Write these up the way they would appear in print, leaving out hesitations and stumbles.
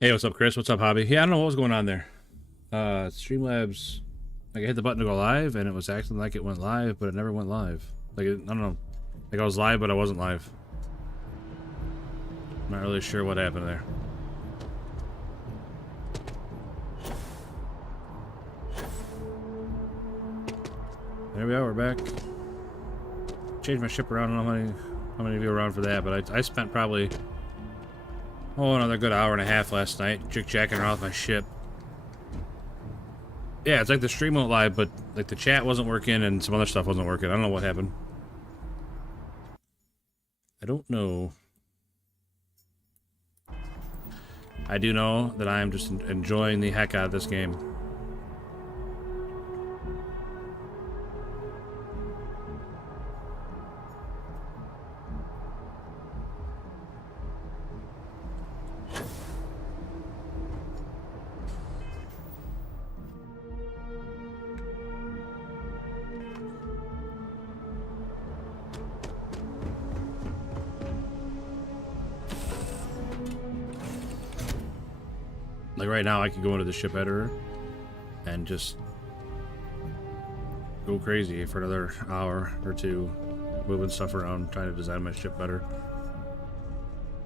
Hey, what's up, Chris? What's up, Hobby? Yeah, I don't know what was going on there. Streamlabs, like I hit the button to go live, and it was acting like it went live, but it never went live. Like, I don't know. Like I was live, but I wasn't live. Not really sure what happened there. There we are, we're back. Changed my ship around. I don't know how many of you were around for that, but I spent probably another good hour and a half last night jick-jacking around with my ship. Yeah, it's like the stream went live, but like the chat wasn't working and some other stuff wasn't working. I don't know what happened. I don't know. I do know that I am just enjoying the heck out of this game. Like right now, I could go into the ship editor and just go crazy for another hour or two, moving stuff around, trying to design my ship better.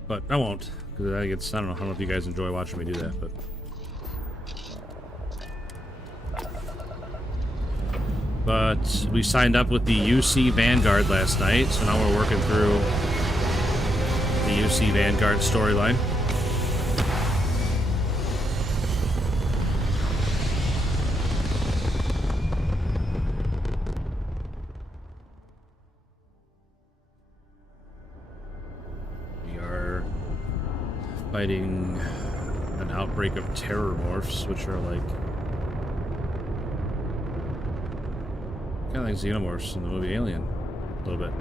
But I won't, because I think it's, I don't know if you guys enjoy watching me do that, but we signed up with the UC Vanguard last night, so now we're working through the UC Vanguard storyline. Fighting an outbreak of terror morphs, which are like kind of like xenomorphs in the movie Alien, a little bit.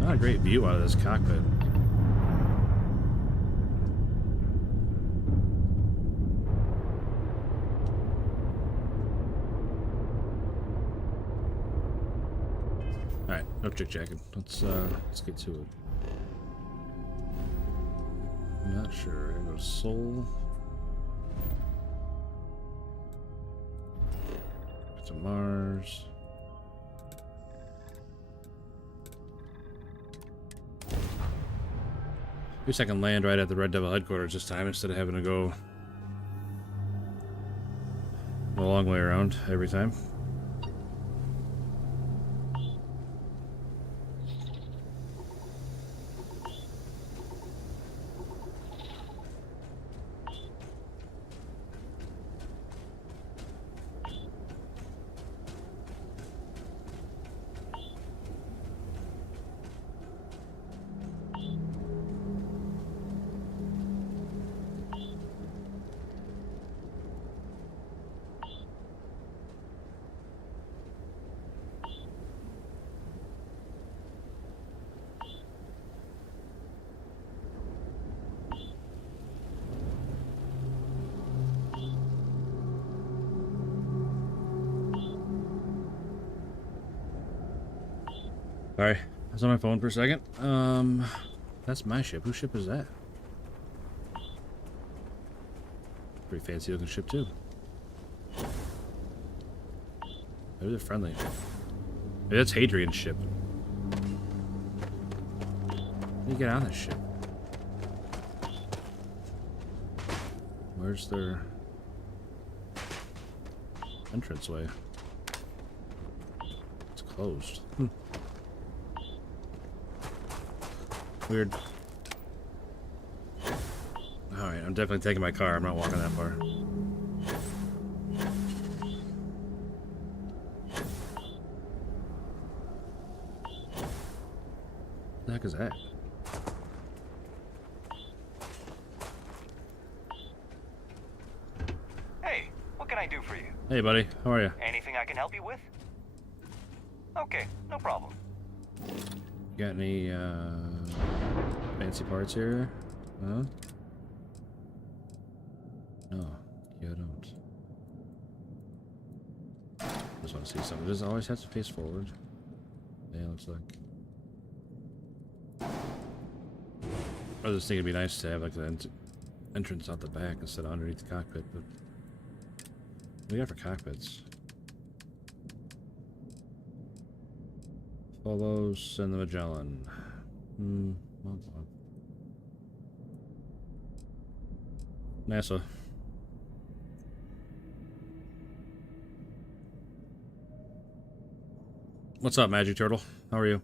Not a great view out of this cockpit. No chick-jacking. Let's get to it. I'm not sure. I'm gonna go Soul. Get to Mars. At least I can land right at the Red Devil headquarters this time instead of having to go a long way around every time. Sorry, I was on my phone for a second. That's my ship. Whose ship is that? Pretty fancy looking ship too. Maybe they're friendly. Maybe that's Hadrian's ship. How do you get on this ship? Where's their entranceway? It's closed. Weird. Alright, I'm definitely taking my car. I'm not walking that far. What the heck is that? Hey, what can I do for you? Hey, buddy. How are you? Anything I can help you with? Okay, no problem. Got any, fancy parts here? Huh? No, you don't. Just want to see something. Does it always have to face forward? Yeah, looks like. I was just thinking it'd be nice to have like the entrance out the back instead of underneath the cockpit, but what do we got for cockpits? Follows and the Magellan. Well, NASA. What's up, Magic Turtle? How are you?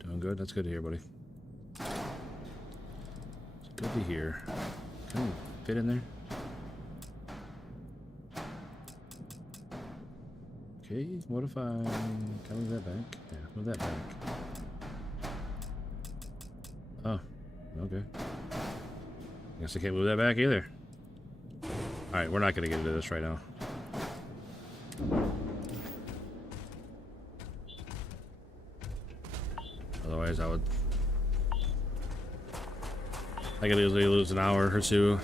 Doing good? That's good to hear, buddy. It's good to hear. Can we fit in there? Okay, what if I... Can I move that back? Yeah, move that back. Oh, okay. Guess I can't move that back either. Alright, we're not going to get into this right now. Otherwise, I could easily lose an hour or two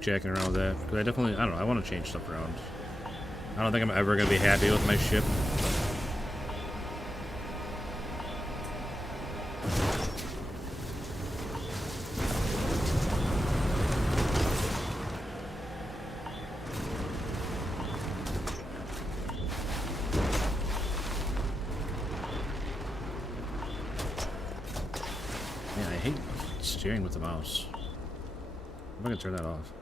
jacking around with that. Because I don't know, I want to change stuff around. I don't think I'm ever going to be happy with my ship. Man, I hate steering with the mouse. I'm going to turn that off.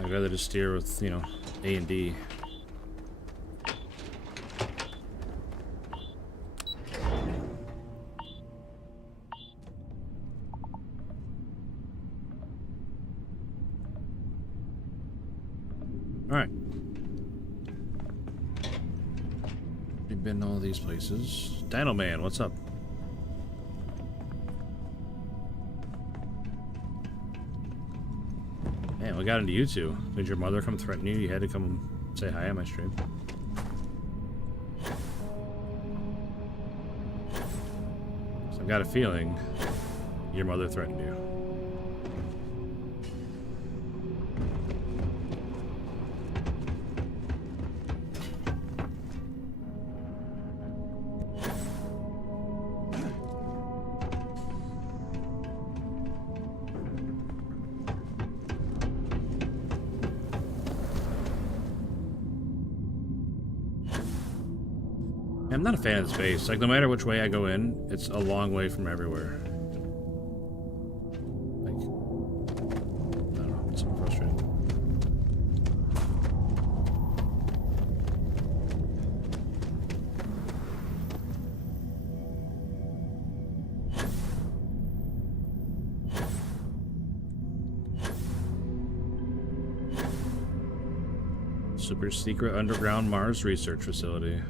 I'd rather just steer with, you know, A and D. Alright. We've been all these places. Dino Man, what's up? Man, we got into you two. Did your mother come threaten you? You had to come say hi on my stream. So I've got a feeling your mother threatened you. I'm not a fan of the space. Like, no matter which way I go in, it's a long way from everywhere. Like, I don't know, it's so frustrating. Super secret underground Mars research facility.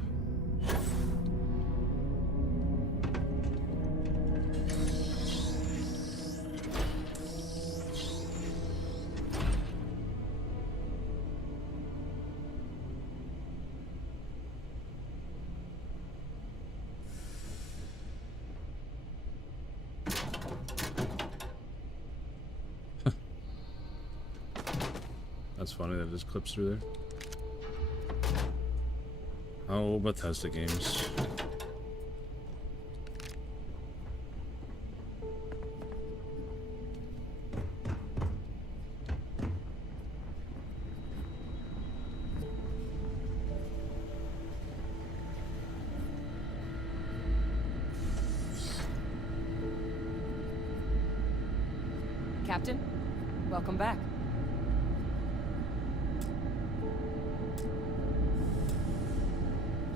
That's funny that it just clips through there. Oh, Bethesda games. Captain, welcome back.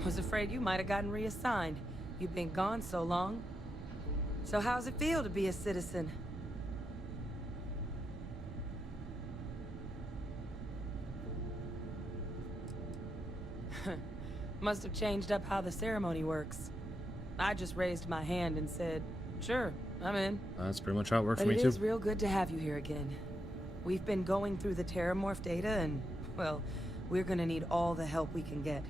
Was afraid you might have gotten reassigned. You've been gone so long. So how's it feel to be a citizen? Must have changed up how the ceremony works. I just raised my hand and said, sure, I'm in. That's pretty much how it worked But for me it too. is real good to have you here again. We've been going through the Terramorph data and, well, we're gonna need all the help we can get.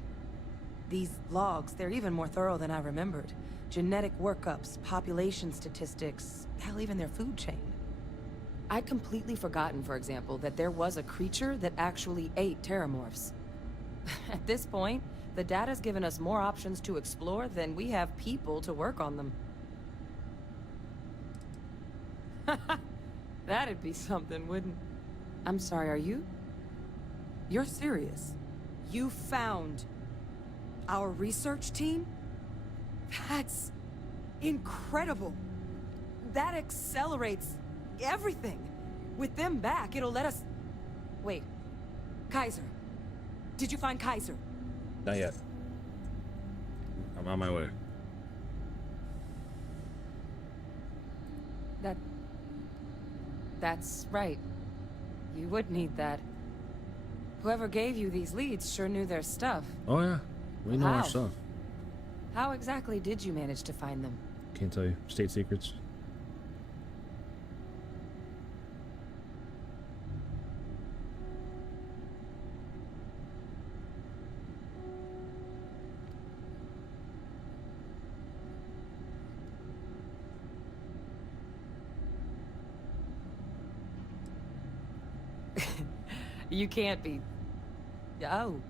These logs, they're even more thorough than I remembered. Genetic workups, population statistics, hell, even their food chain. I'd completely forgotten, for example, that there was a creature that actually ate Terramorphs. At this point, the data's given us more options to explore than we have people to work on them. That'd be something, wouldn't... I'm sorry, are you? You're serious? You found our research team? That's incredible. That accelerates everything. With them back, it'll let us... Wait. Kaiser. Did you find Kaiser? Not yet. I'm on my way. That's right. You would need that. Whoever gave you these leads sure knew their stuff. Oh yeah, we know our How? stuff. How exactly did you manage to find them? Can't tell you. State secrets. You can't be... Oh,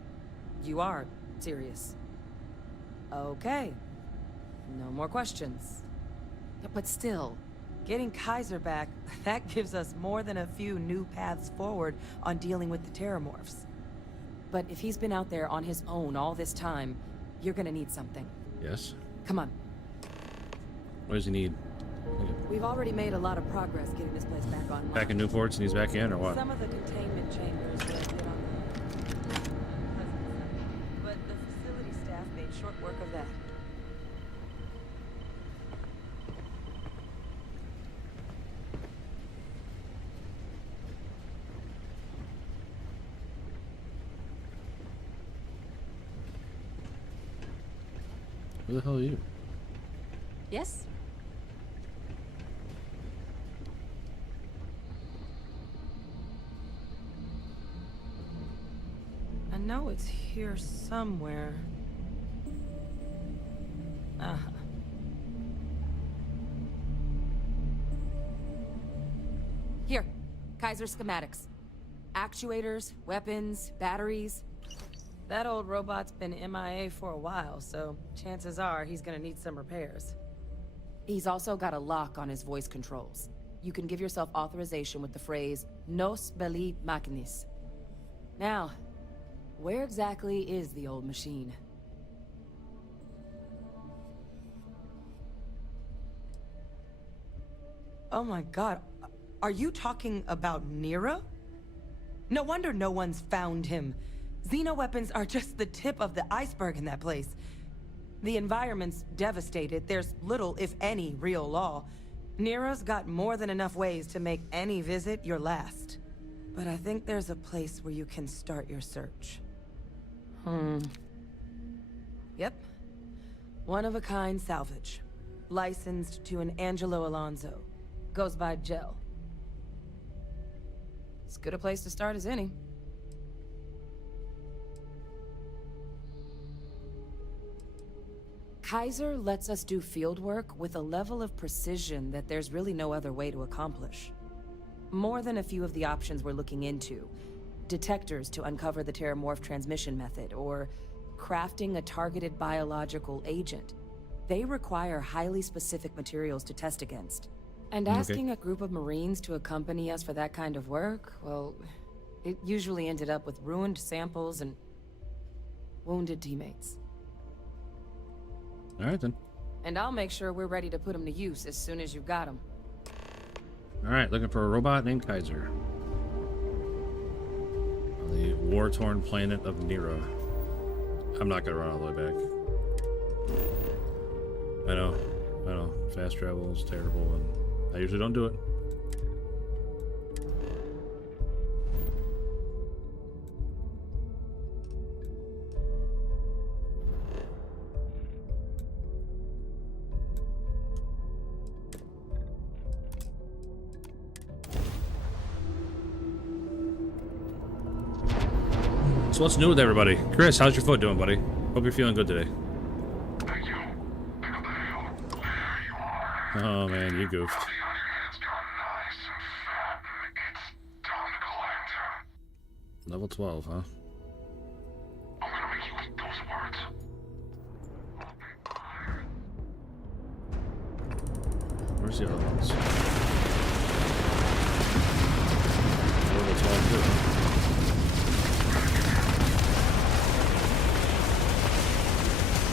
you are serious. Okay. No more questions. But still, Getting Kaiser back, that gives us more than a few new paths forward on dealing with the Terramorphs. but if he's been out there on his own all this time, you're gonna need something. Yes. Come on. What does he need? We've already made a lot of progress getting this place back online. Back in Newports and he's back in, or what? Some of the containment chambers were a bit on the pleasant side, but the facility staff made short work of that. Who the hell are you? Yes? I know it's here somewhere. Uh-huh. Here. Kaiser schematics. Actuators, weapons, batteries. That old robot's been MIA for a while, so chances are he's gonna need some repairs. He's also got a lock on his voice controls. You can give yourself authorization with the phrase, Nos belli machinis. Now, where exactly is the old machine? Oh my god, are you talking about Niira? No wonder no one's found him. Xenoweapons are just the tip of the iceberg in that place. The environment's devastated. There's little, if any, real law. Niira's got more than enough ways to make any visit your last. But I think there's a place where you can start your search. Yep. One-of-a-kind salvage. Licensed to an Angelo Alonso. Goes by Gel. As good a place to start as any. Kaiser lets us do field work with a level of precision that there's really no other way to accomplish. More than a few of the options we're looking into. Detectors to uncover the Terramorph transmission method, or crafting a targeted biological agent. They require highly specific materials to test against. And asking a group of Marines to accompany us for that kind of work, well, it usually ended up with ruined samples and wounded teammates. Alright then. And I'll make sure we're ready to put them to use as soon as you've got them. Alright, looking for a robot named Kaiser. On the war-torn planet of Niira. I'm not gonna run all the way back. I know. Fast travel is terrible, and I usually don't do it. So what's new with everybody? Chris, how's your foot doing, buddy? Hope you're feeling good today. Thank you. Pick up the hell. There you are. Oh man, you goofed. Bounty on your head's gone nice and fat. It's time to collect. Level 12, huh? I'm gonna make you eat those words. Where's the other ones? Level 12 too.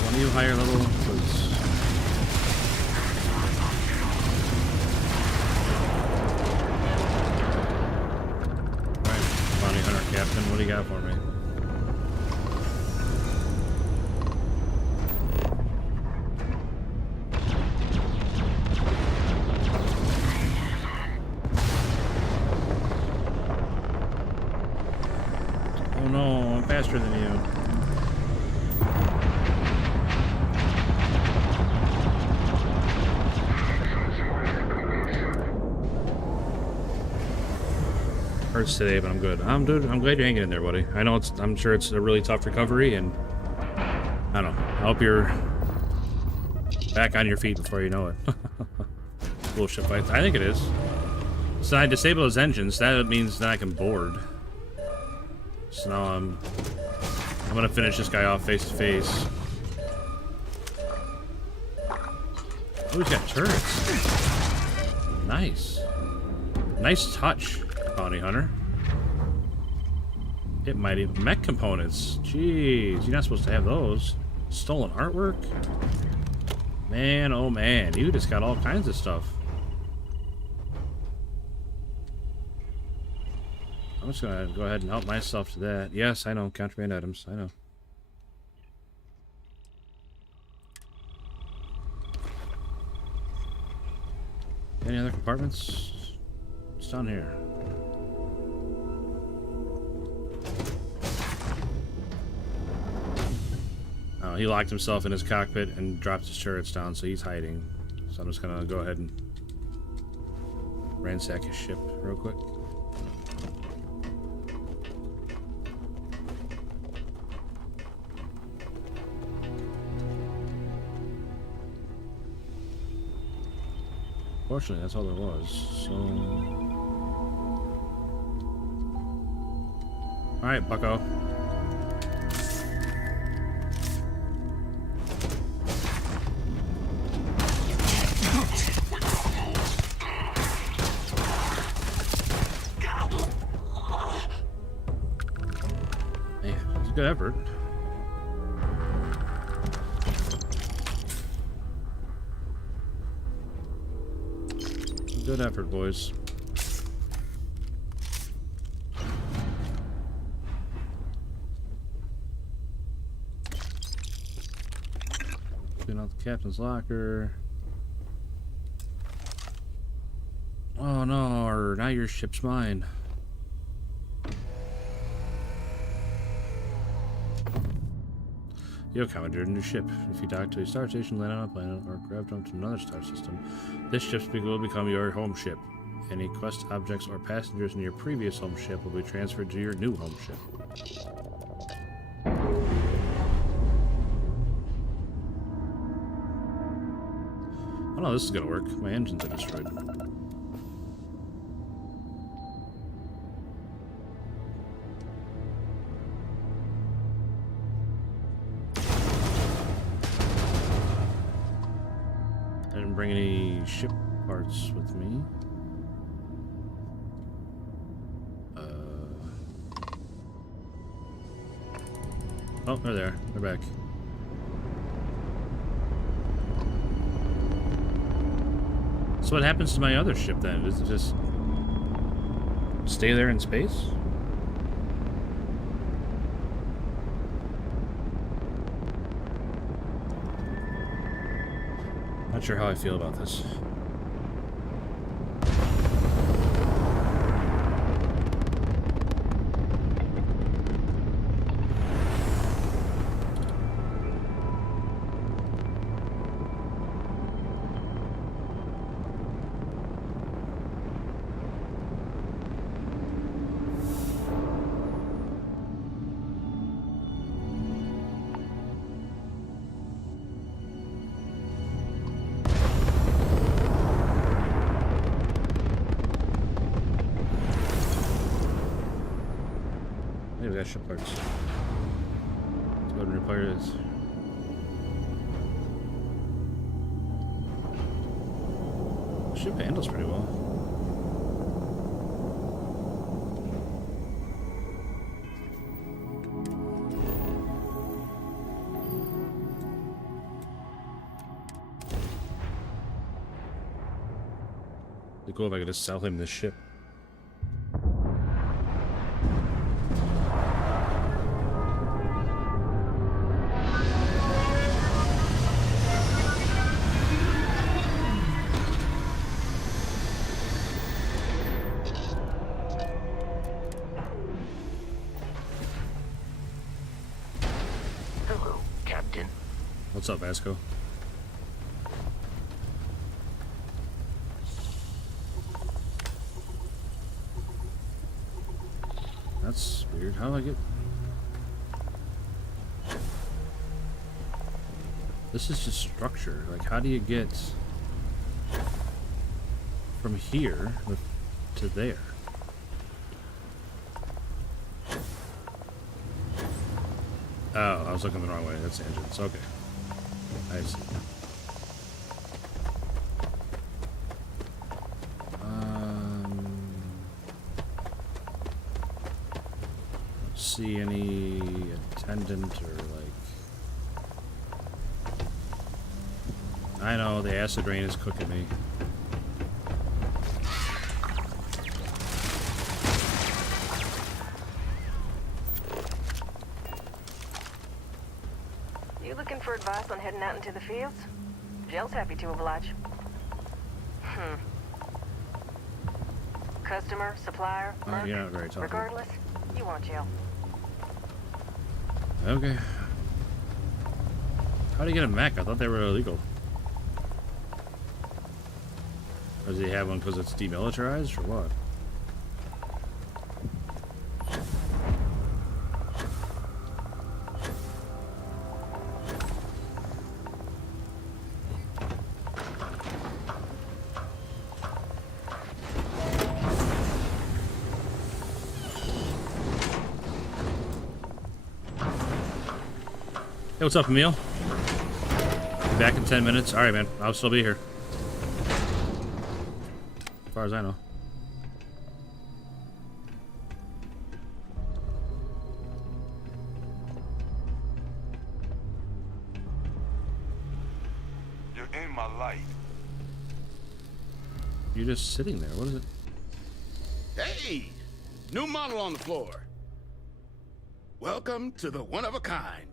One of you higher level was... Alright, Bounty Hunter Captain, what do you got for me? Oh no, I'm faster than you. Hurts today, but I'm good. I'm glad you're hanging in there, buddy. I know I'm sure it's a really tough recovery, and I don't know. I hope you're back on your feet before you know it. Cool ship fight. I think it is. So I disable his engines. That means that I can board. So now I'm gonna finish this guy off face to face. Oh, he's got turrets. Nice. Nice touch, Bounty Hunter. It might even mech components. Jeez, you're not supposed to have those. Stolen artwork? Man, oh man, you just got all kinds of stuff. I'm just gonna go ahead and help myself to that. Yes, I know, contraband items, I know. Any other compartments? What's down here? Oh, he locked himself in his cockpit and dropped his turrets down, so he's hiding. So I'm just gonna go ahead and ransack his ship real quick. Fortunately, that's all there was. So, all right, Bucko. Man, it's a good effort. Good effort, boys. Clean out the captain's locker. Oh no, now your ship's mine. You have commandeered a new ship. If you dock to a star station, land on a planet, or grab jump to another star system, this ship will become your home ship. Any quest objects or passengers in your previous home ship will be transferred to your new home ship. Oh no, this is gonna work. My engines are destroyed. Bring any ship parts with me. Oh, they're there. They're back. So what happens to my other ship then? Does it just stay there in space? Not sure how I feel about this. got ship parts. Let's go ahead and repair this. Ship handles pretty well. It'd be cool if I could just sell him this ship. Hello, Captain. What's up, Vasco? That's weird. How do I get... This is just structure. Like, how do you get from here to there? Oh, I was looking the wrong way. That's engines. Okay. I see. See any attendant or like... I know the acid rain is cooking me. You looking for advice on heading out into the fields? Jell's happy to oblige. Customer, supplier, lurk, you're not very talkative. regardless, you want Jell. Okay. How do you get a mech? I thought they were illegal. Or does he have one because it's demilitarized or what? Hey, what's up, Emil? Be back in 10 minutes. Alright, man. I'll still be here. As far as I know. You're in my light. You're just sitting there. What is it? Hey! New model on the floor. Welcome to the one-of-a-kind.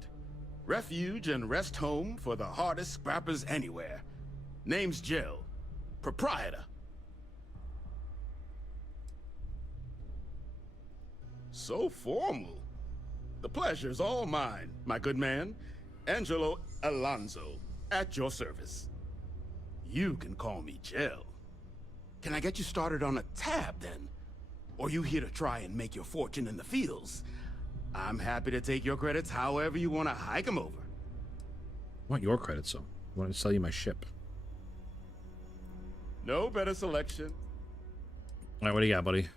Refuge and rest home for the hardest scrappers anywhere. Name's Jill. Proprietor. So formal. The pleasure's all mine, my good man. Angelo Alonso, at your service. You can call me Jill. Can I get you started on a tab, then? Or you here to try and make your fortune in the fields? I'm happy to take your credits however you want to hike them over. I want your credits, though. I want to sell you my ship. No better selection. Alright, what do you got, buddy?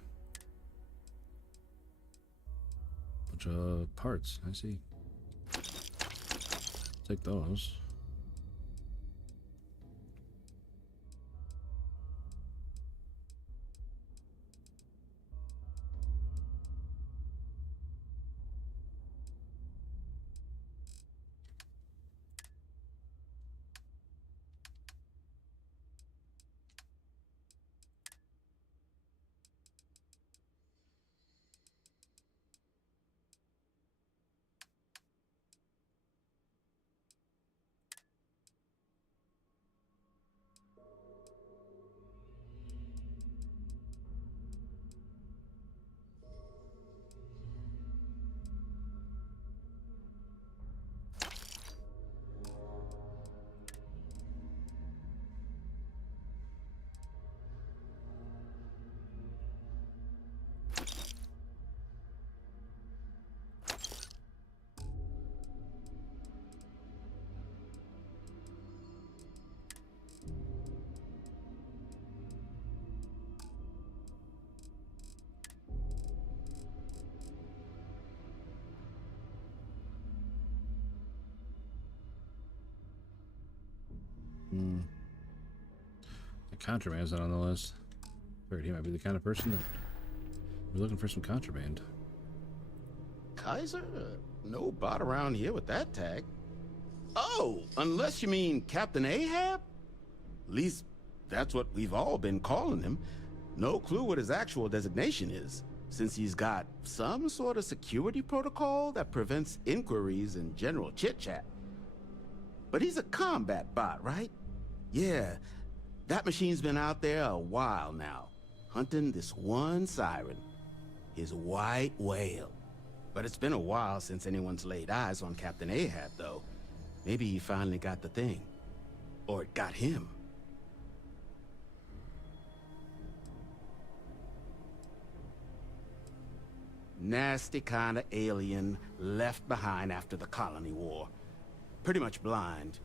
Bunch of parts. I see. Take those. The contraband's not on the list. Figured he might be the kind of person that we're looking for some contraband. Kaiser? No bot around here with that tag. Oh, unless you mean Captain Ahab? At least that's what we've all been calling him. No clue what his actual designation is, since he's got some sort of security protocol that prevents inquiries and general chit-chat. But he's a combat bot, right? Yeah, that machine's been out there a while now, hunting this one siren, his white whale. But it's been a while since anyone's laid eyes on Captain Ahab, though. Maybe he finally got the thing. Or it got him. Nasty kind of alien left behind after the colony war. Pretty much blind.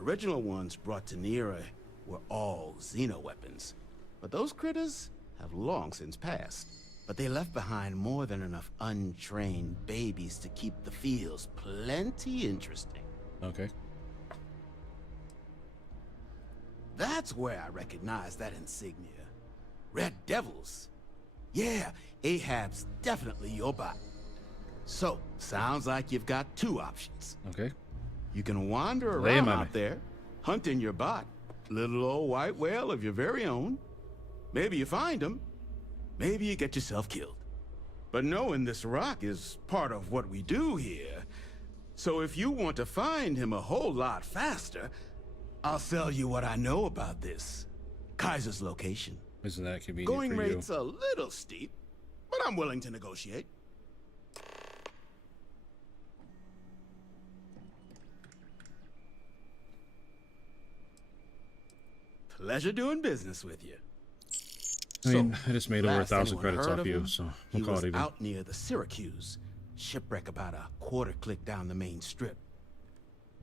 Original ones brought to Niira were all xeno-weapons. But those critters have long since passed. But they left behind more than enough untrained babies to keep the fields plenty interesting. Okay. That's where I recognize that insignia. Red Devils. Yeah, Ahab's definitely your bot. So, sounds like you've got two options. Okay. You can wander Lay 'em around on me. out there, hunting your bot, little old white whale of your very own. Maybe you find him. Maybe you get yourself killed. But knowing this rock is part of what we do here. So if you want to find him a whole lot faster, I'll sell you what I know about this. Kaiser's location. Isn't that convenient Going for you? rate's a little steep, but I'm willing to negotiate. Pleasure doing business with you. I mean, So, I just made over last 1,000 anyone credits heard off of you, him, so he we'll call was it even. out near the Syracuse. Shipwreck about a quarter click down the main strip.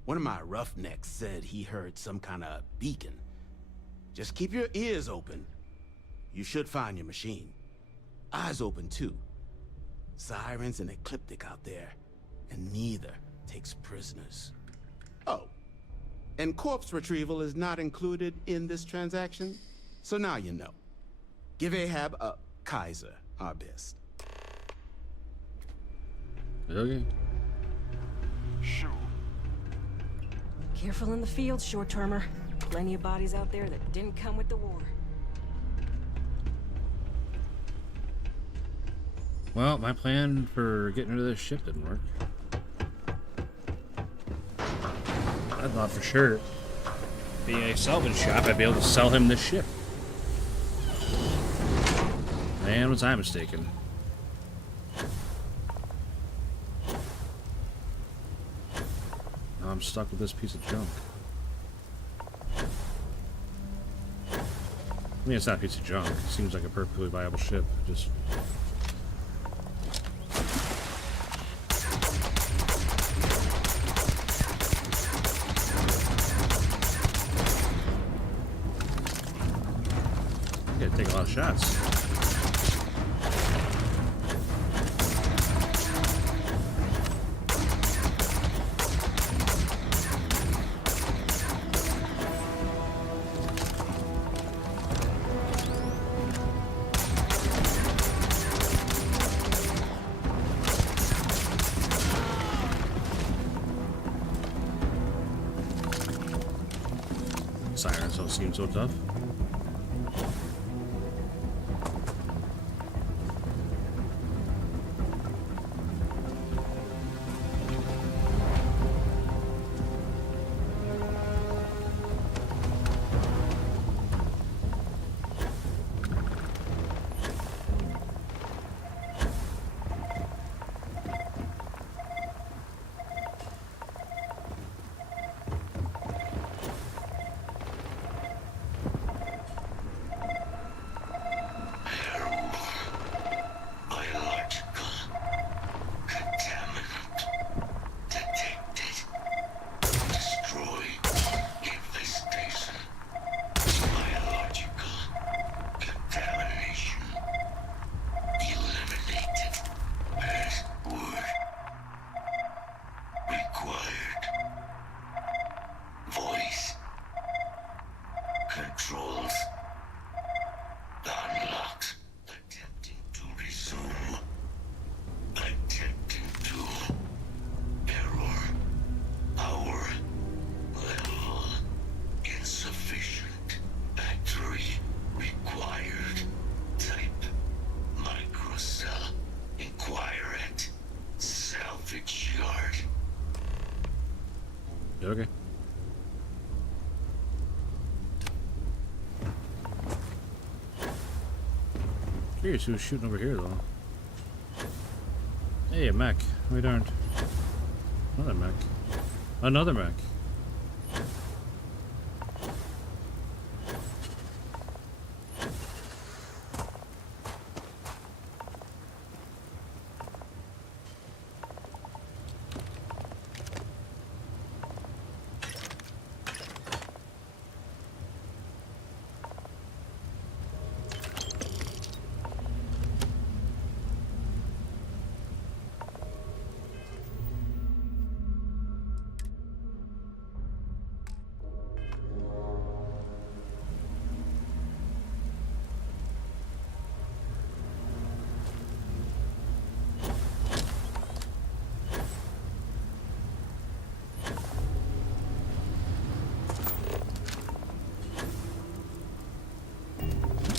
One of my roughnecks said he heard some kind of beacon. Just keep your ears open. You should find your machine. Eyes open too. Sirens and ecliptic out there, and neither takes prisoners. Oh, and corpse retrieval is not included in this transaction, so now you know. Give Ahab a Kaiser our best. Okay. Shoot. Careful in the field, short-termer. Plenty of bodies out there that didn't come with the war. Well, my plan for getting rid of this ship didn't work. I thought for sure, being a salvage shop, I'd be able to sell him this ship. Man, was I mistaken. Now I'm stuck with this piece of junk. I mean, it's not a piece of junk. It seems like a perfectly viable ship. Just... I gotta take a lot of shots. Sirens don't seem so tough. Okay. Curious who's shooting over here, though. Hey, a mech. We darned. Another mech. Another mech.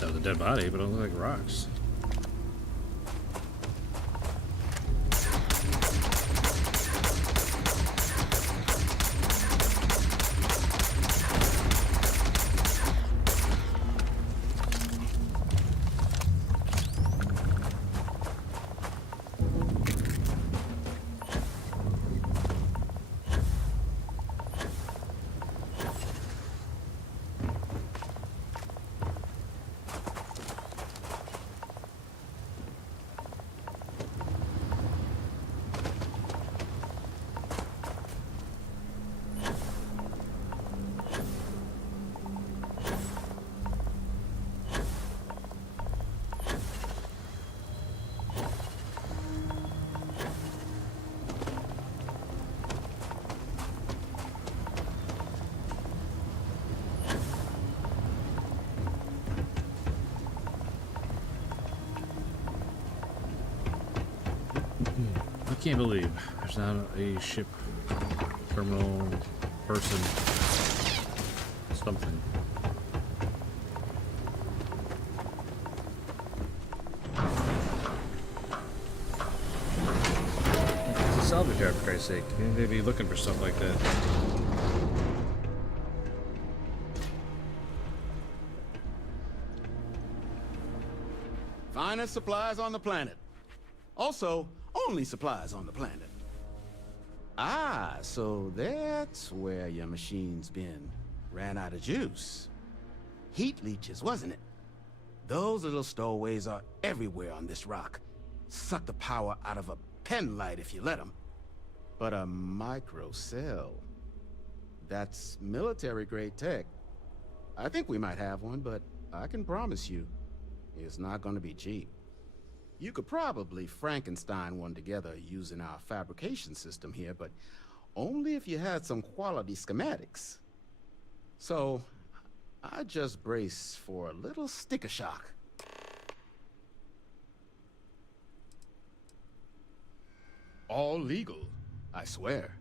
That was a dead body, but it looked like rocks. I can't believe there's not a ship, terminal, person, something. It's a salvage yard, for Christ's sake. They'd be looking for stuff like that. Finest supplies on the planet. Also, only supplies on the planet. Ah, so that's where your machine's been. Ran out of juice. Heat leeches, wasn't it? Those little stowaways are everywhere on this rock. Suck the power out of a pen light if you let them. But a microcell. That's military-grade tech. I think we might have one, but I can promise you, it's not gonna be cheap. You could probably Frankenstein one together using our fabrication system here, but only if you had some quality schematics. So, I just brace for a little sticker shock. All legal, I swear.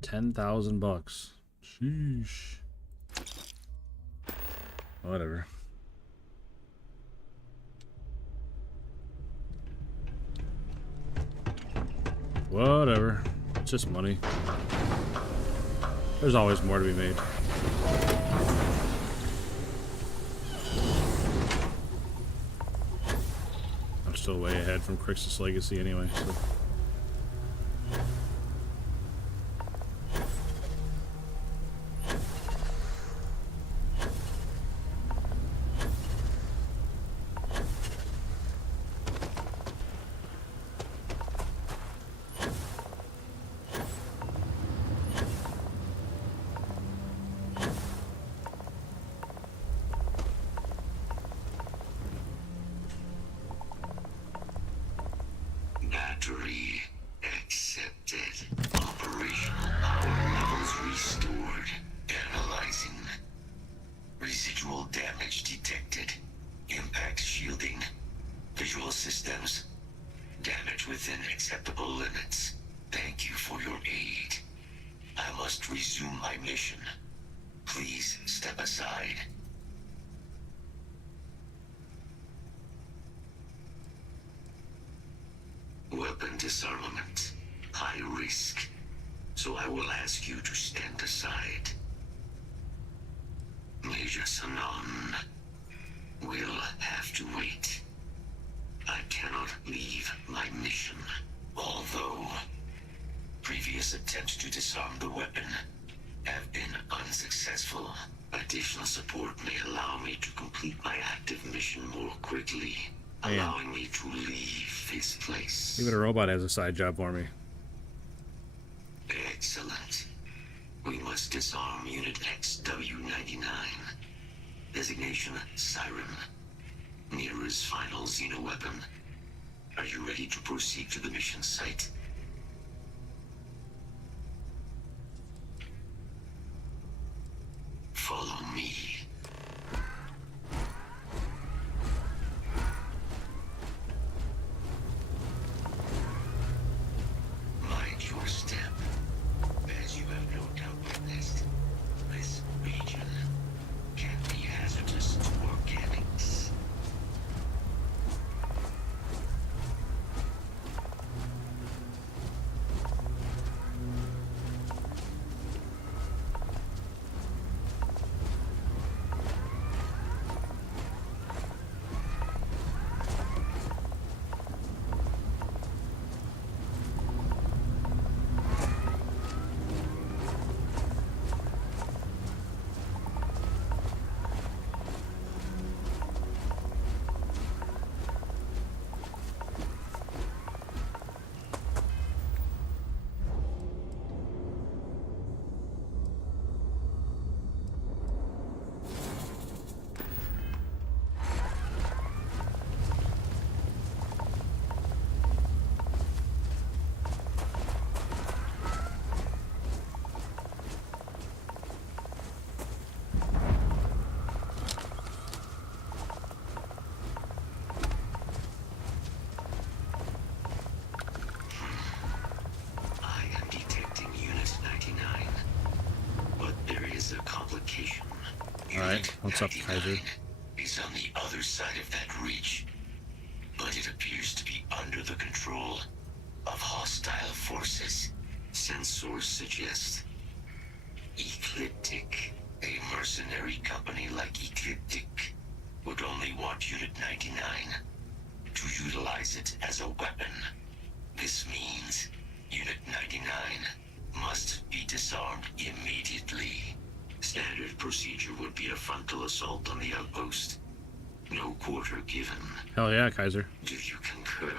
10,000 bucks. Sheesh. Whatever. Whatever. It's just money. There's always more to be made. I'm still way ahead from Crixus Legacy anyway, so. Battery accepted. Operational power levels restored. Analyzing. Residual damage detected. Impact shielding. Visual systems. Damage within acceptable limits. Thank you for your aid. I must resume my mission. Please step aside. Weapon disarmament. high risk, so I will ask you to stand aside. Major Sanan will have to wait. I cannot leave my mission, although previous attempts to disarm the weapon have been unsuccessful. Additional support may allow me to complete my active mission more quickly, allowing me to leave this place. Even a robot has a side job for me. Excellent. We must disarm Unit XW-99. Designation Siren. Niira's final xeno-weapon. Are you ready to proceed to the mission site? Follow me. Mind your step, as you have no doubt witnessed. This region can be hazardous to organics. Alright, what's up, Kaiser? Is on the other side of that reach, but it appears to be under the control of hostile forces. Sensors suggest Ecliptic, a mercenary company like Ecliptic, would only want Unit 99 to utilize it as a weapon. This means Unit 99 must be disarmed immediately. Standard procedure would be a frontal assault on the outpost. No quarter given. Hell yeah, Kaiser. Do you concur?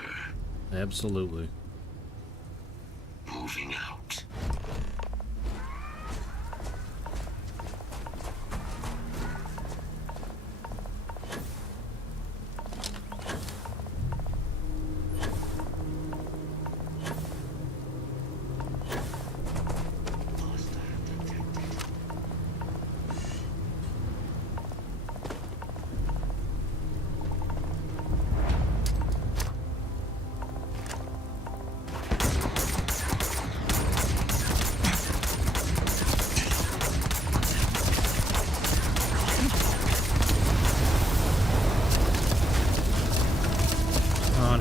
Absolutely. Moving out.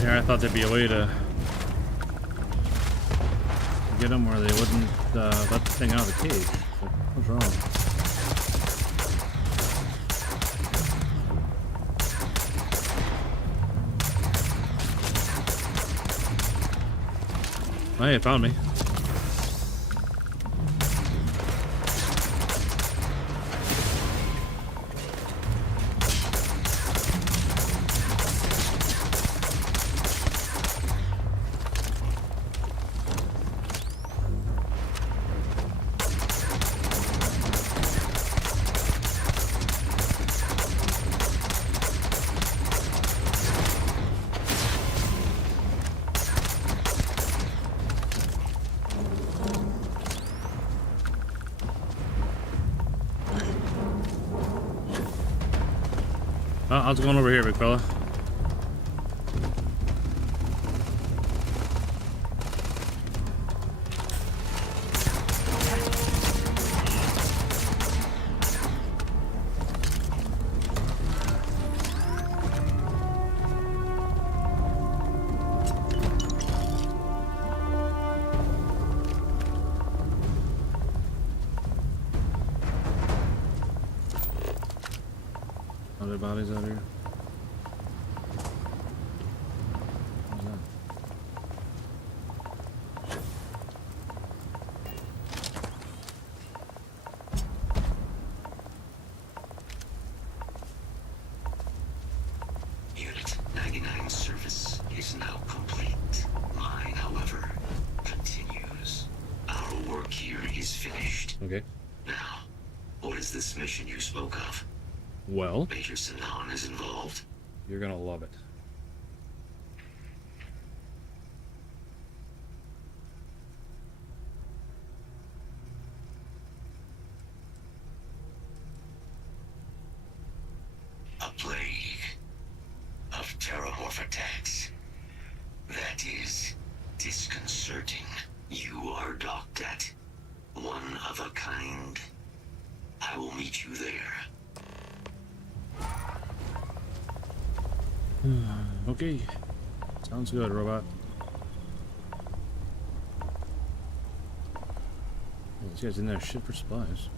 Here, I thought there'd be a way to get them where they wouldn't let the thing out of the cage. But what's wrong? Oh, hey, it found me. Oh, I was going over here, big fella. other bodies out here? What's that? Unit 99 service is now complete. Mine, however, continues. Our work here is finished. Okay. Now, what is this mission you spoke of? Well, Major Sinan is involved. you're gonna love it. A plague of terramorph attacks. That is disconcerting. You are docked at one of a kind. I will meet you there. Okay. Sounds good, robot. Oh, this guy's in there shit for supplies.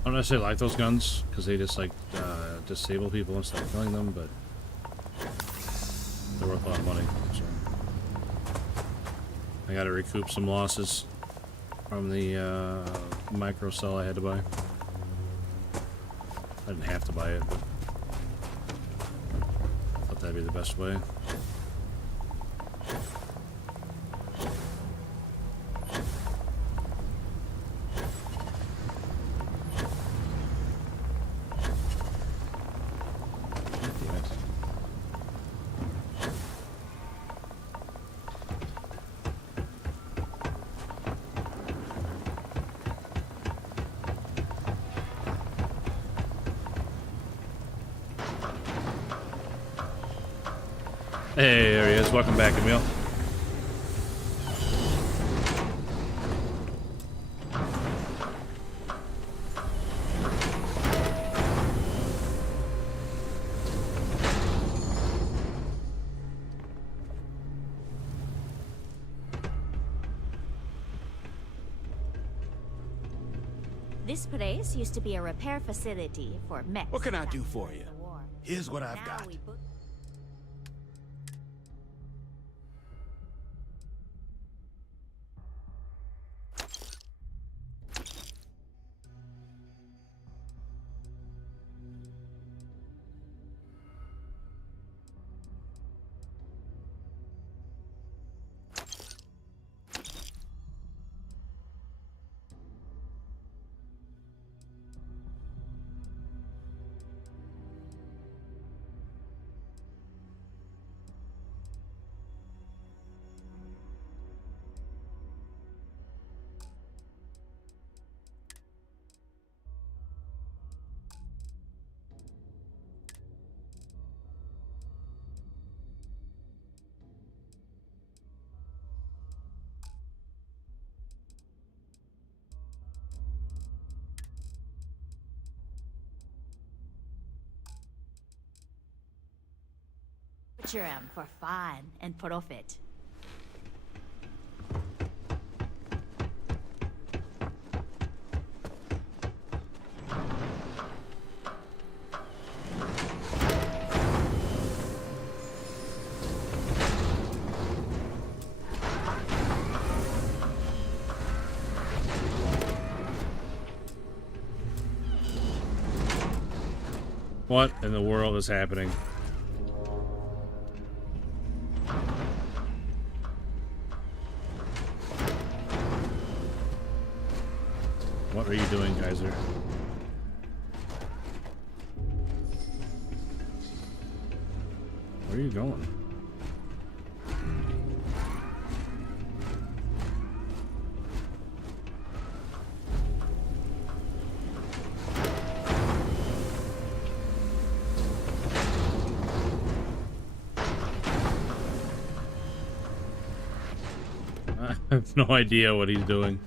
I don't necessarily like those guns because they just like disable people instead of killing them, but they're worth a lot of money. So I got to recoup some losses from the micro cell I had to buy. I didn't have to buy it, but I thought that'd be the best way. Hey, there he is. Welcome back, Emil. This place used to be a repair facility for mechs. What can I do back for during you? the war. Here's what I've Now got. we put- Butcher 'em for fun and profit. What in the world is happening? What are you doing, Kaiser? Where are you going? I have no idea what he's doing.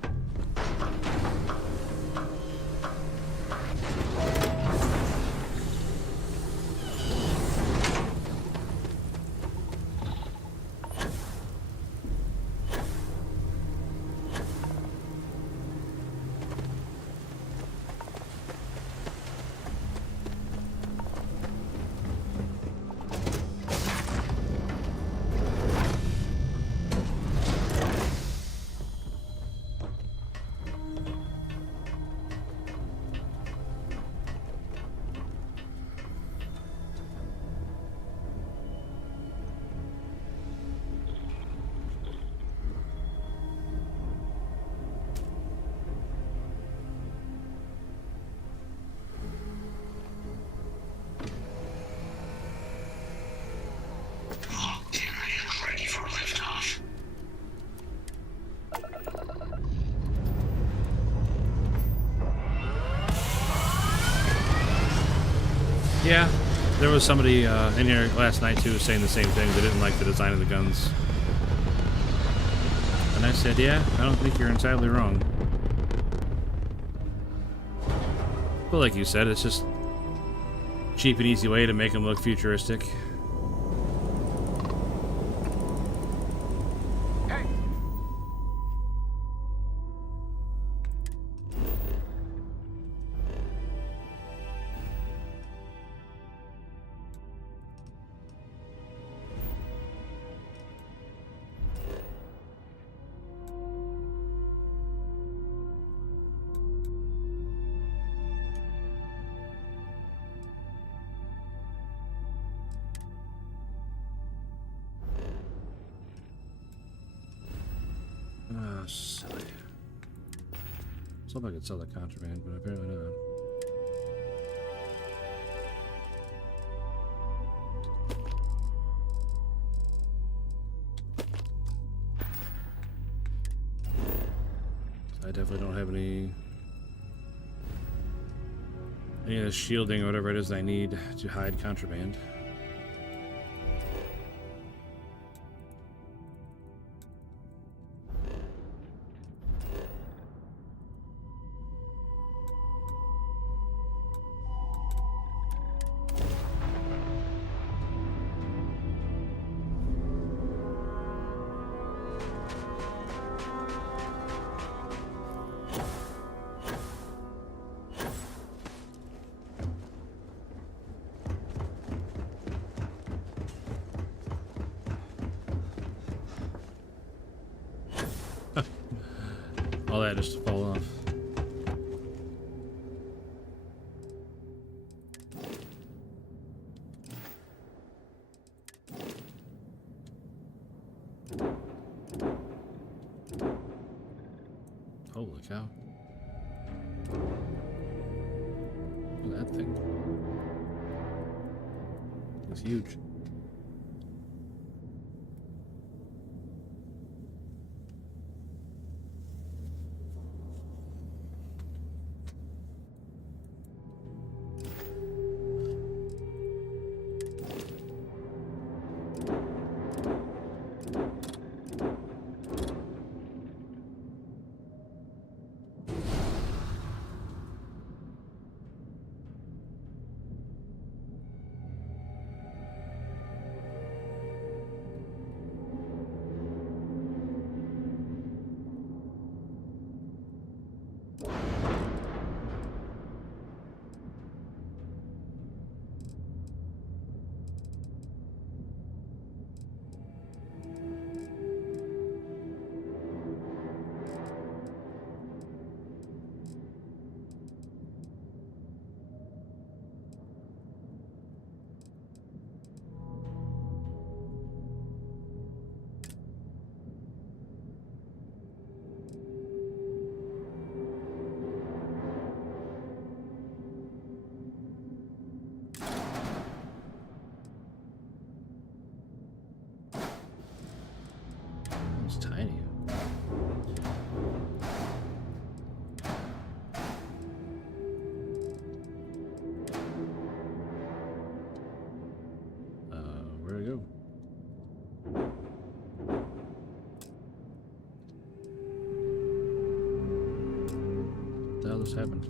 Yeah, there was somebody in here last night too saying the same thing. They didn't like the design of the guns. And I said, yeah, I don't think you're entirely wrong. But like you said, it's just cheap and easy way to make them look futuristic. Oh, silly. Somebody could sell the contraband, but apparently not. I definitely don't have any of the shielding or whatever it is I need to hide contraband. All that just to fall off. Holy cow. Look at that thing. It's huge. It's tiny. Where'd it go? What the hell just happened?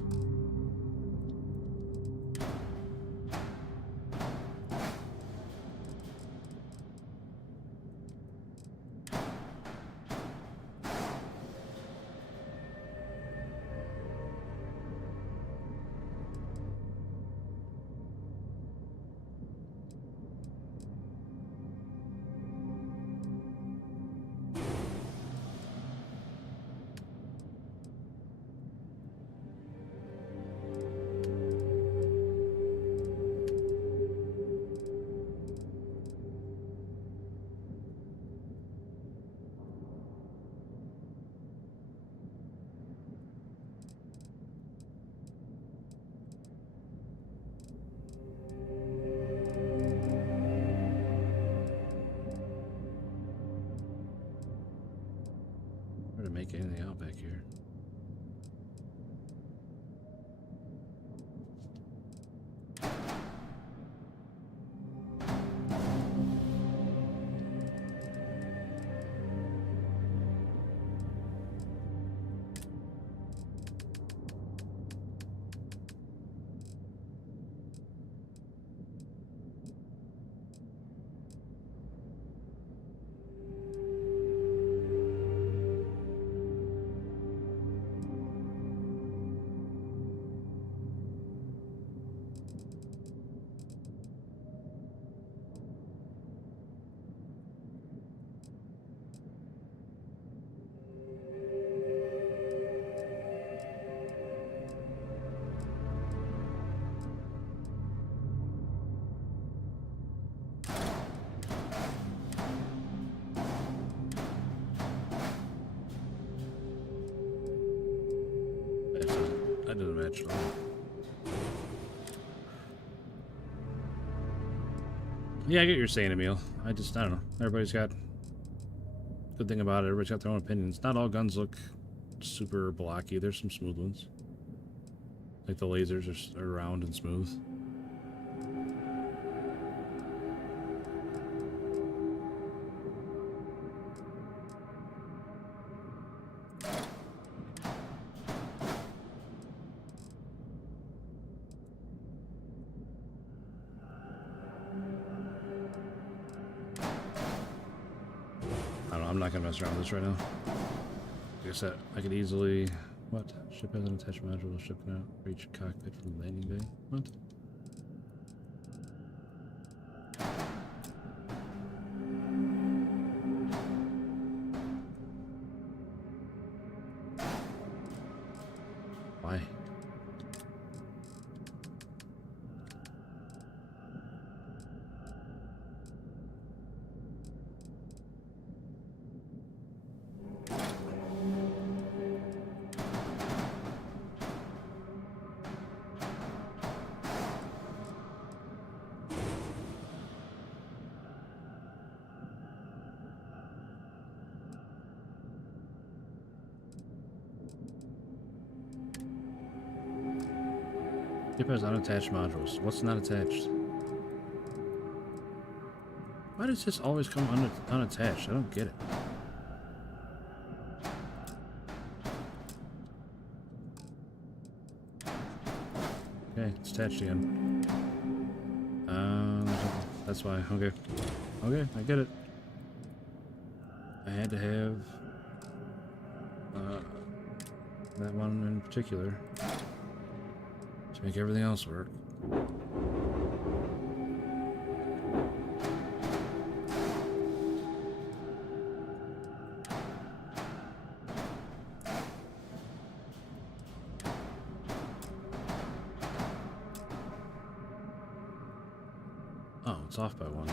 much at all. Yeah, I get what you're saying, Emil. I don't know. Everybody's got good thing about it. Everybody's got their own opinions. Not all guns look super blocky. There's some smooth ones. Like the lasers are round and smooth. I'm not gonna mess around with this right now. Like I said, I could easily... What? Ship has an attached module. Ship cannot reach cockpit from the landing bay. What? Why? Ship has unattached modules. What's not attached? Why does this always come unattached? I don't get it. Okay, it's attached again. That's why. Okay. Okay, I get it. I had to have that one in particular. Make everything else work. Oh, it's off by one.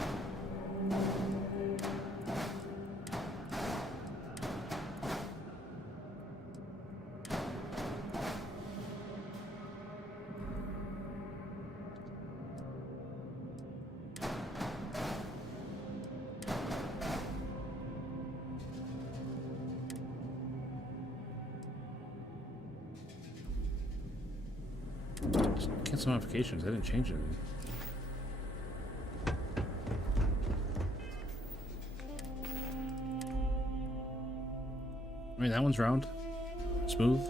Cancel notifications. I didn't change anything. I mean, that one's round. Smooth.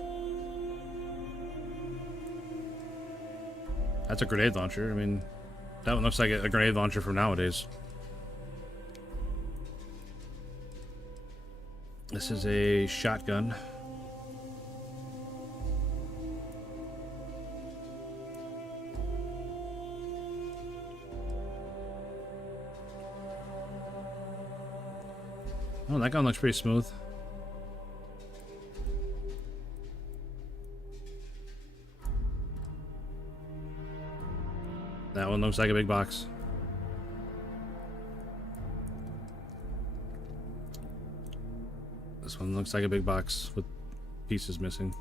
That's a grenade launcher. I mean, that one looks like a grenade launcher from nowadays. This is a shotgun. Oh, that gun looks pretty smooth. That one looks like a big box. This one looks like a big box with pieces missing.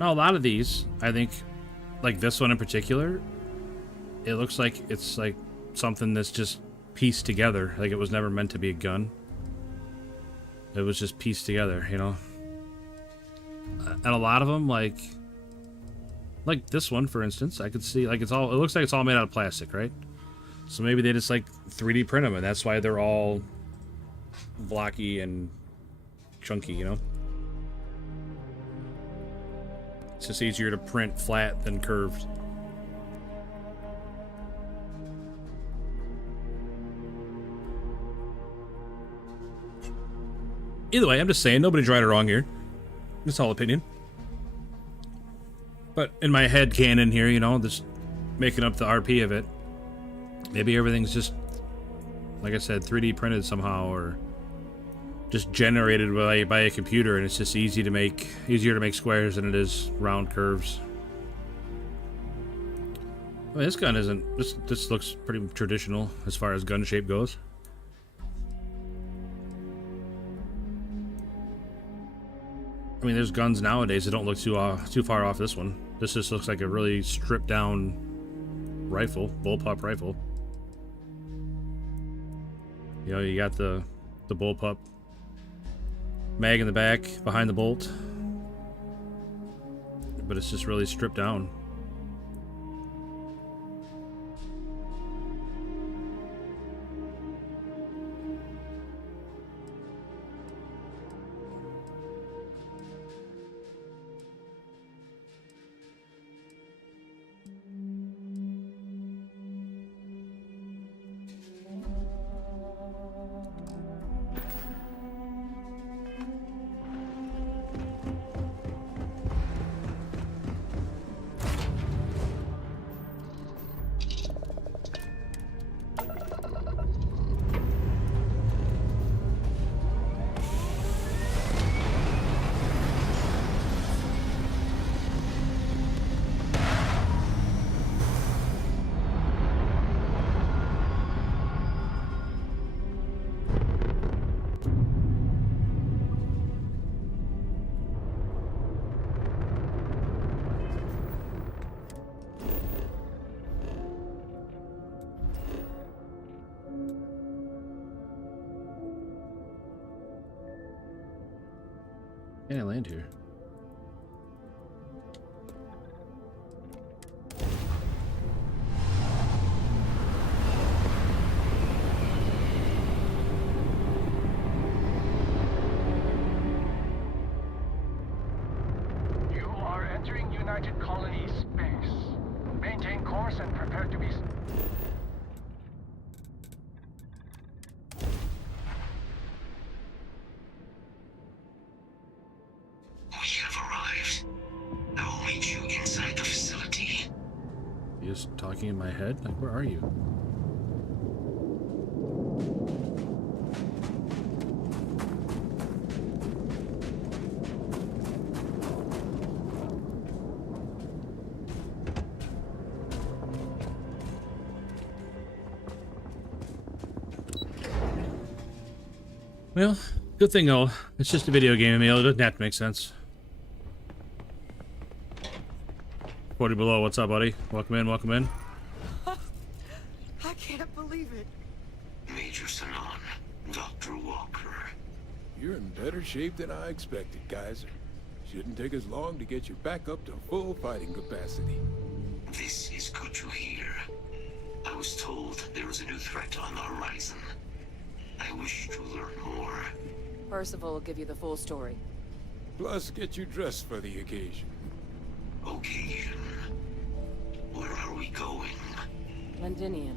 Now, a lot of these, I think, like this one in particular, it looks like it's like something that's just pieced together. Like it was never meant to be a gun. It was just pieced together, you know? And a lot of them, like this one, for instance, I could see, like, it looks like it's all made out of plastic, right? So maybe they just, like, 3D print them, and that's why they're all blocky and chunky, you know? It's just easier to print flat than curved. Either way, I'm just saying, nobody's right or wrong here. It's all opinion. But in my head canon here, you know, just making up the RP of it, maybe everything's just, like I said, 3D printed somehow, or just generated by a computer, and it's just easier to make squares than it is round curves. I mean, this gun isn't. This looks pretty traditional as far as gun shape goes. I mean, there's guns nowadays that don't look too far off this one. This just looks like a really stripped down rifle, bullpup rifle. You know, you got the bullpup mag in the back behind the bolt, but it's just really stripped down. Can I land here? You are entering United Colony space. Maintain course and prepare to be... Just talking in my head? Like, where are you? Well, good thing though. It's just a video game, Emil. It doesn't have to make sense. 40 below, what's up, buddy? Welcome in, welcome in. I can't believe it. Major Sanon, Dr. Walker. You're in better shape than I expected, Kaiser. Shouldn't take us long to get you back up to full fighting capacity. This is good to hear. I was told there was a new threat on the horizon. I wish to learn more. Percival will give you the full story. Plus, get you dressed for the occasion. Occasion? Where are we going? Londinian.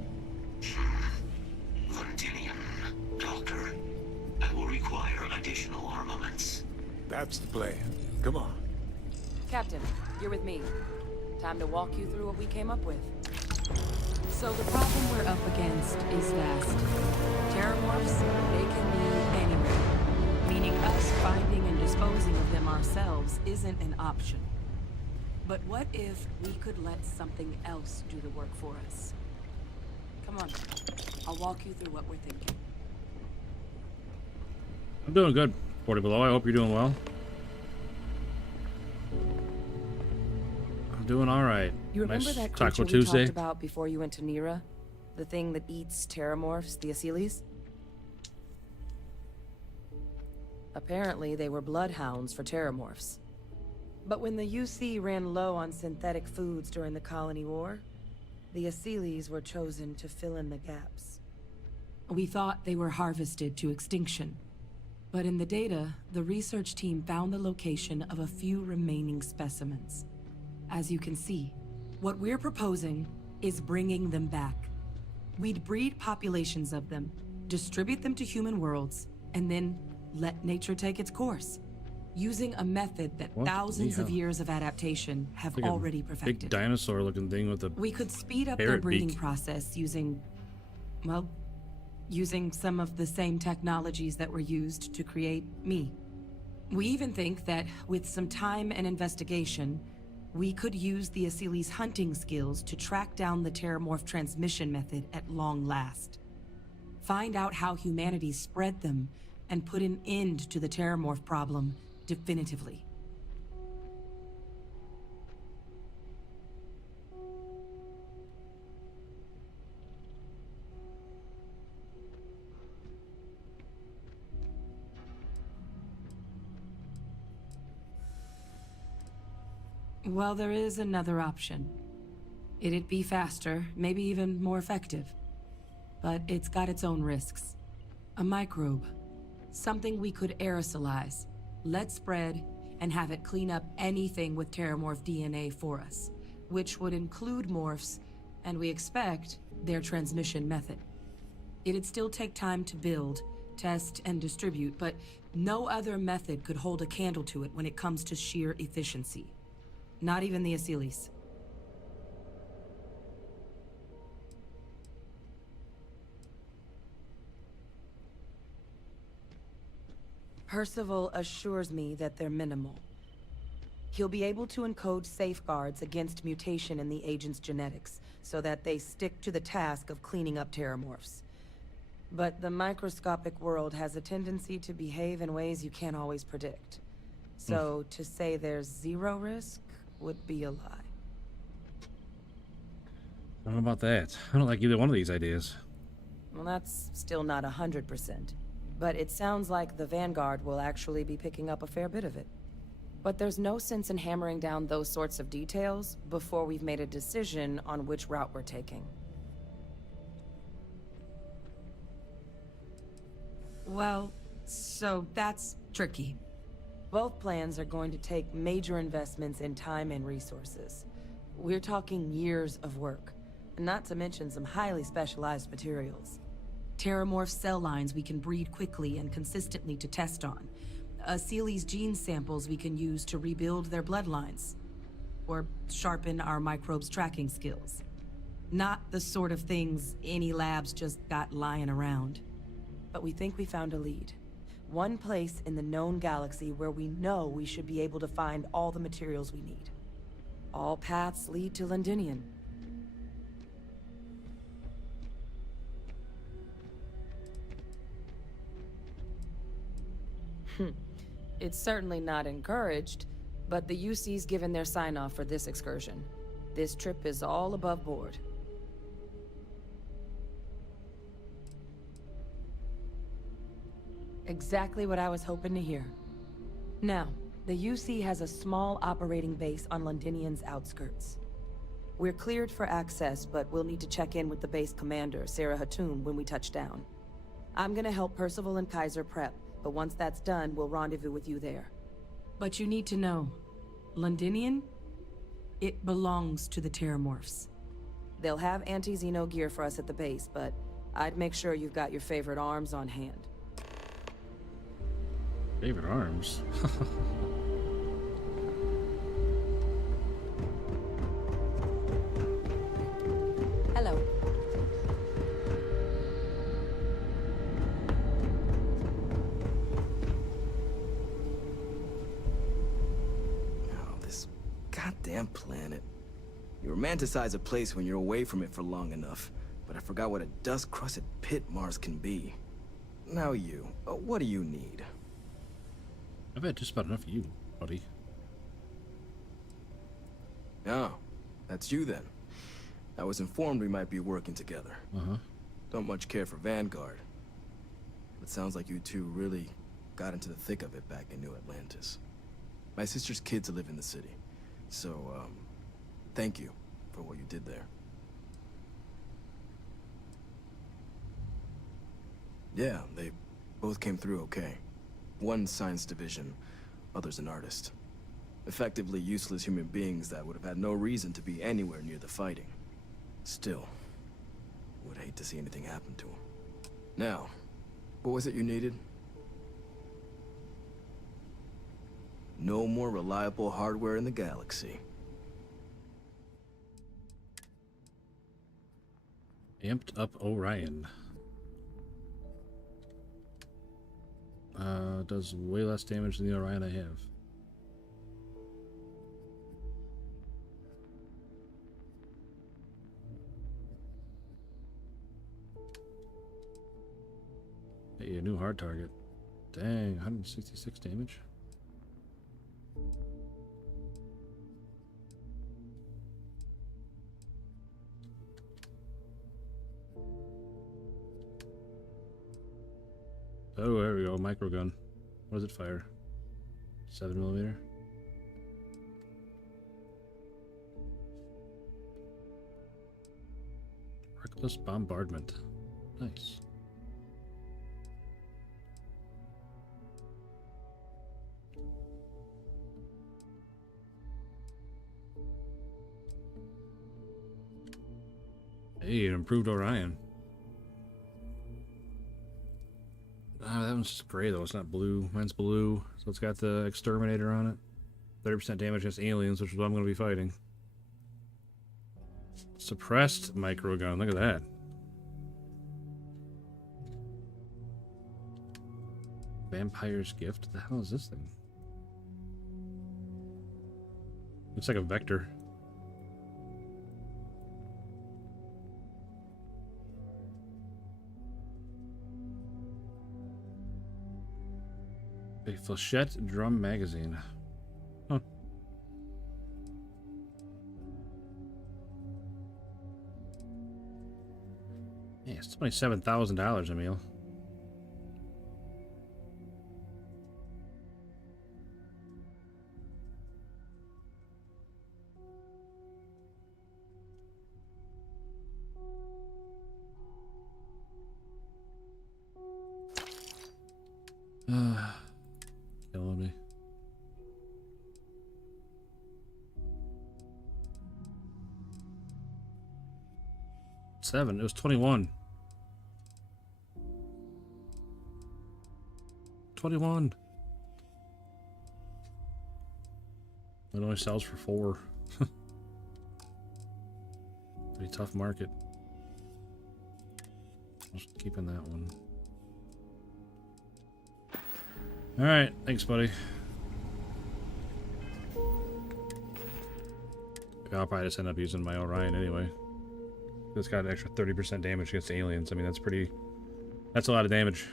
Londinian. Doctor, I will require additional armaments. That's the plan. Come on. Captain, you're with me. Time to walk you through what we came up with. So the problem we're up against is vast. Terramorphs, they can be anywhere. Meaning us finding and disposing of them ourselves isn't an option. But what if we could let something else do the work for us? Come on, I'll walk you through what we're thinking. I'm doing good, 40 below. I hope you're doing well. I'm doing all right. You remember nice that Taco creature we Tuesday? talked about before you went to Niira? The thing that eats terramorphs, the Asylees? Apparently, they were bloodhounds for terramorphs. But when the UC ran low on synthetic foods during the Colony War, the Asylees were chosen to fill in the gaps. We thought they were harvested to extinction. But in the data, the research team found the location of a few remaining specimens. As you can see, what we're proposing is bringing them back. We'd breed populations of them, distribute them to human worlds, and then let nature take its course. Using a method that thousands of years of adaptation have like already perfected. Big dinosaur-looking thing with a We could speed up their parrot breeding beak. process using, well, using some of the same technologies that were used to create me. We even think that with some time and investigation, we could use the Asylees' hunting skills to track down the Terramorph transmission method at long last. Find out how humanity spread them and put an end to the Terramorph problem definitively. Well, there is another option. It'd be faster, maybe even more effective. But it's got its own risks. A microbe. Something we could aerosolize, let spread, and have it clean up anything with terramorph DNA for us. Which would include morphs, and we expect their transmission method. It'd still take time to build, test, and distribute, but no other method could hold a candle to it when it comes to sheer efficiency. Not even the Asylees. Percival assures me that they're minimal. He'll be able to encode safeguards against mutation in the agent's genetics, so that they stick to the task of cleaning up terramorphs. But the microscopic world has a tendency to behave in ways you can't always predict. So to say there's zero risk would be a lie. I don't know about that. I don't like either one of these ideas. Well, that's still not 100%. But it sounds like the Vanguard will actually be picking up a fair bit of it. But there's no sense in hammering down those sorts of details before we've made a decision on which route we're taking. Well, so that's tricky. Both plans are going to take major investments in time and resources. We're talking years of work, not to mention some highly specialized materials. Terramorph cell lines we can breed quickly and consistently to test on. Asylees gene samples we can use to rebuild their bloodlines. Or sharpen our microbes tracking skills. Not the sort of things any labs just got lying around. But we think we found a lead. One place in the known galaxy where we know we should be able to find all the materials we need. All paths lead to Londinian. It's certainly not encouraged, but the UC's given their sign-off for this excursion. This trip is all above board. Exactly what I was hoping to hear. Now, the UC has a small operating base on Londinian's outskirts. We're cleared for access, but we'll need to check in with the base commander, Commander Hatum, when we touch down. I'm gonna help Percival and Kaiser prep, but once that's done, we'll rendezvous with you there. But you need to know, Londinian? It belongs to the Terramorphs. They'll have anti-Xeno gear for us at the base, but I'd make sure you've got your favorite arms on hand. Favorite arms? Hello. Oh, this goddamn planet. You romanticize a place when you're away from it for long enough, but I forgot what a dust-crusted pit Mars can be. Now you, what do you need? I've had just about enough of you, buddy. Oh, that's you then. I was informed we might be working together. Don't much care for Vanguard. But sounds like you two really got into the thick of it back in New Atlantis. My sister's kids live in the city. So, thank you for what you did there. Yeah, they both came through okay. One science division, other's an artist. Effectively useless human beings that would have had no reason to be anywhere near the fighting. Still, would hate to see anything happen to them. Now, what was it you needed? No more reliable hardware in the galaxy. Amped up Orion. Does way less damage than the Orion I have. Hey, a new hard target. Dang, 166 damage. Oh, there we go. Microgun. What does it fire? 7mm. Reckless bombardment. Nice. Hey, an improved Orion. Ah, that one's gray though. It's not blue. Mine's blue, so it's got the exterminator on it. 30% damage against aliens, which is what I'm going to be fighting. Suppressed microgun. Look at that. Vampire's gift. What the hell is this thing? Looks like a vector. A flechette drum magazine. Huh. Yeah, it's $27,000, Emil. Killing me. It was 21. 21. It only sells for 4. Pretty tough market. Just keeping that one. Alright, thanks, buddy. I'll probably just end up using my Orion anyway. It's got an extra 30% damage against aliens. I mean, that's a lot of damage.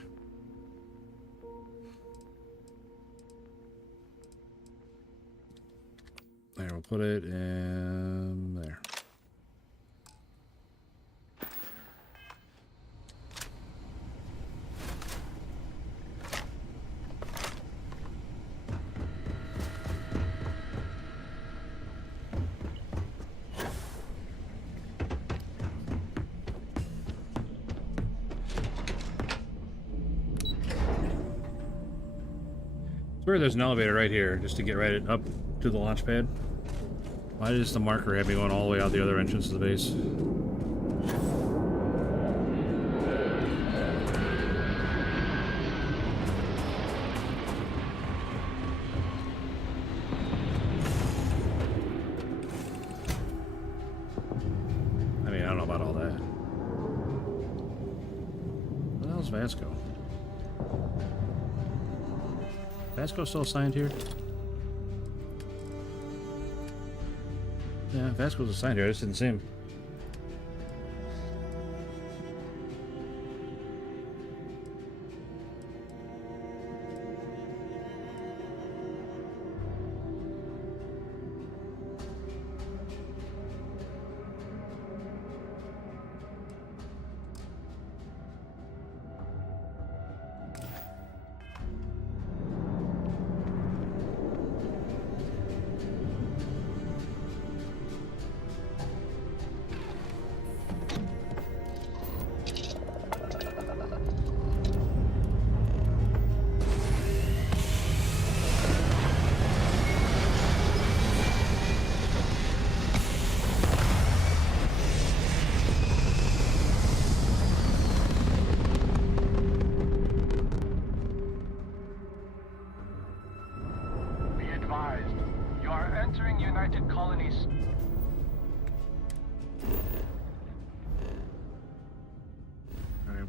There, we'll put it in there. Swear there's an elevator right here just to get right up to the launch pad. Why does the marker have me going all the way out the other entrance of the base? I mean, I don't know about all that. What the hell's Vasco? Vasco still assigned here? Yeah, Vasco's assigned here. I just didn't see him.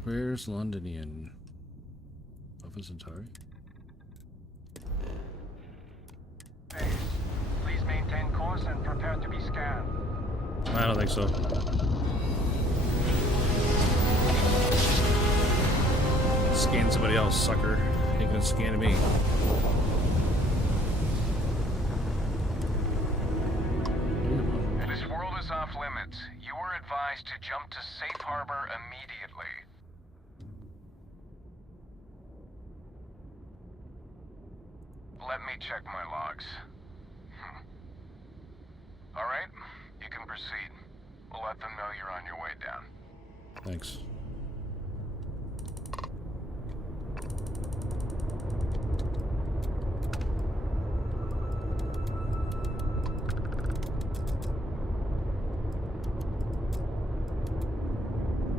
Where's Londinian? Alpha Centauri? Base, please maintain course and prepare to be scanned. I don't think so. Scan somebody else, sucker. You can scan me. This world is off limits. You are advised to jump to safe harbor immediately. Let me check my logs. All right, you can proceed. We'll let them know you're on your way down. Thanks. I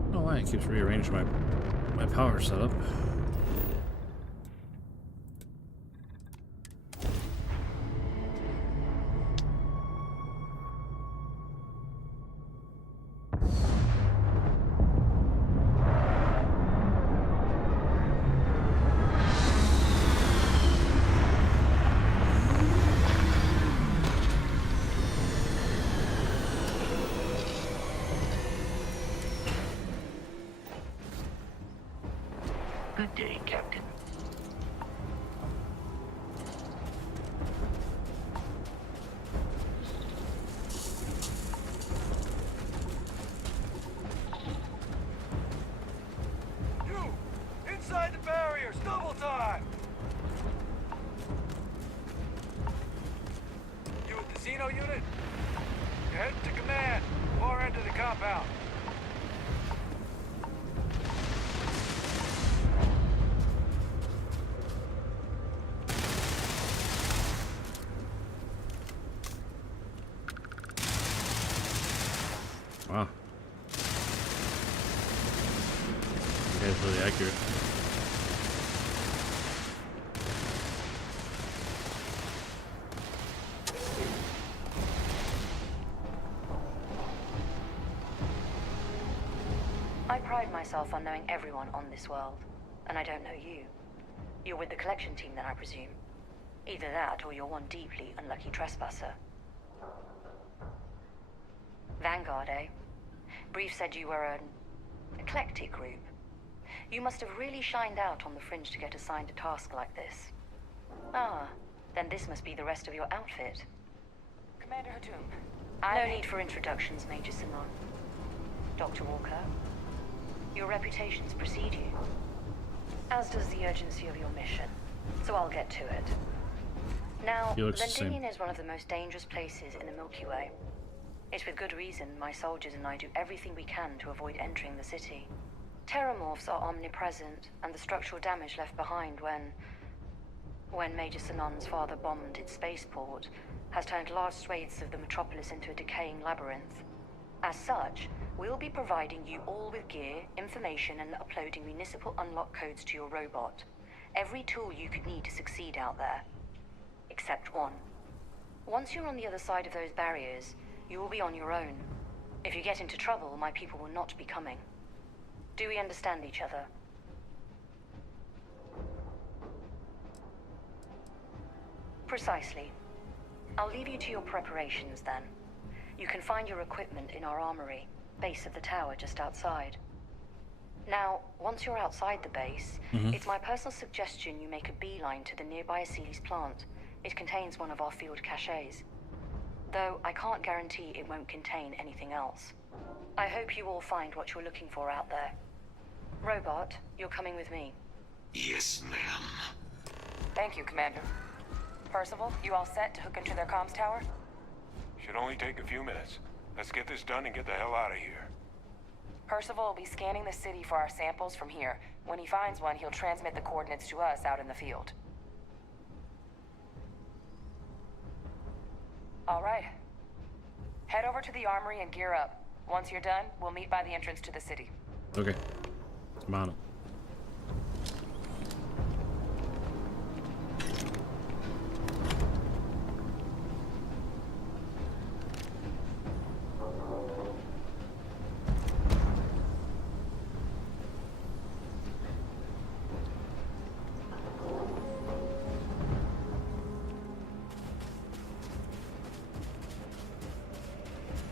don't know why it keeps rearranging my power setup. Good day, Captain. You! Inside the barriers! Double time! You with the Xeno unit? You're heading to command. Far end of the compound. Wow. That guy's really accurate. I pride myself on knowing everyone on this world, and I don't know you. You're with the collection team then, I presume. Either that, or you're one deeply unlucky trespasser. Vanguard, eh? Brief said you were an eclectic group. You must have really shined out on the fringe to get assigned a task like this. Ah, then this must be the rest of your outfit. Commander Hatum. No need for introductions, Major Simon. Dr. Walker, your reputations precede you, as does the urgency of your mission, so I'll get to it. Now, Londinian is one of the most dangerous places in the Milky Way. It's with good reason my soldiers and I do everything we can to avoid entering the city. Terramorphs are omnipresent, and the structural damage left behind when Major Sinon's father bombed its spaceport has turned large swathes of the metropolis into a decaying labyrinth. As such, we'll be providing you all with gear, information, and uploading municipal unlock codes to your robot. Every tool you could need to succeed out there. Except one. Once you're on the other side of those barriers, you will be on your own. If you get into trouble, my people will not be coming. Do we understand each other? Precisely. I'll leave you to your preparations then. You can find your equipment in our armory, base of the tower just outside. Now, once you're outside the base, it's my personal suggestion you make a beeline to the nearby Aceles plant. It contains one of our field caches. Though I can't guarantee it won't contain anything else. I hope you all find what you're looking for out there. Robot, you're coming with me. Yes, ma'am. Thank you, Commander. Percival, you all set to hook into their comms tower? Should only take a few minutes. Let's get this done and get the hell out of here. Percival will be scanning the city for our samples from here. When he finds one, he'll transmit the coordinates to us out in the field. All right. Head over to the armory and gear up. Once you're done, we'll meet by the entrance to the city. Okay. I'm on it.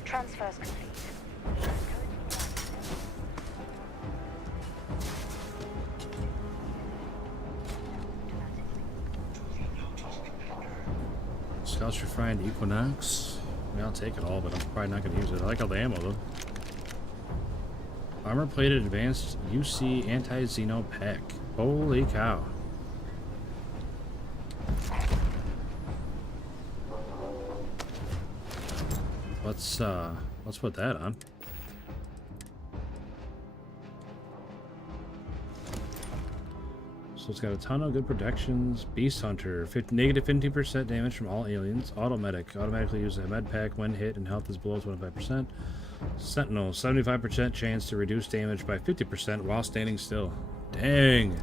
Transfers complete. Scouts refined Equinox. I mean, I'll take it all, but I'm probably not going to use it. I like all the ammo, though. Armor-plated advanced UC anti-Xeno pack. Holy cow. Let's put that on. So it's got a ton of good protections. Beast Hunter, negative 15% damage from all aliens. Automedic, automatically uses a med pack when hit and health is below 25%. Sentinel, 75% chance to reduce damage by 50% while standing still. Dang.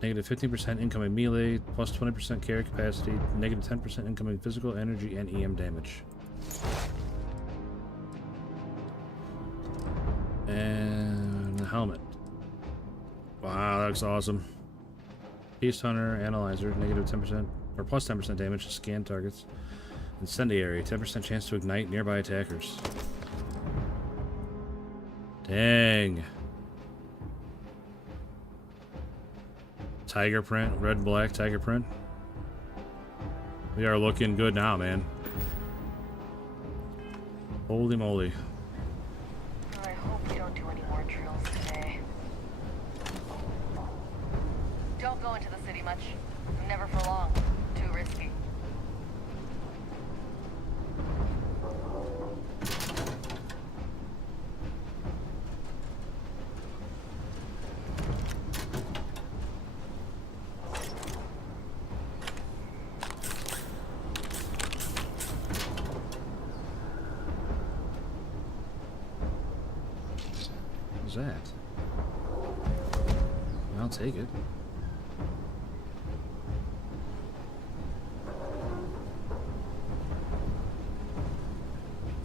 Negative 15% incoming melee, plus 20% carry capacity, negative 10% incoming physical, energy, and EM damage. And the helmet. Wow, that looks awesome. Beast Hunter, Analyzer, negative 10% or plus 10% damage to scan targets. Incendiary, 10% chance to ignite nearby attackers. Dang. Tiger print, red black tiger print. We are looking good now, man. Holy moly. I hope you don't do any more drills today. Don't go into the city much. Never for long. Too risky. That? I'll take it.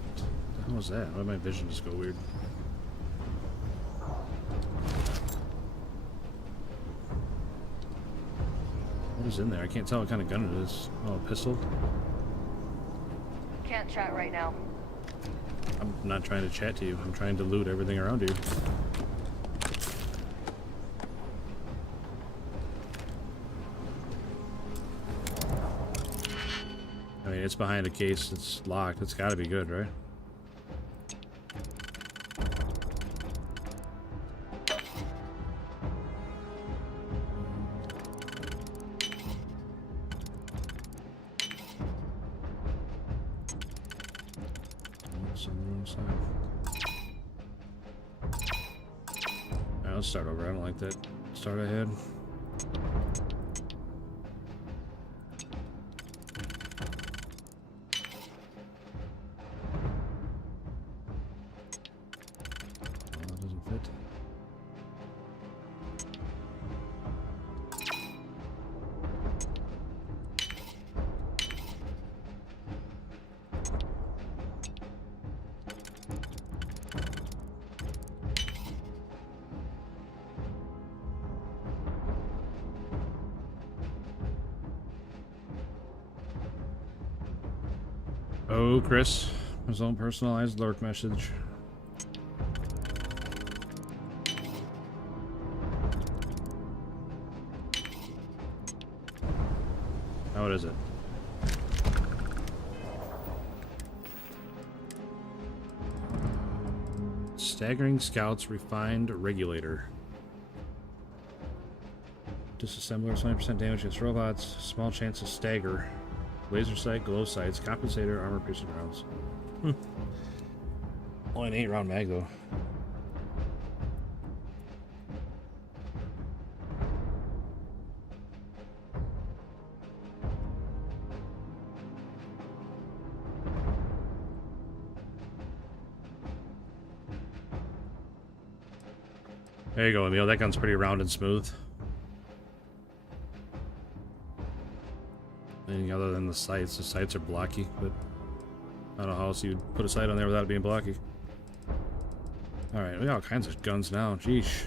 What the hell was that? Why did my vision just go weird? What is in there? I can't tell what kind of gun it is. Oh, a pistol? Can't chat right now. I'm not trying to chat to you. I'm trying to loot everything around you. I mean, it's behind a case. It's locked. It's got to be good, right? Alright, let's start over. I don't like that start ahead. That doesn't fit. Oh, Chris, his own personalized lurk message. Now what is it? Staggering Scouts Refined Regulator. Disassembler, 20% damage against robots, small chance to stagger. Laser sight, glow sights, compensator, armor piercing rounds. Only an 8-round mag though. There you go, Emil. That gun's pretty round and smooth. Anything other than the sights are blocky, but I don't know how else you'd put a sight on there without it being blocky. Alright, we got all kinds of guns now. Jeesh.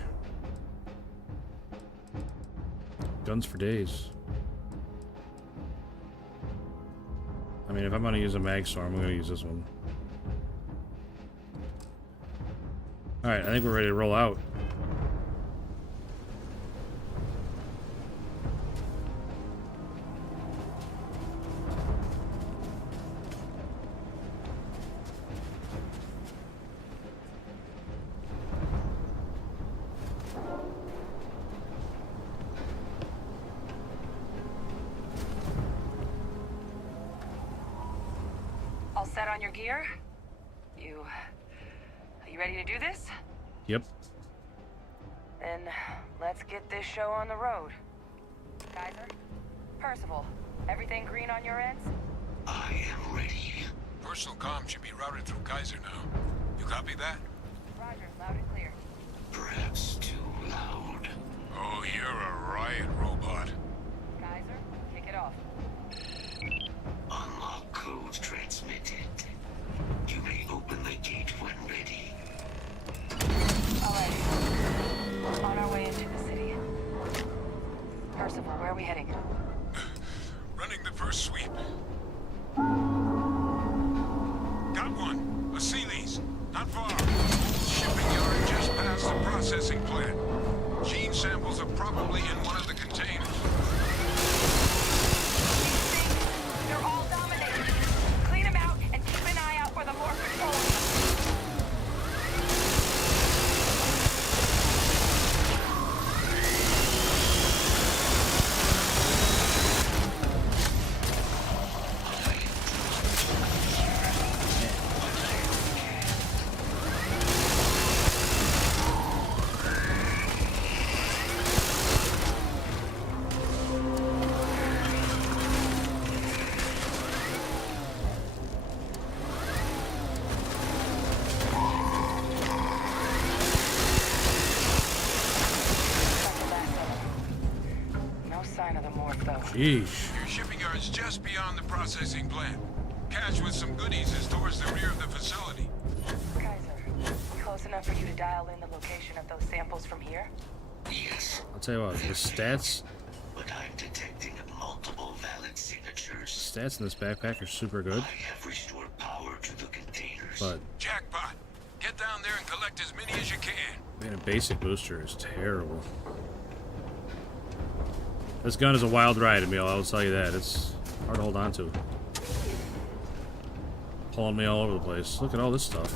Guns for days. I mean, if I'm gonna use a mag storm, I'm gonna use this one. Alright, I think we're ready to roll out. Set on your gear? Are you ready to do this? Yep. Then let's get this show on the road. Kaiser? Percival, everything green on your ends? I am ready. Personal comm should be routed through Kaiser now. You copy that? Roger, loud and clear. Perhaps too loud. Oh, you're a riot robot. Kaiser, kick it off. Unlock code transmitted. You may open the gate when ready. Alright. On our way into the city. Percival, where are we heading? Running the first sweep. Got one. A sea lease. Not far. Shipping yard just past the processing plant. Gene samples are probably in one of the containers. They're all dominated. Clean them out and keep an eye out for the more patrols. Yeesh. Your shipping yard's just beyond the processing plant. Cache with some goodies is towards the rear of the facility. Kaiser, close enough for you to dial in the location of those samples from here? Yes. I'll tell you what, the stats. But I'm detecting multiple valid signatures. Stats in this backpack are super good. I have restored power to the containers. But Jackpot. Get down there and collect as many as you can. man, a basic booster is terrible. This gun is a wild ride, Emil, I will tell you that. It's hard to hold on to. Pulling me all over the place. Look at all this stuff.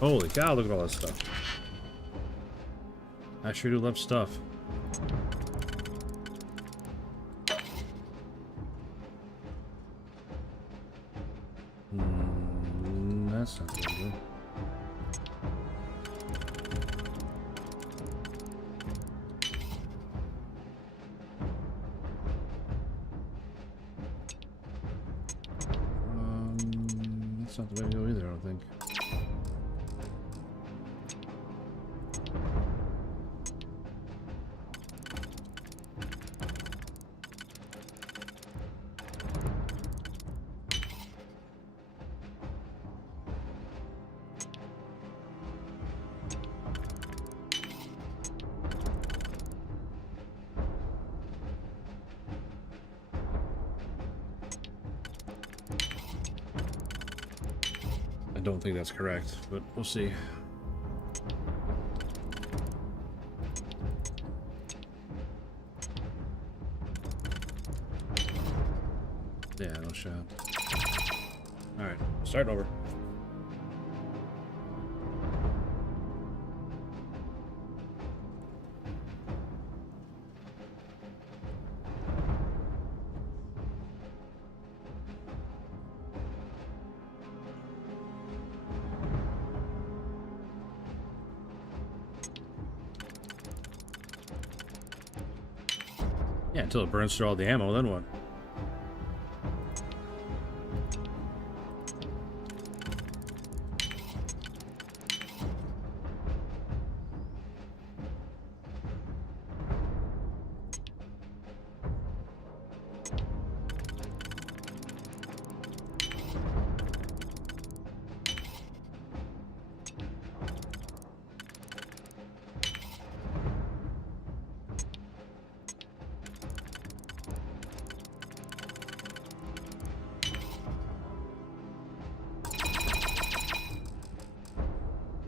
Holy cow, look at all this stuff. I sure do love stuff. That's not very good. That's not the way to go either, I don't think. I don't think that's correct, but we'll see. Yeah, no shot. Alright, starting over. Yeah, until it burns through all the ammo, then what?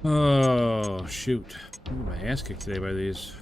Oh, shoot. I'm getting my ass kicked today by these.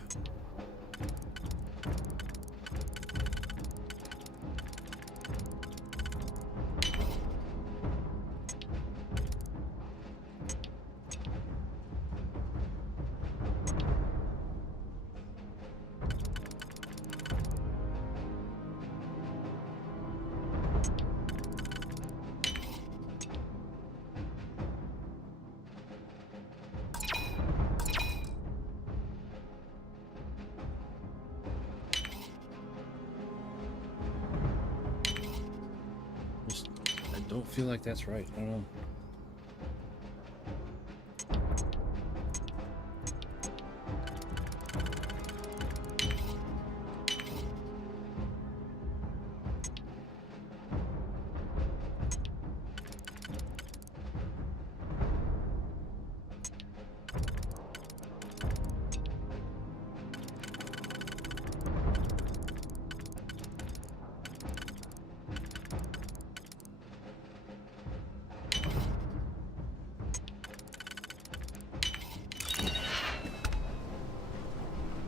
Don't feel like that's right. I don't know.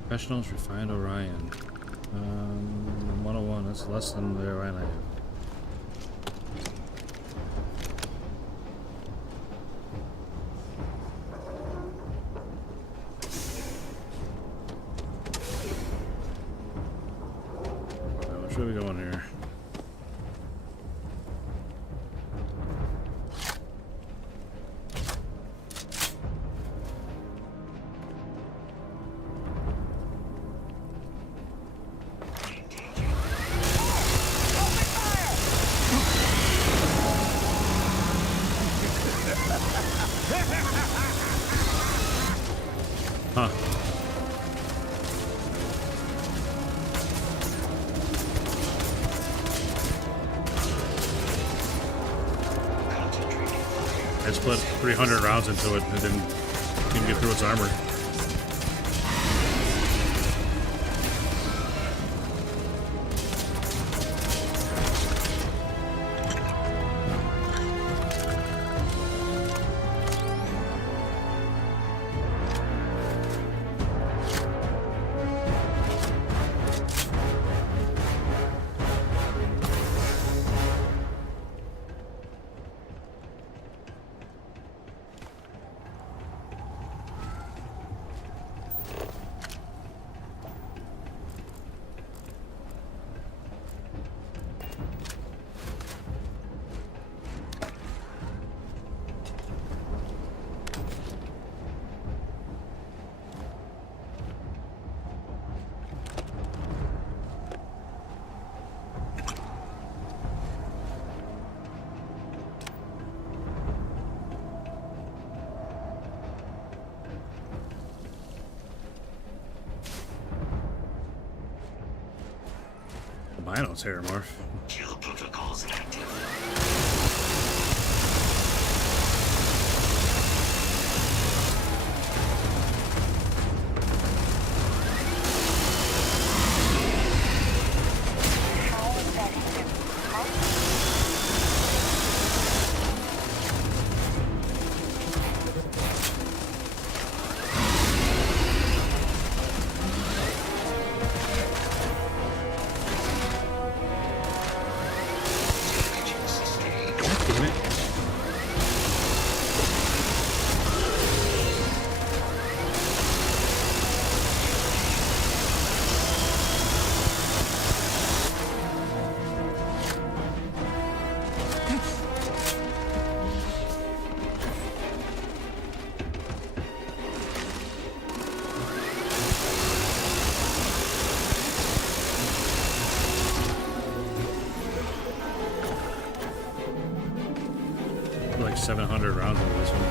Professionals refined Orion. 101, that's less than the Orion I have. Where should we go in here? I just put 300 rounds into it and it didn't even get through its armor. Albino Terramorph. Kill protocols active. Like 700 rounds into this one.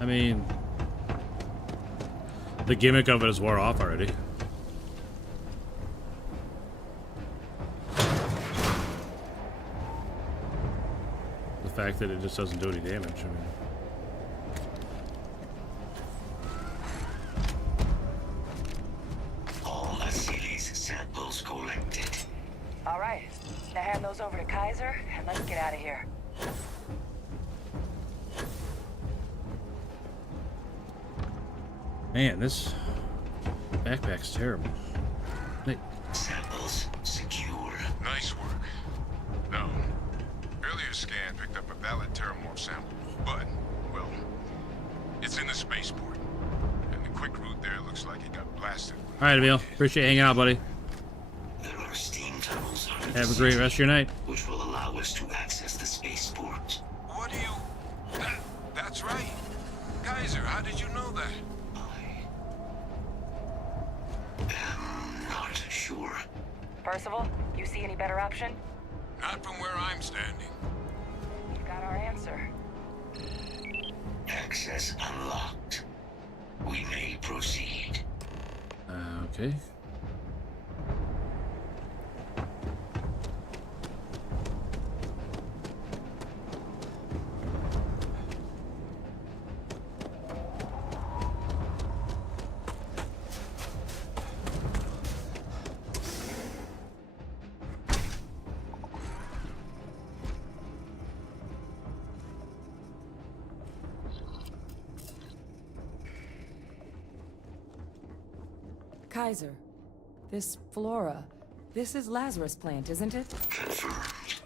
I mean, the gimmick of it is wore off already. The fact that it just doesn't do any damage. I mean. All Achilles samples collected. All right, now hand those over to Kaiser, and let's get out of here. Man, this backpack's terrible. Hey. Samples secure. Nice work. No. Earlier scan picked up a valid terramorph sample, but, well, it's in the spaceport. And the quick route there looks like it got blasted. Alright, Emil. Appreciate hanging out, buddy. There are steam tunnels under Have the a great city, rest of your night. which will allow us to access the spaceport. What do you... That's right. Kaiser, how did you know that? I'm not sure. Percival, you see any better option? Not from where I'm standing. You got our answer. Access unlocked. We may proceed. Okay. Kaiser, this flora, this is Lazarus plant, isn't it? Confirmed.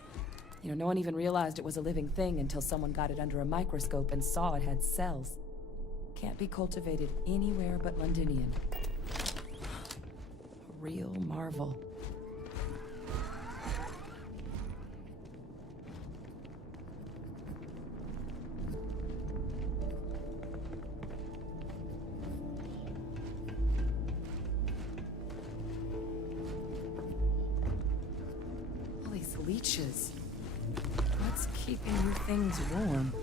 You know, no one even realized it was a living thing until someone got it under a microscope and saw it had cells. Can't be cultivated anywhere but Londinian. A real marvel. Leeches. What's keeping you things warm?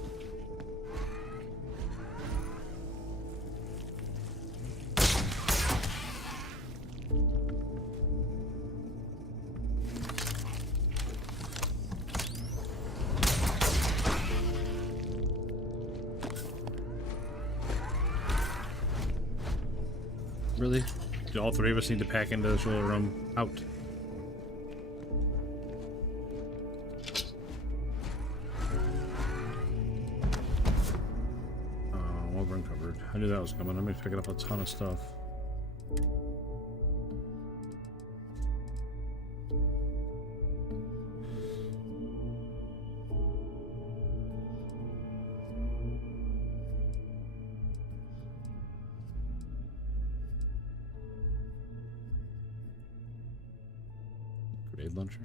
Really? Do all three of us need to pack into this little room? Out. Uncovered. I knew that was coming. I'm picking up a ton of stuff. Grenade launcher.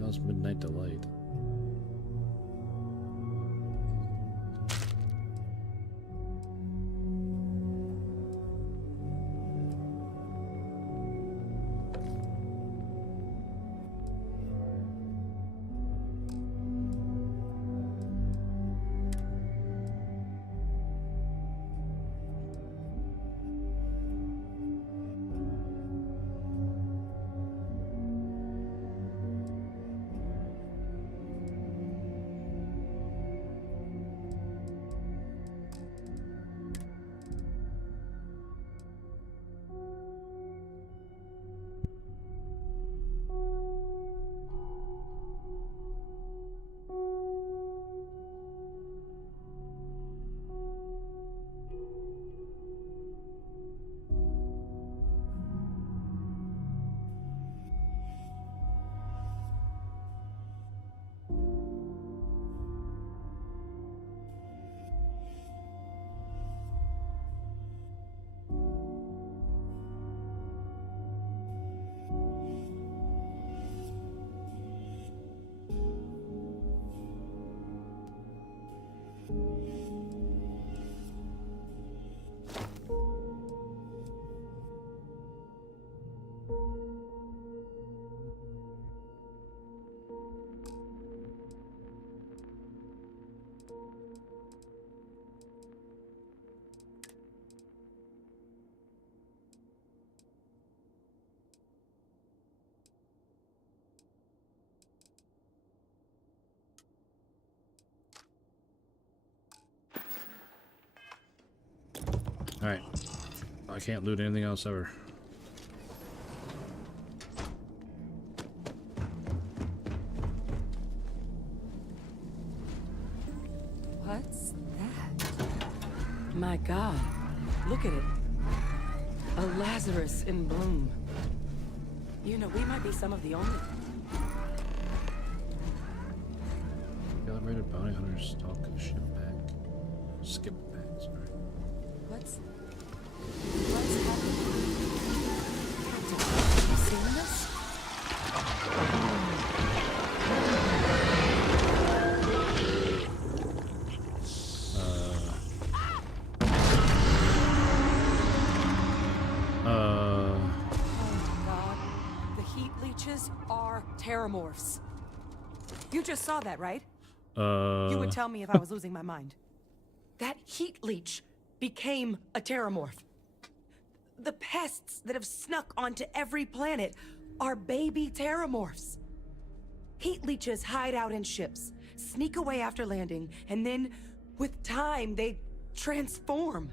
That was Midnight Delight. Alright. I can't loot anything else ever. My God, look at it. A Lazarus in bloom. You know, we might be some of the only... Calibrated bounty hunters stalk a ship back. Skip back, sorry. What's happening? Have you seen this? Oh my God. The heat leeches are terramorphs. You just saw that, right? You would tell me if I was losing my mind. That heat leech became a terramorph. The pests that have snuck onto every planet are baby terramorphs. Heat leeches hide out in ships, sneak away after landing, and then, with time, they transform.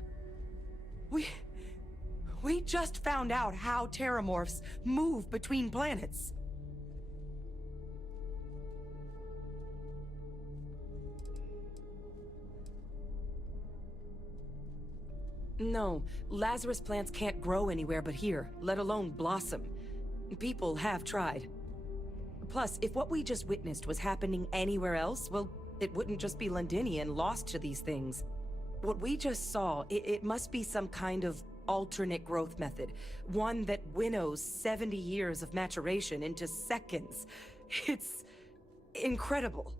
We just found out how terramorphs move between planets. No, Lazarus plants can't grow anywhere but here, let alone blossom. People have tried. Plus, if what we just witnessed was happening anywhere else, well, it wouldn't just be Londinian lost to these things. What we just saw, it must be some kind of alternate growth method. One that winnows 70 years of maturation into seconds. It's incredible.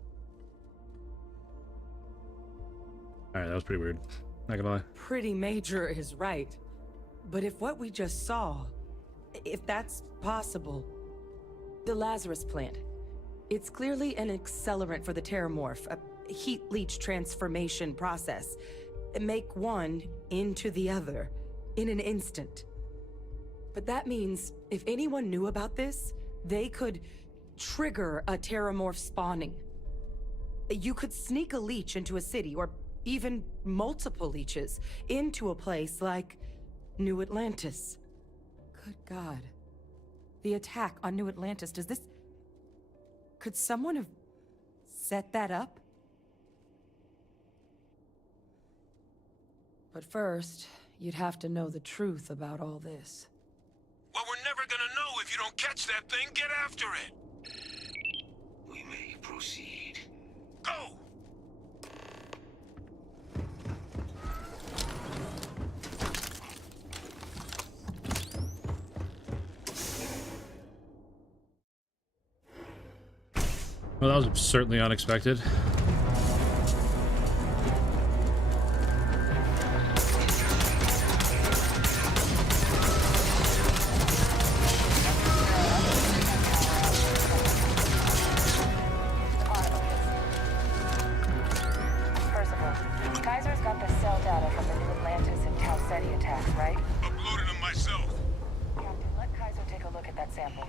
Alright, that was pretty weird. Not gonna lie. Pretty major is right. But if what we just saw, if that's possible, the Lazarus plant, it's clearly an accelerant for the terramorph, a heat leech transformation process. Make one into the other in an instant. But that means if anyone knew about this, they could trigger a terramorph spawning. You could sneak a leech into a city, or even multiple leeches, into a place like New Atlantis. Good God. The attack on New Atlantis, could someone have set that up? But first, you'd have to know the truth about all this. Well, we're never gonna know if you don't catch that thing. Get after it. We may proceed. Go! Well, that was certainly unexpected. Kaiser's got the cell data from the New Atlantis and Tau Ceti attacks, right? Uploaded them myself. Captain, let Kaiser take a look at that sample.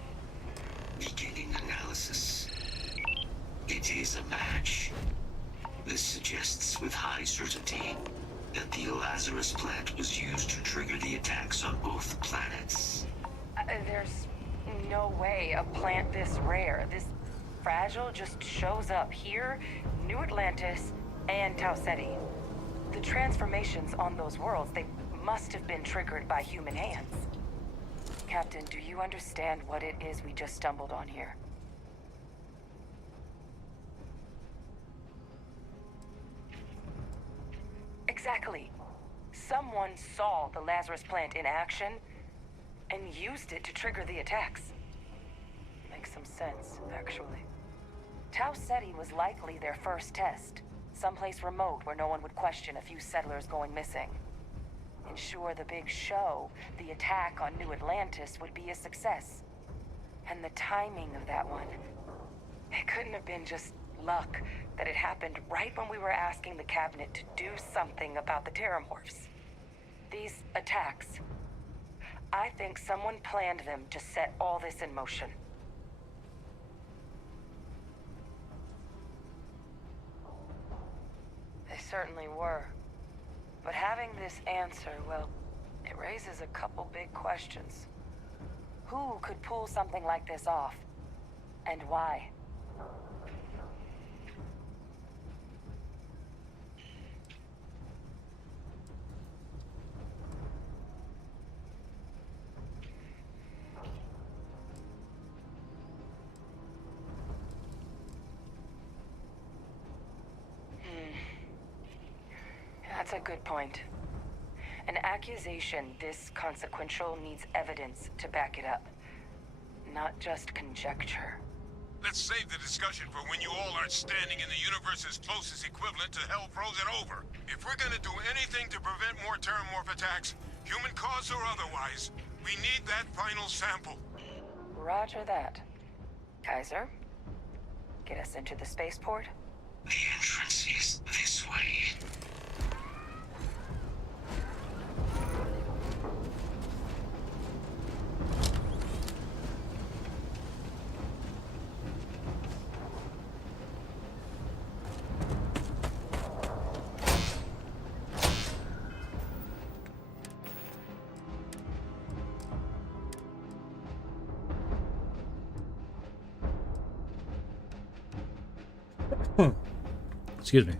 Beginning analysis. It is a match. This suggests with high certainty that the Lazarus plant was used to trigger the attacks on both planets. There's no way a plant this rare, this fragile, just shows up here, New Atlantis, and Tau Ceti. The transformations on those worlds, they must have been triggered by human hands. Captain, do you understand what it is we just stumbled on here? Exactly. Someone saw the Lazarus plant in action and used it to trigger the attacks. Makes some sense, actually. Tau Ceti was likely their first test. Someplace remote where no one would question a few settlers going missing. Ensure the big show, the attack on New Atlantis, would be a success. And the timing of that one, it couldn't have been just luck that it happened right when we were asking the cabinet to do something about the terramorphs. These attacks, I think someone planned them to set all this in motion. They certainly were. But having this answer, well, it raises a couple big questions. Who could pull something like this off? And why? That's a good point. An accusation this consequential needs evidence to back it up, not just conjecture. Let's save the discussion for when you all aren't standing in the universe's closest equivalent to hell frozen over. If we're gonna do anything to prevent more Terramorph attacks, human cause or otherwise, we need that final sample. Roger that. Kaiser, get us into the spaceport? The entrance is this way. Excuse me.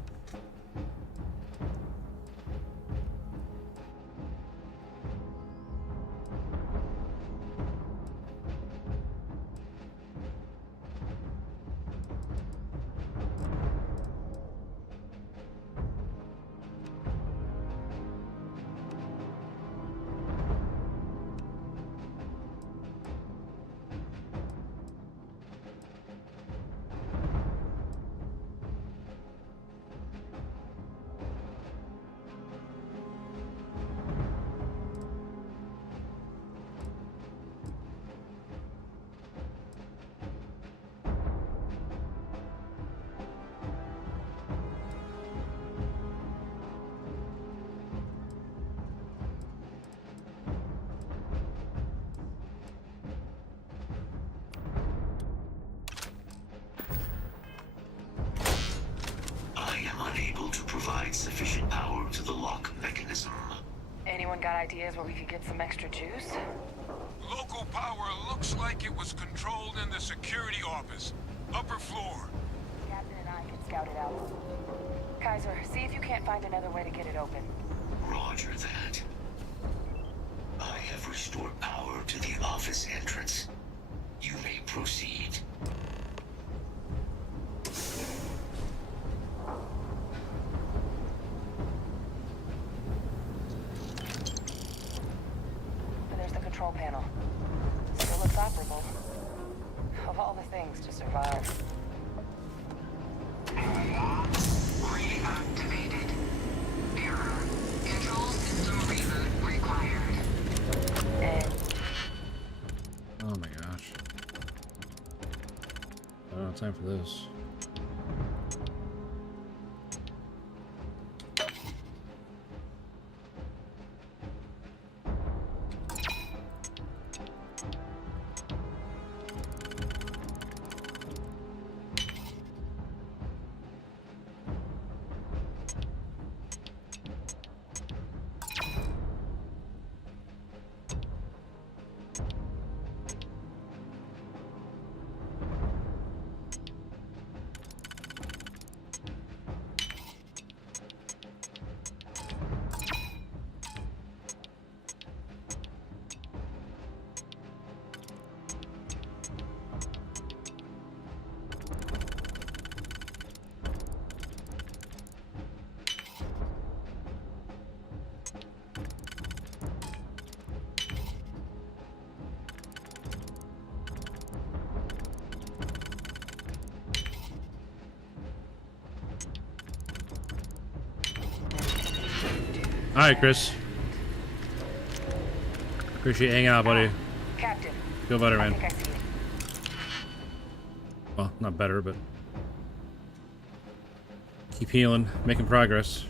Sufficient power to the lock mechanism. Anyone got ideas where we could get some extra juice? Local power looks like it was controlled in the security office. Upper floor. Captain and I can scout it out. Kaiser, see if you can't find another way to get it open. Roger that. I have restored power to the office entrance. You may proceed. Control panel. Still looks operable. Of all the things to survive. Reactivated. Error. Control system reboot required. Oh my gosh. I don't have time for this. All right, Chris. Appreciate hanging out, buddy. Captain. Feel better, man. I think I see it. Well, not better, but keep healing, making progress.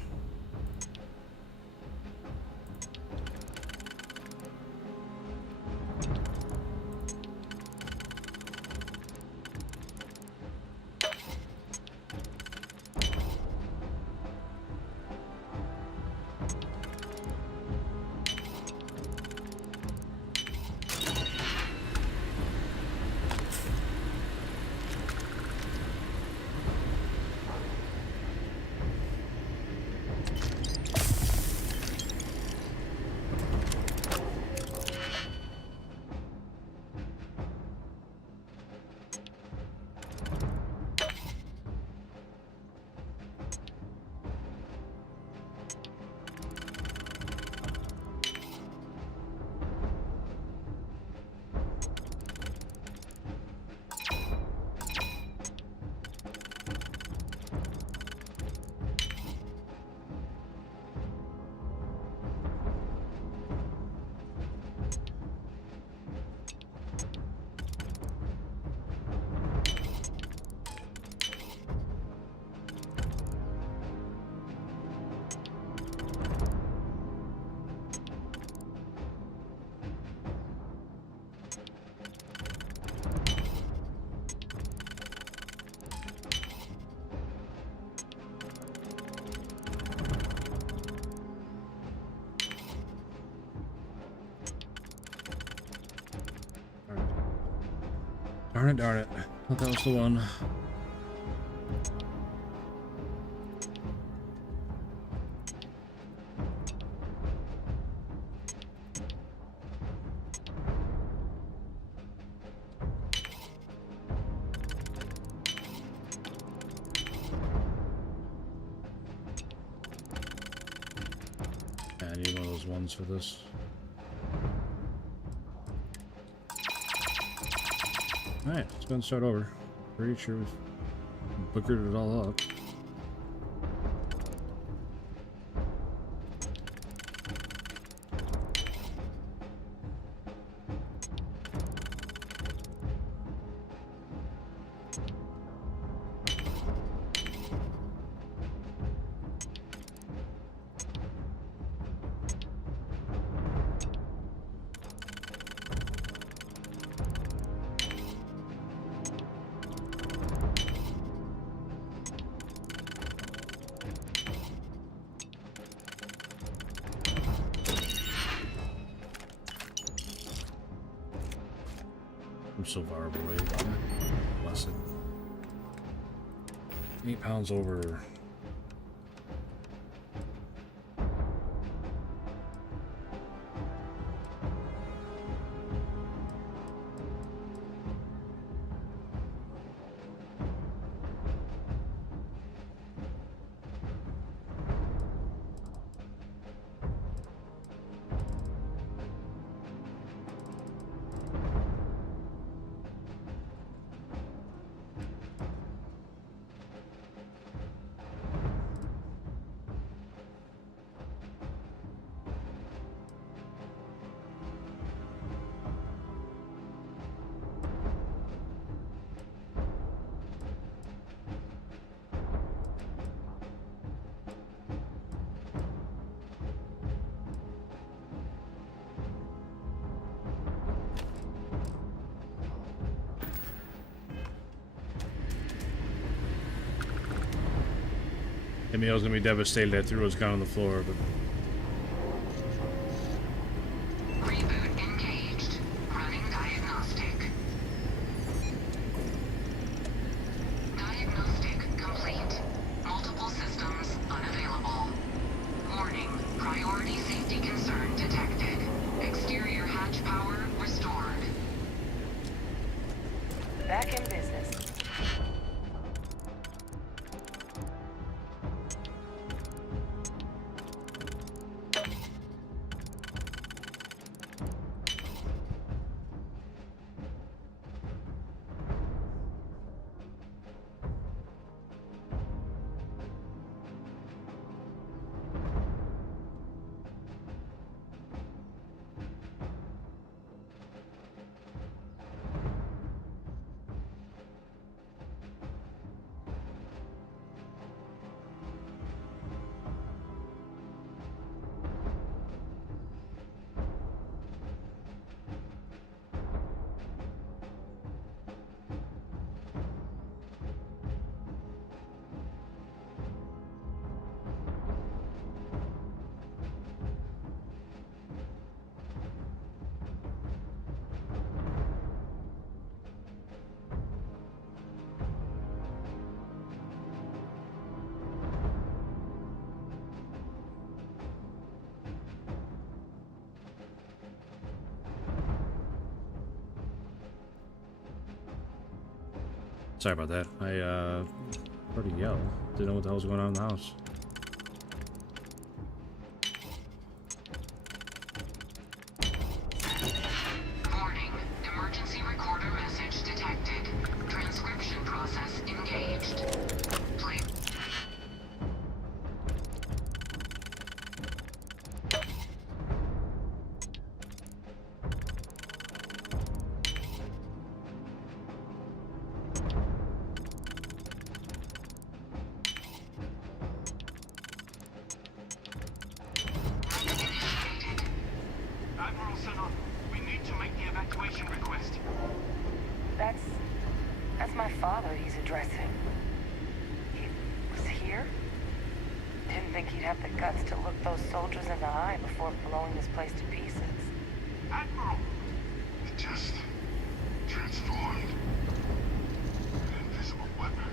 Darn it, darn it. I thought that was the one. Yeah, I need one of those ones for this. Alright, let's go and start over. Pretty sure we've boogered it all up. I'm so far away. Bless it. 8 pounds over. Emil's gonna be devastated I threw his gun on the floor, but Reboot engaged. Running diagnostic. Diagnostic complete. Multiple systems unavailable. Warning. Priority safety concern detected. Exterior hatch power restored. Back in business. sorry about that. I heard a yell. Didn't know what the hell was going on in the house. Warning. Emergency recorder message detected. Transcription process engaged. Please. Admiral Senna, we need to make the evacuation request. That's my father he's addressing. He was here? Didn't think he'd have the guts to look those soldiers in the eye before blowing this place to pieces. Admiral! It just transformed. weapon.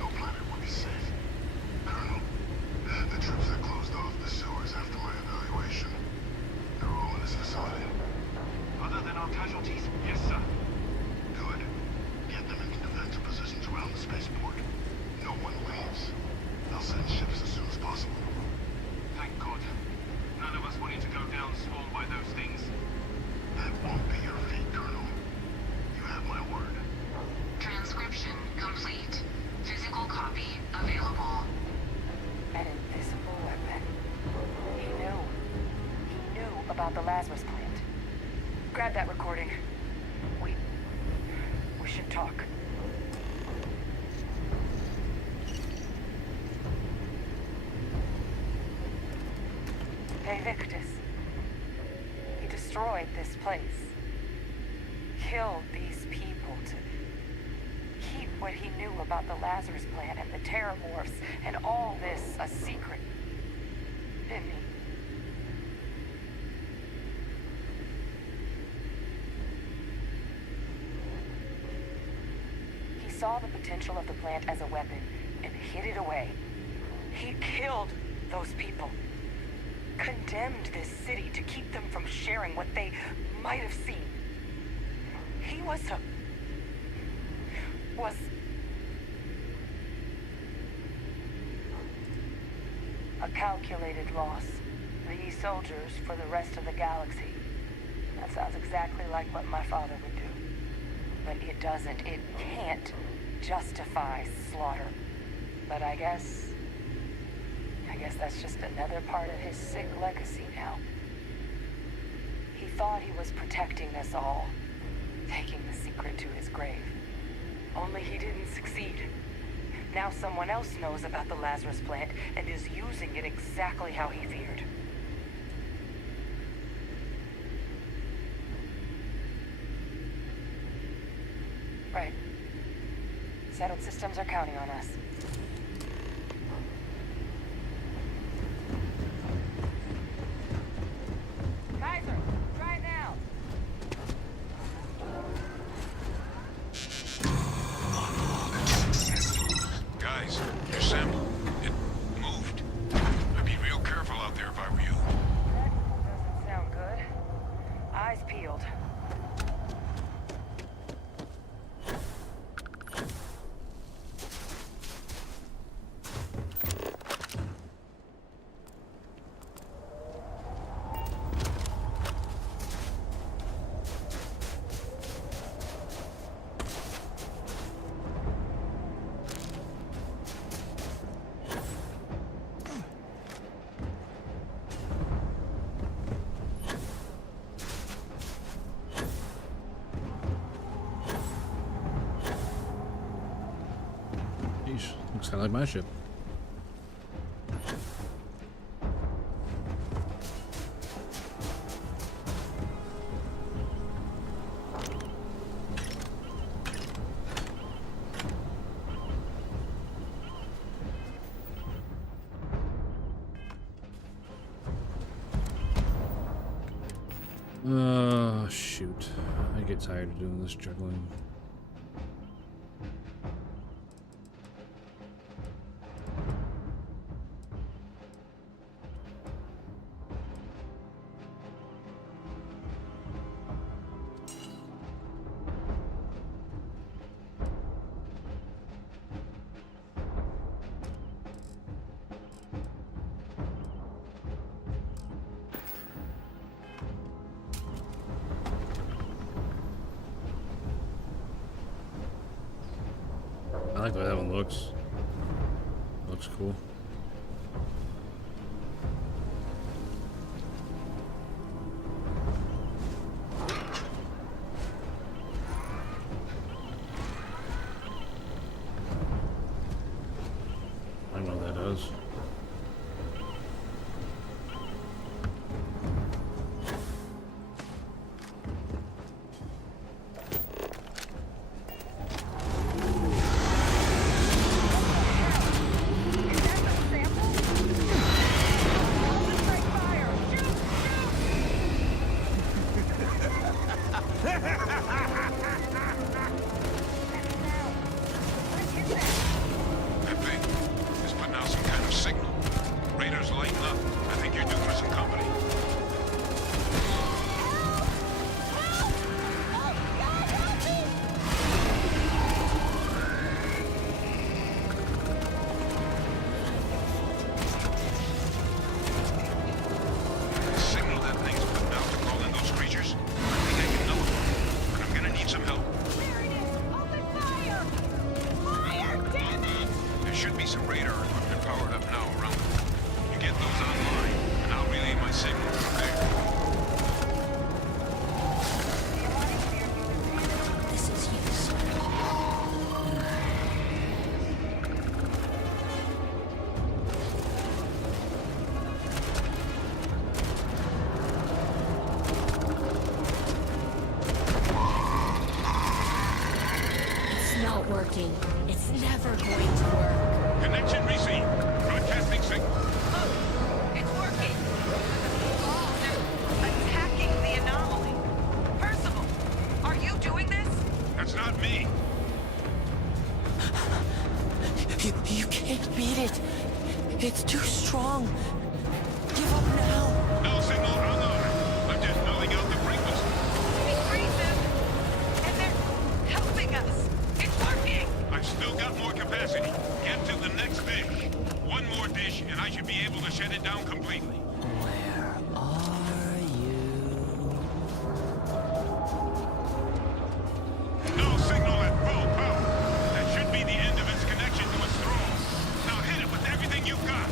No planet would be safe. Colonel, the troops that closed off the sewers after my evaluation, they're all in this facility. Other than our casualties? Yes, sir. Good. Get them into defensive positions around the spaceport. No one leaves. They'll send ships as soon as possible. Thank God. None of us wanted to go down swarmed by those things. That won't be your fate, Colonel. You have my word. Transcription complete. Physical copy available. An invisible weapon. He knew. He knew about the Lazarus plant. Grab that recording. We should talk. Hey, Victus. He destroyed this place. Killed these people to keep what he knew about the Lazarus plant and the Terramorphs and all this a secret. Didn't he? He saw the potential of the plant as a weapon and hid it away. He killed those people. Condemned this city to keep them from sharing what they might have seen. He was a calculated loss. These soldiers for the rest of the galaxy. That sounds exactly like what my father would do. But it doesn't, it can't justify slaughter. But I guess that's just another part of his sick legacy now. He thought he was protecting us all, taking the secret to his grave. Only he didn't succeed. Now someone else knows about the Lazarus plant and is using it exactly how he feared. Right. Settled systems are counting on us. Kaiser, try it now. Guys, your sample, it moved. I'd be real careful out there if I were you. Doesn't sound good. Eyes peeled. Looks kind of like my ship. Oh, shoot. I get tired of doing this juggling. I like the way that one looks. Looks cool. I don't know what that does. working. It's never going to work. Connection received. Broadcasting signal. Oh, it's working. They're attacking the anomaly. Percival, are you doing this? That's not me. You can't beat it. It's too strong. Give up now. No signal hung on. I'm just nullling out the frequency. We freeze them, and they're helping us. It's working. I've still got more capacity. Get to the next dish. One more dish, and I should be able to shut it down completely. Where are you? No signal at full power. That should be the end of its connection to its thrall. Now hit it with everything you've got.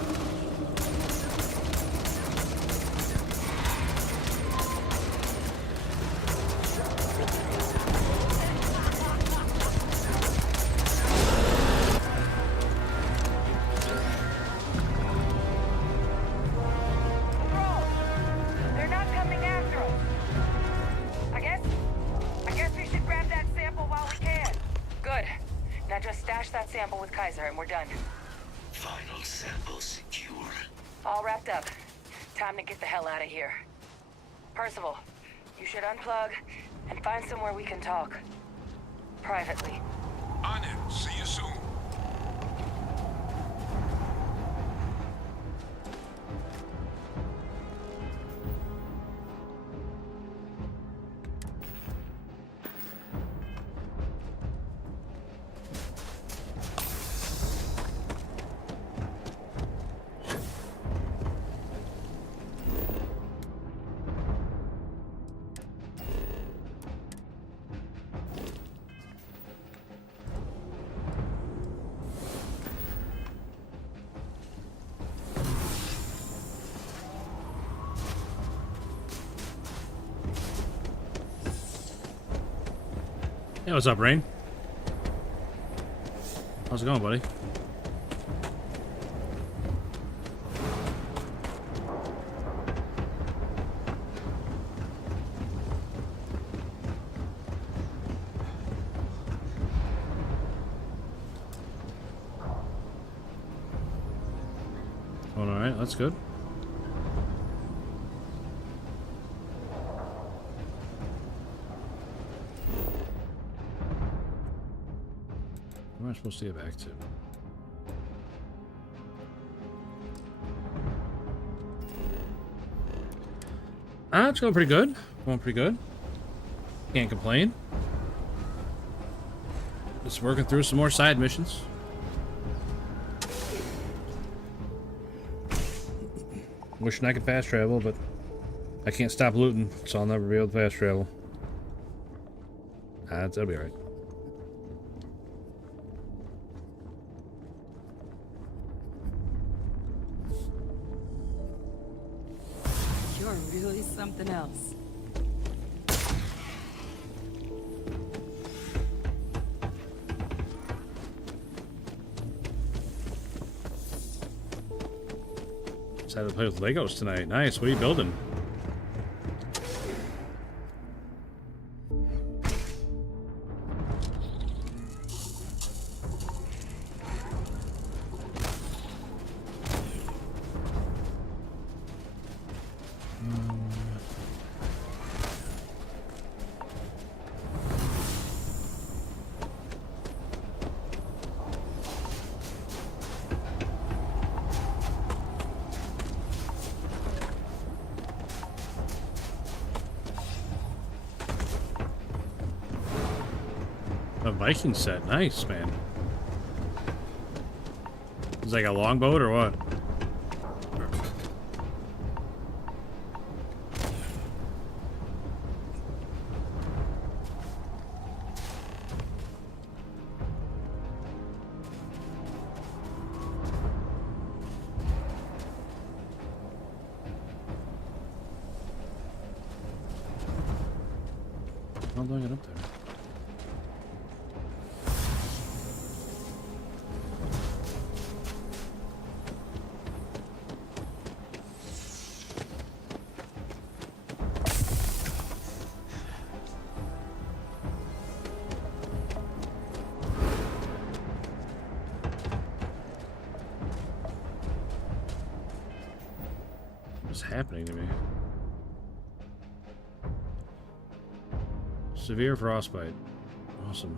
They're not coming after us. I guess we should grab that sample while we can. Good. Now just stash that sample with Kaiser and we're done. Final sample secure. All wrapped up. Time to get the hell out of here. Percival, you should unplug and find somewhere we can talk. Privately. On it. See you soon. Hey, what's up, Rain? How's it going, buddy? All right, that's good. Where am I supposed to get back to? It's going pretty good. Going pretty good. Can't complain. Just working through some more side missions. Wishing I could fast travel, but I can't stop looting, so I'll never be able to fast travel. That'll be alright. You're really something else. Decided to play with Legos tonight. Nice. What are you building? A Viking set. Nice, man. Is it like a longboat or what? How do I get up there? is happening to me? Severe frostbite. Awesome.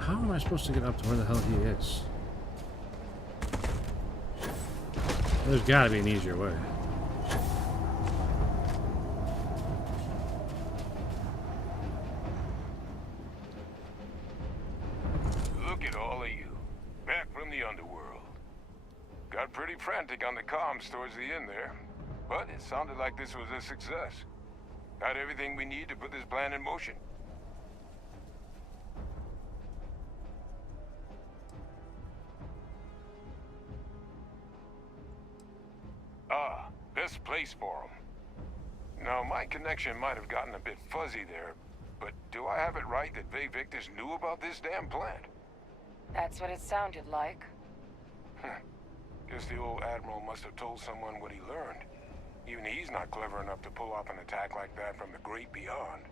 How am I supposed to get up to where the hell he is? There's gotta be an easier way. Look at all of you. Back from the underworld. Got pretty frantic on the comms towards the end there. But it sounded like this was a success. Got everything we need to put this plan in motion. Ah, best place for them. Now, my connection might have gotten a bit fuzzy there, but do I have it right that Victus knew about this damn plant? That's what it sounded like. Guess the old Admiral must have told someone what he learned. Even he's not clever enough to pull off an attack like that from the great beyond.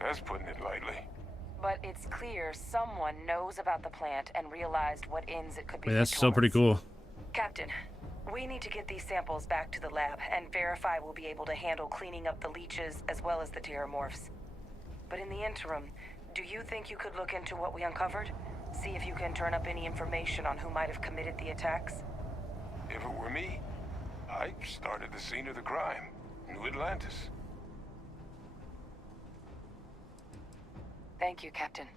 That's putting it lightly. But it's clear someone knows about the plant and realized what ends it could be. Man, that's still pretty cool. Captain, we need to get these samples back to the lab and verify we'll be able to handle cleaning up the leeches as well as the terramorphs. But in the interim, do you think you could look into what we uncovered? See if you can turn up any information on who might have committed the attacks? If it were me, I'd start at the scene of the crime, New Atlantis. Thank you, Captain.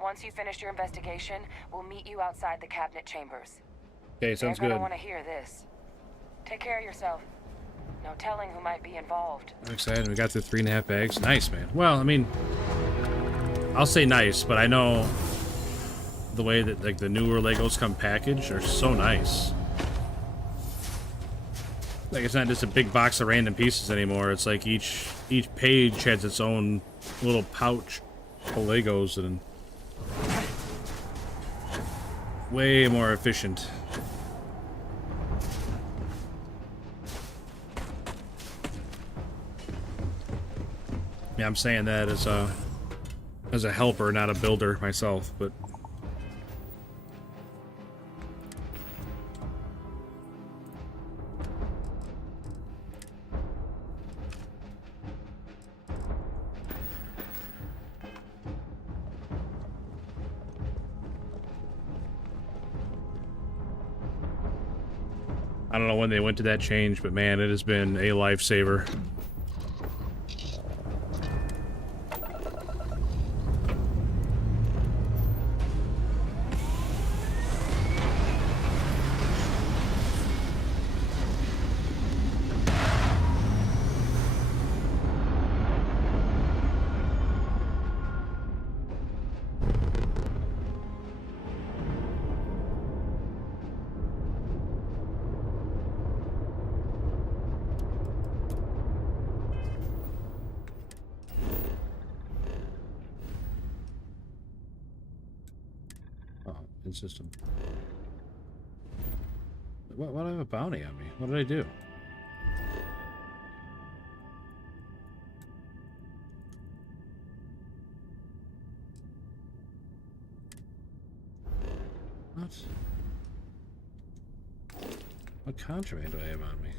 Once you finish your investigation, we'll meet you outside the cabinet chambers. Okay, sounds They're good. gonna want to hear this. Take care of yourself. No telling who might be involved. I'm excited. We got the 3.5 bags. Nice, man. Well, I mean, I'll say nice, but I know the way that like the newer Legos come packaged are so nice. Like it's not just a big box of random pieces anymore. It's like each page has its own little pouch of Legos and way more efficient. Yeah, I'm saying that as a helper, not a builder myself, but I don't know when they went to that change, but man, it has been a lifesaver. System. Why do I have a bounty on me? What did I do? What? What contraband do I have on me?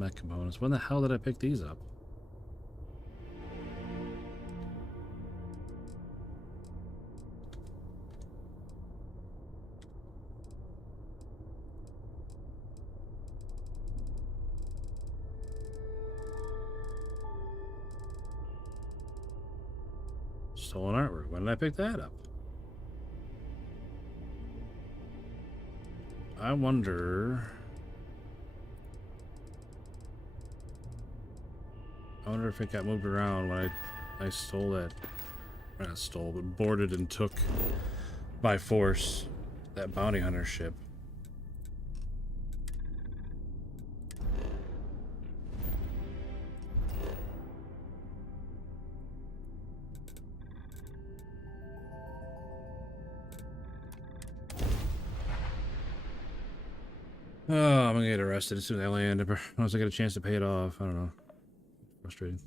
Mech components. When the hell did I pick these up? Stolen artwork. When did I pick that up? I wonder if it got moved around when I stole that. Not stole, but boarded and took by force that bounty hunter ship. Oh, I'm gonna get arrested as soon as I land. Unless I get a chance to pay it off. I don't know. Frustrating.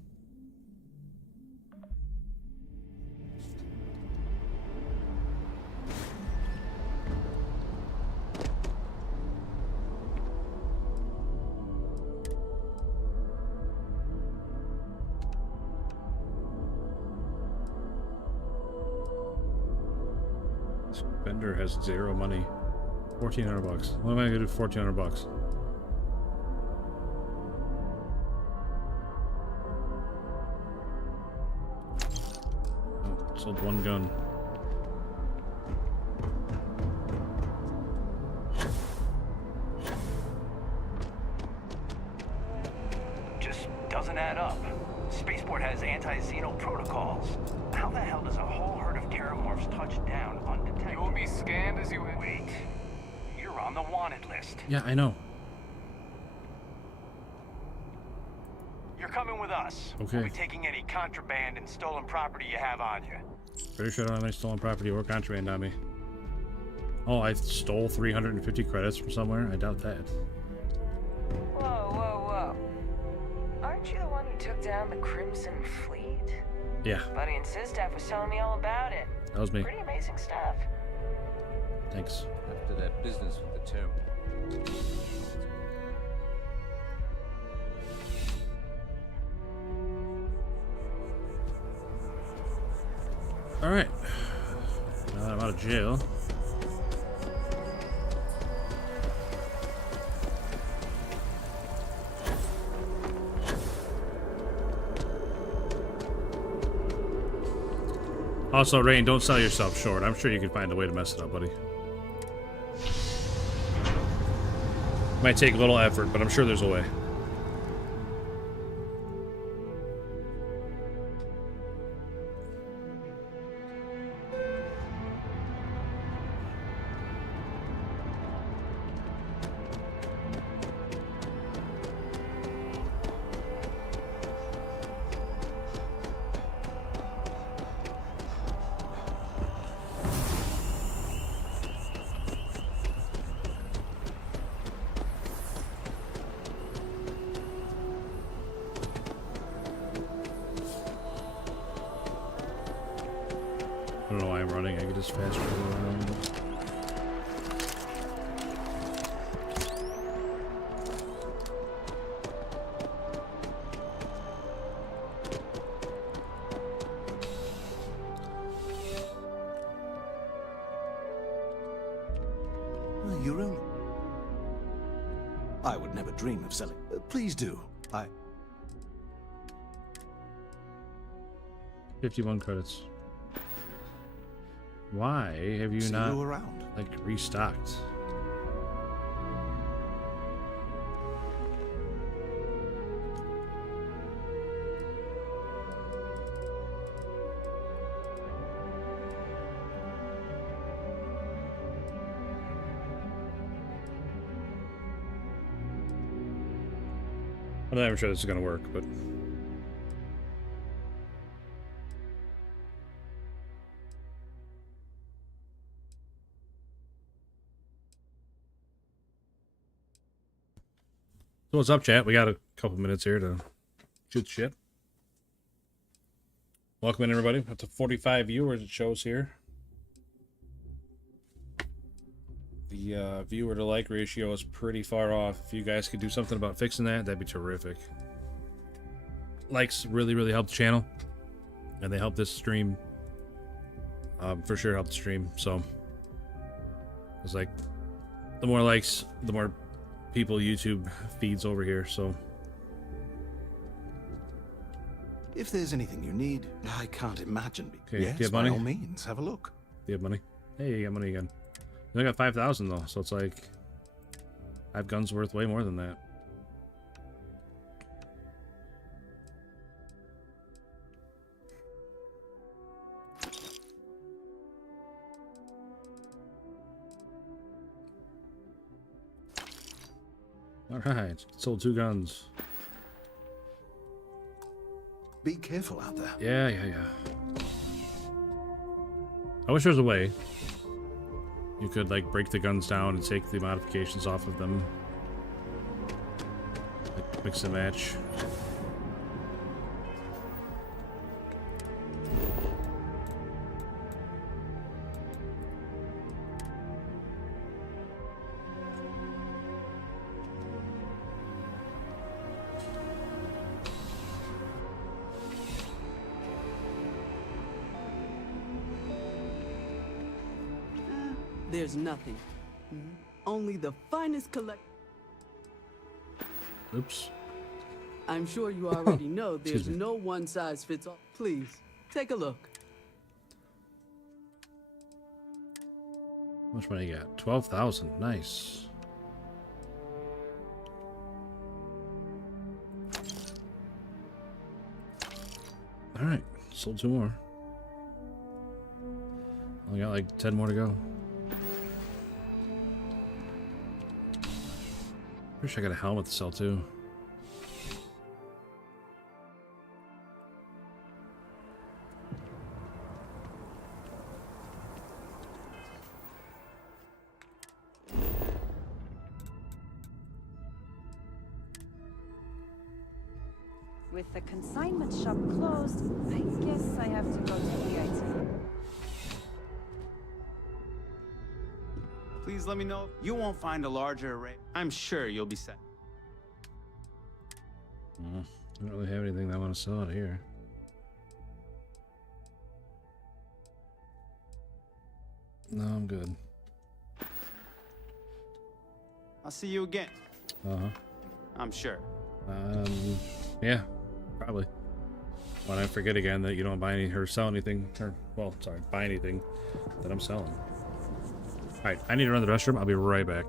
This vendor has zero money. 1,400 bucks. What am I gonna do for 1,400 bucks? Oh, sold one gun. Just doesn't add up. Spaceport has anti-xeno protocols. How the hell does a whole herd of terramorphs touch down undetected? You will be scanned as you wait. On the wanted list. Yeah, I know. You're coming with us. Okay. We'll be taking any contraband and stolen property you have on you. Pretty sure I don't have any stolen property or contraband on me. Oh, I stole 350 credits from somewhere? I doubt that. Whoa, whoa, whoa. Aren't you the one who took down the Crimson Fleet? Yeah. Buddy and Sistaf was telling me all about it. That was me. Pretty amazing stuff. Thanks. After that business with the terminal. Alright. Now that I'm out of jail. Also, Rain, don't sell yourself short. I'm sure you can find a way to mess it up, buddy. Might take a little effort, but I'm sure there's a way. I don't know why I'm running. I can just fast forward around. Your own. I would never dream of selling. Please do. 51 credits. Why have you See not you around. like restocked? I'm not even sure this is gonna work, but so what's up, chat? We got a couple minutes here to shoot shit. Welcome in, everybody. Up to 45 viewers it shows here. The The viewer to like ratio is pretty far off. If you guys could do something about fixing that, that'd be terrific. Likes really help the channel, and they help this stream. For sure help the stream. So it's like the more likes, the more people YouTube feeds over here. So If there's anything you need, I can't imagine. okay, Yes, do you have by money? all means, have a look. Do you have money? Hey, you got money again. You only got 5,000 though, so it's like 5 guns worth way more than that. Alright, sold 2 guns. Be careful out there. Yeah. I wish there was a way you could like break the guns down and take the modifications off of them. Like mix and match. There's nothing. Only the finest collect. Oops. I'm sure you already know there's Excuse me. no one size fits all. Please, take a look. How much money you got? 12,000. Nice. Alright, sold 2 more. Only got like 10 more to go. Wish I got a helmet to sell too. With the consignment shop closed, I guess I have to go to the IT. Please let me know. You won't find a larger array. I'm sure you'll be set. I don't really have anything that I want to sell out here. No, I'm good. I'll see you again. Uh-huh. I'm sure. Yeah, probably. When I forget again that you don't buy any or sell anything, or, well, sorry, buy anything that I'm selling. Alright, I need to run to the restroom. I'll be right back.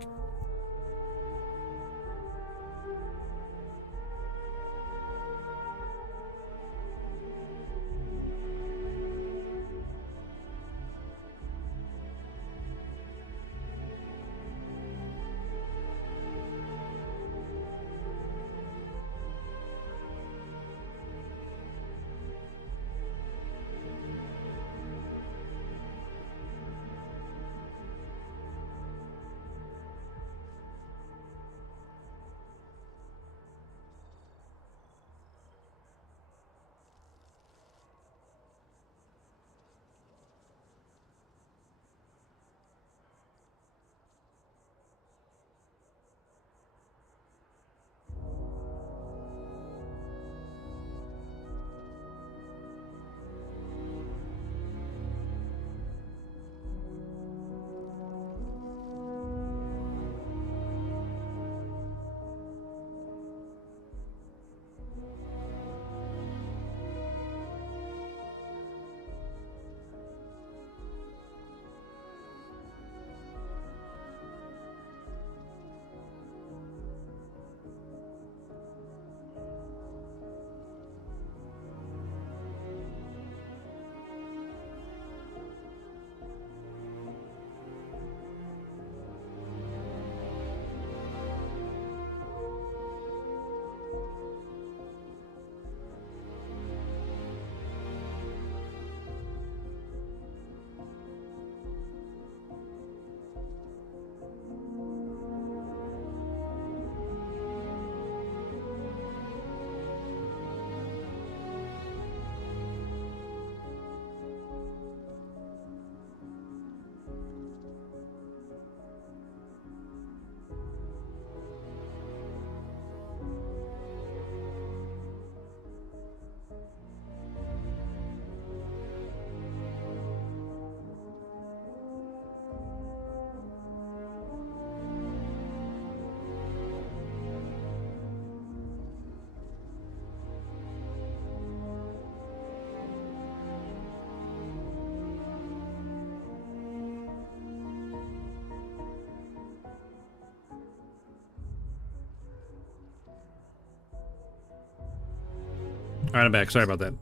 Alright, I'm back. Sorry about that.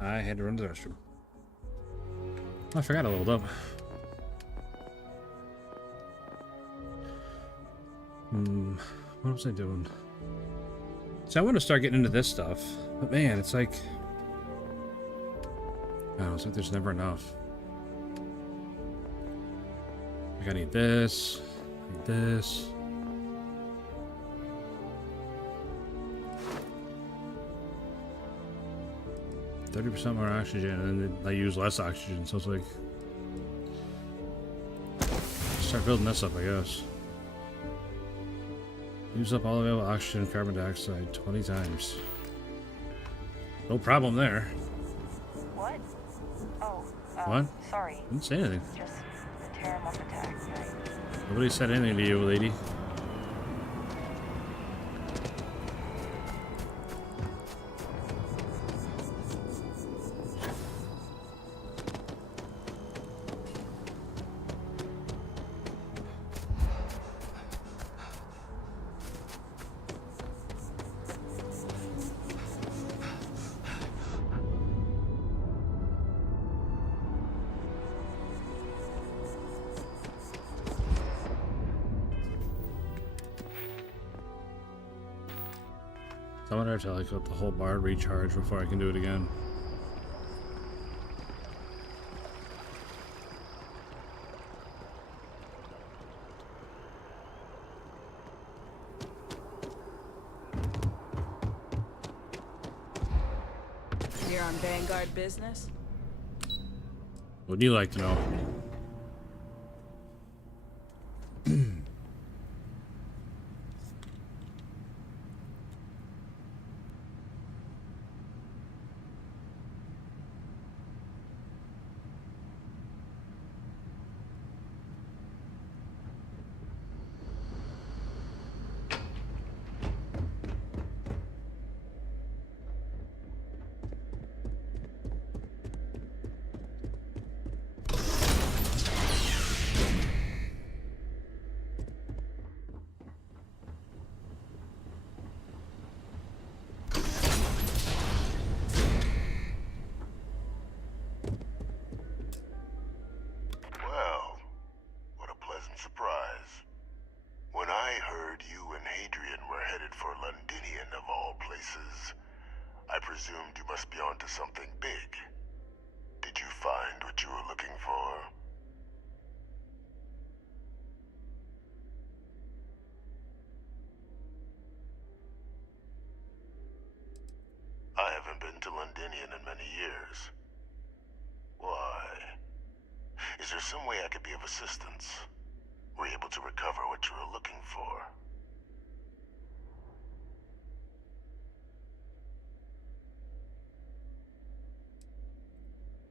I had to run to the restroom. Oh, I forgot I leveled up. What was I doing? So I want to start getting into this stuff. But man, it's like... Oh, it's like there's never enough. I gotta need this. Need this. %30 more oxygen, and then I use less oxygen, so it's like... Start building this up, I guess. Use up all available oxygen and carbon dioxide 20 times. No problem there. What? Oh, What? sorry. Didn't say anything. Just the Terramorph attack, right? Nobody said anything to you, lady. I wonder if I like let the whole bar recharge before I can do it again. Here on Vanguard business? Wouldn't you like to know? Surprise. When I heard you and Hadrian were headed for Londinian of all places, I presumed you must be onto something big. Did you find what you were looking for? I haven't been to Londinian in many years. Why? Is there some way I could be of assistance? Were you able to recover what you were looking for?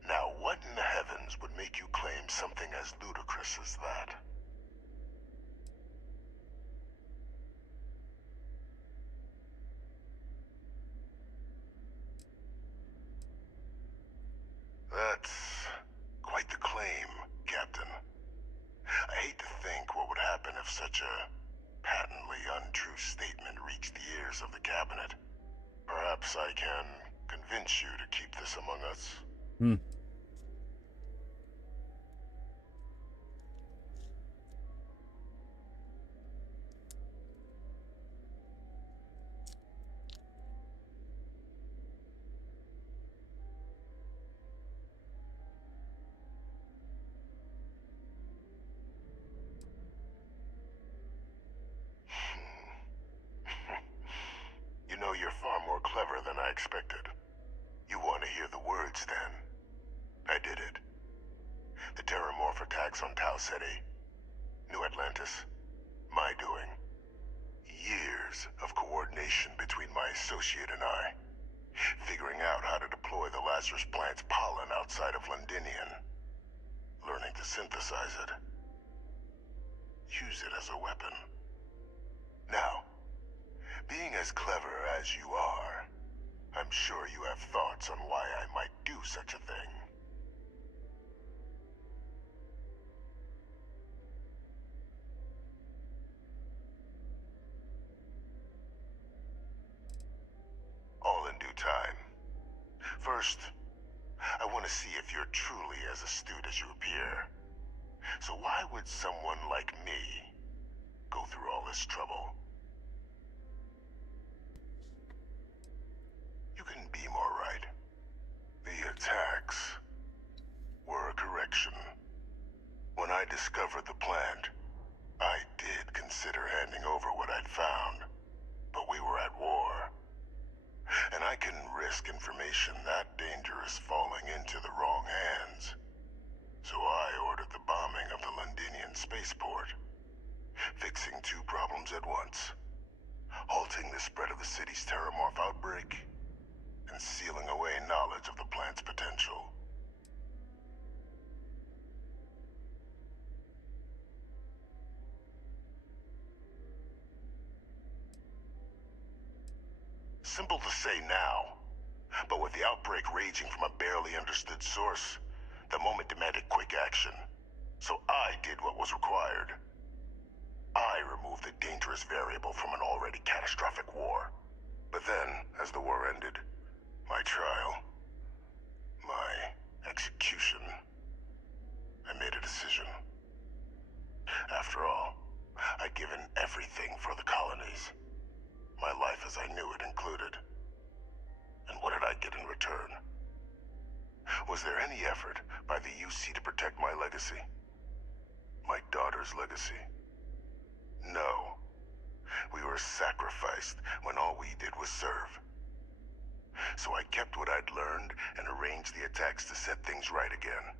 Now, what in the heavens would make you claim something as ludicrous as that? That's quite the claim, Captain. I hate to think what would happen if such a patently untrue statement reached the ears of the cabinet. Perhaps I can convince you to keep this among us. You know, you're far more clever than I expected. You want to hear the words, then? I did it. The Terramorph attacks on Tau Ceti, New Atlantis, my doing. Years of coordination between my associate and I. Figuring out how to deploy the Lazarus plant's pollen outside of Londinian. Learning to synthesize it. Use it as a weapon. Now, being as clever as you are, I'm sure you have thoughts on why I might do such a thing. All in due time. first, I want to see if you're truly as astute as you appear. So why would someone like me go through all this trouble? You can be more right. The attacks were a correction. When I discovered the plant, I did consider handing over what I'd found, but we were at war. And I couldn't risk information that dangerous falling into the wrong hands. So I ordered the bombing of the Londinian spaceport, fixing two problems at once: halting the spread of the city's terramorph outbreak, and sealing away knowledge of the plant's potential. Simple to say now, but with the outbreak raging from a barely understood source, the moment demanded quick action. So I did what was required. I removed the dangerous variable from an already catastrophic war. But then, as the war ended, my trial, my execution, I made a decision. After all, I'd given everything for the colonies. My life as I knew it included. And what did I get in return? Was there any effort by the UC to protect my legacy? My daughter's legacy? No. We were sacrificed when all we did was serve. So I kept what I'd learned and arranged the attacks to set things right again.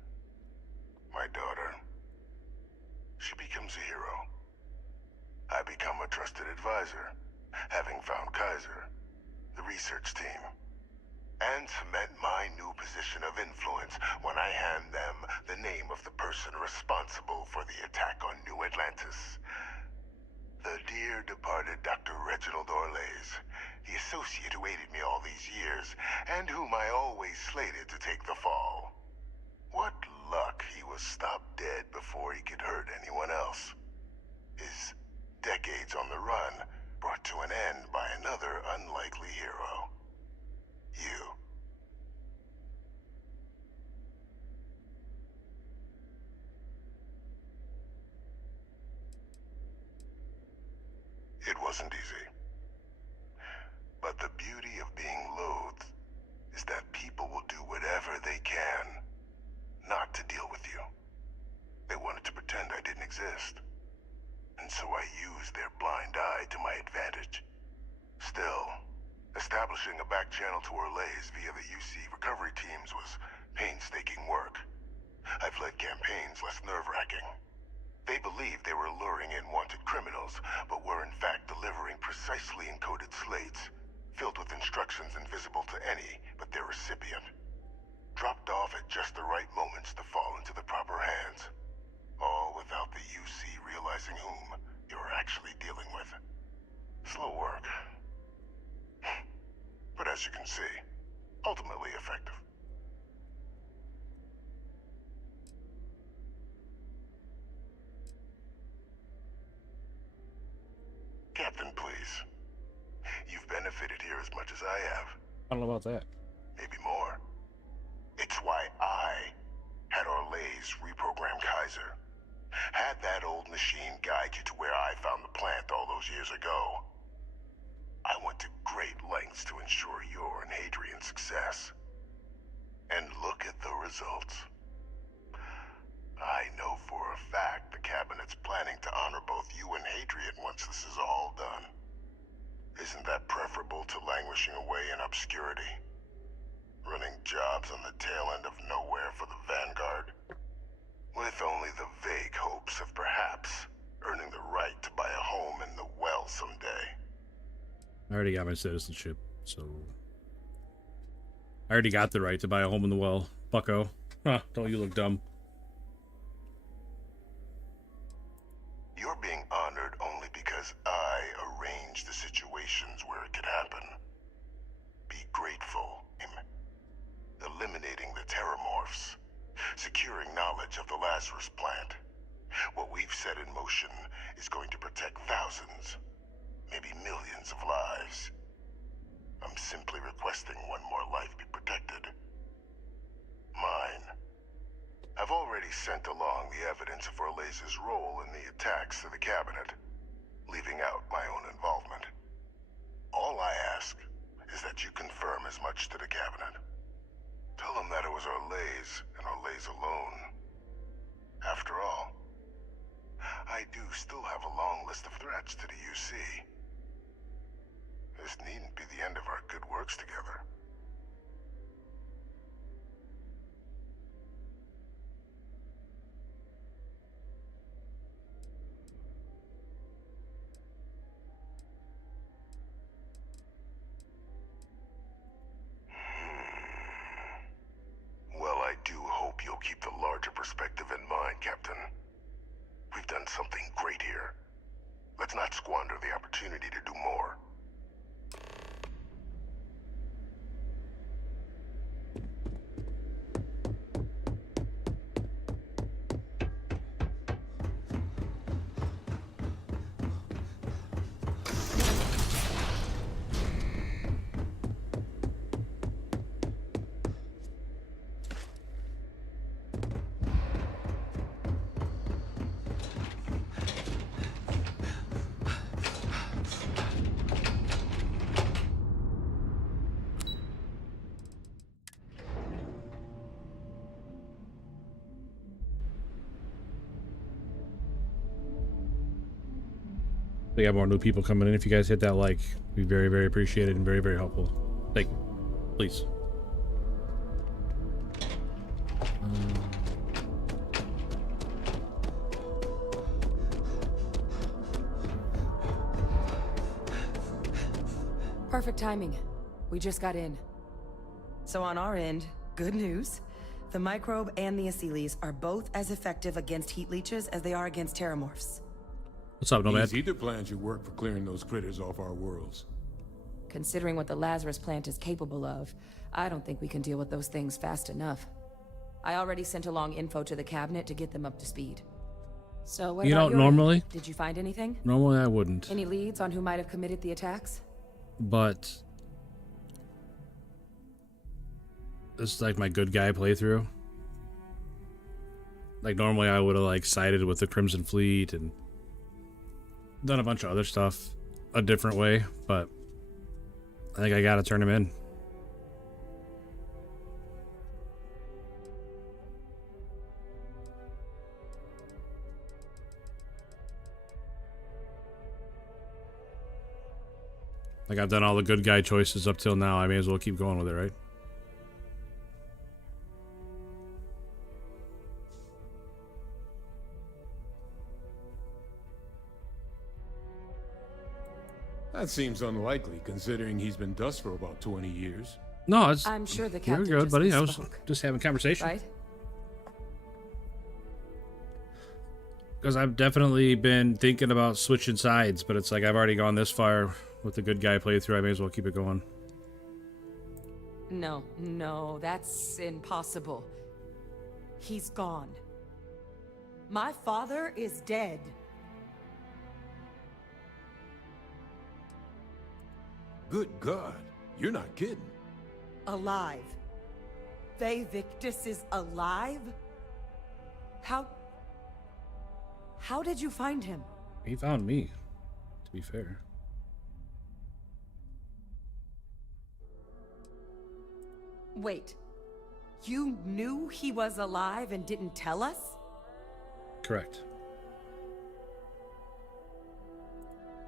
My daughter, she becomes a hero. I become a trusted advisor, having found Kaiser, the research team, and cement my new position of influence when I hand them the name of the person responsible for the attack on New Atlantis. The dear departed Dr. Reginald Orlays, the associate who aided me all these years, and whom I always slated to take the fall. What luck he was stopped dead before he could hurt anyone else. His decades on the run brought to an end by another unlikely hero. You. It wasn't easy. But the beauty of being loathed is that people will do whatever they can not to deal with you. They wanted to pretend I didn't exist. And so I used their blind eye to my advantage. Still, establishing a back channel to Orlays via the UC recovery teams was painstaking work. I've led campaigns less nerve-wracking. They believed they were luring in wanted criminals, but were in fact delivering precisely encoded slates, filled with instructions invisible to any but their recipient. Dropped off at just the right moments to fall into the proper hands. All without the UC realizing whom you're actually dealing with. Slow work. But as you can see, ultimately effective. Captain, please. You've benefited here as much as I have. I don't know about that. Maybe more. It's why I had Orlays reprogram Kaiser. Had that old machine guide you to where I found the plant all those years ago. I went to great lengths to ensure your and Hadrian's success. And look at the results. I know for a fact the Cabinet's planning to honor both you and Hadrian once this is all done. Isn't that preferable to languishing away in obscurity? Running jobs on the tail end of nowhere for the Vanguard? With only the vague hopes of perhaps earning the right to buy a home in the well someday. I already got my citizenship, so... I already got the right to buy a home in the well, bucko. Huh, don't you look dumb. You're being honored only because I arranged the situations where it could happen. Be grateful. Eliminating the terramorphs. Securing knowledge of the Lazarus plant. What we've set in motion is going to protect thousands, maybe millions of lives. I'm simply requesting one more life be protected. sent along the evidence of Orleza's role in the attacks to the cabinet, leaving out my own involvement. All I ask is that you confirm as much to the cabinet. Tell them that it was Orlez and Orlez alone. After all, I do still have a long list of threats to the UC. This needn't be the end of our good works together. Well, I do hope you'll keep the larger perspective in mind, Captain. We've done something great here. Let's not squander the opportunity to do more. We got more new people coming in. If you guys hit that like, it'd be very, very appreciated and very, very helpful. Thank you. Please. Perfect timing. We just got in. So on our end, good news. The microbe and the Asylees are both as effective against heat leeches as they are against terramorphs. What's up, Nomad? Either plans your work for clearing those critters off our worlds. Considering what the Lazarus plant is capable of, I don't think we can deal with those things fast enough. I already sent along info to the cabinet to get them up to speed. So what You about don't your normally? end? Did you find anything? Normally I wouldn't. Any leads on who might have committed the attacks? But this is like my good guy playthrough. Like normally I would have like sided with the Crimson Fleet and done a bunch of other stuff a different way, but I think I gotta turn him in. Like I've done all the good guy choices up till now. I may as well keep going with it, right? That seems unlikely, considering he's been dust for about 20 years. No, it's, I'm sure the you're captain good, just buddy. I was misspoke. just having a conversation. Right? Because I've definitely been thinking about switching sides, but it's like I've already gone this far with the good guy playthrough. I may as well keep it going. No, that's impossible. He's gone. My father is dead. Good God, you're not kidding. Alive. They Victus is alive? How did you find him? He found me, to be fair. Wait. You knew he was alive and didn't tell us? Correct.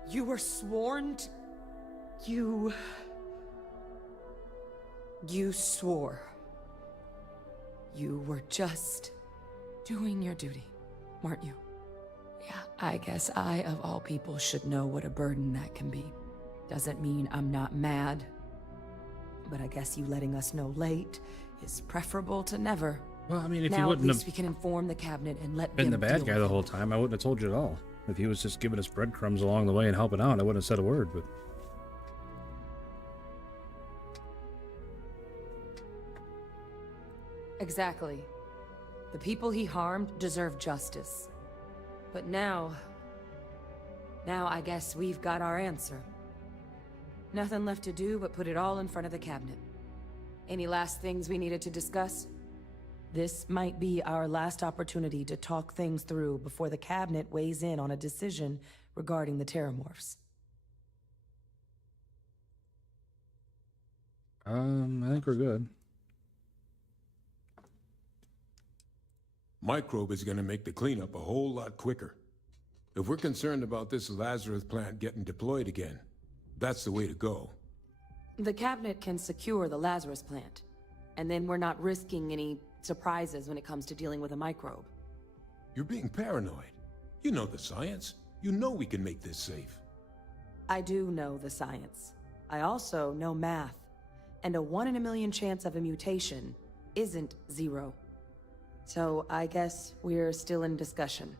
You were sworn to... You swore. You were just doing your duty, weren't you? Yeah, I guess I, of all people, should know what a burden that can be. Doesn't mean I'm not mad, but I guess you letting us know late is preferable to never. Well, I mean, if now, you wouldn't at least have we can inform the cabinet and let been them the bad deal guy with the it. whole time, I wouldn't have told you at all. If he was just giving us breadcrumbs along the way and helping out, I wouldn't have said a word, but... Exactly. The people he harmed deserve justice. But now I guess we've got our answer. Nothing left to do but put it all in front of the cabinet. Any last things we needed to discuss? This might be our last opportunity to talk things through before the cabinet weighs in on a decision regarding the Terramorphs. I think we're good. Microbe is going to make the cleanup a whole lot quicker. If we're concerned about this Lazarus plant getting deployed again, that's the way to go. The cabinet can secure the Lazarus plant, and then we're not risking any surprises when it comes to dealing with a microbe. You're being paranoid. You know the science. You know we can make this safe. I do know the science. I also know math. And a 1 in a million chance of a mutation isn't 0. So I guess we're still in discussion.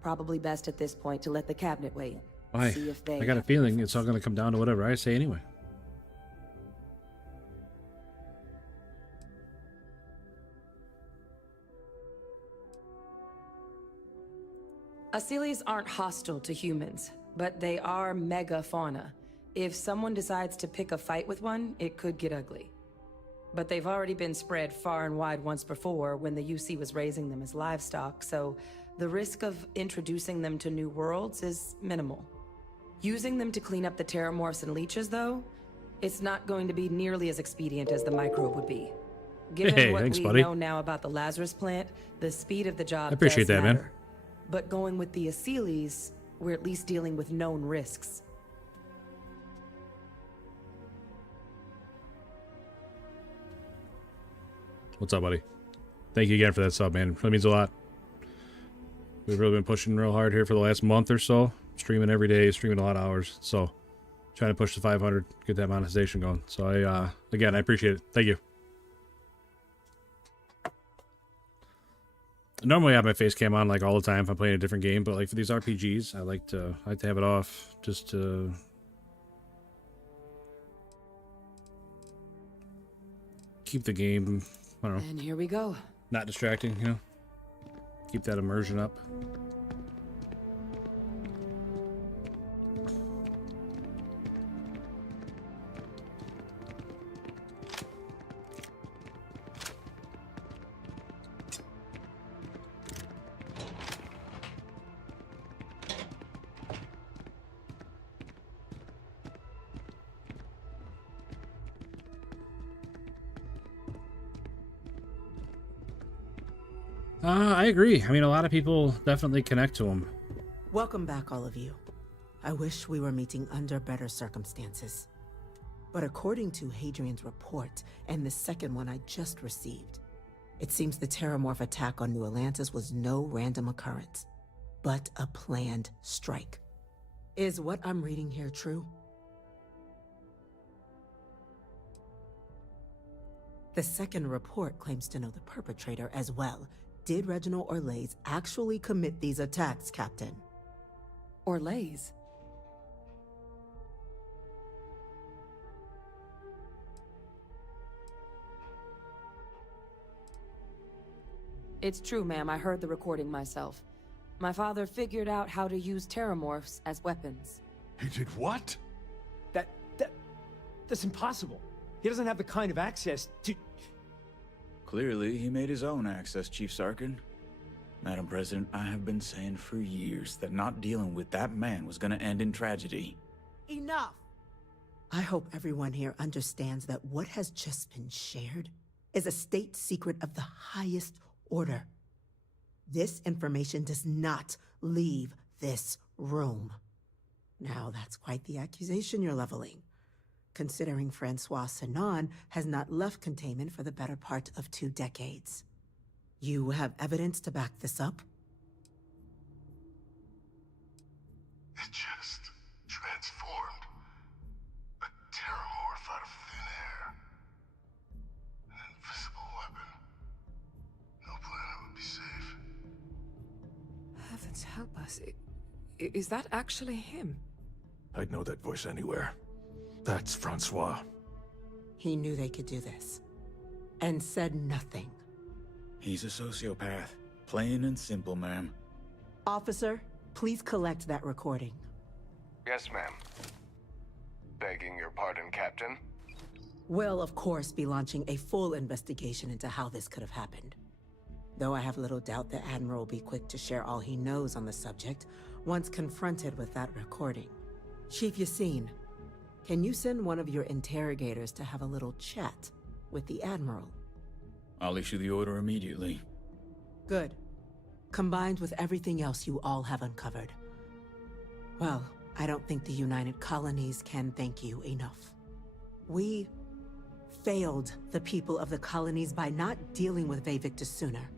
Probably best at this point to let the cabinet weigh in. Why? See if they I got a feeling it's all going to come down to whatever I say anyway. Asilies aren't hostile to humans, but they are megafauna. If someone decides to pick a fight with one, it could get ugly. But they've already been spread far and wide once before when the UC was raising them as livestock, so the risk of introducing them to new worlds is minimal. Using them to clean up the Terramorphs and leeches, though, it's not going to be nearly as expedient as the microbe would be. Given what we know now about the Lazarus plant, the speed of the job I appreciate does that, matter. man. But going with the Asilies, we're at least dealing with known risks. What's up, buddy? Thank you again for that sub, man. That means a lot. We've really been pushing real hard here for the last month or so. Streaming every day, streaming a lot of hours. So, trying to push the 500, get that monetization going. So, again, I appreciate it. Thank you. Normally I have my face cam on like all the time if I'm playing a different game, but like for these RPGs, I like to have it off just to keep the game, I don't know. And here we go. Not distracting, you know? Keep that immersion up. I agree. I mean, a lot of people definitely connect to him. Welcome back, all of you. I wish we were meeting under better circumstances. But according to Hadrian's report, and the second one I just received, it seems the Terramorph attack on New Atlantis was no random occurrence, but a planned strike. Is what I'm reading here true? The second report claims to know the perpetrator as well. Did Reginald Orlays actually commit these attacks, Captain? Orlays? It's true, ma'am. I heard the recording myself. My father figured out how to use Terramorphs as weapons. He did what? That's impossible. He doesn't have the kind of access to... Clearly, he made his own access, Chief Sarkin. Madam President, I have been saying for years that not dealing with that man was gonna end in tragedy. Enough! I hope everyone here understands that what has just been shared is a state secret of the highest order. This information does not leave this room. Now, that's quite the accusation you're leveling, considering Francois Sinon has not left containment for the better part of 2 decades. You have evidence to back this up? It just transformed. A Terramorph out of thin air. An invisible weapon. No planet would be safe. Heavens help us. Is that actually him? I'd know that voice anywhere. That's Francois. He knew they could do this, and said nothing. He's a sociopath. Plain and simple, ma'am. Officer, please collect that recording. Yes, ma'am. Begging your pardon, Captain. We'll, of course, be launching a full investigation into how this could have happened. Though I have little doubt the Admiral will be quick to share all he knows on the subject once confronted with that recording. Chief Yassine, can you send one of your interrogators to have a little chat with the Admiral? I'll issue the order immediately. Good. Combined with everything else you all have uncovered. Well, I don't think the United Colonies can thank you enough. We failed the people of the colonies by not dealing with Victus sooner.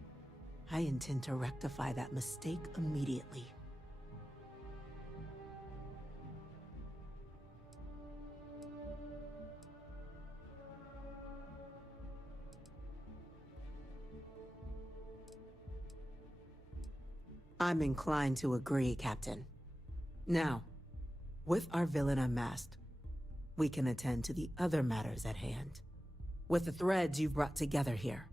I intend to rectify that mistake immediately. I'm inclined to agree, Captain. Now, with our villain unmasked, we can attend to the other matters at hand. With the threads you've brought together here,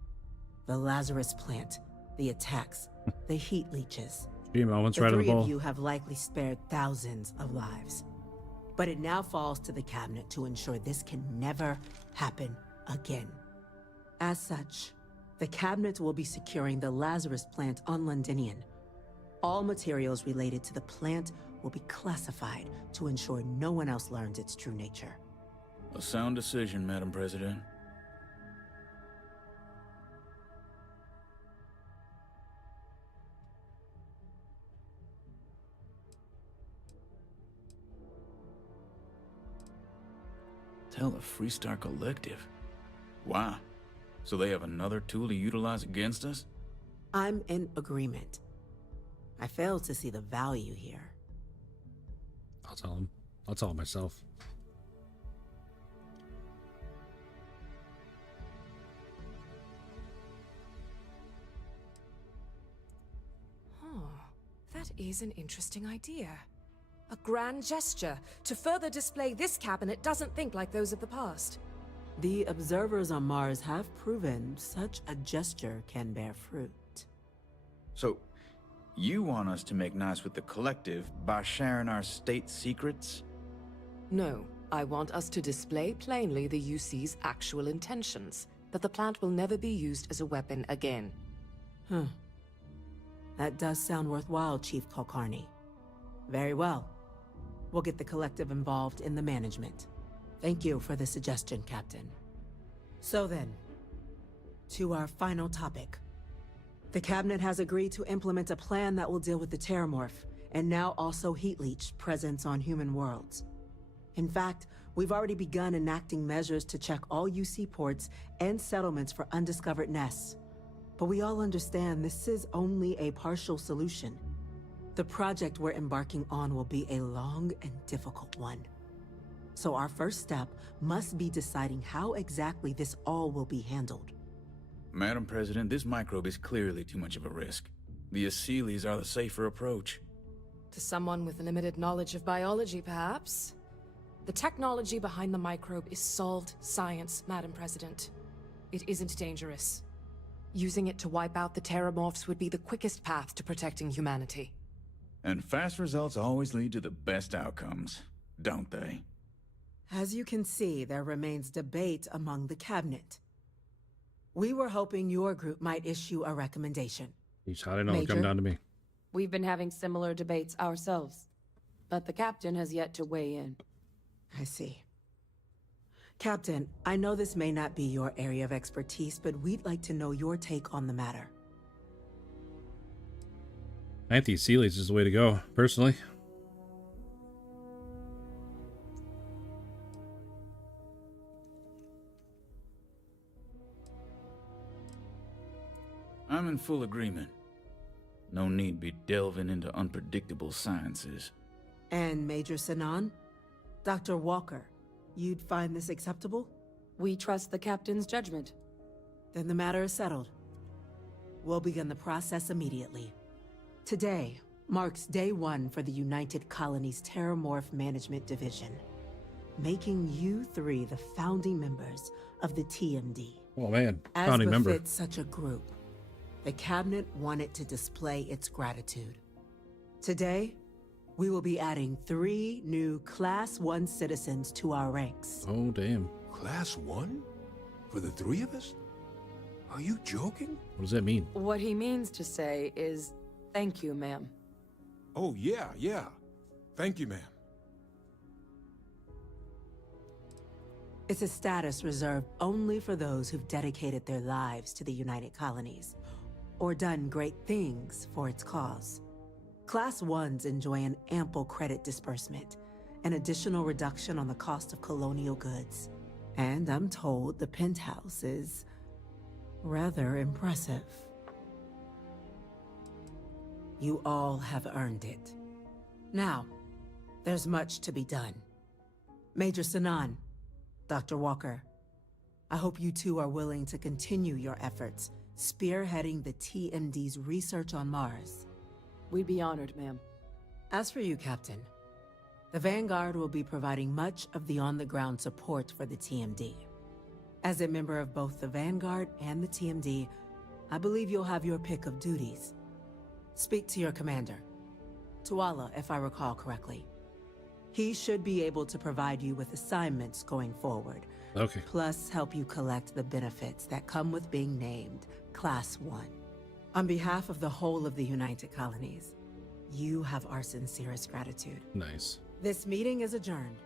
the Lazarus plant, the attacks, the heat leeches. The three of you have likely spared thousands of lives. But it now falls to the Cabinet to ensure this can never happen again. As such, the Cabinet will be securing the Lazarus plant on Londinian. All materials related to the plant will be classified to ensure no one else learns its true nature. A sound decision, Madam President. Tell the Freestar Collective. Wow. So they have another tool to utilize against us? I'm in agreement. I fail to see the value here. I'll tell him. I'll tell him myself. That is an interesting idea. A grand gesture to further display this cabinet doesn't think like those of the past. The observers on Mars have proven such a gesture can bear fruit. So, you want us to make nice with the Collective by sharing our state secrets? No, I want us to display plainly the UC's actual intentions, that the plant will never be used as a weapon again. That does sound worthwhile, Chief Kulkarni. Very well. We'll get the Collective involved in the management. Thank you for the suggestion, Captain. So then, to our final topic. The Cabinet has agreed to implement a plan that will deal with the Terramorph, and now also Heat Leech presence on human worlds. In fact, we've already begun enacting measures to check all UC ports and settlements for undiscovered nests. But we all understand this is only a partial solution. The project we're embarking on will be a long and difficult one. So our first step must be deciding how exactly this all will be handled. Madam President, this microbe is clearly too much of a risk. The Aseles are the safer approach. To someone with limited knowledge of biology, perhaps? The technology behind the microbe is solved science, Madam President. It isn't dangerous. Using it to wipe out the Terramorphs would be the quickest path to protecting humanity. And fast results always lead to the best outcomes, don't they? As you can see, there remains debate among the Cabinet. We were hoping your group might issue a recommendation. How did it all come down to me? We've been having similar debates ourselves, but the Captain has yet to weigh in. I see. Captain, I know this may not be your area of expertise, but we'd like to know your take on the matter. I think Sealy's is the way to go, personally. I'm in full agreement. No need be delving into unpredictable sciences. And Major Sinan? Dr. Walker, you'd find this acceptable? We trust the Captain's judgment. Then the matter is settled. We'll begin the process immediately. Today marks day one for the United Colonies Terramorph Management Division, making you three the founding members of the TMD. Oh man, founding member. As befits such a group, the Cabinet wanted to display its gratitude. Today, we will be adding 3 new Class 1 citizens to our ranks. Oh, damn. Class 1? For the 3 of us? Are you joking? What does that mean? What he means to say is, thank you, ma'am. Oh, yeah. Thank you, ma'am. It's a status reserved only for those who've dedicated their lives to the United Colonies, or done great things for its cause. Class 1s enjoy an ample credit disbursement, an additional reduction on the cost of colonial goods. And I'm told the penthouse is rather impressive. You all have earned it. Now, there's much to be done. Major Sanan, Dr. Walker, I hope you two are willing to continue your efforts, spearheading the TMD's research on Mars. We'd be honored, ma'am. As for you, Captain, the Vanguard will be providing much of the on-the-ground support for the TMD. As a member of both the Vanguard and the TMD, I believe you'll have your pick of duties. Speak to your commander, Tuala, if I recall correctly. He should be able to provide you with assignments going forward. Okay. Plus help you collect the benefits that come with being named Class 1. On behalf of the whole of the United Colonies, you have our sincerest gratitude. Nice. This meeting is adjourned.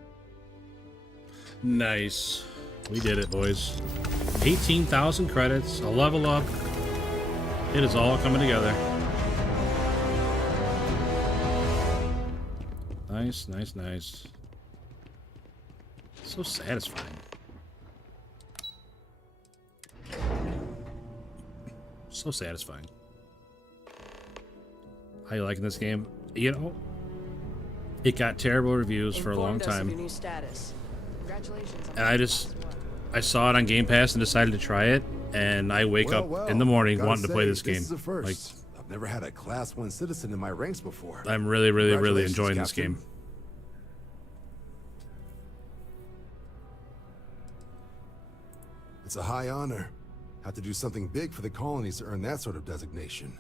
Nice. We did it, boys. 18,000 credits, a level up. It is all coming together. Nice, nice, nice. So satisfying. So satisfying. How you liking this game? You know, it got terrible reviews for a long time. Your new status. Congratulations. And I saw it on Game Pass and decided to try it. And I wake up in the morning wanting to play this game. This is a first. Like, I've never had a Class 1 citizen in my ranks before. I'm really, really, really Congratulations, enjoying this Captain. game. It's a high honor. Have to do something big for the colonies to earn that sort of designation.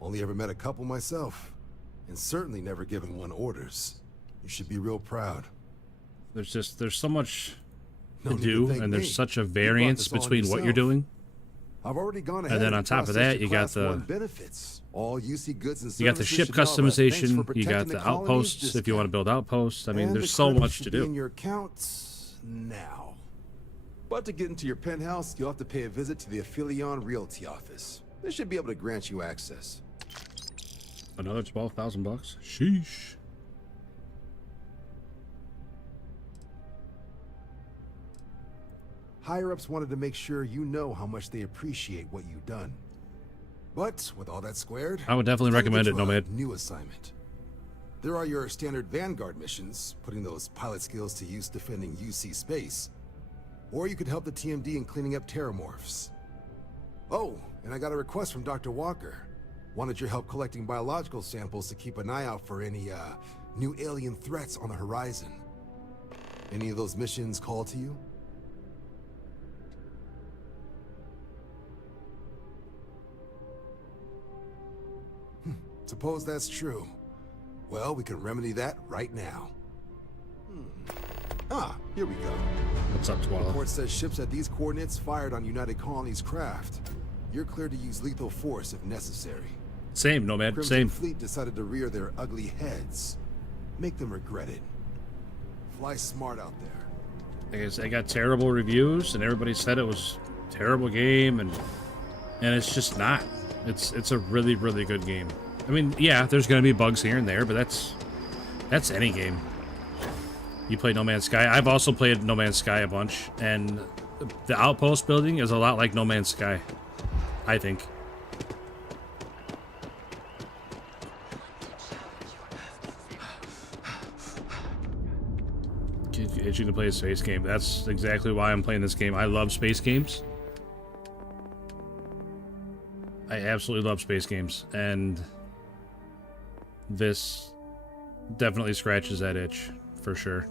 Only ever met a couple myself, and certainly never given one orders. You should be real proud. There's so much No to need to do, thank and there's me. such a You brought variance this on between what you're yourself. doing. I've already gone ahead And then on top of that, processed you your got Class 1 the benefits. All UC goods and you got the services ship should know about. Thanks for customization, you protecting got the the colonies outposts if you want to build outposts. I mean, And there's the so credit much should to be do. in your accounts now. But to get into your penthouse, you'll have to pay a visit to the Aphelion Realty office. They should be able to grant you access. Another 12,000 bucks. Sheesh. Higher-ups wanted to make sure you know how much they appreciate what you've done. But with all that squared, I would definitely time to recommend get it, to a Nomad. New assignment. There are your standard Vanguard missions, putting those pilot skills to use defending UC space. Or you could help the TMD in cleaning up terramorphs. Oh, and I got a request from Dr. Walker. Wanted your help collecting biological samples to keep an eye out for any, new alien threats on the horizon. Any of those missions call to you? Suppose that's true. Well, we can remedy that right now. Ah, here we go. What's up, Tuala? Report says ships at these coordinates fired on United Colonies craft. You're cleared to use lethal force if necessary. Same, Nomad. Crimson Same. Fleet decided to rear their ugly heads. Make them regret it. Fly smart out there. Like I said, I got terrible reviews, and everybody said it was a terrible game, and it's just not. It's a really, really good game. I mean, yeah, there's gonna be bugs here and there, but that's any game. You play No Man's Sky. I've also played No Man's Sky a bunch, and the outpost building is a lot like No Man's Sky, I think. Itching to play a space game. That's exactly why I'm playing this game. I love space games. I absolutely love space games, and this definitely scratches that itch, for sure.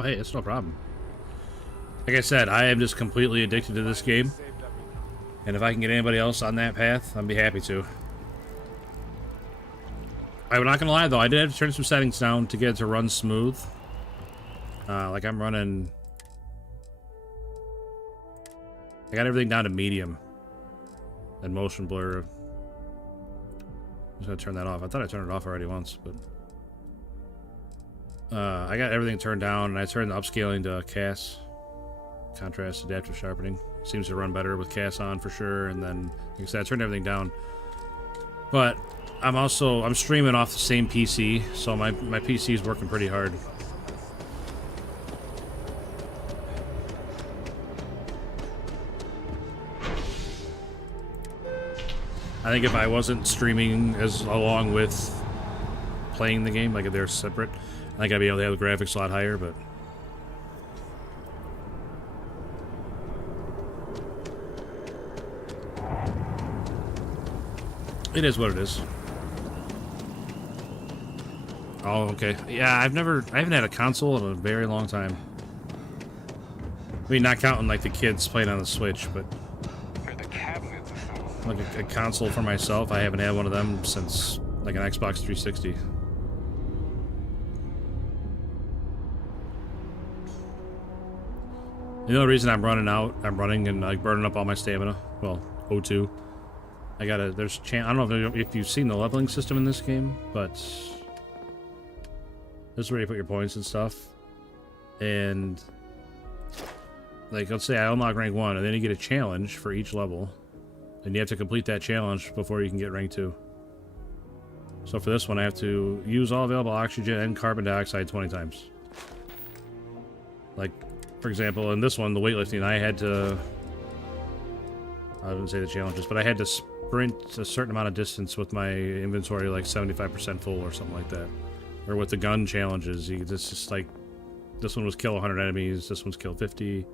Oh, hey, it's no problem. Like I said, I am just completely addicted to this game. And if I can get anybody else on that path, I'd be happy to. I'm not gonna lie though, I did have to turn some settings down to get it to run smooth. Like I'm running... I got everything down to medium. And motion blur. I'm just gonna turn that off. I thought I turned it off already once, but... I got everything turned down, and I turned the upscaling to CAS. Contrast adaptive sharpening. Seems to run better with CAS on for sure, and then, like I said, I turned everything down. But... I'm streaming off the same PC, so my PC is working pretty hard. I think if I wasn't streaming as along with playing the game, like if they're separate, I think I'd be able to have the graphics a lot higher, but... It is what it is. Oh, okay. Yeah, I haven't had a console in a very long time. I mean, not counting like the kids playing on the Switch, but like a console for myself, I haven't had one of them since like an Xbox 360. The only reason I'm running and like burning up all my stamina. Well, O2. I don't know if you've seen the leveling system in this game, but this is where you put your points and stuff. And like, let's say I unlock rank 1, and then you get a challenge for each level, and you have to complete that challenge before you can get rank 2. So for this one, I have to use all available oxygen and carbon dioxide 20 times. Like, for example, in this one, the weightlifting, I wouldn't say the challenges, but I had to sprint a certain amount of distance with my inventory like 75% full or something like that. Or with the gun challenges, it's just like, this one was kill 100 enemies, this one's kill 50,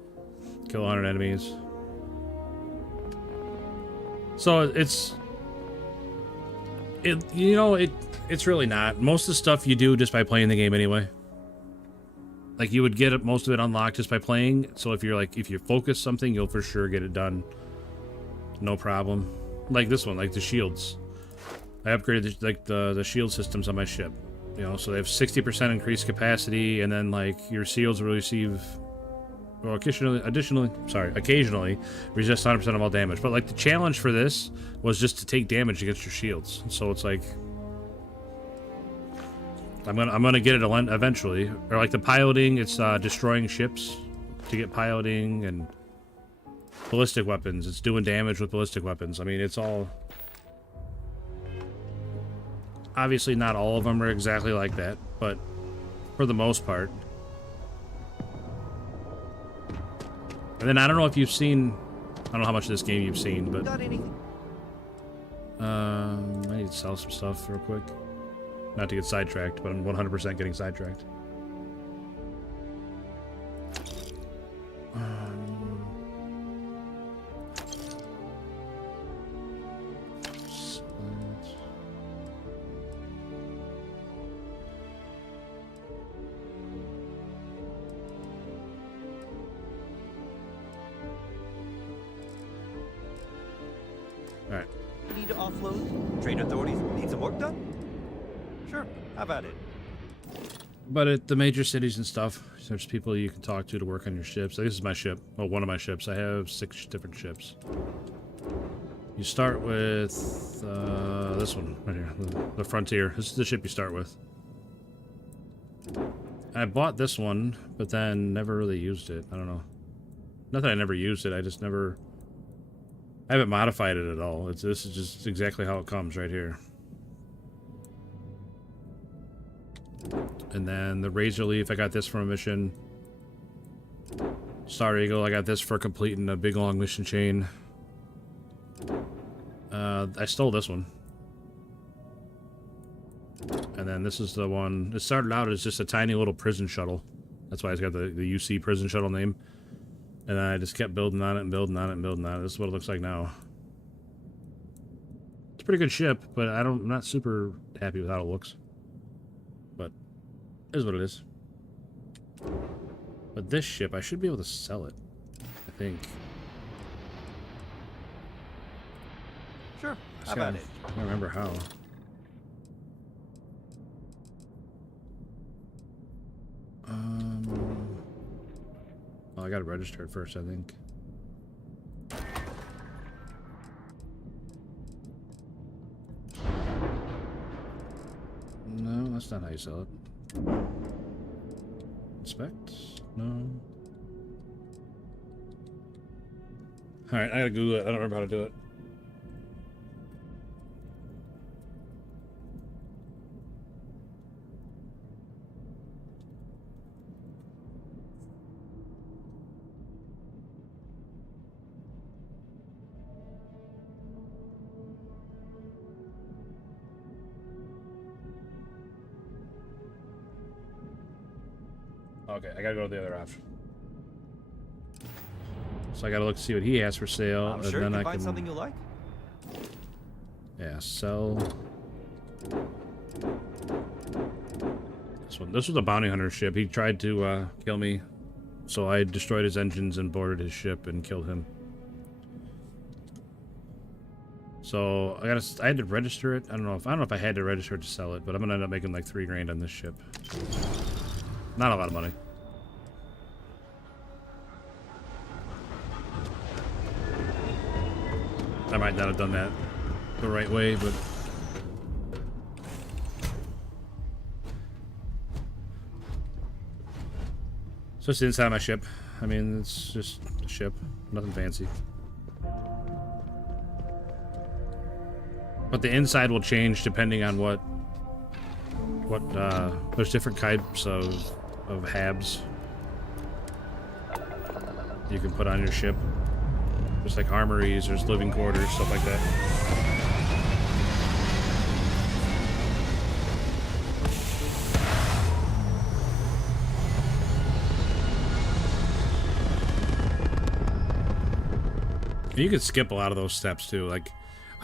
kill 100 enemies. So it's really not. Most of the stuff you do just by playing the game anyway. Like, you would get most of it unlocked just by playing, so if you focus something, you'll for sure get it done. No problem. Like this one, like the shields. I upgraded the shield systems on my ship. You know, so they have 60% increased capacity, and then like your shields will receive, well, occasionally resist 100% of all damage. But like the challenge for this was just to take damage against your shields. So it's like, I'm gonna get it eventually. Or like the piloting, it's destroying ships to get piloting, and ballistic weapons. It's doing damage with ballistic weapons. I mean, it's all... Obviously, not all of them are exactly like that, but for the most part. And then I don't know if you've seen... I don't know how much of this game you've seen, but... I need to sell some stuff real quick. Not to get sidetracked, but I'm 100% getting sidetracked. Alright. Need to offload? Trade authorities need some work done? Sure, how about it? But at the major cities and stuff, there's people you can talk to work on your ships. This is my ship. Well, one of my ships. I have 6 different ships. You start with this one right here, the Frontier. This is the ship you start with. I bought this one, but then never really used it. I don't know. Not that I never used it. I just never... I haven't modified it at all. This is just exactly how it comes right here. And then the Razor Leaf, I got this from a mission. Star Eagle, I got this for completing a big long mission chain. I stole this one. And then this is the one... It started out as just a tiny little prison shuttle. That's why it's got the UC prison shuttle name. And then I just kept building on it and building on it and building on it. This is what it looks like now. It's a pretty good ship, but I'm not super happy with how it looks. But it is what it is. But this ship, I should be able to sell it, I think. Sure, how about it? I don't remember how. Well, I gotta register it first, I think. No, that's not how you sell it. Inspect? No. Alright, I gotta Google it. I don't remember how to do it. Okay, I gotta go to the other option. So I gotta look to see what he has for sale, I'm and sure then you I can find can. something you like. Yeah, sell. This was a bounty hunter ship. He tried to kill me, so I destroyed his engines and boarded his ship and killed him. So I had to register it. I don't know if I had to register it to sell it, but I'm gonna end up making like $3 grand on this ship. Not a lot of money. I might not have done that the right way, but so it's the inside of my ship. I mean, it's just a ship, nothing fancy. But the inside will change depending on what there's different types of habs you can put on your ship. There's like armories, there's living quarters, stuff like that. And you can skip a lot of those steps too. Like,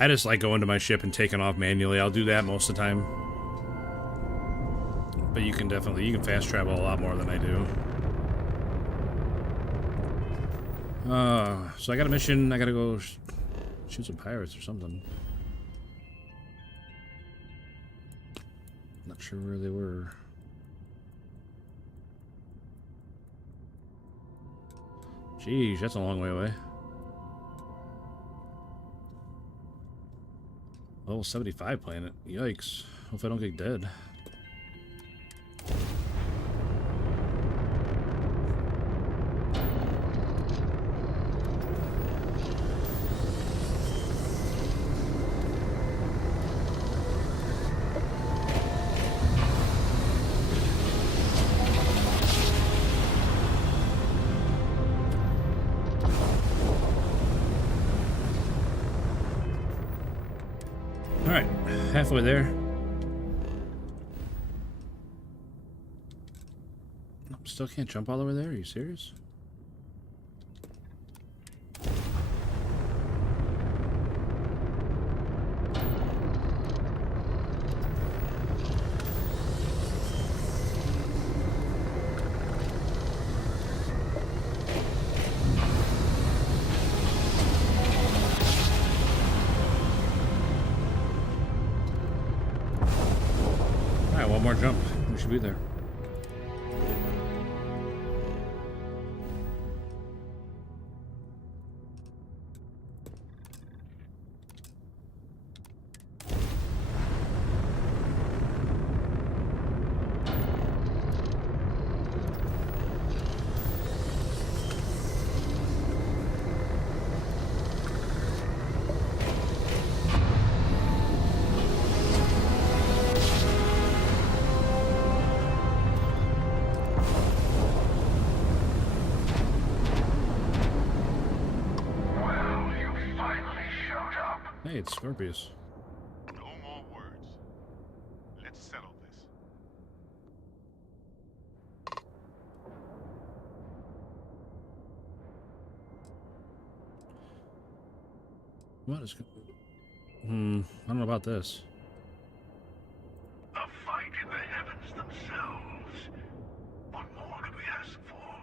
I just like going to my ship and taking off manually. I'll do that most of the time. But you can fast travel a lot more than I do. So I got a mission. I gotta go shoot some pirates or something. Not sure where they were. Jeez, that's a long way away. Level 75 planet. Yikes. Hope I don't get dead. Alright, halfway there. Still can't jump all the way there? Are you serious? Alright, one more jump. We should be there. Hey, it's Scorpius. No more words. Let's settle this. What is... I don't know about this. A fight in the heavens themselves. What more could we ask for?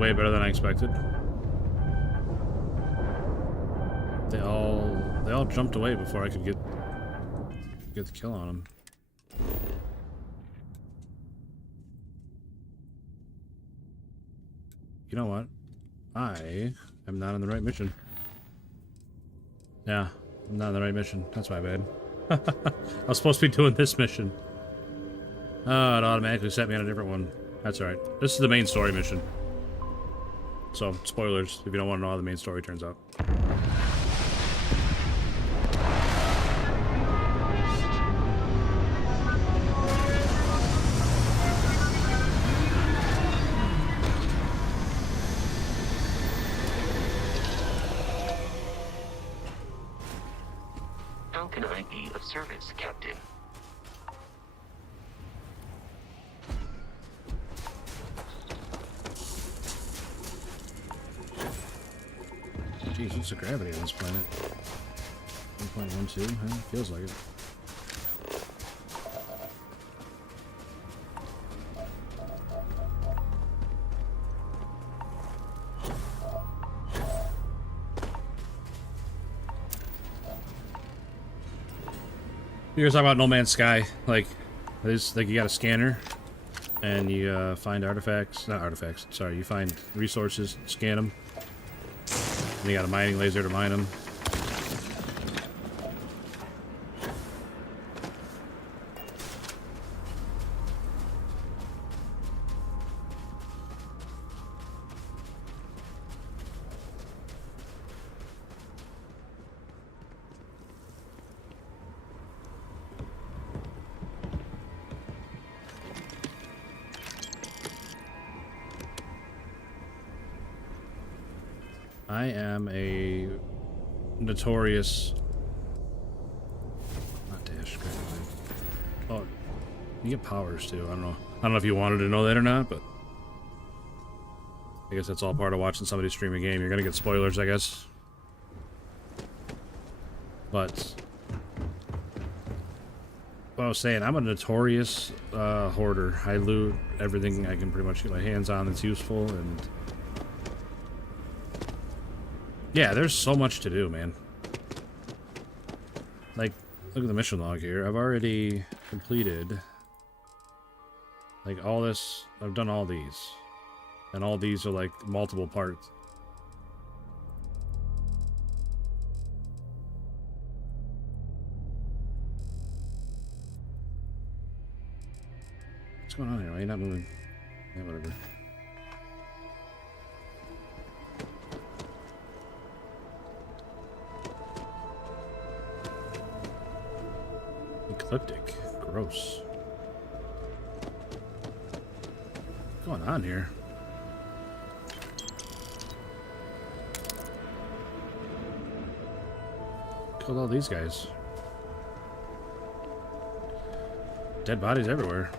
way better than I expected. They all jumped away before I could get the kill on them. You know what? I am not on the right mission. Yeah, I'm not on the right mission. That's my bad. I was supposed to be doing this mission. Oh, it automatically set me on a different one. That's alright. This is the main story mission. So, spoilers if you don't want to know how the main story turns out. How can I be of service, Captain? Jeez, what's the gravity on this planet? 1.12? Huh? Feels like it. You guys talk about No Man's Sky, like you got a scanner, and you find you find resources, scan them, and you got a mining laser to mine them. I am a notorious... Not dash. Oh, you get powers too. I don't know if you wanted to know that or not, but I guess that's all part of watching somebody stream a game. You're gonna get spoilers, I guess. But what I was saying, I'm a notorious hoarder. I loot everything I can pretty much get my hands on that's useful, and yeah, there's so much to do, man. Like, look at the mission log here. I've already completed, like, all this. I've done all these. And all these are, like, multiple parts. What's going on here? Why are you not moving? Yeah, whatever. Ecliptic. Gross. What's going on here? Killed all these guys. Dead bodies everywhere.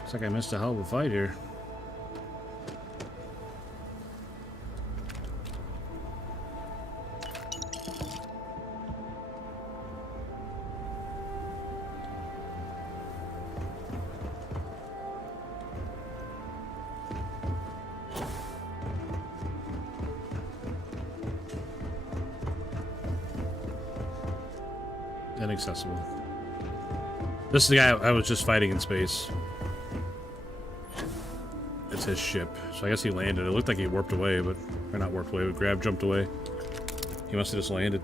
Looks like I missed a hell of a fight here. Inaccessible. This is the guy I was just fighting in space. It's his ship. So I guess he landed. It looked like he warped away, but... Or not warped away, but jumped away. He must have just landed.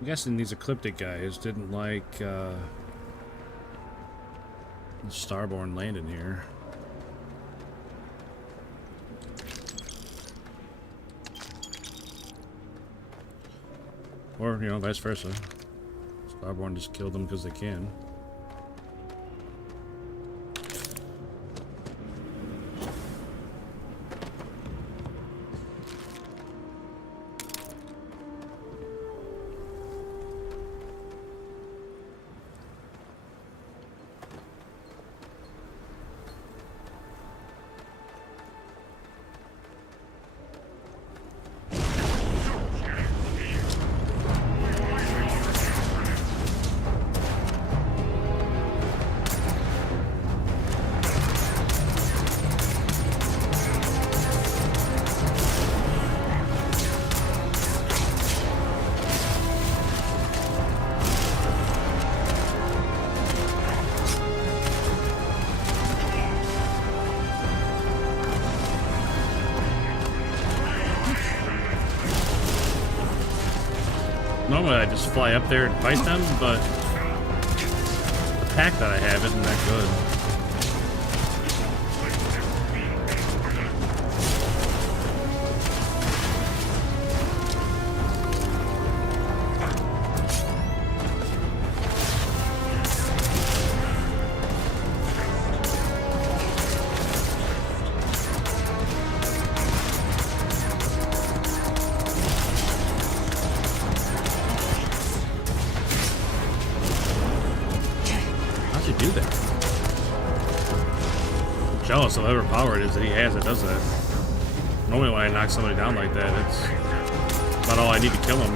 I'm guessing these Ecliptic guys didn't like Starborn landing here. Or, you know, vice versa. Starborn just killed them because they can. Normally I just fly up there and fight them, but the pack that I have isn't that good. Jealous of whatever power it is that he has that does that. Normally when I knock somebody down like that, it's about all I need to kill him.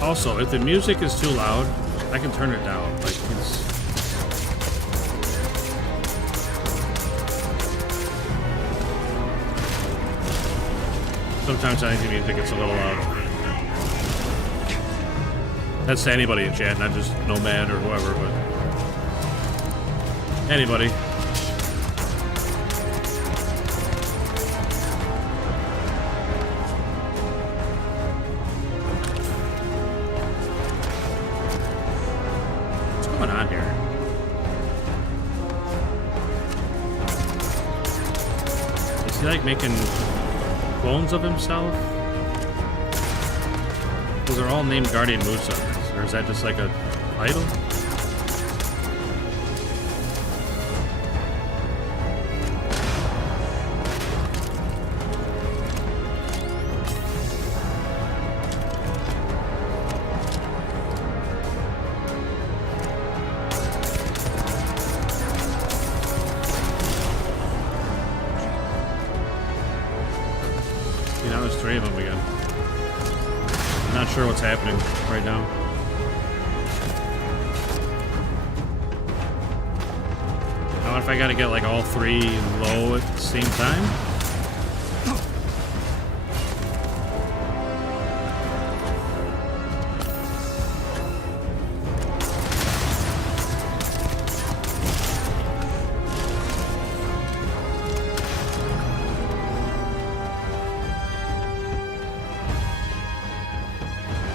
Also, if the music is too loud, I can turn it down. Like, it's... Sometimes I think the music gets a little loud. That's to anybody in chat, not just Nomad or whoever, but anybody. What's going on here? Is he like making clones of himself? Because they're all named Guardian Musa. Or is that just like a idol? See, now there's 3 of them again. I'm not sure what's happening right now. If I gotta get like all 3 low at the same time?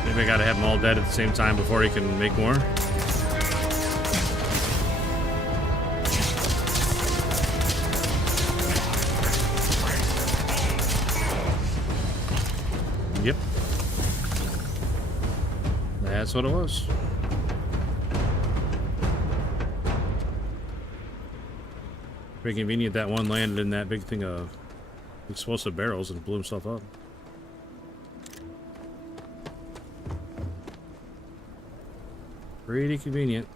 Maybe I gotta have them all dead at the same time before he can make more? Yep. That's what it was. Pretty convenient that one landed in that big thing of explosive barrels and blew himself up. Pretty convenient.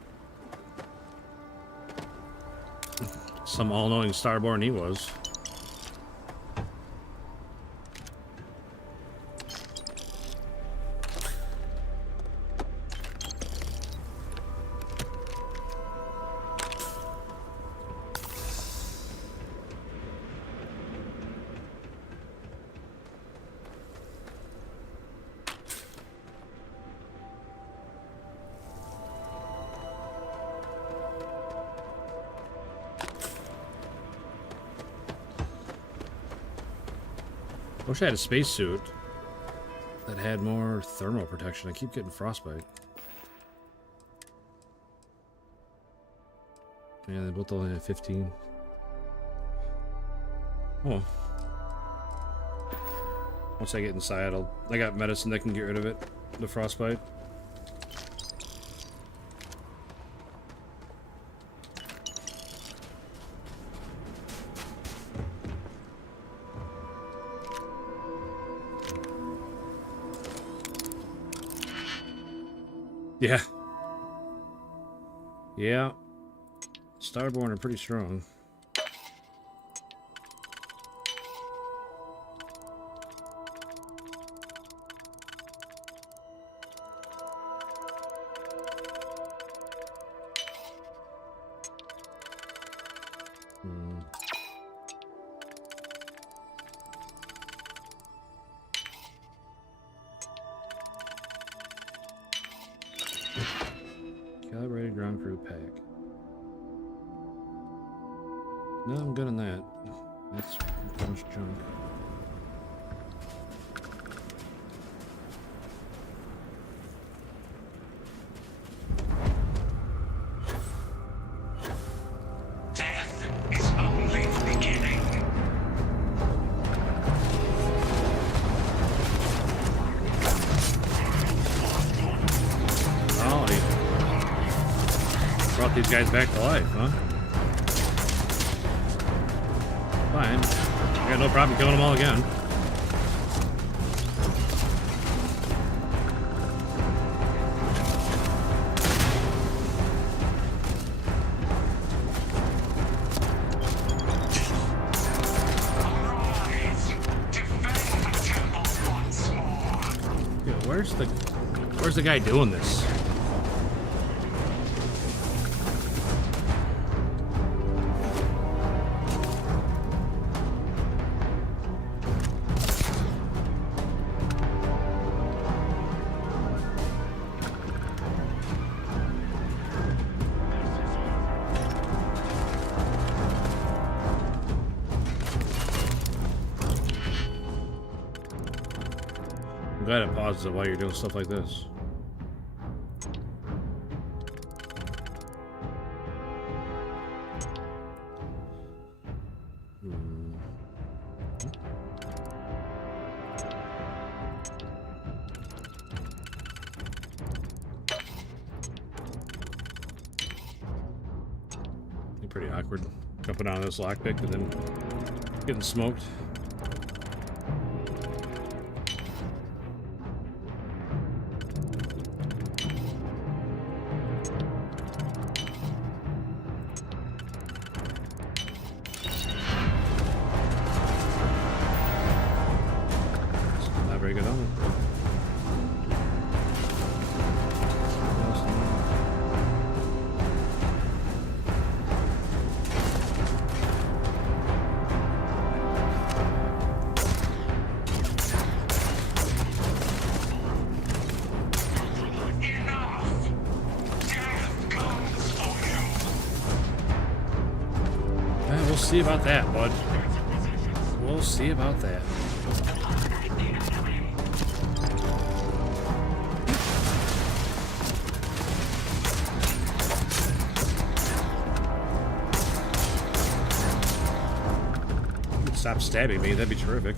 Some all-knowing Starborn he was. Wish I had a spacesuit that had more thermal protection. I keep getting frostbite. Yeah, they both only have 15. Oh. Once I get inside, I got medicine that can get rid of it. The frostbite. Yeah. Yeah. Starborn are pretty strong. Calibrated ground crew pack. No, I'm good on that. That's pretty much junk. Death is only the beginning. Oh, he brought these guys back to life, huh? Fine. I got no problem killing them all again. Yeah, where's the guy doing this? I'm glad it pauses it while you're doing stuff like this. Pretty awkward jumping on this lockpick and then getting smoked. Not very good on it. We'll see about that, bud. We'll see about that. Stop stabbing me, that'd be terrific.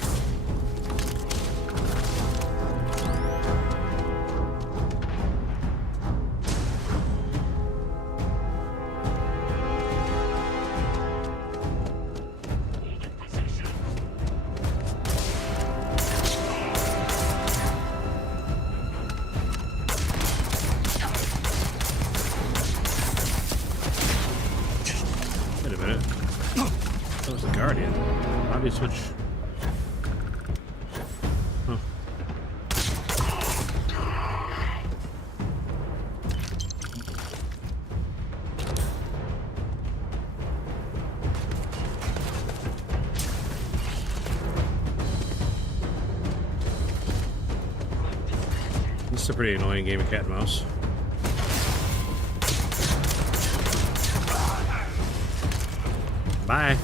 Wait a minute. That was the Guardian. How do you switch? Huh. This is a pretty annoying game of cat and mouse. Bye.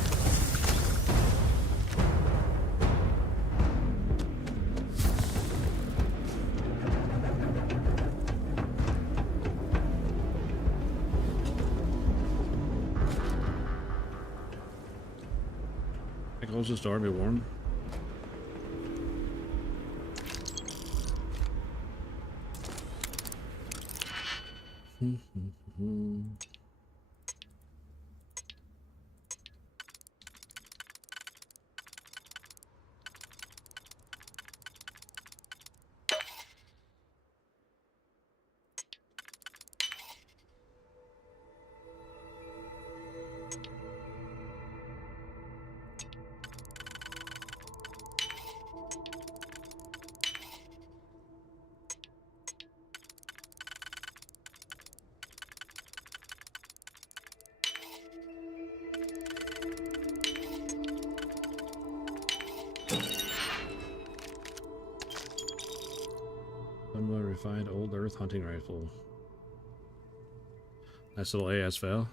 I close this door, be warm. Somewhat refined old earth hunting rifle. Nice little AS fail.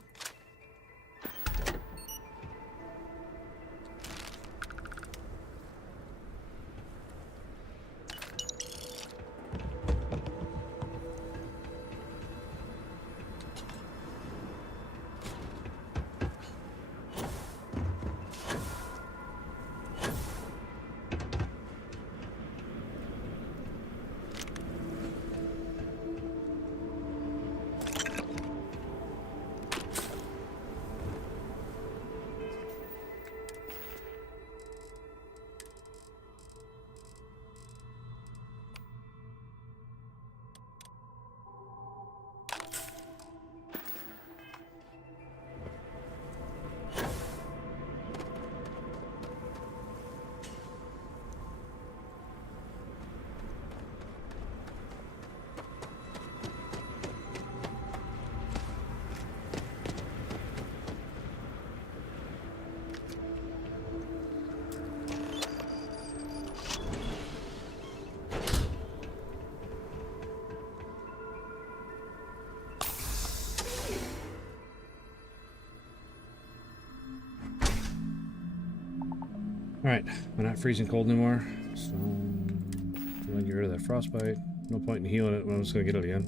Alright, we're not freezing cold anymore, so I'm gonna get rid of that frostbite. No point in healing it when I'm just gonna get it again.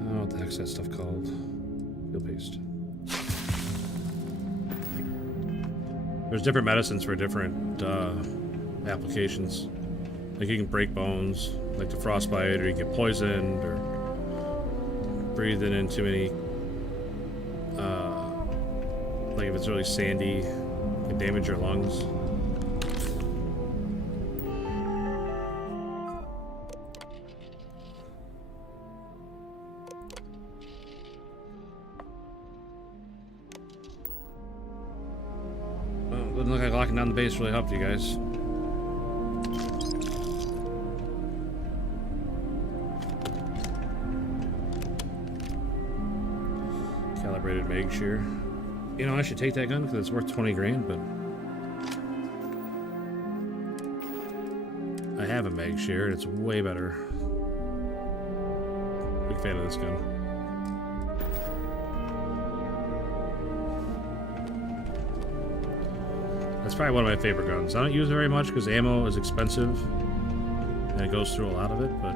I don't know what the heck's that stuff called. Heal paste. There's different medicines for different applications. Like you can break bones, like the frostbite, or you get poisoned, or breathing in too many. Like if it's really sandy, it can damage your lungs. Well, it doesn't look like locking down the base really helped you guys. Calibrated mag shear. You know, I should take that gun because it's worth 20 grand, but I have a mag shear and it's way better. Big fan of this gun. That's probably one of my favorite guns. I don't use it very much because ammo is expensive and it goes through a lot of it, but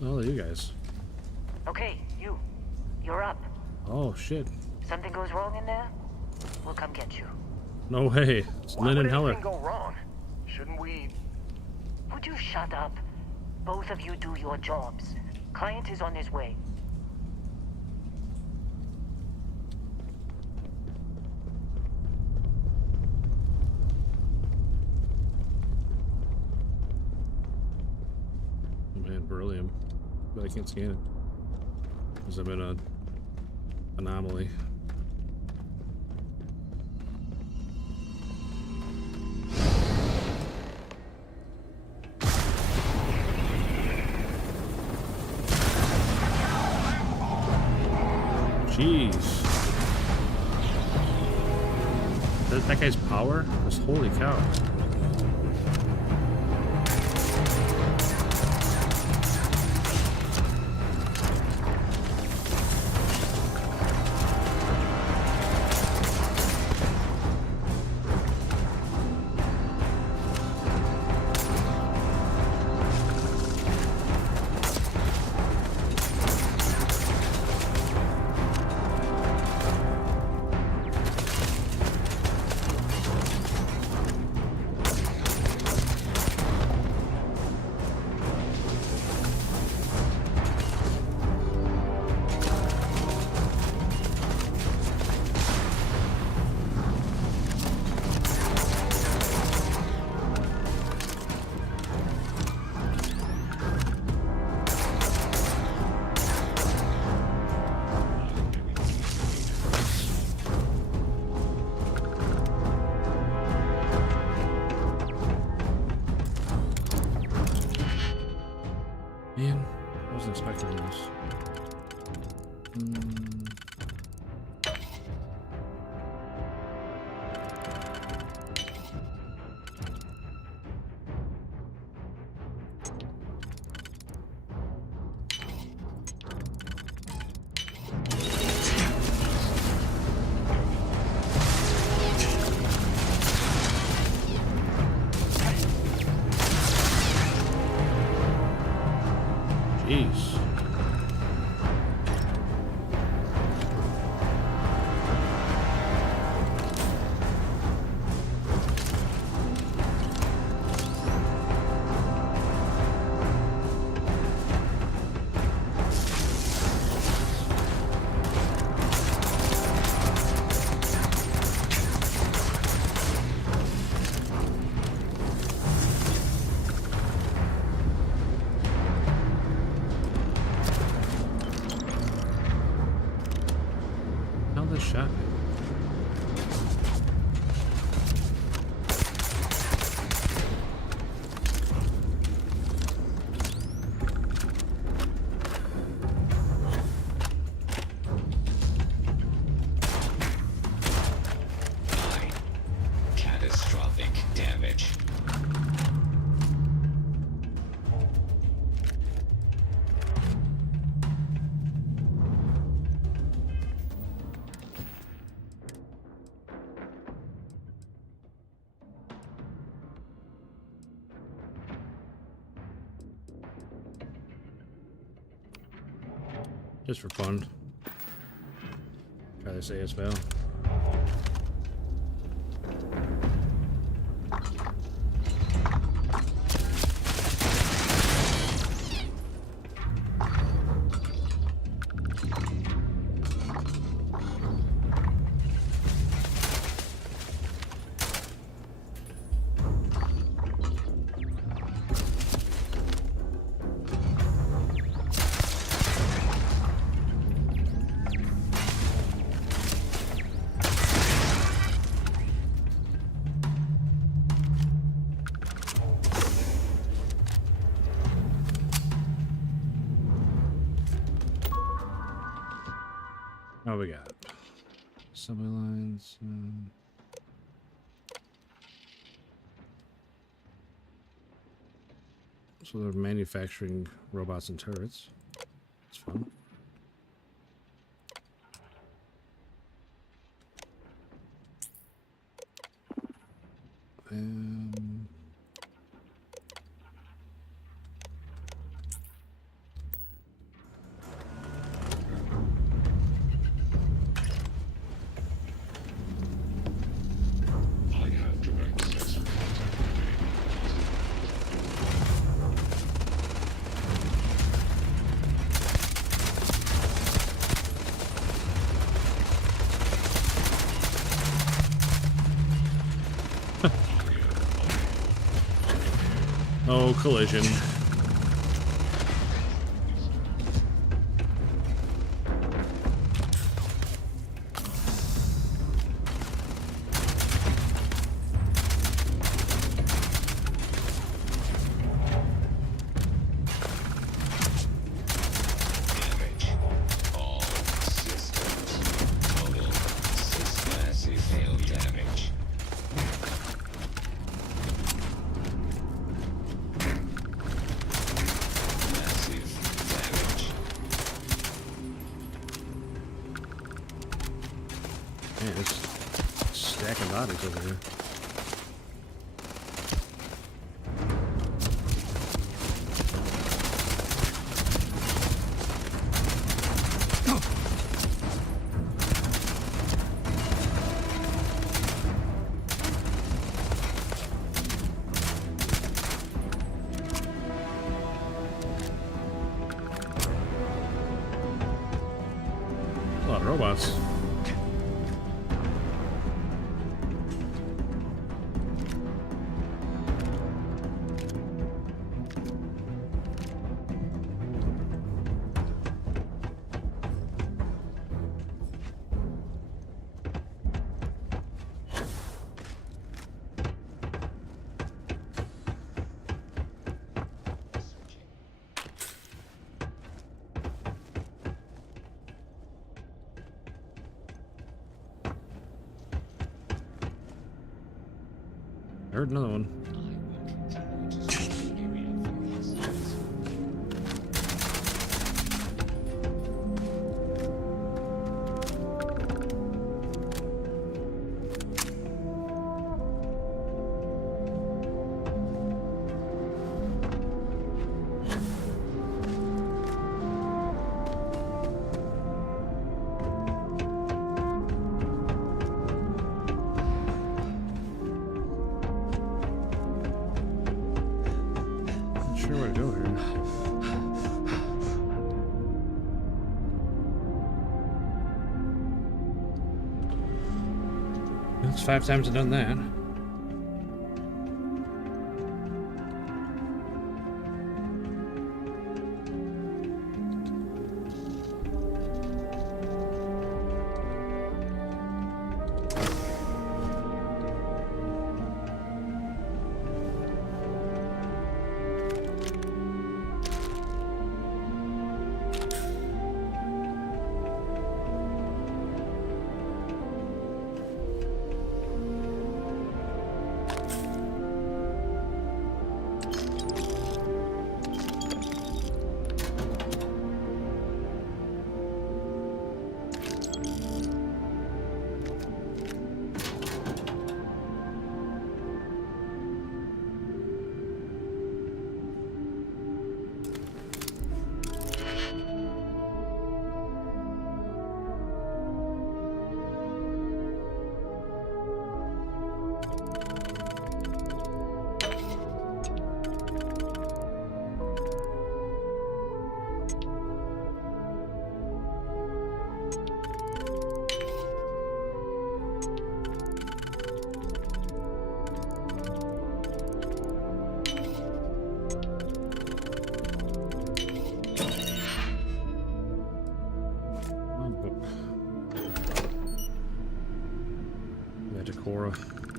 oh, you guys. Okay, you're up. Oh, shit. Something goes wrong in there? We'll come get you. No way. It's Lynn and Heller. Why would anything go wrong? Shouldn't we... Would you shut up? Both of you do your jobs. Client is on his way. Oh man, beryllium. But I can't scan it. Because I'm in an anomaly. Jeez. That guy's power? Just holy cow. for those. Jeez. Shot. Catastrophic damage. Just for fun. Try this ASVL. What we got? Subway lines. So they're manufacturing robots and turrets. It's fun. Oh, collision. Man, there's a stack of bodies over here. A lot of robots. heard another one. That's 5 times I've done that.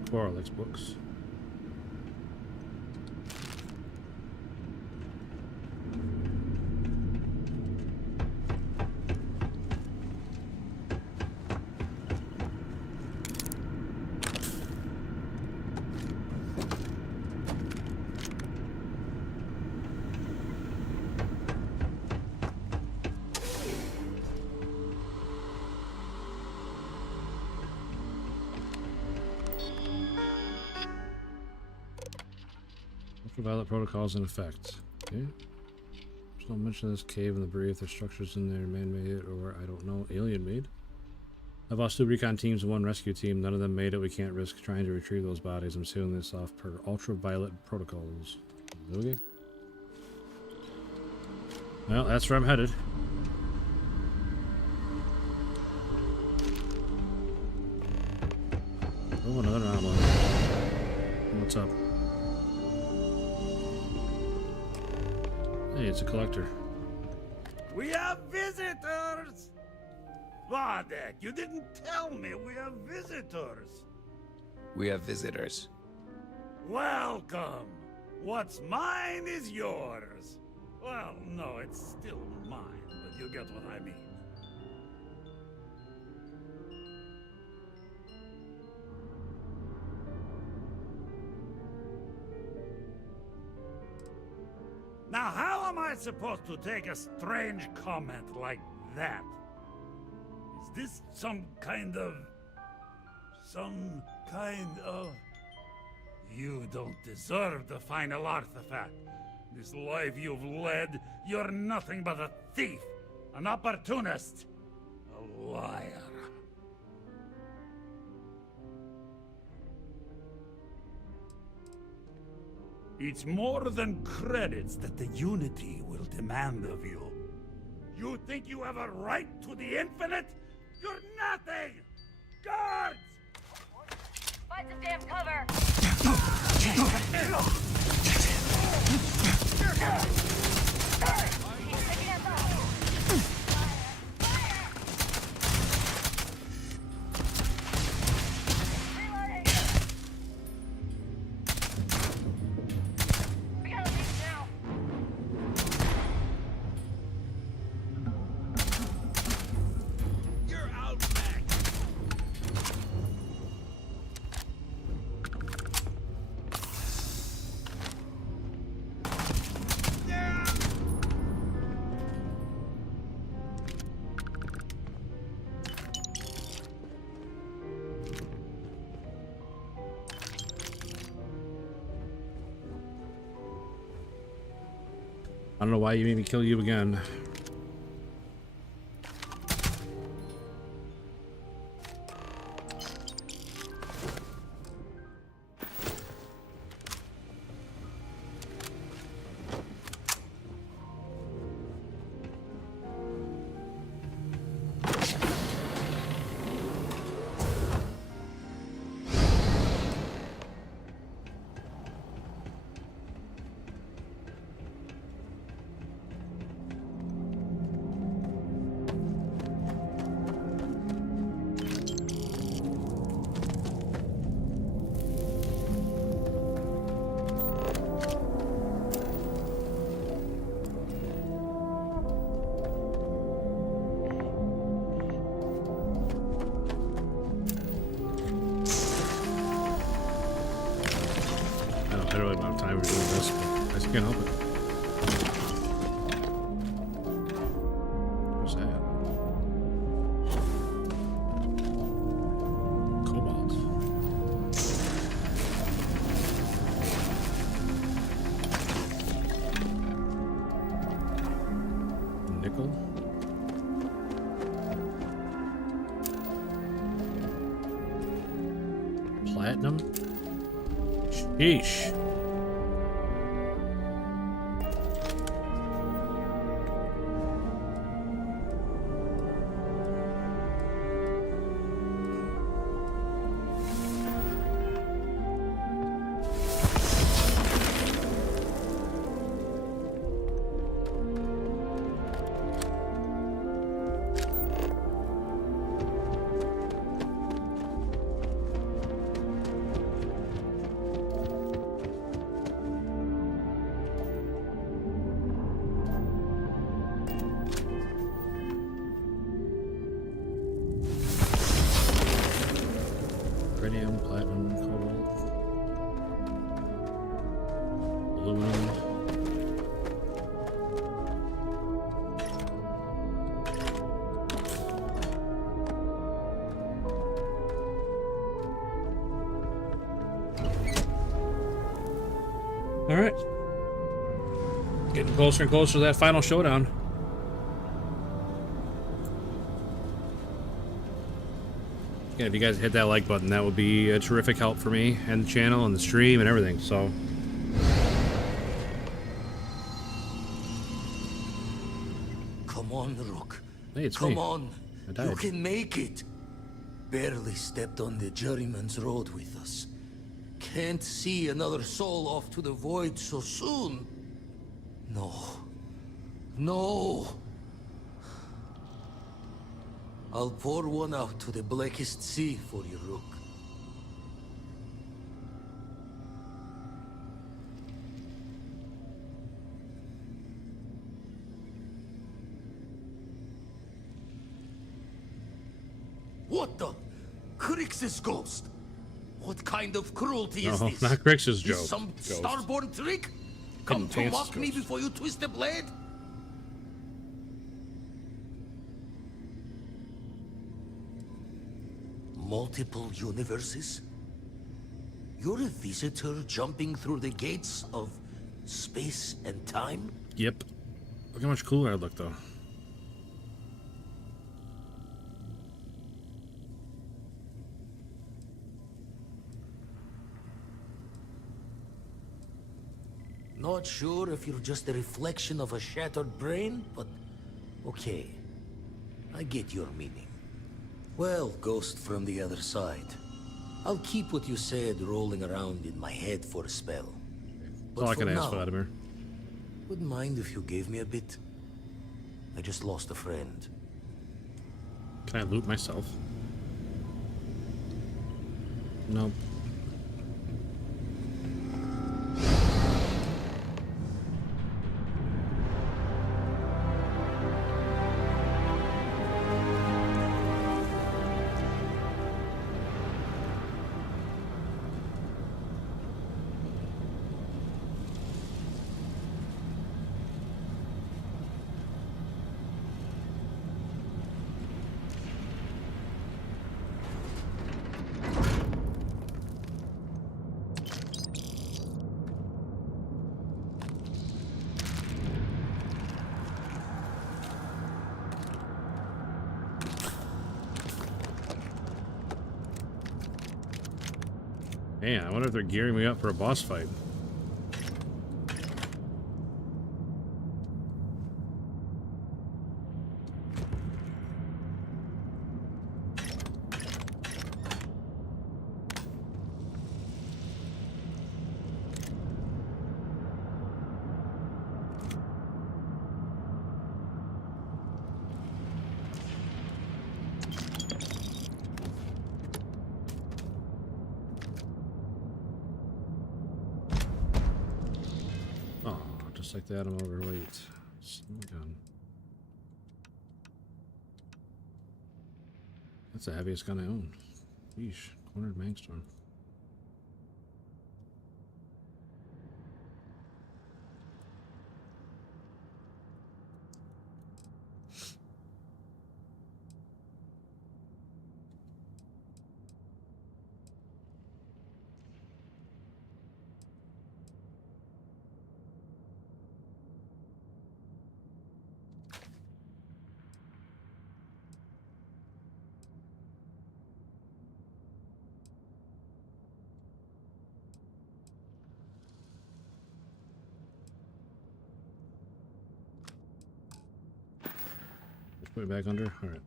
Cora likes books. Ultraviolet protocols in effect. Okay. There's no mention of this cave in the brief. There's structures in there, man-made or I don't know, alien-made. I've lost 2 recon teams and 1 rescue team. None of them made it. We can't risk trying to retrieve those bodies. I'm sealing this off per ultraviolet protocols. Okay. Well, that's where I'm headed. Oh, another anomaly. What's up? Hey, it's a collector. We have visitors! Vadek, you didn't tell me we have visitors. We have visitors. Welcome. What's mine is yours. Well, no, it's still mine, but you get what I mean. Now, how am I supposed to take a strange comment like that? Is this some kind of... You don't deserve the final artifact. This life you've led, you're nothing but a thief, an opportunist, a liar. It's more than credits that the Unity will demand of you. You think you have a right to the infinite? You're nothing! Guards! Find some damn cover! I don't know why you made me kill you again. I don't really have time for doing this, but I just can't help it. What's that? Cobalt. Nickel. Platinum. Sheesh. Iridium, platinum, cobalt, aluminum. All right, getting closer and closer to that final showdown. Yeah, if you guys hit that like button, that would be a terrific help for me and the channel and the stream and everything. So, come on, Rook. hey, it's Come me. on. I died. You can make it. Barely stepped on the juryman's road with us. Can't see another soul off to the void so soon. No. No. I'll pour one out to the blackest sea for you, Rook. What the? Crix's ghost? What kind of cruelty is No, this? not Crix's Is joke. some Ghost. starborn trick? Come to Pants mock me ghost. before you twist the blade? Multiple universes? You're a visitor jumping through the gates of space and time? Yep. Look how much cooler I look, though. Not sure if you're just a reflection of a shattered brain, but okay. I get your meaning. Well, ghost from the other side. I'll keep what you said rolling around in my head for a spell. That's all I can ask, Vladimir. Wouldn't mind if you gave me a bit. I just lost a friend. Can I loot myself? Nope. Man, I wonder if they're gearing me up for a boss fight. Just like that, I'm overweight. Slow gun. That's the heaviest gun I own. Yeesh. Cornered Mangstorm. Put it back under. All right.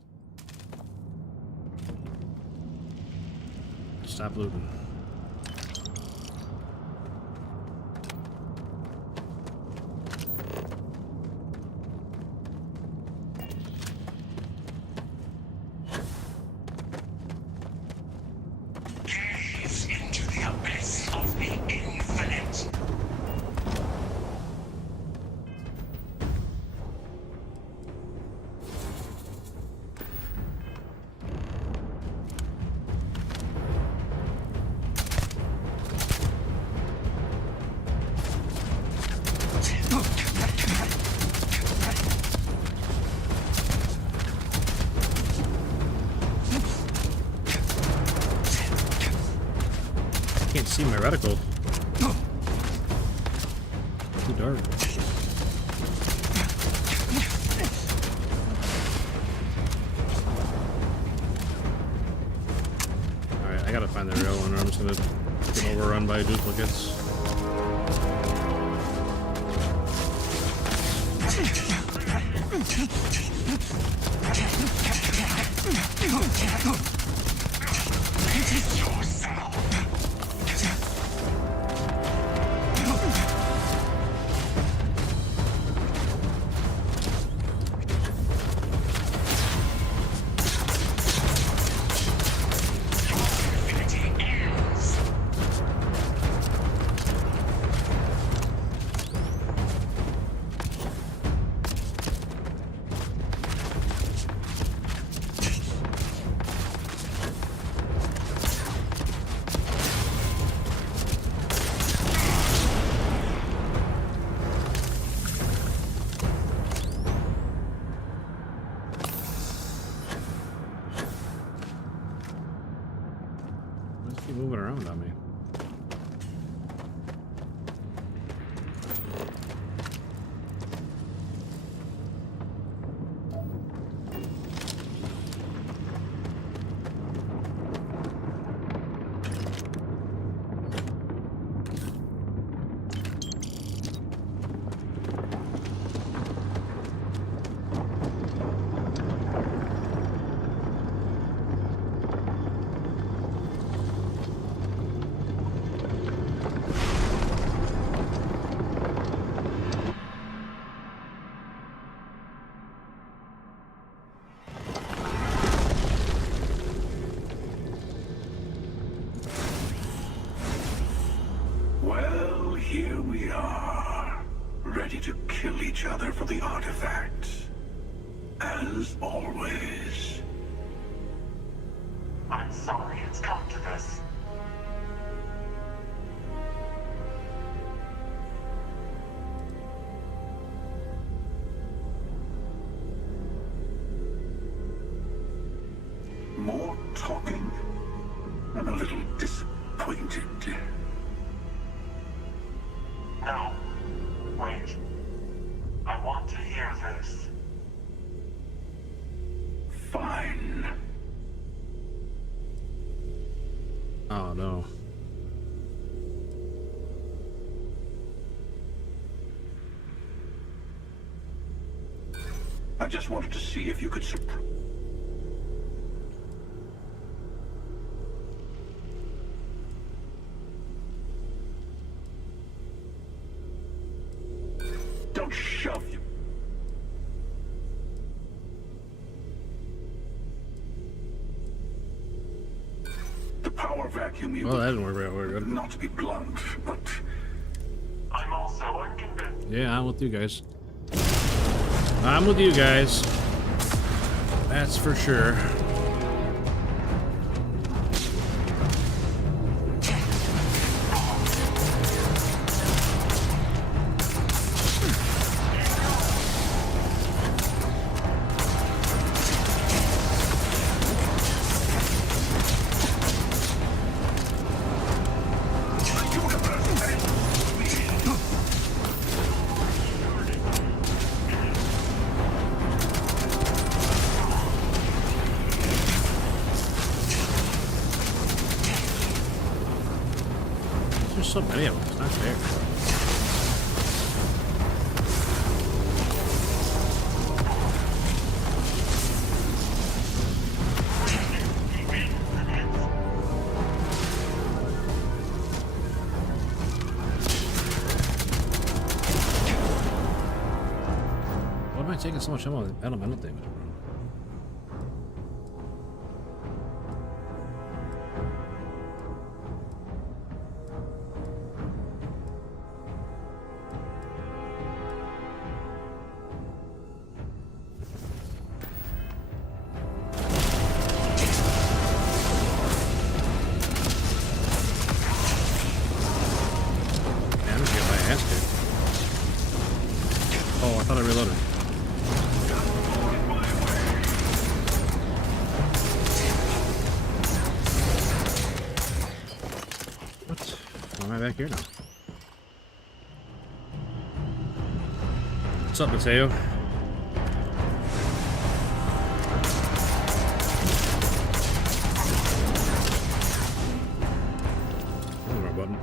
Stop looting. Gaze into the abyss of the infinite. Can't see my reticle. Too dark. Alright, I gotta find the real one or I'm just gonna get overrun by duplicates. Keep moving around on me. Well, here we are, ready to kill each other for the artifact. As always. I'm sorry it's come to this. More talking. I'm a little disappointed. No. Wait. I want to hear this. Fine. Oh no. I just wanted to see if you could Don't shove you. The power vacuum you... Well, that didn't work very good. Not to be blunt, but... I'm also unconvinced. Yeah, I'm with you guys. I'm with you guys. That's for sure. There's so many of them. It's not fair. Why am I taking so much ammo on the elemental damage? Oh, I thought I reloaded. What? Why am I back here now? What's up, Mateo? That's the wrong button.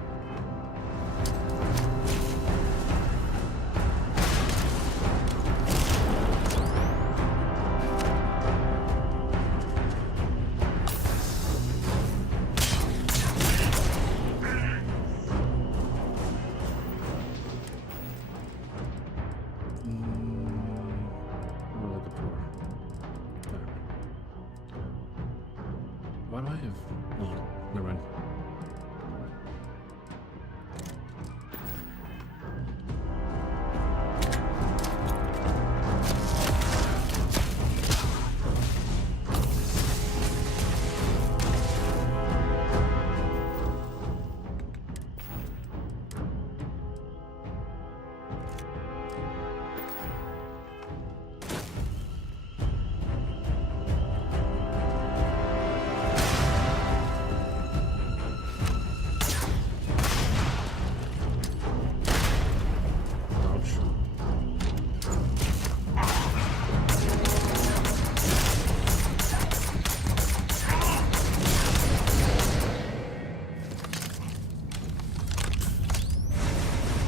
Why do I have... Oh, never mind.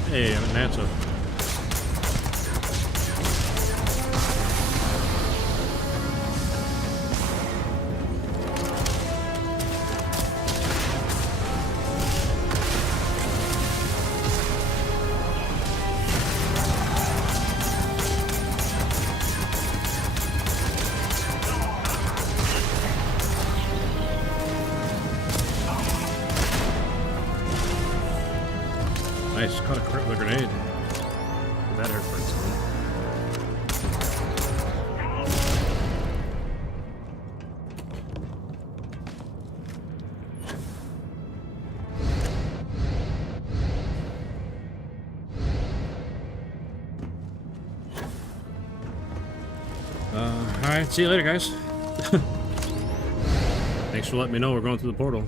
Hey, I'm at NASA. Nice, caught a crit with a grenade. That hurt for some. Alright, see you later, guys. Thanks for letting me know we're going through the portal.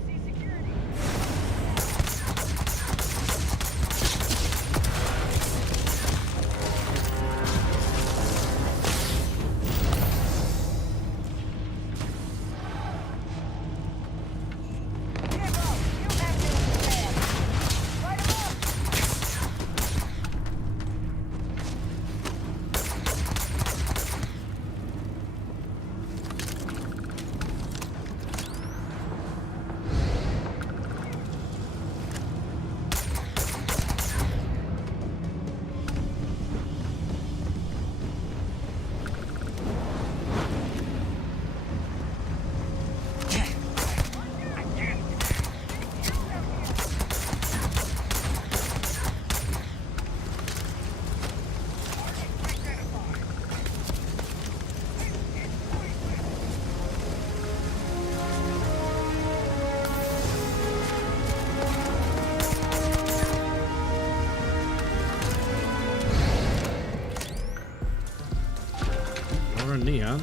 neon.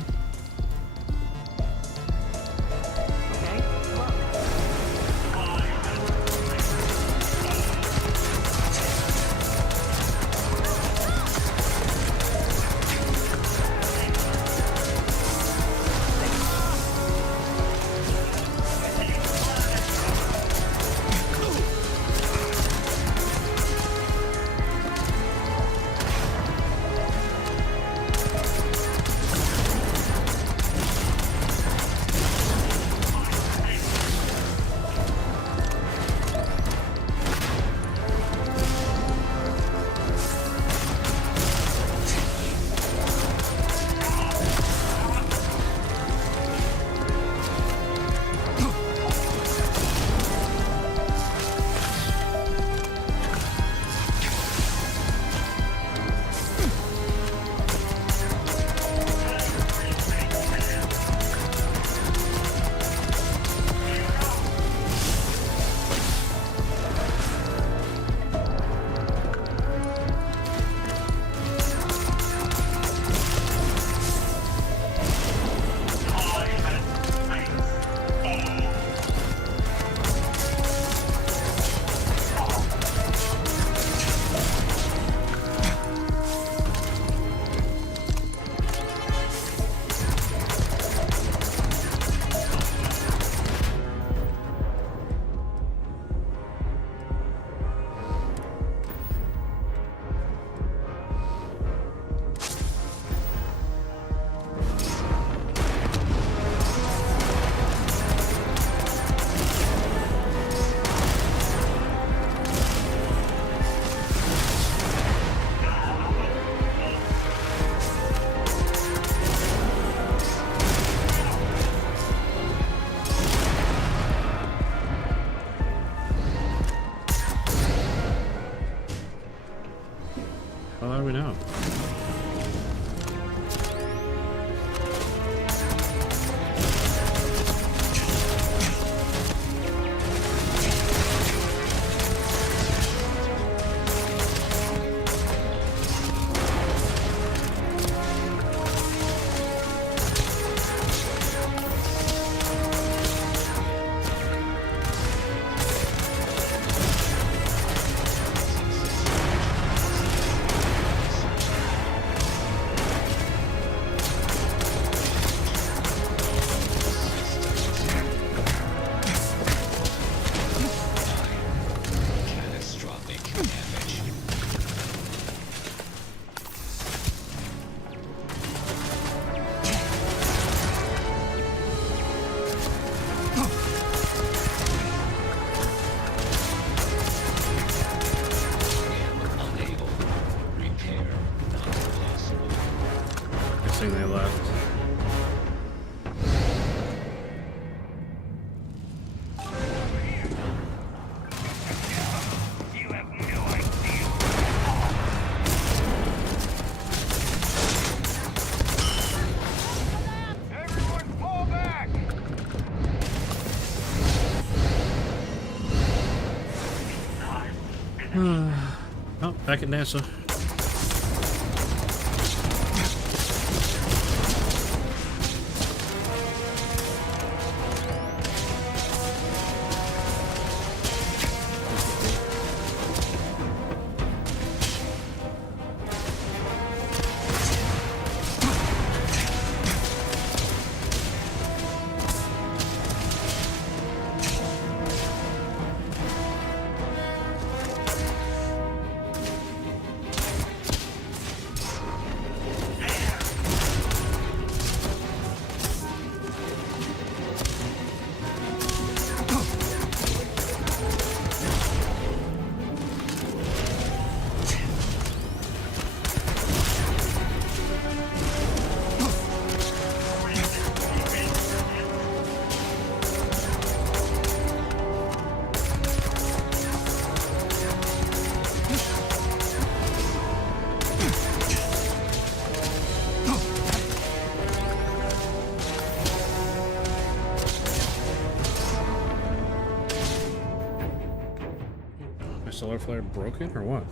How are we now? They left. Oh, back at NASA. Solar flare broken or what?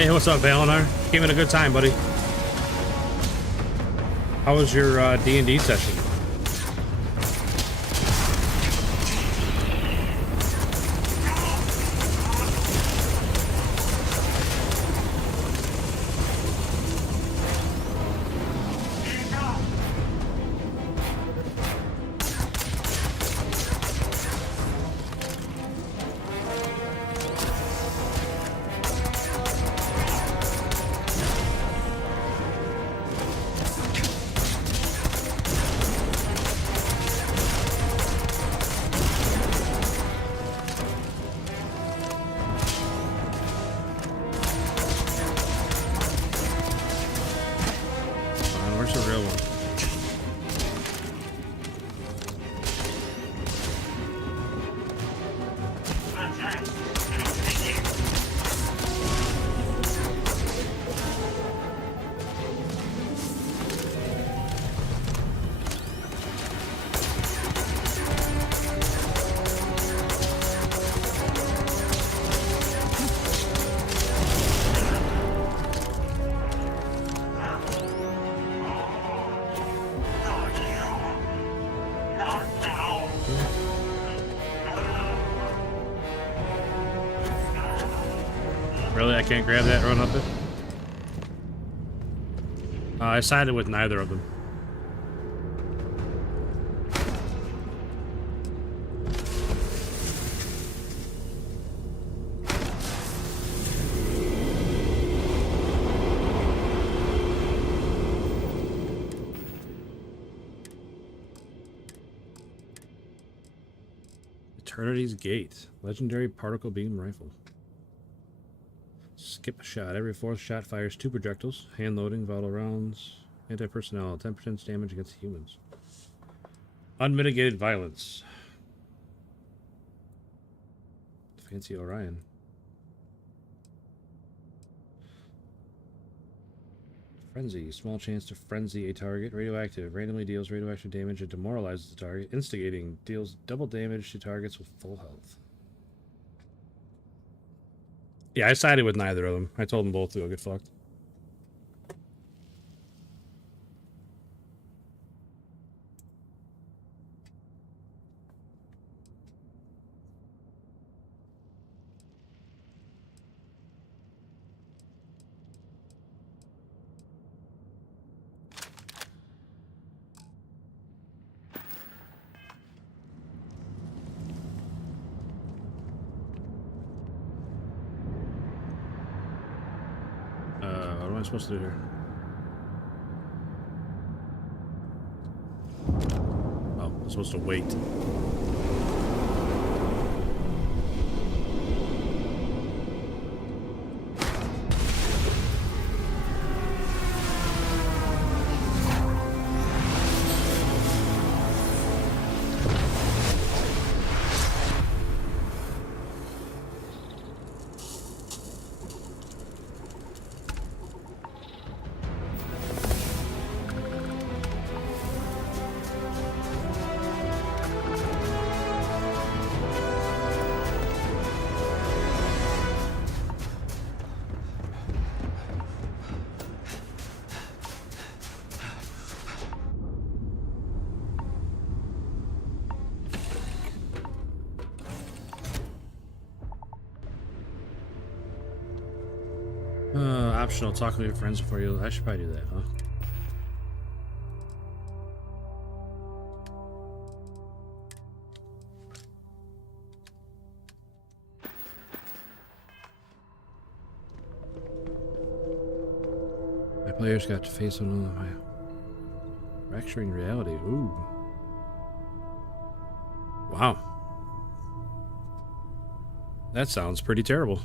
Hey, what's up, Valinar? Came in a good time, buddy. How was your D&D session? Really? I can't grab that, run up it? I sided with neither of them. Eternity's Gate. Legendary particle beam rifle. Skip a shot. Every fourth shot fires 2 projectiles. Hand loading, volatile rounds. Anti-personnel. 10% damage against humans. Unmitigated violence. Fancy Orion. Frenzy. Small chance to frenzy a target. Radioactive. Randomly deals radioactive damage and demoralizes the target. Instigating. Deals double damage to targets with full health. Yeah, I sided with neither of them. I told them both to go get fucked. What am I supposed to do here? Oh, I'm supposed to wait. Optional, talk with your friends before you... I should probably do that, huh? My players got to face one of my... Fracturing reality, ooh. Wow. That sounds pretty terrible.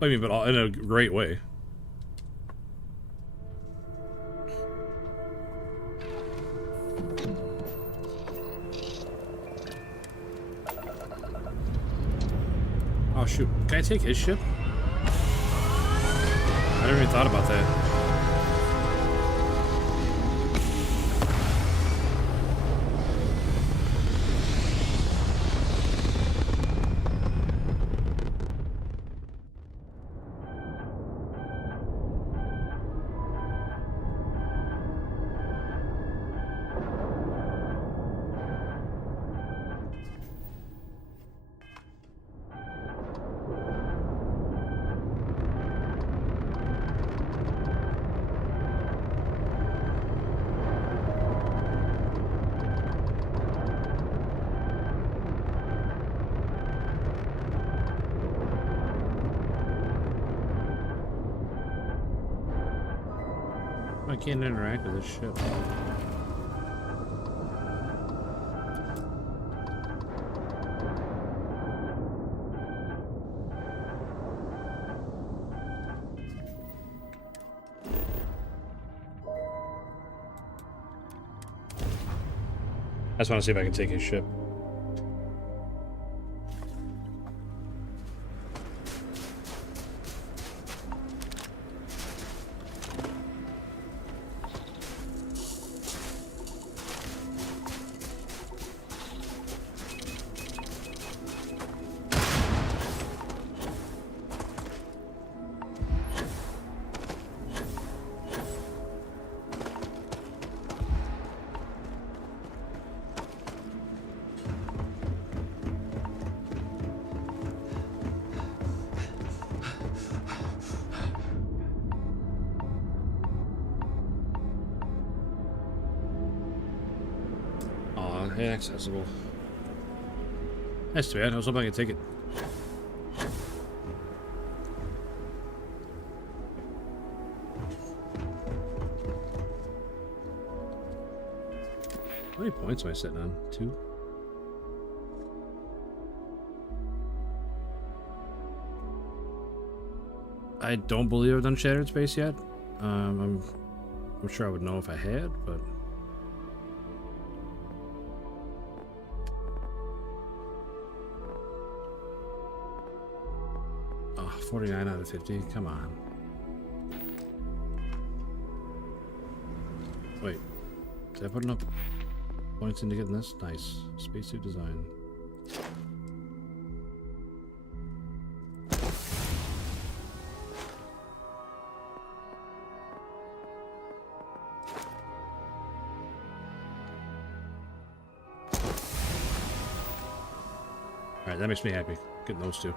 I mean, but all, in a great way. Oh shoot, can I take his ship? I never even thought about that. I can't interact with this shit. I just want to see if I can take his ship. Inaccessible. That's too bad. I was hoping I could take it. How many points am I sitting on? 2? I don't believe I've done Shattered Space yet. I'm sure I would know if I had, but... Oh, 49 out of 50. Come on. Wait. Is that putting up points into getting this? Nice. Spacesuit design. Alright, that makes me happy. Getting those two.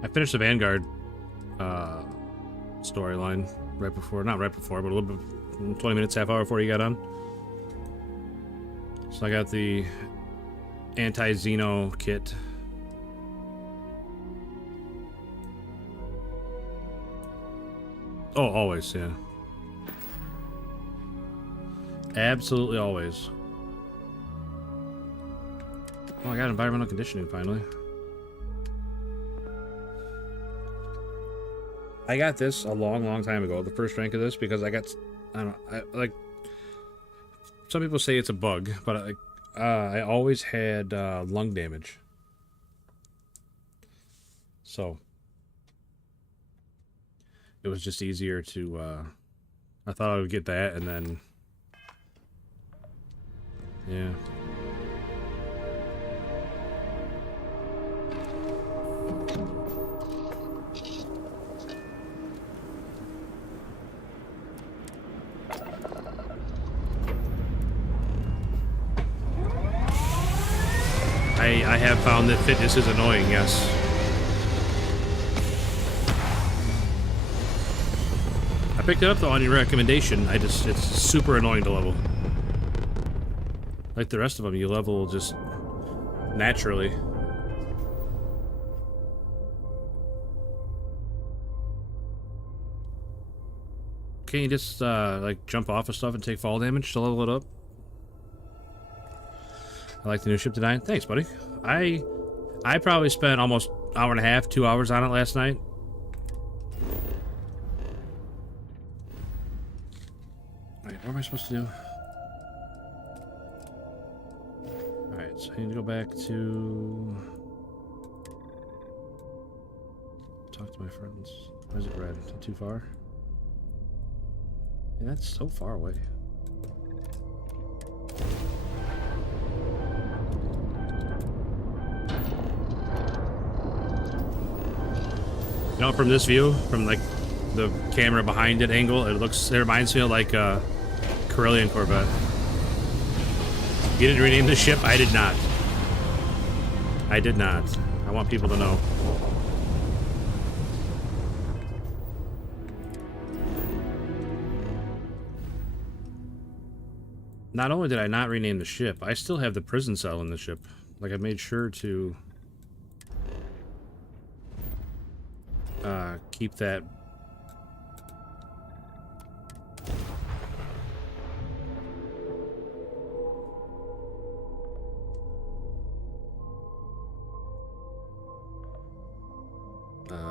I finished the Vanguard storyline right before, not right before, but a little bit, 20 minutes, half hour before you got on. So I got the anti-Xeno kit. Oh, always, yeah. Absolutely always. Oh, I got environmental conditioning finally. I got this a long time ago, the first rank of this, because I got, I don't know, like, some people say it's a bug, but I always had lung damage. So, it was just easier to, I thought I would get that, and then, yeah. I have found that fitness is annoying, yes. I picked it up though on your recommendation. It's super annoying to level. Like the rest of them, you level just naturally. Can't you just like jump off of stuff and take fall damage to level it up? I like the new ship design. Thanks, buddy. I probably spent almost an hour and a half, 2 hours on it last night. Wait, what am I supposed to do? Alright, so I need to go back to... talk to my friends. Why is it red? Is it too far? Yeah, that's so far away. You know, from this view, from like the camera behind it angle, it reminds me of like a Corellian Corvette. You didn't rename the ship? I did not. I did not. I want people to know. Not only did I not rename the ship, I still have the prison cell in the ship. Like, I made sure to keep that.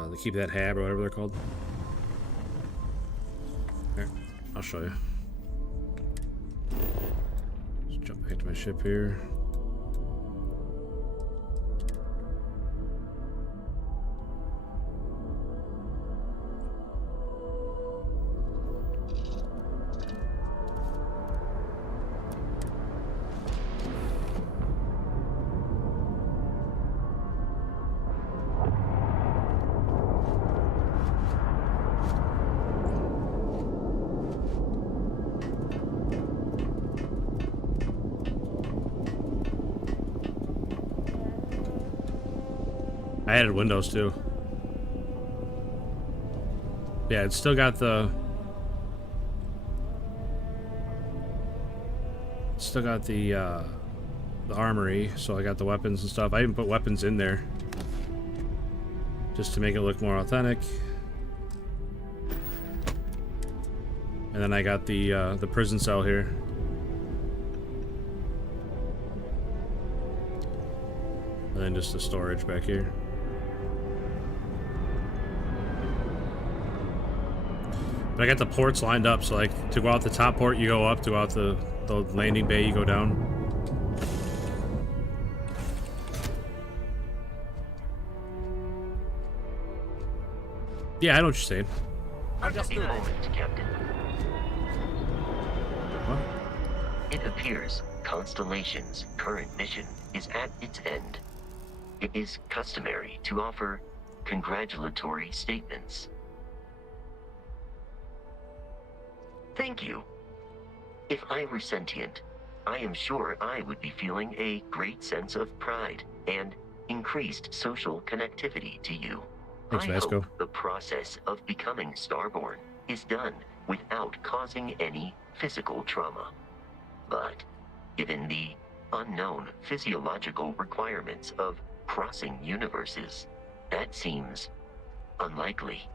To keep that hab or whatever they're called. Here, I'll show you. Let's jump back to my ship here. I added windows too. Yeah, it's still got the armory, so I got the weapons and stuff. I even put weapons in there just to make it look more authentic. And then I got the prison cell here. And then just the storage back here. But I got the ports lined up, so like to go out the top port you go up, to go out the landing bay you go down. Yeah, I know what you're saying. Just a moment, Captain. What? It appears Constellation's current mission is at its end. It is customary to offer congratulatory statements. Thank you. If I were sentient, I am sure I would be feeling a great sense of pride and increased social connectivity to you. Thanks, I Vasco. hope the process of becoming Starborn is done without causing any physical trauma. But given the unknown physiological requirements of crossing universes, that seems unlikely.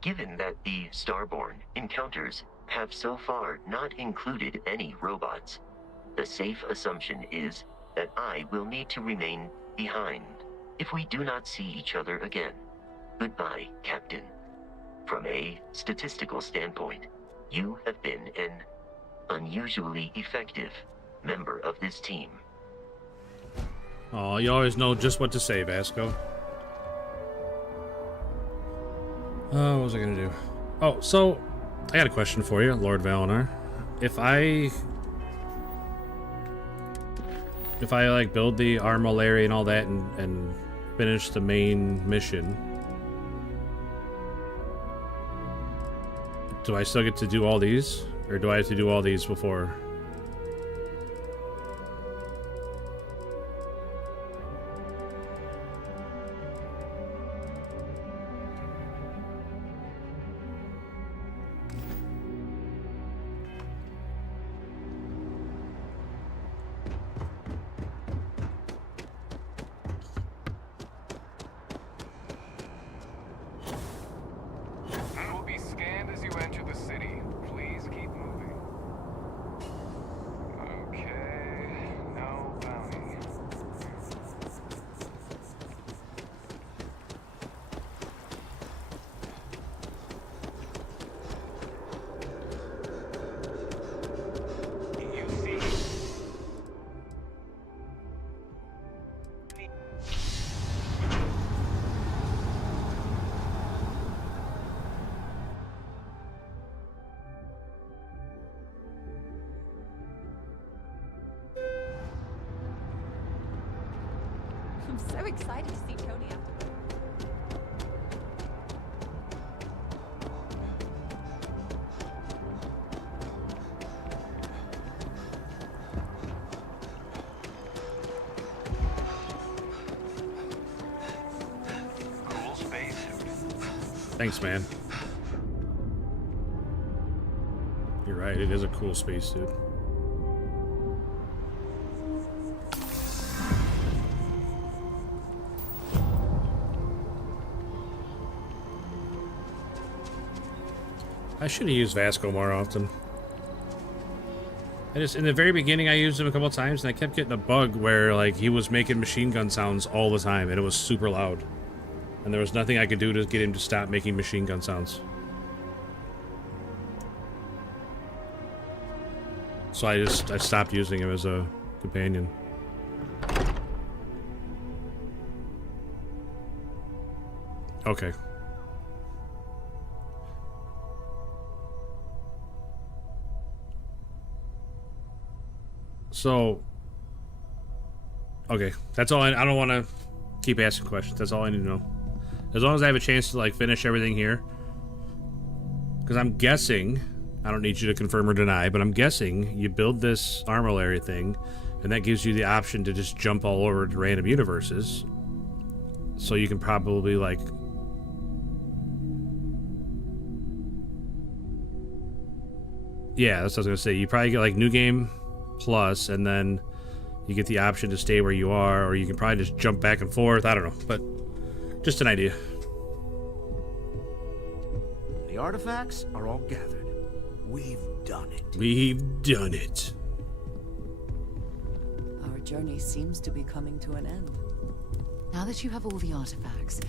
Given that the Starborn encounters have so far not included any robots, the safe assumption is that I will need to remain behind if we do not see each other again. Goodbye, Captain. From a statistical standpoint, you have been an unusually effective member of this team. Oh, you always know just what to say, Vasco. What was I gonna do? Oh, so I got a question for you, Lord Valinar. If I like build the armillary and all that and finish the main mission, do I still get to do all these, or do I have to do all these before? I'm so excited to see Tony after. Thanks, man. You're right, it is a cool space suit. I should have used Vasco more often. In the very beginning I used him a couple of times and I kept getting a bug where like he was making machine gun sounds all the time and it was super loud. And there was nothing I could do to get him to stop making machine gun sounds. So I stopped using him as a companion. Okay. So, okay, that's all. I don't want to keep asking questions. That's all I need to know. As long as I have a chance to like finish everything here, because I'm guessing, I don't need you to confirm or deny, but I'm guessing you build this armillary thing, and that gives you the option to just jump all over to random universes. So you can probably like. Yeah, that's what I was gonna say. You probably get like New Game Plus, and then you get the option to stay where you are, or you can probably just jump back and forth. I don't know, but just an idea. The artifacts are all gathered. We've done it. We've done it. Our journey seems to be coming to an end. Now that you have all the artifacts,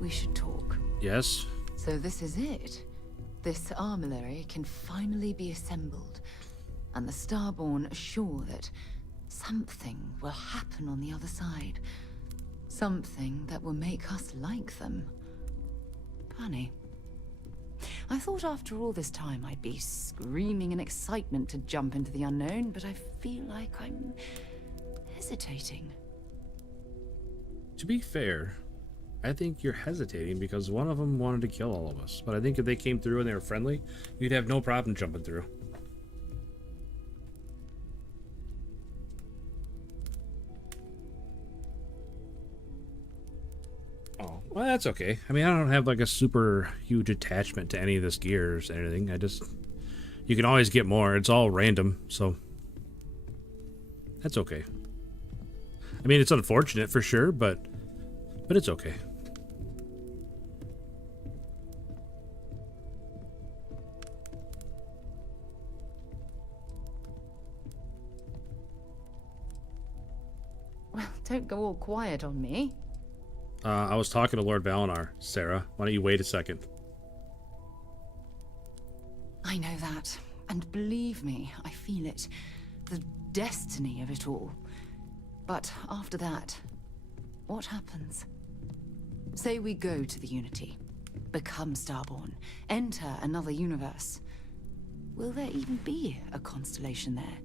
we should talk. Yes. So this is it. This armillary can finally be assembled, and the Starborn are sure that something will happen on the other side. Something that will make us like them. Funny. I thought after all this time I'd be screaming in excitement to jump into the unknown, but I feel like I'm hesitating. To be fair, I think you're hesitating because one of them wanted to kill all of us. But I think if they came through and they were friendly, you'd have no problem jumping through. Oh, well, that's okay. I mean, I don't have like a super huge attachment to any of this gear or anything. You can always get more. It's all random, so that's okay. I mean, it's unfortunate for sure, but it's okay. Well, don't go all quiet on me. I was talking to Lord Valinar, Sarah. Why don't you wait a second? I know that. And believe me, I feel it. The destiny of it all. But after that, what happens? Say we go to the Unity, become Starborn, enter another universe. Will there even be a constellation there?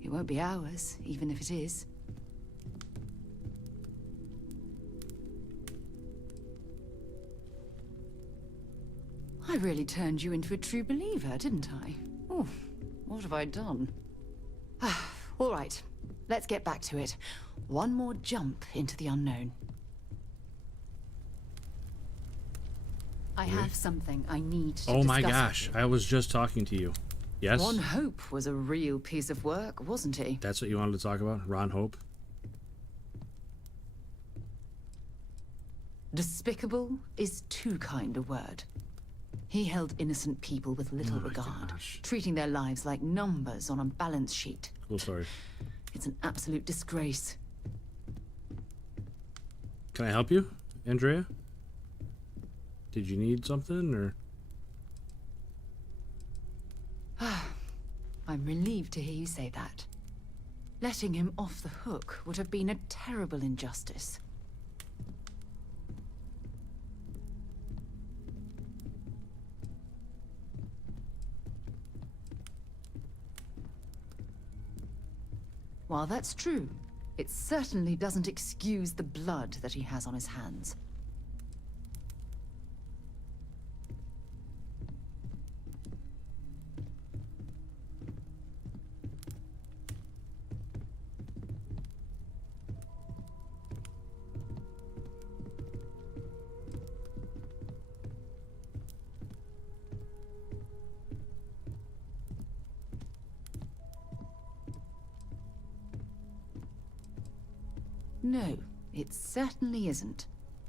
It won't be ours, even if it is. I really turned you into a true believer, didn't I? Oh, what have I done? All right, let's get back to it. One more jump into the unknown. I have something I need to discuss. Oh my gosh, I was just talking to you. Yes? Ron Hope was a real piece of work, wasn't he? That's what you wanted to talk about? Ron Hope? Despicable is too kind a word. He held innocent people with little regard, treating their lives like numbers on a balance sheet. Cool story. It's an absolute disgrace. Can I help you, Andrea? Did you need something, or? I'm relieved to hear you say that. Letting him off the hook would have been a terrible injustice. While that's true, it certainly doesn't excuse the blood that he has on his hands. No, it certainly isn't.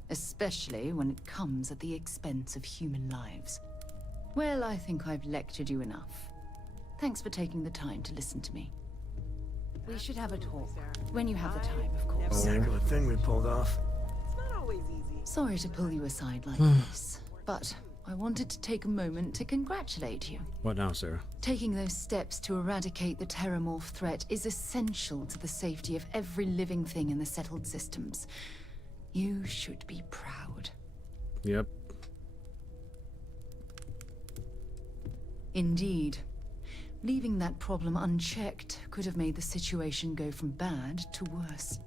Especially when it comes at the expense of human lives. Well, I think I've lectured you enough. Thanks for taking the time to listen to me. We should have a talk. When you have the time, of course. Heck of a thing we pulled off. Sorry to pull you aside like this, but I wanted to take a moment to congratulate you. What now, Sarah? Taking those steps to eradicate the Terramorph threat is essential to the safety of every living thing in the settled systems. You should be proud. Yep. Indeed. Leaving that problem unchecked could have made the situation go from bad to worse.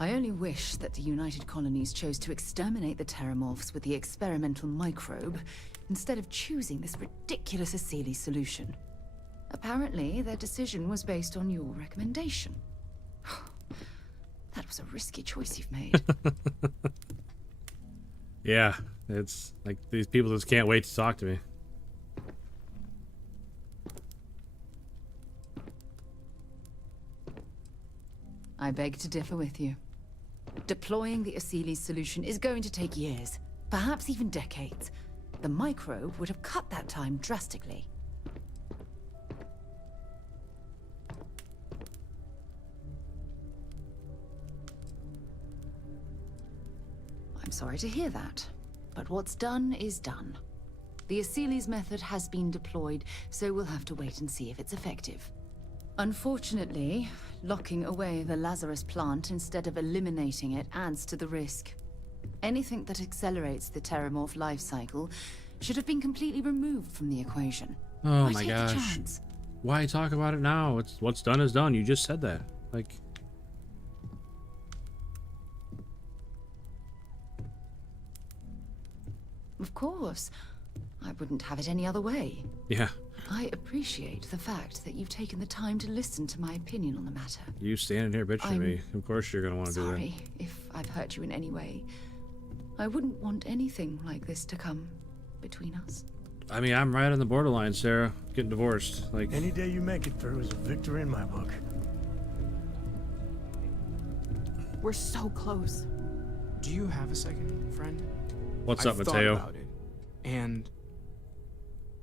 I only wish that the United Colonies chose to exterminate the Terramorphs with the experimental microbe, instead of choosing this ridiculous Asili solution. Apparently, their decision was based on your recommendation. That was a risky choice you've made. Yeah, it's like these people just can't wait to talk to me. I beg to differ with you. Deploying the Asili solution is going to take years, perhaps even decades. The microbe would have cut that time drastically. I'm sorry to hear that, but what's done is done. The Asili's method has been deployed, so we'll have to wait and see if it's effective. Unfortunately, locking away the Lazarus plant instead of eliminating it adds to the risk. Anything that accelerates the Terramorph life cycle should have been completely removed from the equation. Oh Why my take the gosh. chance? Why talk about it now? What's done is done. You just said that. Like... Of course. I wouldn't have it any other way. Yeah. I appreciate the fact that you've taken the time to listen to my opinion on the matter. You standing here bitching at me. Of course you're gonna want to do that. Sorry if I've hurt you in any way. I wouldn't want anything like this to come between us. I mean, I'm right on the borderline, Sarah. Getting divorced. Like... Any day you make it through is a victory in my book. We're so close. Do you have a second, friend? What's up, I've thought Mateo? about it, and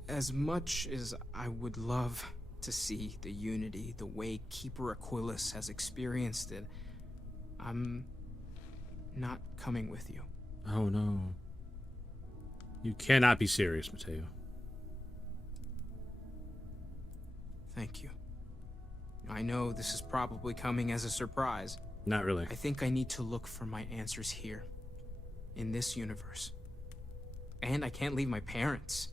as much as I would love to see the unity the way Keeper Aquilus has experienced it, I'm not coming with you. Oh no. You cannot be serious, Mateo. Thank you. I know this is probably coming as a surprise. Not really. I think I need to look for my answers here, in this universe. And I can't leave my parents.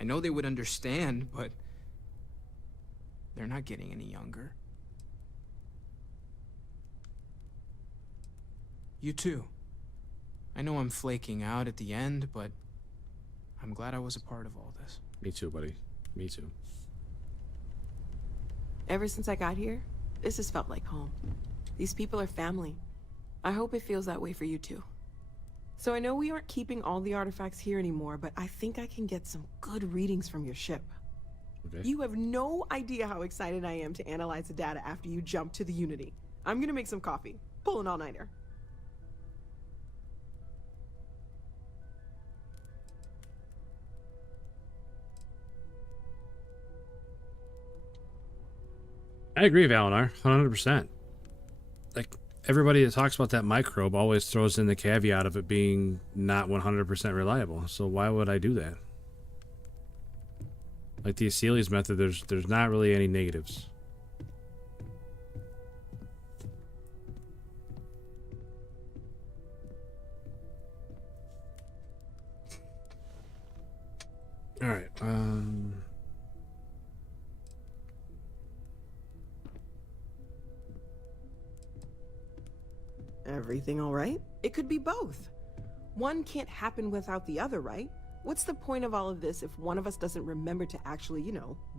I know they would understand, but they're not getting any younger. You too. I know I'm flaking out at the end, but I'm glad I was a part of all this. Me too, buddy. Me too. Ever since I got here, this has felt like home. These people are family. I hope it feels that way for you too. So I know we aren't keeping all the artifacts here anymore, but I think I can get some good readings from your ship. Okay. You have no idea how excited I am to analyze the data after you jump to the Unity. I'm gonna make some coffee. Pull an all-nighter. I agree, Valinar. 100%. Like, everybody that talks about that microbe always throws in the caveat of it being not 100% reliable. So why would I do that? Like the Asili's method, there's not really any negatives. All right. Everything all right? It could be both. One can't happen without the other, right? What's the point of all of this if one of us doesn't remember to actually,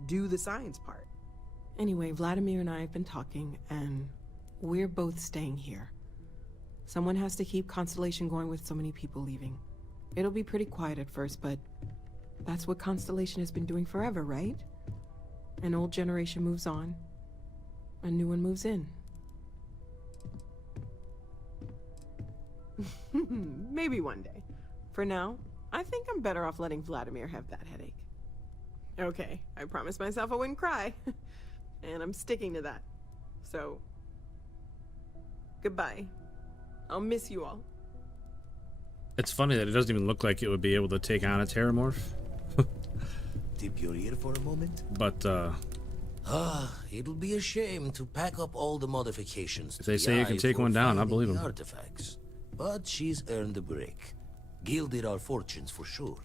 do the science part? Anyway, Vladimir and I have been talking, and we're both staying here. Someone has to keep Constellation going with so many people leaving. It'll be pretty quiet at first, but that's what Constellation has been doing forever, right? An old generation moves on, a new one moves in. Maybe one day. For now, I think I'm better off letting Vladimir have that headache. Okay, I promised myself I wouldn't cry. And I'm sticking to that. So, goodbye. I'll miss you all. It's funny that it doesn't even look like it would be able to take on a Terramorph. Tip your ear for a moment. But, it'll be a shame to pack up all the modifications. If they say you can take one down, I believe them. Artifacts. But she's earned a break. Gilded our fortunes for sure.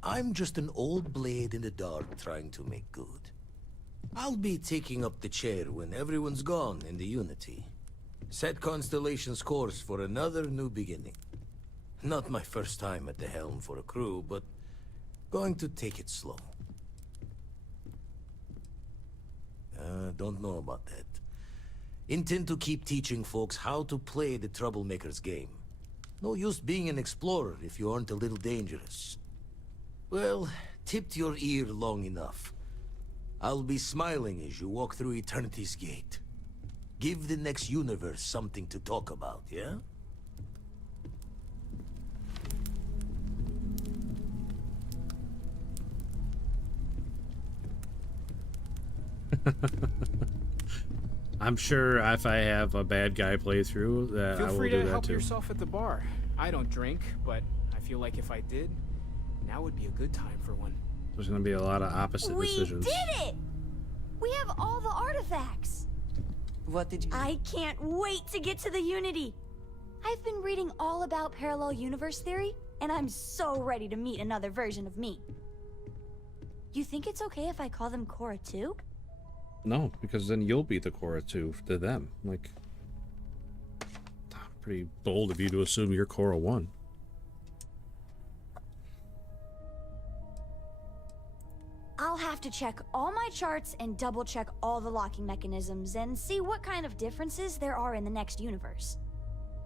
I'm just an old blade in the dark trying to make good. I'll be taking up the chair when everyone's gone in the Unity. Set Constellation's course for another new beginning. Not my first time at the helm for a crew, but going to take it slow. Don't know about that. Intend to keep teaching folks how to play the Troublemaker's game. No use being an explorer if you aren't a little dangerous. Well, tipped your ear long enough. I'll be smiling as you walk through Eternity's gate. Give the next universe something to talk about, yeah? I'm sure if I have a bad guy playthrough, that I will do that too. Feel free to help yourself at the bar. I don't drink, but I feel like if I did, now would be a good time for one. There's going to be a lot of opposite decisions. We did it! We have all the artifacts. What did you... I can't wait to get to the Unity. I've been reading all about parallel universe theory, and I'm so ready to meet another version of me. You think it's okay if I call them Cora 2? No, because then you'll be the Cora 2 to them. Like, pretty bold of you to assume you're Cora 1. I'll have to check all my charts and double check all the locking mechanisms and see what kind of differences there are in the next universe.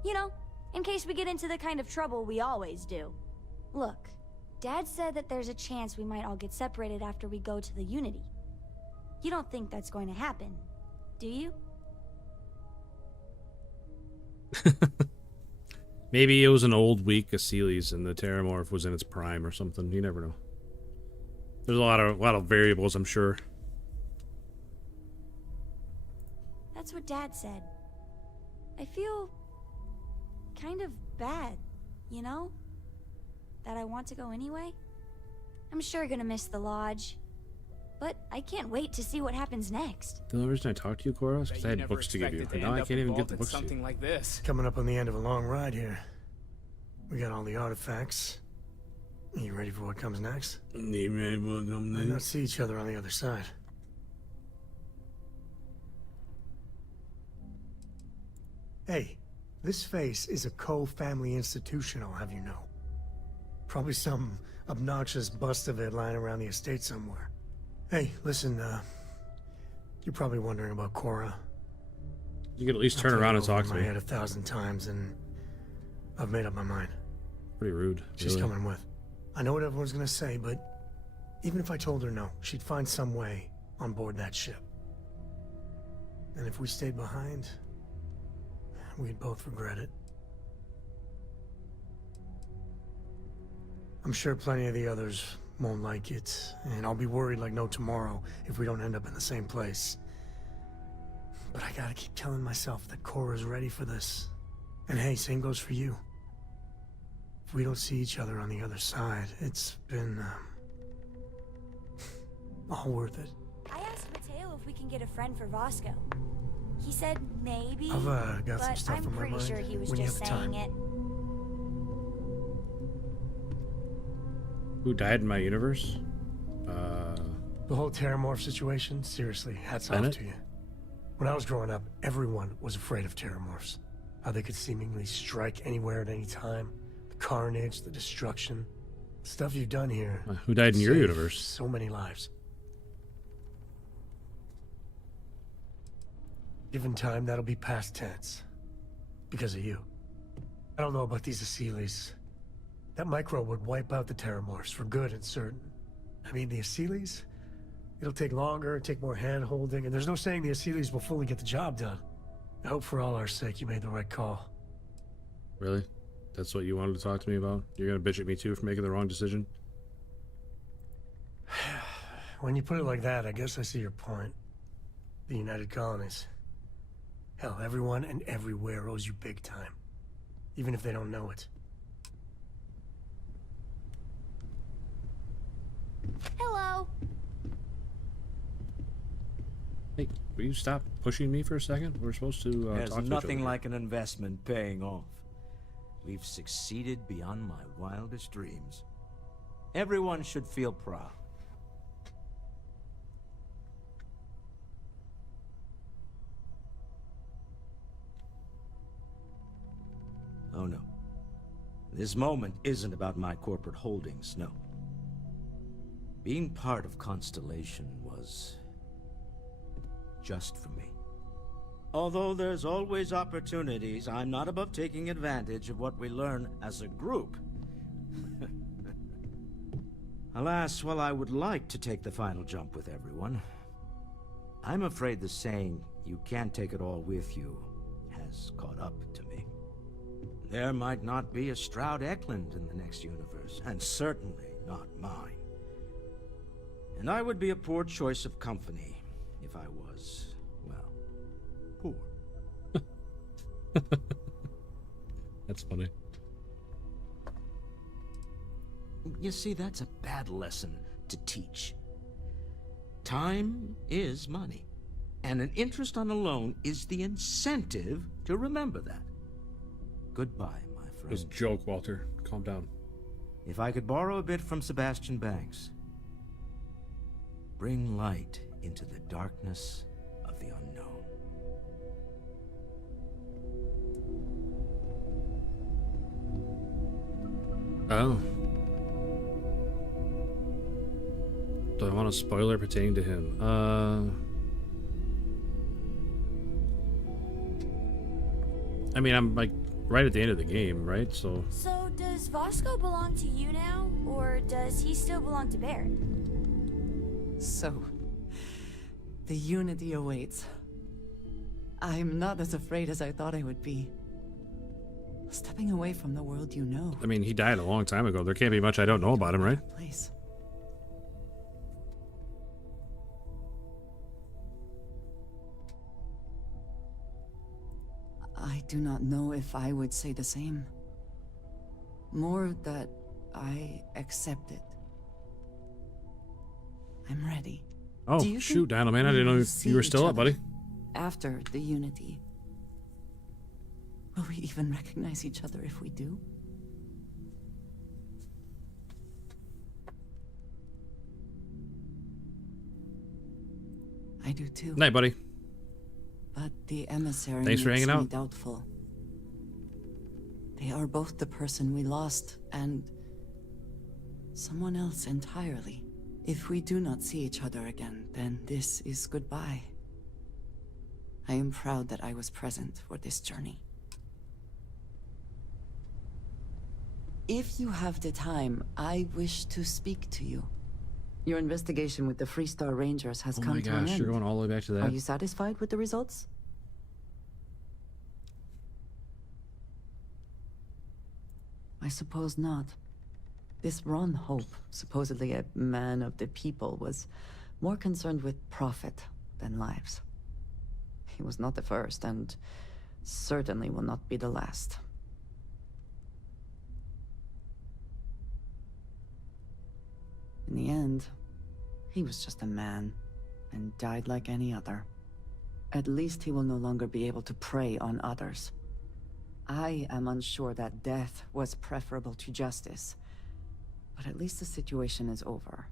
You know, in case we get into the kind of trouble we always do. Look, Dad said that there's a chance we might all get separated after we go to the Unity. You don't think that's going to happen, do you? Maybe it was an old weak Achilles and the Terramorph was in its prime or something. You never know. There's a lot of variables, I'm sure. That's what Dad said. I feel kind of bad, you know? That I want to go anyway. I'm sure gonna miss the lodge. But I can't wait to see what happens next. The only reason I talked to you, Cora, is because I had books to give you. And now I can't even get the books to you. Something like this. Coming up on the end of a long ride here. We got all the artifacts. Are you ready for what comes next? We not see each other on the other side. Hey, this face is a co-family institution, I'll have you know. Probably some obnoxious bust of it lying around the estate somewhere. Hey, listen, you're probably wondering about Cora. You could at least turn around and talk to me. I've head 1,000 times, and I've made up my mind. Pretty rude. She's coming with. I know what everyone's gonna say, but even if I told her no, she'd find some way on board that ship. And if we stayed behind, we'd both regret it. I'm sure plenty of the others won't like it, and I'll be worried like no tomorrow if we don't end up in the same place. But I gotta keep telling myself that Cora's ready for this. And hey, same goes for you. If we don't see each other on the other side, it's been, all worth it. I asked Mateo if we can get a friend for Vasco. He said maybe, I've got some stuff I'm on my pretty mind sure he was when you just have the saying time. it. Who died in my universe? The whole Terramorph situation, seriously, hats off Bennett? to you. When I was growing up, everyone was afraid of Terramorphs. How they could seemingly strike anywhere at any time. The carnage, the destruction. The stuff you've done here. Who died in your saved universe? So many lives. Given time, that'll be past tense. Because of you. I don't know about these Achilles, That microbe would wipe out the Terramorphs for good and certain. I mean, the Asylees? It'll take longer, take more hand-holding, and there's no saying the Asylees will fully get the job done. I hope for all our sake you made the right call. Really? That's what you wanted to talk to me about? You're gonna bitch at me too for making the wrong decision? When you put it like that, I guess I see your point. The United Colonies. Hell, everyone and everywhere owes you big time. Even if they don't know it. Hello. Hey, will you stop pushing me for a second? We're supposed to talk to each There's other. nothing like an investment paying off. We've succeeded beyond my wildest dreams. Everyone should feel proud. Oh no. This moment isn't about my corporate holdings, no. Being part of Constellation was just for me. Although there's always opportunities, I'm not above taking advantage of what we learn as a group. Alas, while I would like to take the final jump with everyone, I'm afraid the saying, "you can't take it all with you," has caught up to me. There might not be a Stroud Eklund in the next universe, and certainly not mine. And I would be a poor choice of company if I was, well, poor. That's funny. You see, that's a bad lesson to teach. Time is money, and an interest on a loan is the incentive to remember that. Goodbye, my friend. It was a joke, Walter. Calm down. If I could borrow a bit from Sebastian Banks, bring light into the darkness of the unknown. Oh. Do I want a spoiler pertaining to him? I mean, I'm like right at the end of the game, right? So Does Vasco belong to you now, or does he still belong to Baird? So, the Unity awaits. I'm not as afraid as I thought I would be. Stepping away from the world you know. I mean, he died a long time ago. There can't be much I don't know about him, right? Place. I do not know if I would say the same. More that I accept it. I'm ready. Oh, shoot, Dino, man. I didn't know you were still up, buddy. After the Unity. Will we even recognize each other if we do? I do too. Night, buddy. But the emissary Thanks for makes hanging me out. doubtful. They are both the person we lost and someone else entirely. If we do not see each other again, then this is goodbye. I am proud that I was present for this journey. If you have the time, I wish to speak to you. Your investigation with the Freestar Rangers has Oh come my to an gosh, end. you're going all the way back to that. Are you satisfied with the results? I suppose not. This Ron Hope, supposedly a man of the people, was more concerned with profit than lives. He was not the first, and certainly will not be the last. In the end, he was just a man, and died like any other. At least he will no longer be able to prey on others. I am unsure that death was preferable to justice. But at least the situation is over,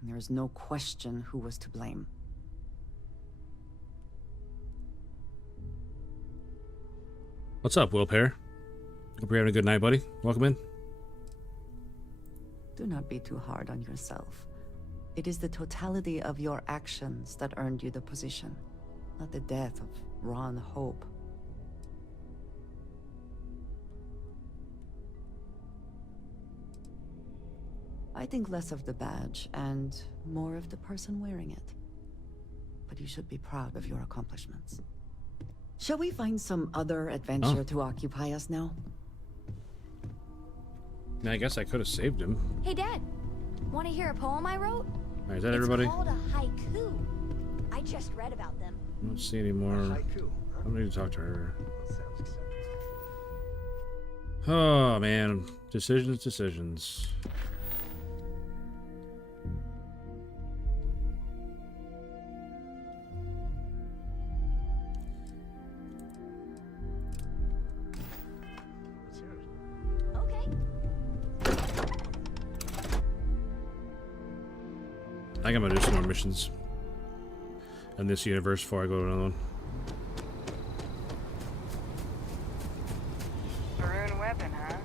and there is no question who was to blame. What's up, Will Pair? Hope you're having a good night, buddy. Welcome in. Do not be too hard on yourself. It is the totality of your actions that earned you the position, not the death of Ron Hope. I think less of the badge and more of the person wearing it. But you should be proud of your accomplishments. Shall we find some other adventure to occupy us now? I guess I could have saved him. Hey, Dad. Want to hear a poem I wrote? Alright, is that everybody? It's called a haiku. I just read about them. I don't see any more. I don't need to talk to her. Oh, man. Decisions. I think I'm gonna do some more missions in this universe before I go to another one. Maroon weapon, huh?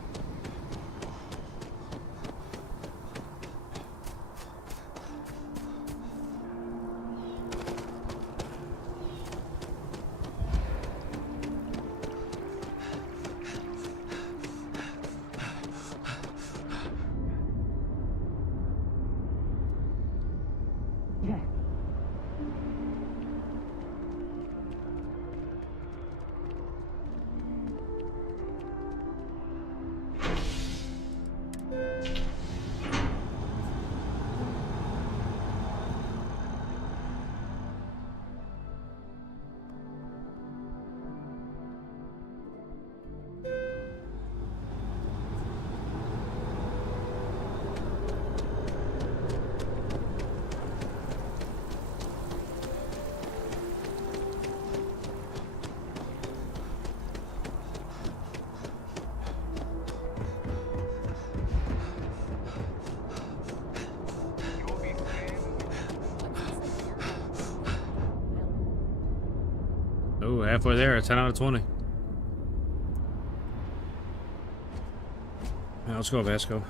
Oh, halfway there, a 10 out of 20. Now let's go, Vasco.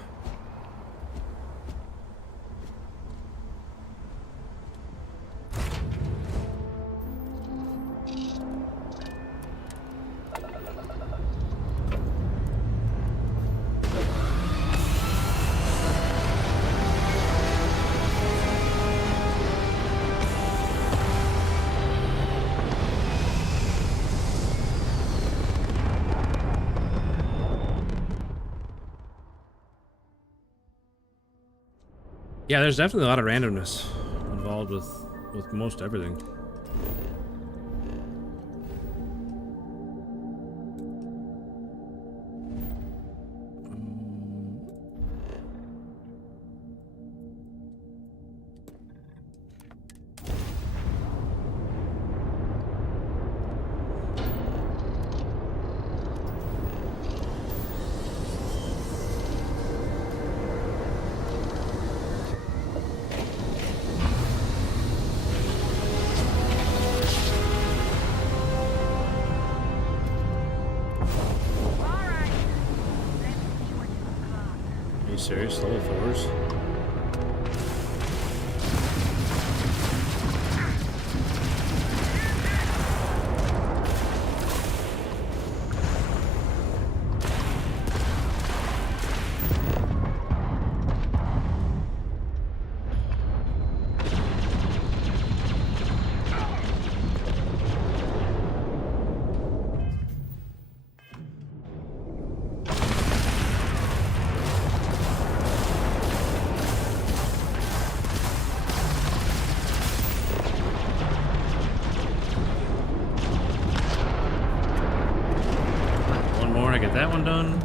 Yeah, there's definitely a lot of randomness involved with most everything. Serious? Level 4s? That one done.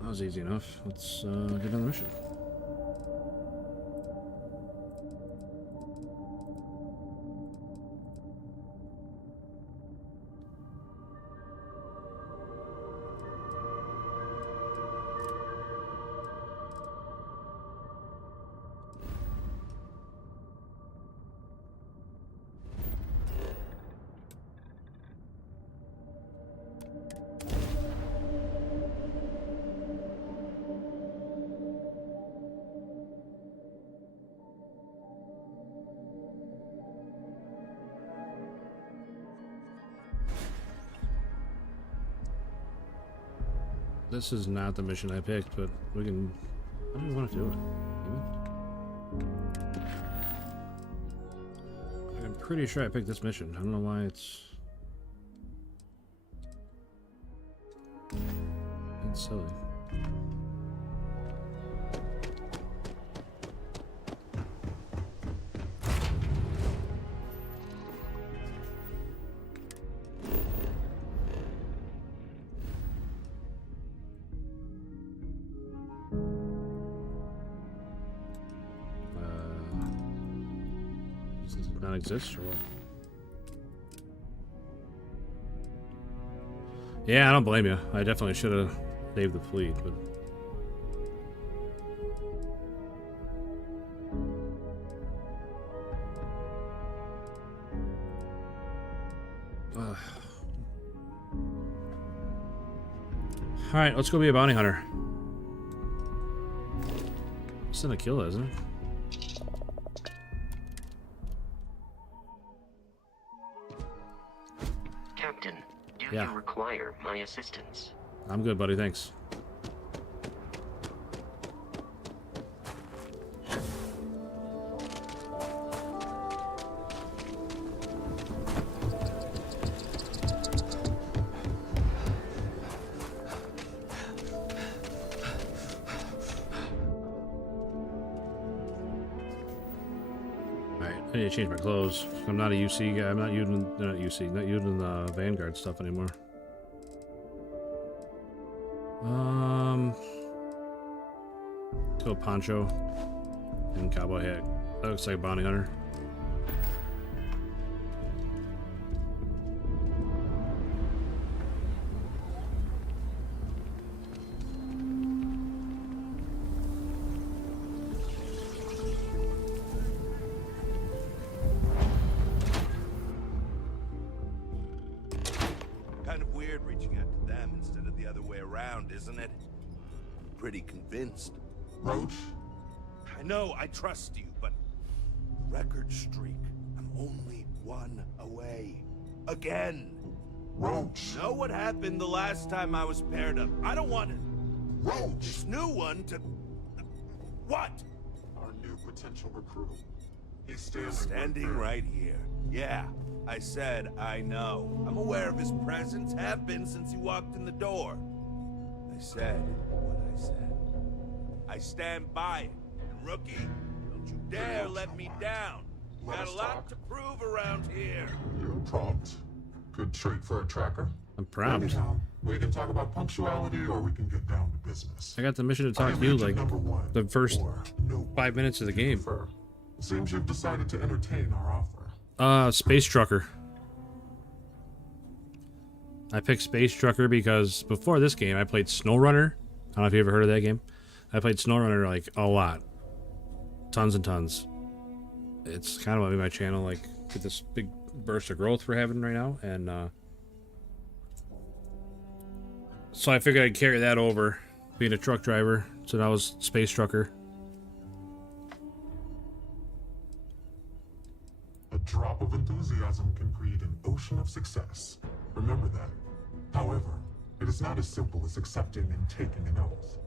That was easy enough. Let's get on the mission. This is not the mission I picked, but we can... I don't want to do it. Even? I'm pretty sure I picked this mission. I don't know why it's silly. Does it not exist or what? Yeah, I don't blame you. I definitely should have saved the fleet, but... Alright, let's go be a bounty hunter. It's not a kill, isn't it? Captain, do Yeah. you require my assistance? I'm good, buddy, thanks. I need to change my clothes. I'm not a UC guy. I'm not using the Vanguard stuff anymore. Do a poncho and cowboy hat. That looks like a bounty hunter. Kind of weird reaching out to them instead of the other way around, isn't it? Pretty convinced. Roach? I know, I trust you, but record streak. I'm only one away. Again. Roach. Know what happened the last time I was paired up? I don't want it. Roach. This new one to... What? Our new potential recruit. He's Standing right here. Yeah, I said I know. I'm aware of his presence, have been since he walked in the door. I said what I said. I stand by it. And rookie, don't you dare let me down. Got a lot to prove around here. You're prompt. Good trait for a tracker. I'm prompt. Anyhow, we can talk about punctuality or we can get down to business. I got the mission to talk to you like the first 5 minutes of the game. Seems you've decided to entertain our offer. Space Trucker. I picked Space Trucker because before this game I played SnowRunner. I don't know if you ever heard of that game. I played SnowRunner like a lot. Tons and tons. It's kind of what made my channel like get this big burst of growth we're having right now, and so I figured I'd carry that over, being a truck driver. So that was Space Trucker. A drop of enthusiasm can create an ocean of success. Remember that. However, it is not as simple as accepting and taking an oath.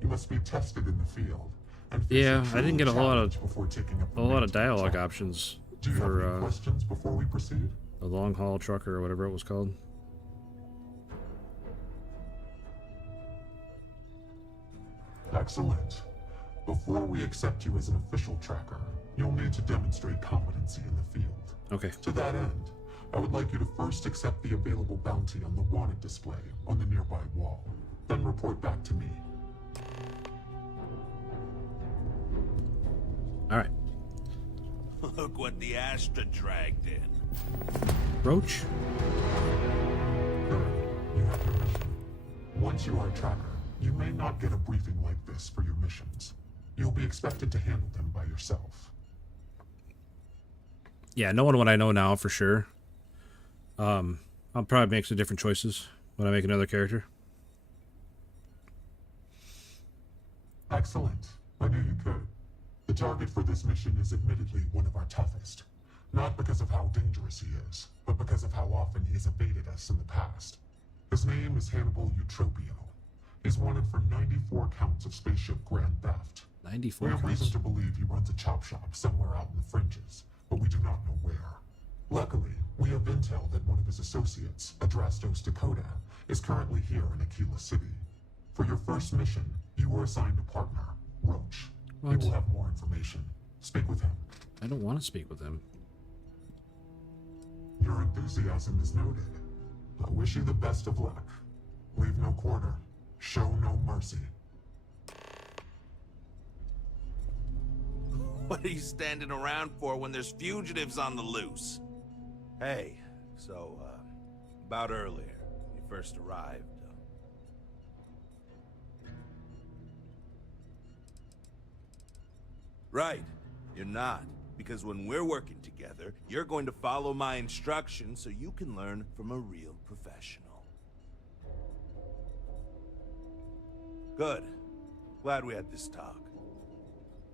You must be tested in the field. And Yeah, I didn't get a whole lot of of dialogue options Do you have for any questions before we proceed? a long haul trucker or whatever it was called. Excellent. Before we accept you as an official tracker, you'll need to demonstrate competency in the field. Okay. To that end, I would like you to first accept the available bounty on the wanted display on the nearby wall. Then report back to me. Alright. Look what the Astra dragged in. Roach? You have your mission. Once you are a tracker, you may not get a briefing like this for your missions. You'll be expected to handle them by yourself. Yeah, knowing what I know now for sure. I'll probably make some different choices when I make another character. Excellent. I knew you could. The target for this mission is admittedly one of our toughest. Not because of how dangerous he is, but because of how often he has evaded us in the past. His name is Hannibal Eutropio. is wanted for 94 counts of spaceship grand theft. 94 We have counts? reason to believe he runs a chop shop somewhere out in the fringes, but we do not know where. Luckily, we have intel that one of his associates, Adrastos Dakota, is currently here in Aquila City. For your first mission, you were assigned a partner, Roach. What? He will have more information. Speak with him. I don't want to speak with him. Your enthusiasm is noted. I wish you the best of luck. Leave no quarter. Show no mercy. What are you standing around for when there's fugitives on the loose? Hey, so, about earlier, when you first arrived. Right, you're not. Because when we're working together, you're going to follow my instructions so you can learn from a real professional. Good. Glad we had this talk.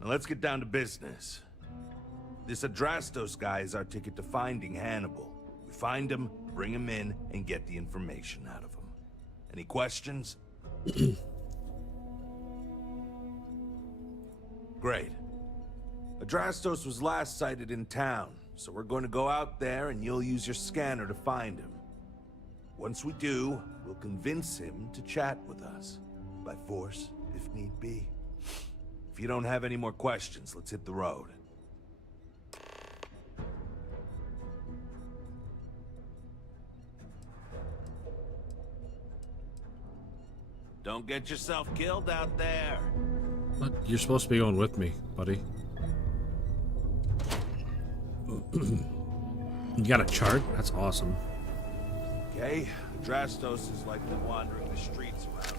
Now let's get down to business. This Adrastos guy is our ticket to finding Hannibal. We find him, bring him in, and get the information out of him. Any questions? Great. Adrastos was last sighted in town, so we're going to go out there and you'll use your scanner to find him. Once we do, we'll convince him to chat with us. By force, if need be. If you don't have any more questions, let's hit the road. Don't get yourself killed out there. What? You're supposed to be going with me, buddy. You got a chart? That's awesome. Okay, Adrastos is likely wandering the streets around.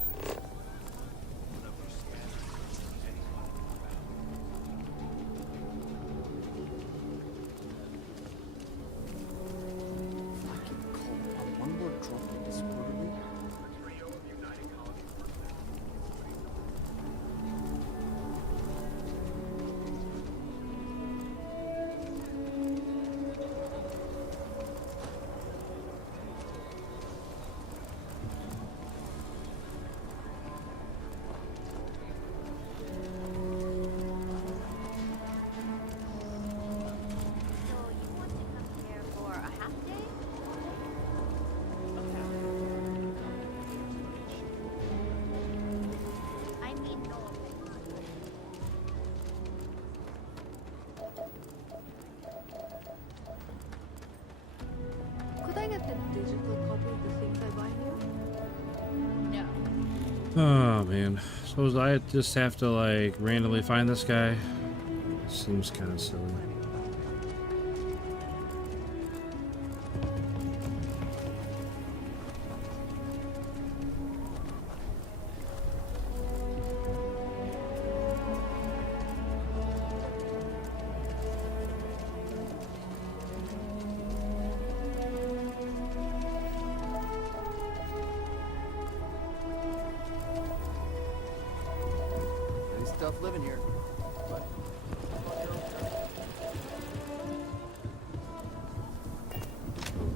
Oh man, suppose I just have to like randomly find this guy? Seems kind of silly. Tough living here. But...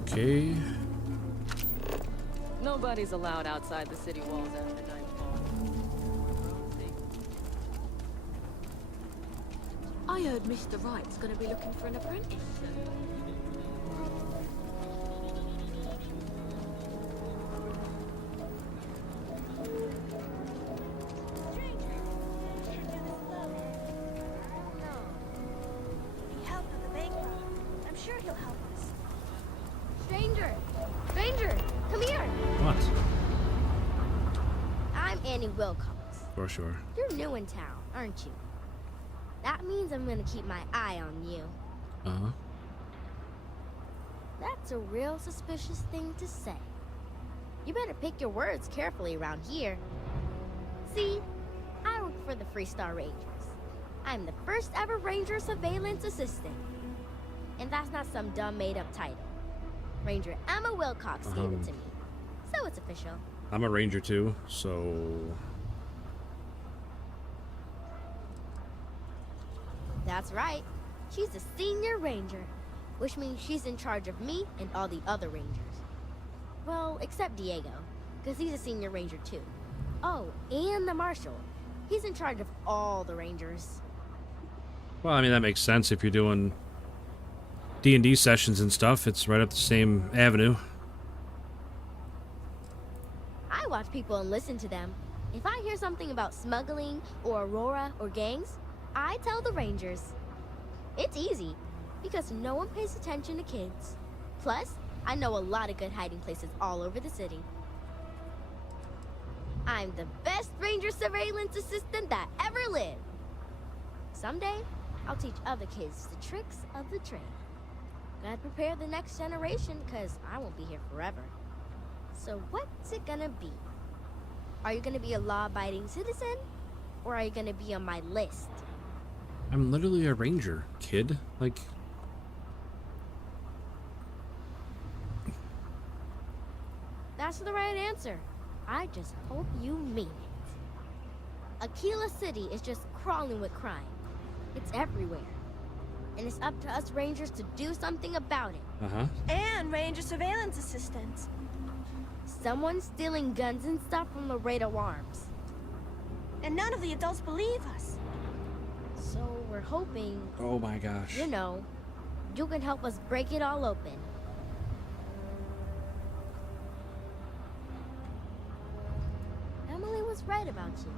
Okay. Nobody's allowed outside the city walls after nightfall. I heard Mr. Wright's gonna be looking for an apprentice. For sure. You're new in town, aren't you? That means I'm gonna keep my eye on you. Uh-huh. That's a real suspicious thing to say. You better pick your words carefully around here. See, I work for the Freestar Rangers. I'm the first ever Ranger Surveillance Assistant. And that's not some dumb made-up title. Ranger Emma Wilcox gave it to me. So it's official. I'm a ranger too, so... That's right. She's a senior ranger, which means she's in charge of me and all the other rangers. Well, except Diego, because he's a senior ranger too. Oh, and the Marshal. He's in charge of all the Rangers. Well, I mean, that makes sense if you're doing D&D sessions and stuff. It's right up the same avenue. I watch people and listen to them. If I hear something about smuggling or Aurora or gangs, I tell the Rangers. It's easy, because no one pays attention to kids. Plus, I know a lot of good hiding places all over the city. I'm the best Ranger surveillance assistant that ever lived. Someday, I'll teach other kids the tricks of the trade. Gotta prepare the next generation, because I won't be here forever. So what's it gonna be? Are you gonna be a law-abiding citizen? Or are you gonna be on my list? I'm literally a ranger, kid. Like... That's the right answer. I just hope you mean it. Aquila City is just crawling with crime. It's everywhere. And it's up to us Rangers to do something about it. Uh-huh. And Ranger surveillance assistants. Someone's stealing guns and stuff from Laredo Arms. And none of the adults believe us. So we're hoping... Oh my gosh. You know, you can help us break it all open. Emily was right about you.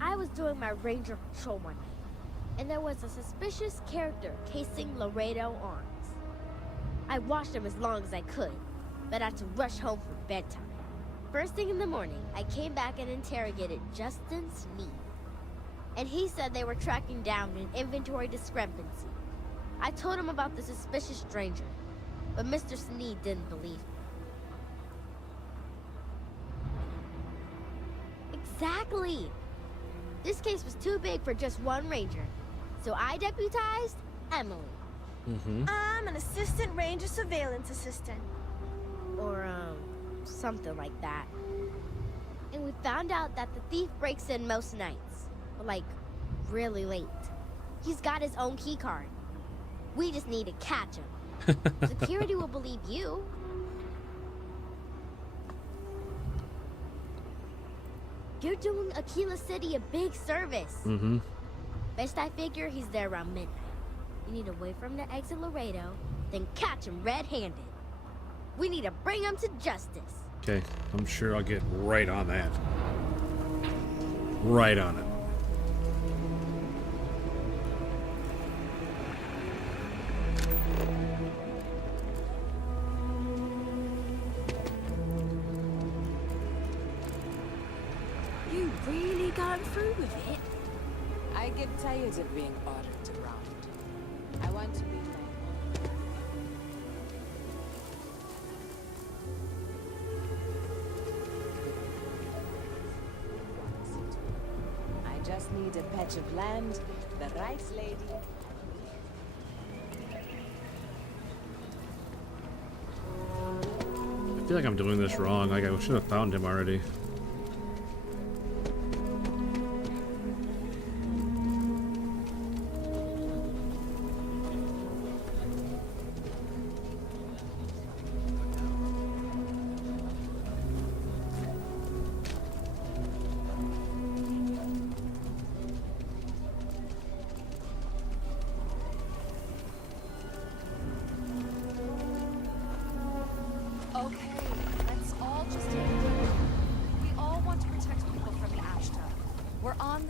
I was doing my ranger patrol one night, and there was a suspicious character casing Laredo Arms. I watched him as long as I could, but I had to rush home for bedtime. First thing in the morning, I came back and interrogated Justin Sneed. And he said they were tracking down an inventory discrepancy. I told him about the suspicious stranger, but Mr. Sneed didn't believe me. Exactly! This case was too big for just one ranger, so I deputized Emily. Mm-hmm. I'm an assistant ranger surveillance assistant. Or, something like that. And we found out that the thief breaks in most nights, but like, really late. He's got his own key card. We just need to catch him. Security will believe you. You're doing Aquila City a big service. Mm-hmm. Best I figure he's there around midnight. You need to wait for him to exit Laredo, then catch him red-handed. We need to bring him to justice. Okay, I'm sure I'll get right on that. Right on it. You really gone through with it? I get tired of being ordered around. I want to be my... I just need a patch of land, the right lady. I feel like I'm doing this wrong. Like, I should have found him already.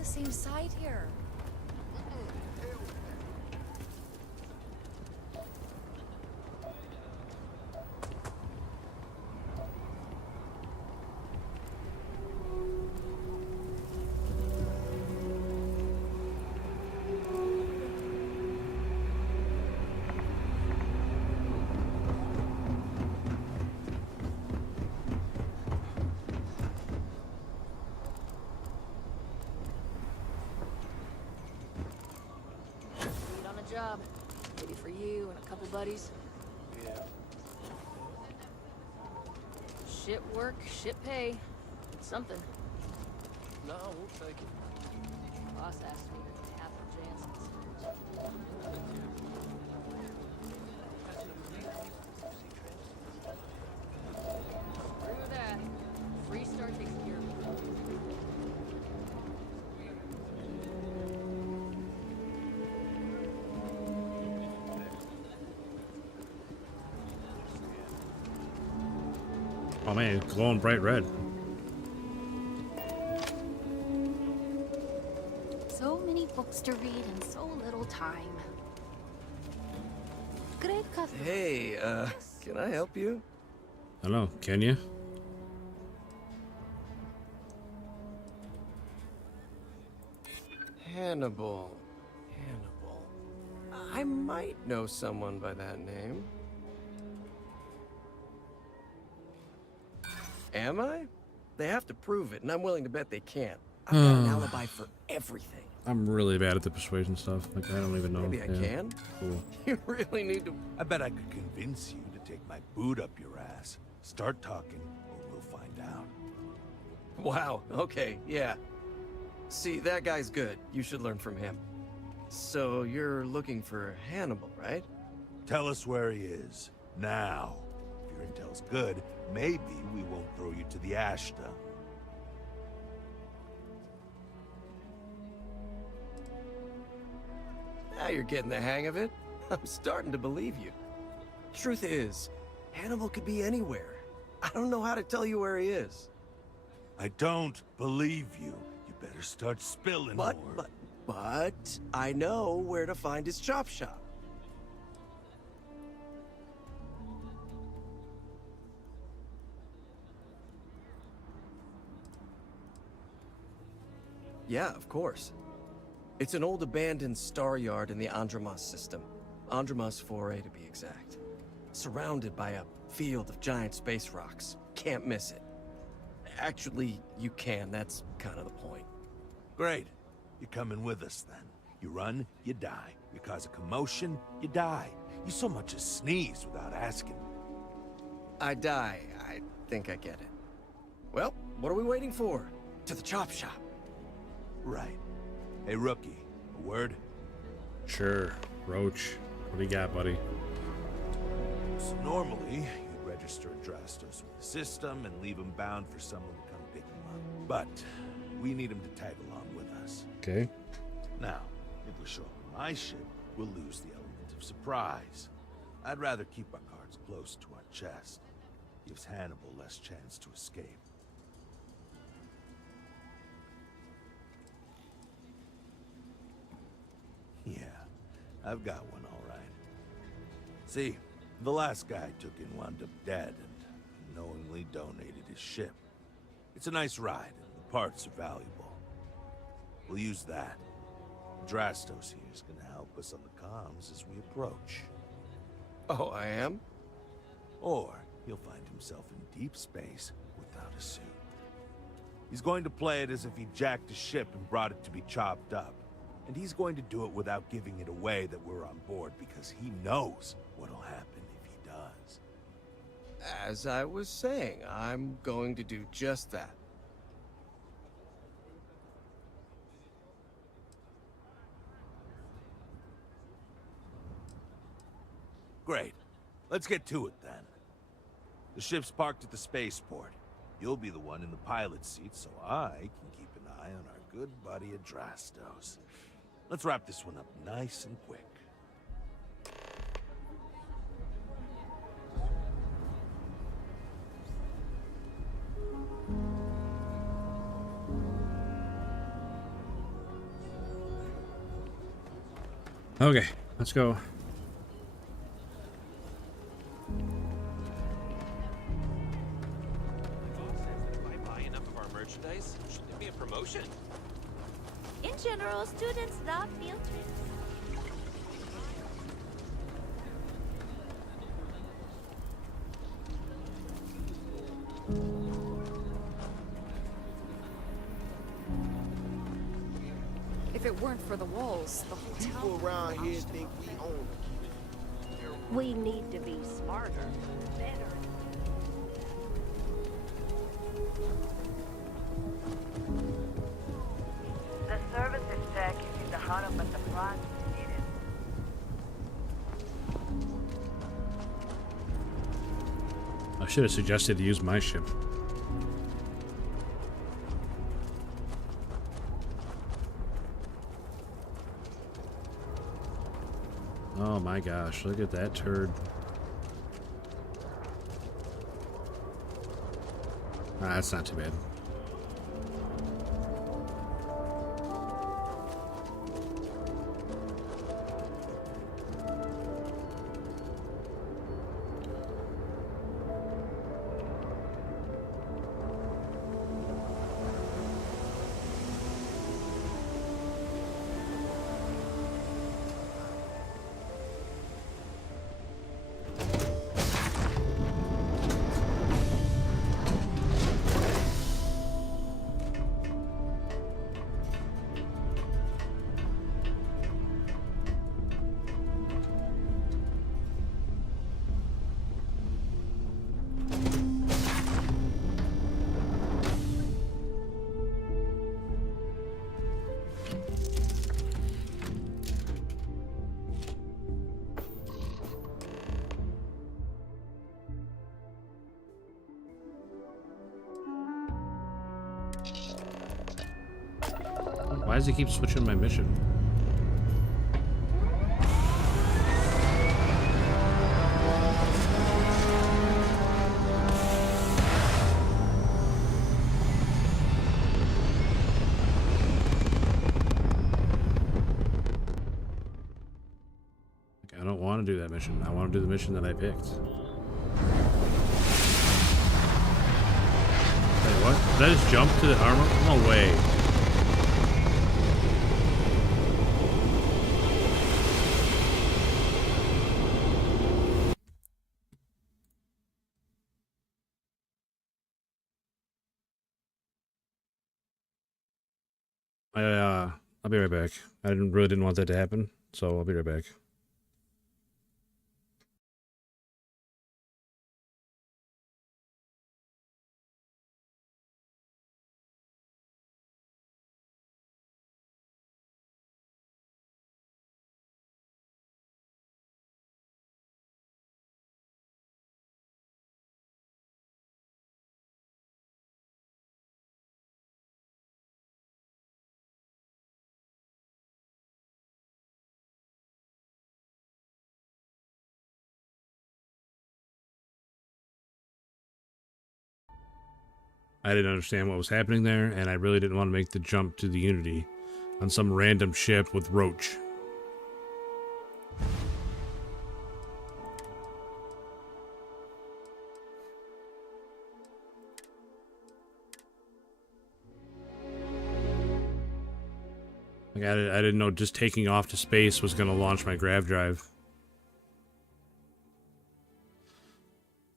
Same side here. Job. Maybe for you and a couple buddies. Yeah. Shit work, shit pay. Something. No, we'll take it. Boss asked me to half the Jansen's. Screw that. Free Star takes care of it. Oh man, it's glowing bright red. So many books to read and so little time. Great cousin. Hey, can I help you? Hello, can you? Hannibal. I might know someone by that name. Am I? They have to prove it, and I'm willing to bet they can't. I've got an alibi for everything. I'm really bad at the persuasion stuff. Like, I don't even know. Maybe I can. Cool. You really need to... I bet I could convince you to take my boot up your ass. Start talking, or we'll find out. Wow, okay, yeah. See, that guy's good. You should learn from him. So, you're looking for Hannibal, right? Tell us where he is. Now. If your intel's good, maybe we won't throw you to the ash dump. Now you're getting the hang of it. I'm starting to believe you. Truth is, Hannibal could be anywhere. I don't know how to tell you where he is. I don't believe you. You better start spilling more. But I know where to find his chop shop. Yeah, of course. It's an old abandoned star yard in the Andromos system. Andromos 4A to be exact. Surrounded by a field of giant space rocks. Can't miss it. Actually, you can. That's kind of the point. Great. You're coming with us then. You run, you die. You cause a commotion, you die. You so much as sneeze without asking. I die. I think I get it. Well, what are we waiting for? To the chop shop. Right. Hey, rookie, a word? Sure. Roach. What do you got, buddy? So normally, you'd register Adrastos with the system and leave him bound for someone to come pick him up. But we need him to tag along with us. Okay. Now, if we show up on my ship, we'll lose the element of surprise. I'd rather keep our cards close to our chest. Gives Hannibal less chance to escape. Yeah, I've got one all right. See, the last guy I took in wound up dead and unknowingly donated his ship. It's a nice ride, and the parts are valuable. We'll use that. Adrastos here is going to help us on the comms as we approach. Oh, I am? Or he'll find himself in deep space without a suit. He's going to play it as if he jacked a ship and brought it to be chopped up. And he's going to do it without giving it away that we're on board, because he knows what'll happen if he does. As I was saying, I'm going to do just that. Great. Let's get to it then. The ship's parked at the spaceport. You'll be the one in the pilot's seat, so I can keep an eye on our good buddy Adrastos. Let's wrap this one up nice and quick. Okay, let's go. Shouldn't it be a promotion? In general, students love field trips. If it weren't for the walls, the whole town... People around here think we own it. We need to be smarter, better. The services tech is the heart of the front. I should have suggested to use my ship. Oh my gosh, look at that turd. That's not too bad. Why does he keep switching my mission? I don't want to do that mission. I want to do the mission that I picked. Wait, what? Did I just jump to the armor? No way. I'll be right back. I really didn't want that to happen, so I'll be right back. I didn't understand what was happening there, and I really didn't want to make the jump to the Unity on some random ship with Roach. Like I didn't know just taking off to space was going to launch my grav drive.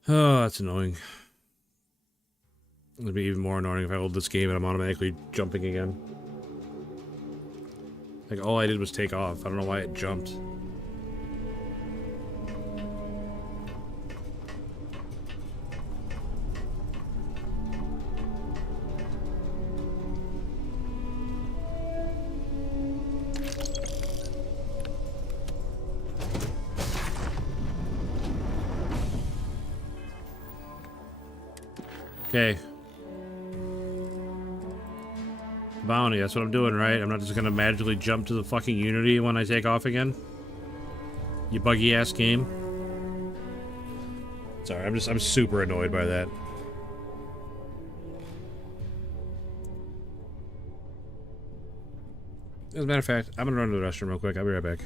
Oh, that's annoying. It'll be even more annoying if I hold this game and I'm automatically jumping again. Like, all I did was take off. I don't know why it jumped. Okay. Bounty, that's what I'm doing, right? I'm not just gonna magically jump to the fucking Unity when I take off again? You buggy ass game. Sorry, I'm super annoyed by that. As a matter of fact, I'm gonna run to the restroom real quick. I'll be right back.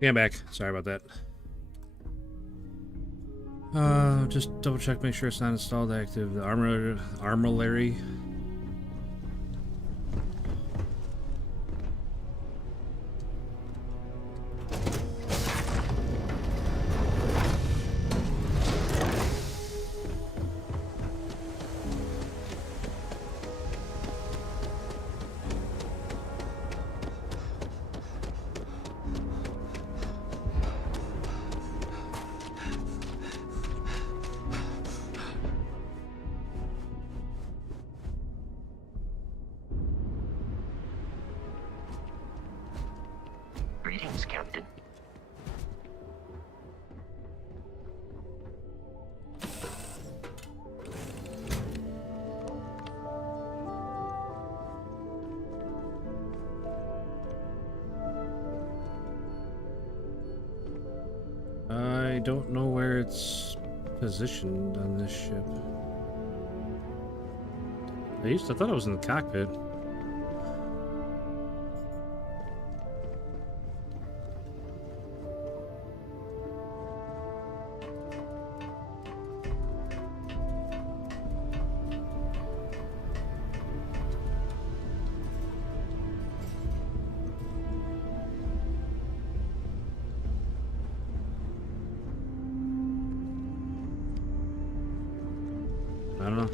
Yeah, I'm back. Sorry about that. Just double check, make sure it's not installed active. The armillary. Greetings, Captain. I don't know where it's positioned on this ship. I thought it was in the cockpit. I don't know.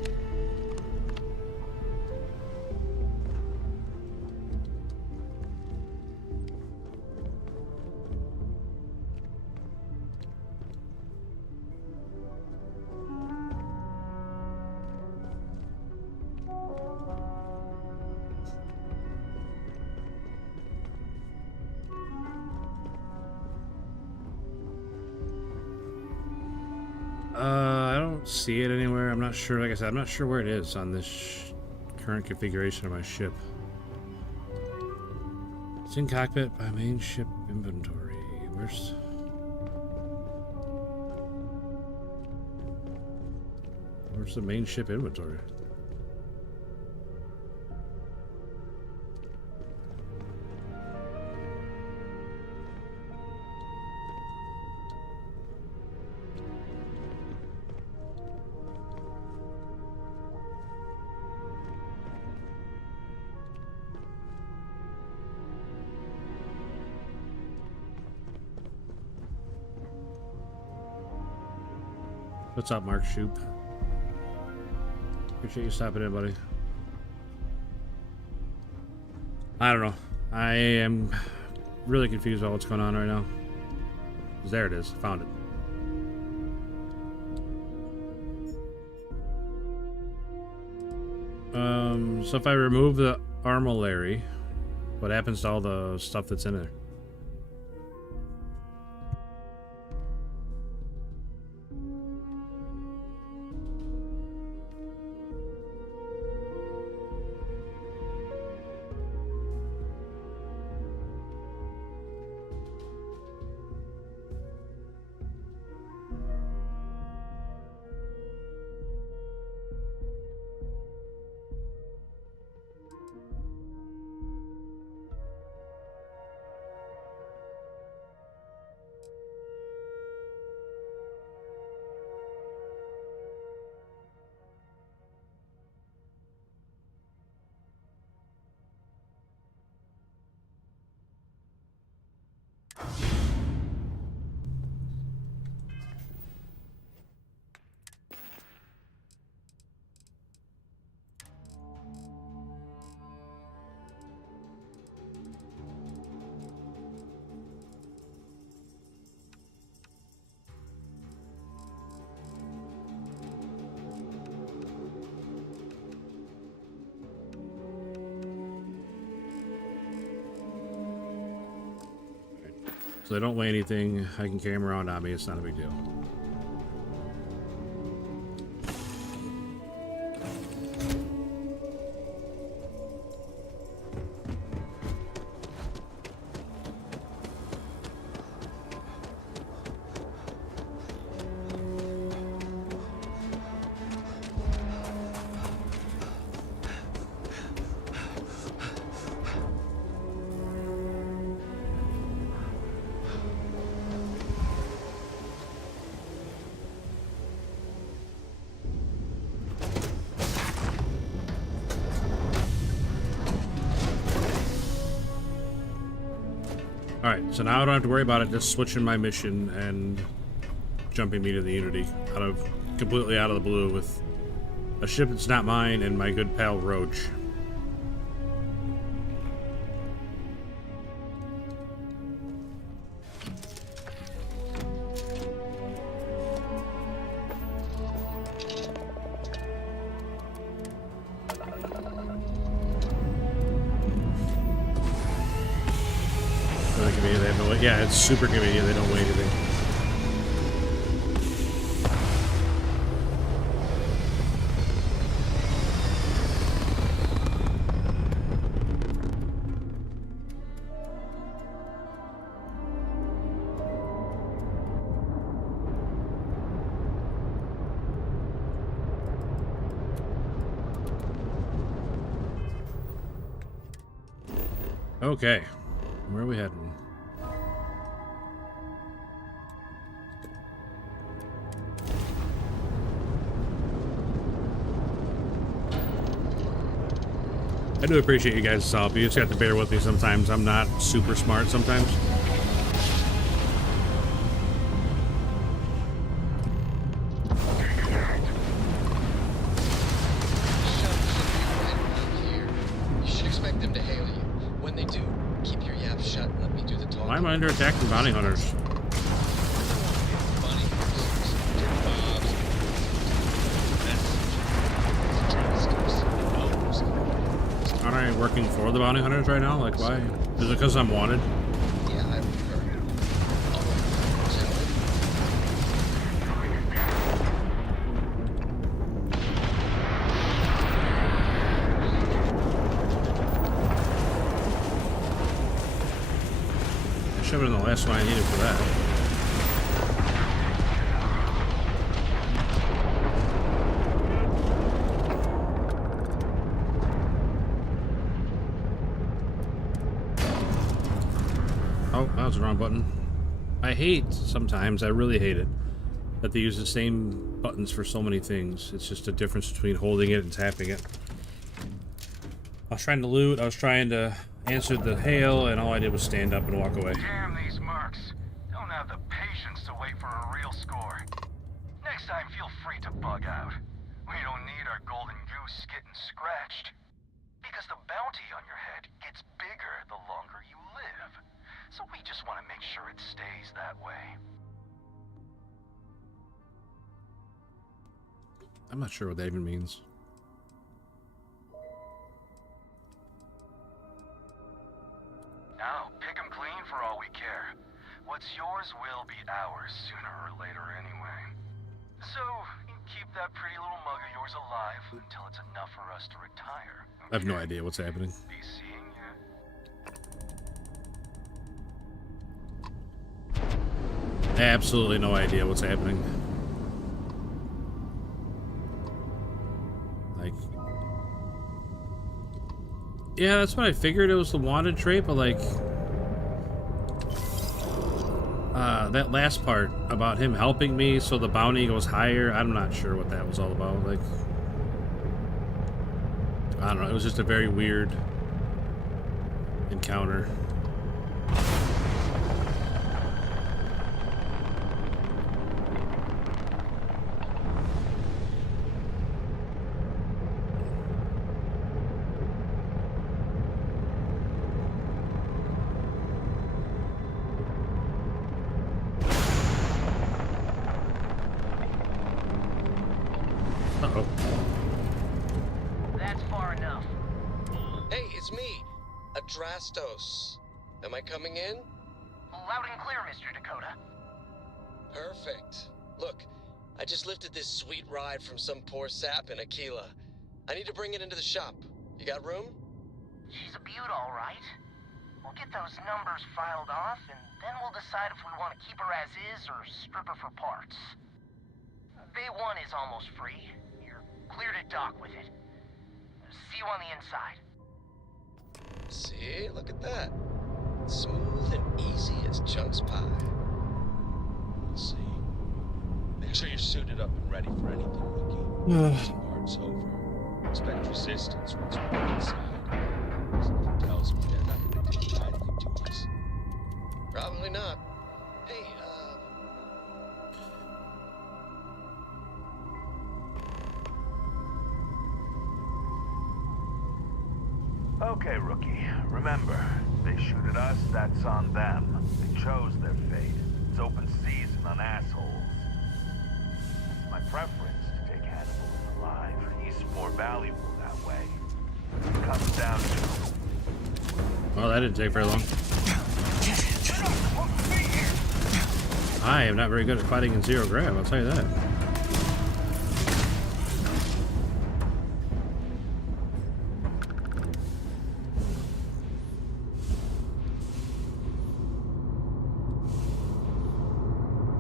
I don't see it anywhere. I'm not sure. Like I said, I'm not sure where it is on this current configuration of my ship. It's in cockpit by main ship inventory. Where's the main ship inventory? What's up, Mark Shoop? Appreciate you stopping in, buddy. I don't know. I am really confused about what's going on right now. There it is. Found it. So if I remove the armillary, what happens to all the stuff that's in there? So they don't weigh anything. I can carry them around on me. It's not a big deal. Alright, so now I don't have to worry about it just switching my mission and jumping me to the Unity completely out of the blue with a ship that's not mine and my good pal Roach. Yeah, it's super convenient. They don't weigh anything. Okay, where are we heading? I do appreciate you guys' help. You just have to bear with me sometimes. I'm not super smart sometimes. You should expect them to hail you. When they do, keep your yap shut and let me do the talking. Why am I under attack from bounty hunters? Working for the bounty hunters right now? Like, why? Is it because I'm wanted? Yeah, I've heard. I should have been the last one I needed for that. That was the wrong button. I hate, sometimes, I really hate it, that they use the same buttons for so many things. It's just a difference between holding it and tapping it. I was trying to loot, I was trying to answer the hail, and all I did was stand up and walk away. Damn these mercs. Don't have the patience to wait for a real score. Next time, feel free to bug out. We don't need our golden goose getting scratched. Because the bounty on your head gets bigger the longer you live. So we just want to make sure it stays that way. I'm not sure what that even means. Now, pick 'em clean for all we care. What's yours will be ours sooner or later anyway. So, keep that pretty little mug of yours alive until it's enough for us to retire. Okay? I have no idea what's happening. Be seeing you. Absolutely no idea what's happening. Like, yeah, that's what I figured. It was the wanted trait, but like, that last part about him helping me so the bounty goes higher, I'm not sure what that was all about. Like, I don't know, it was just a very weird encounter. Am I coming in? Loud and clear, Mr. Dakota. Perfect. Look, I just lifted this sweet ride from some poor sap in Aquila. I need to bring it into the shop. You got room? She's a beaut, all right. We'll get those numbers filed off, and then we'll decide if we want to keep her as is or strip her for parts. Bay 1 is almost free. You're clear to dock with it. See you on the inside. See? Look at that. Smooth and easy as Chunk's pie. Let's see. Make sure you're suited up and ready for anything, Rookie. This part's over. Expect resistance once we're inside. Something tells me they're not going to do anything to us. probably not. Hey, Okay, rookie. Remember, they shoot at us, that's on them. They chose their fate. It's open season on assholes. It's my preference to take Hannibal alive. He's more valuable that way. It comes down to... Well, that didn't take very long. I am not very good at fighting in zero grab, I'll tell you that.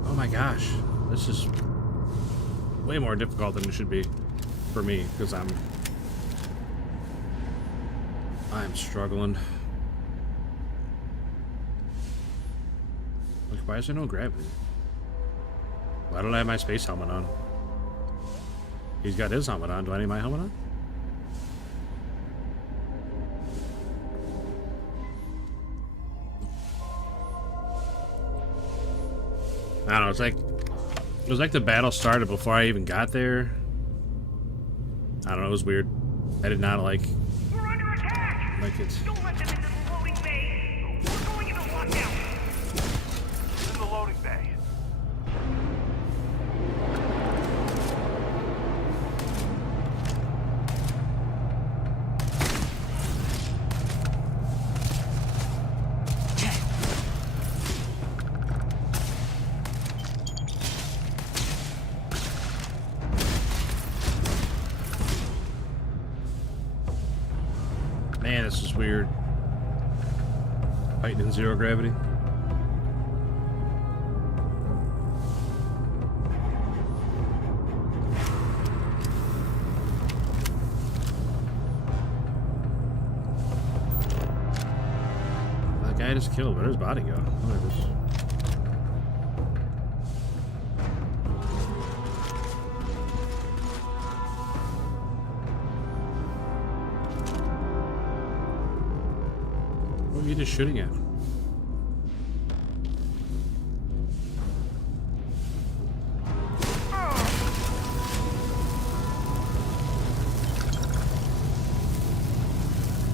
Oh my gosh, this is way more difficult than it should be for me, because I'm struggling. Like, why is there no gravity? Why don't I have my space helmet on? He's got his helmet on. Do I need my helmet on? I don't know. It was like the battle started before I even got there. I don't know. It was weird. I did not like it. Don't let them into the loading bay! We're going into lockdown! In the loading bay. Man, this is weird. Fighting in zero gravity. That guy just killed. Where'd his body go? Look at this. What are you just shooting at?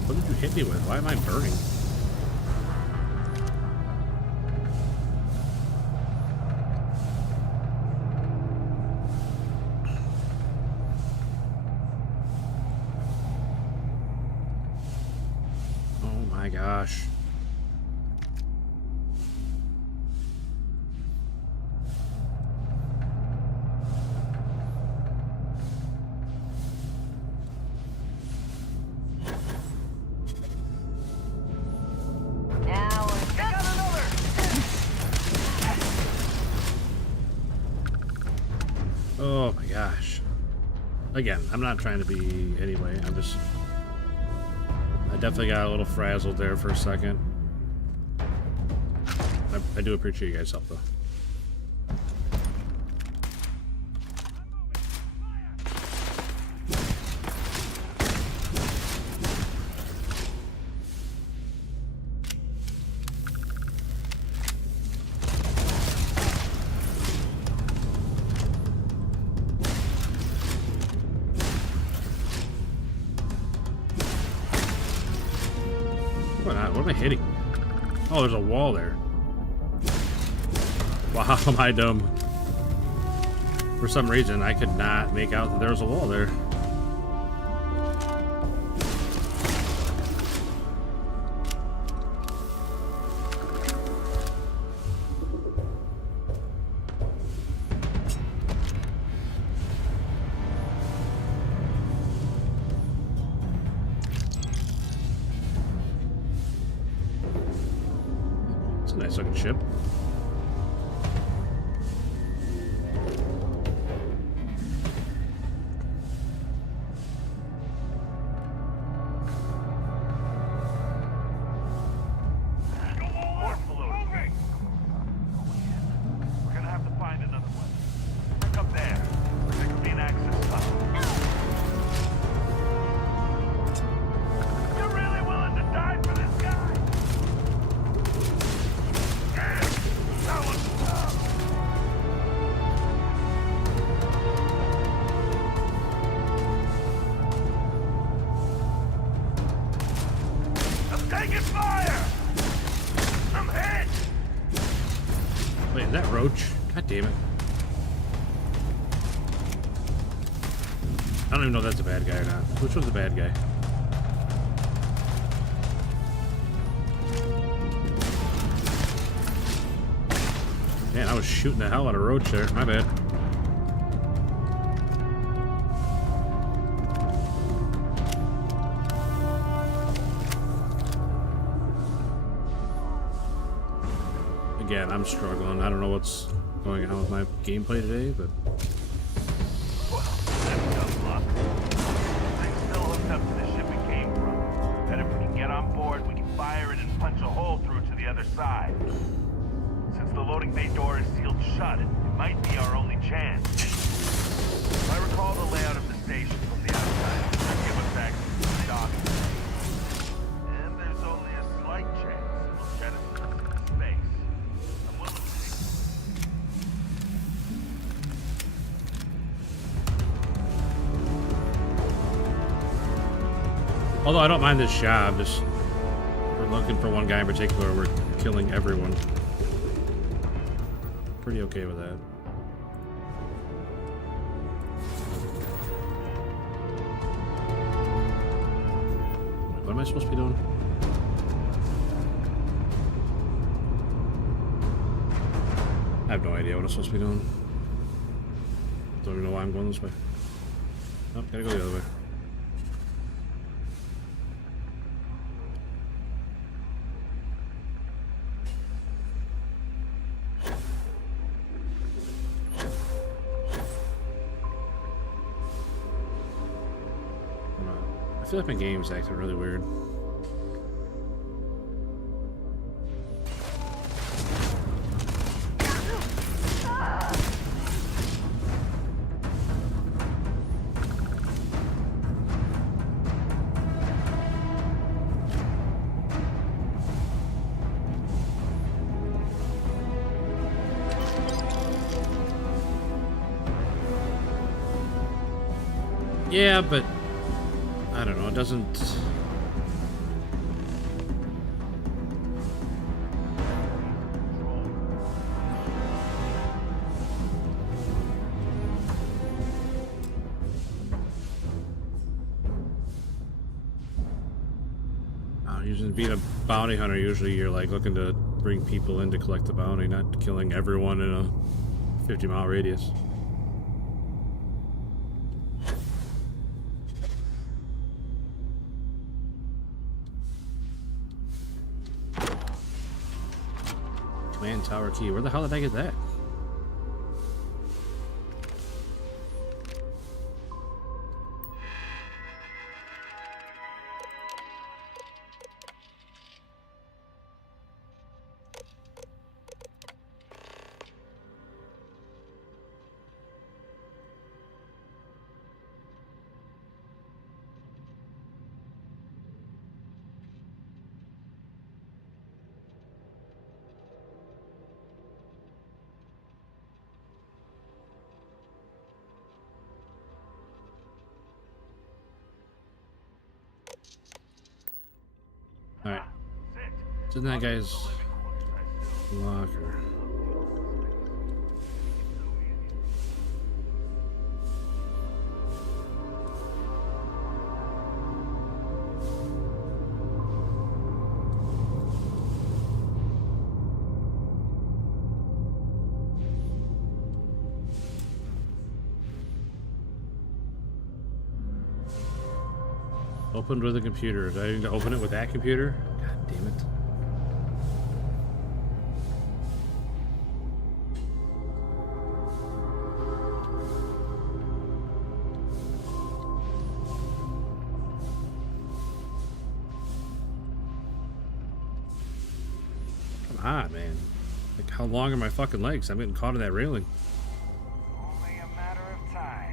What did you hit me with? Why am I burning? Oh my gosh. Now, got another! Oh my gosh. Again, I'm not trying to be anyway. I definitely got a little frazzled there for a second. I do appreciate you guys' help though. What am I hitting? Oh, there's a wall there. Wow, am I dumb. For some reason, I could not make out that there was a wall there. It's a nice looking ship. fire! I'm hit! Wait, is that Roach? God damn it. I don't even know if that's a bad guy or not. Which one's the bad guy? Man, I was shooting the hell out of Roach there. My bad. Again, I'm struggling. I don't know what's going on with my gameplay today, but... Well, that's tough luck. Thing's still hooked up to the ship it came from. And if we can get on board, we can fire it and punch a hole through to the other side. Since the loading bay door is sealed shut, it might be our only chance. If I recall the layout of the station from the outside, it should give us access to the docking. And there's only a slight chance it'll jet us into space. I'm willing to take it. Although I don't mind this job, just we're looking for one guy in particular, we're killing everyone. Pretty okay with that. What am I supposed to be doing? I have no idea what I'm supposed to be doing. Don't even know why I'm going this way. Oh, gotta go the other way. I feel like my game's acting really weird. Yeah, but I don't know, it doesn't... Usually being a bounty hunter, usually you're like looking to bring people in to collect the bounty, not killing everyone in a 50-mile radius. Command tower key. Where the hell did I get that? Alright. It's in that guy's locker. Opened with a computer. Do I need to open it with that computer? God damn it. Come on, man. Like, how long are my fucking legs? I'm getting caught in that railing. Only a matter of time.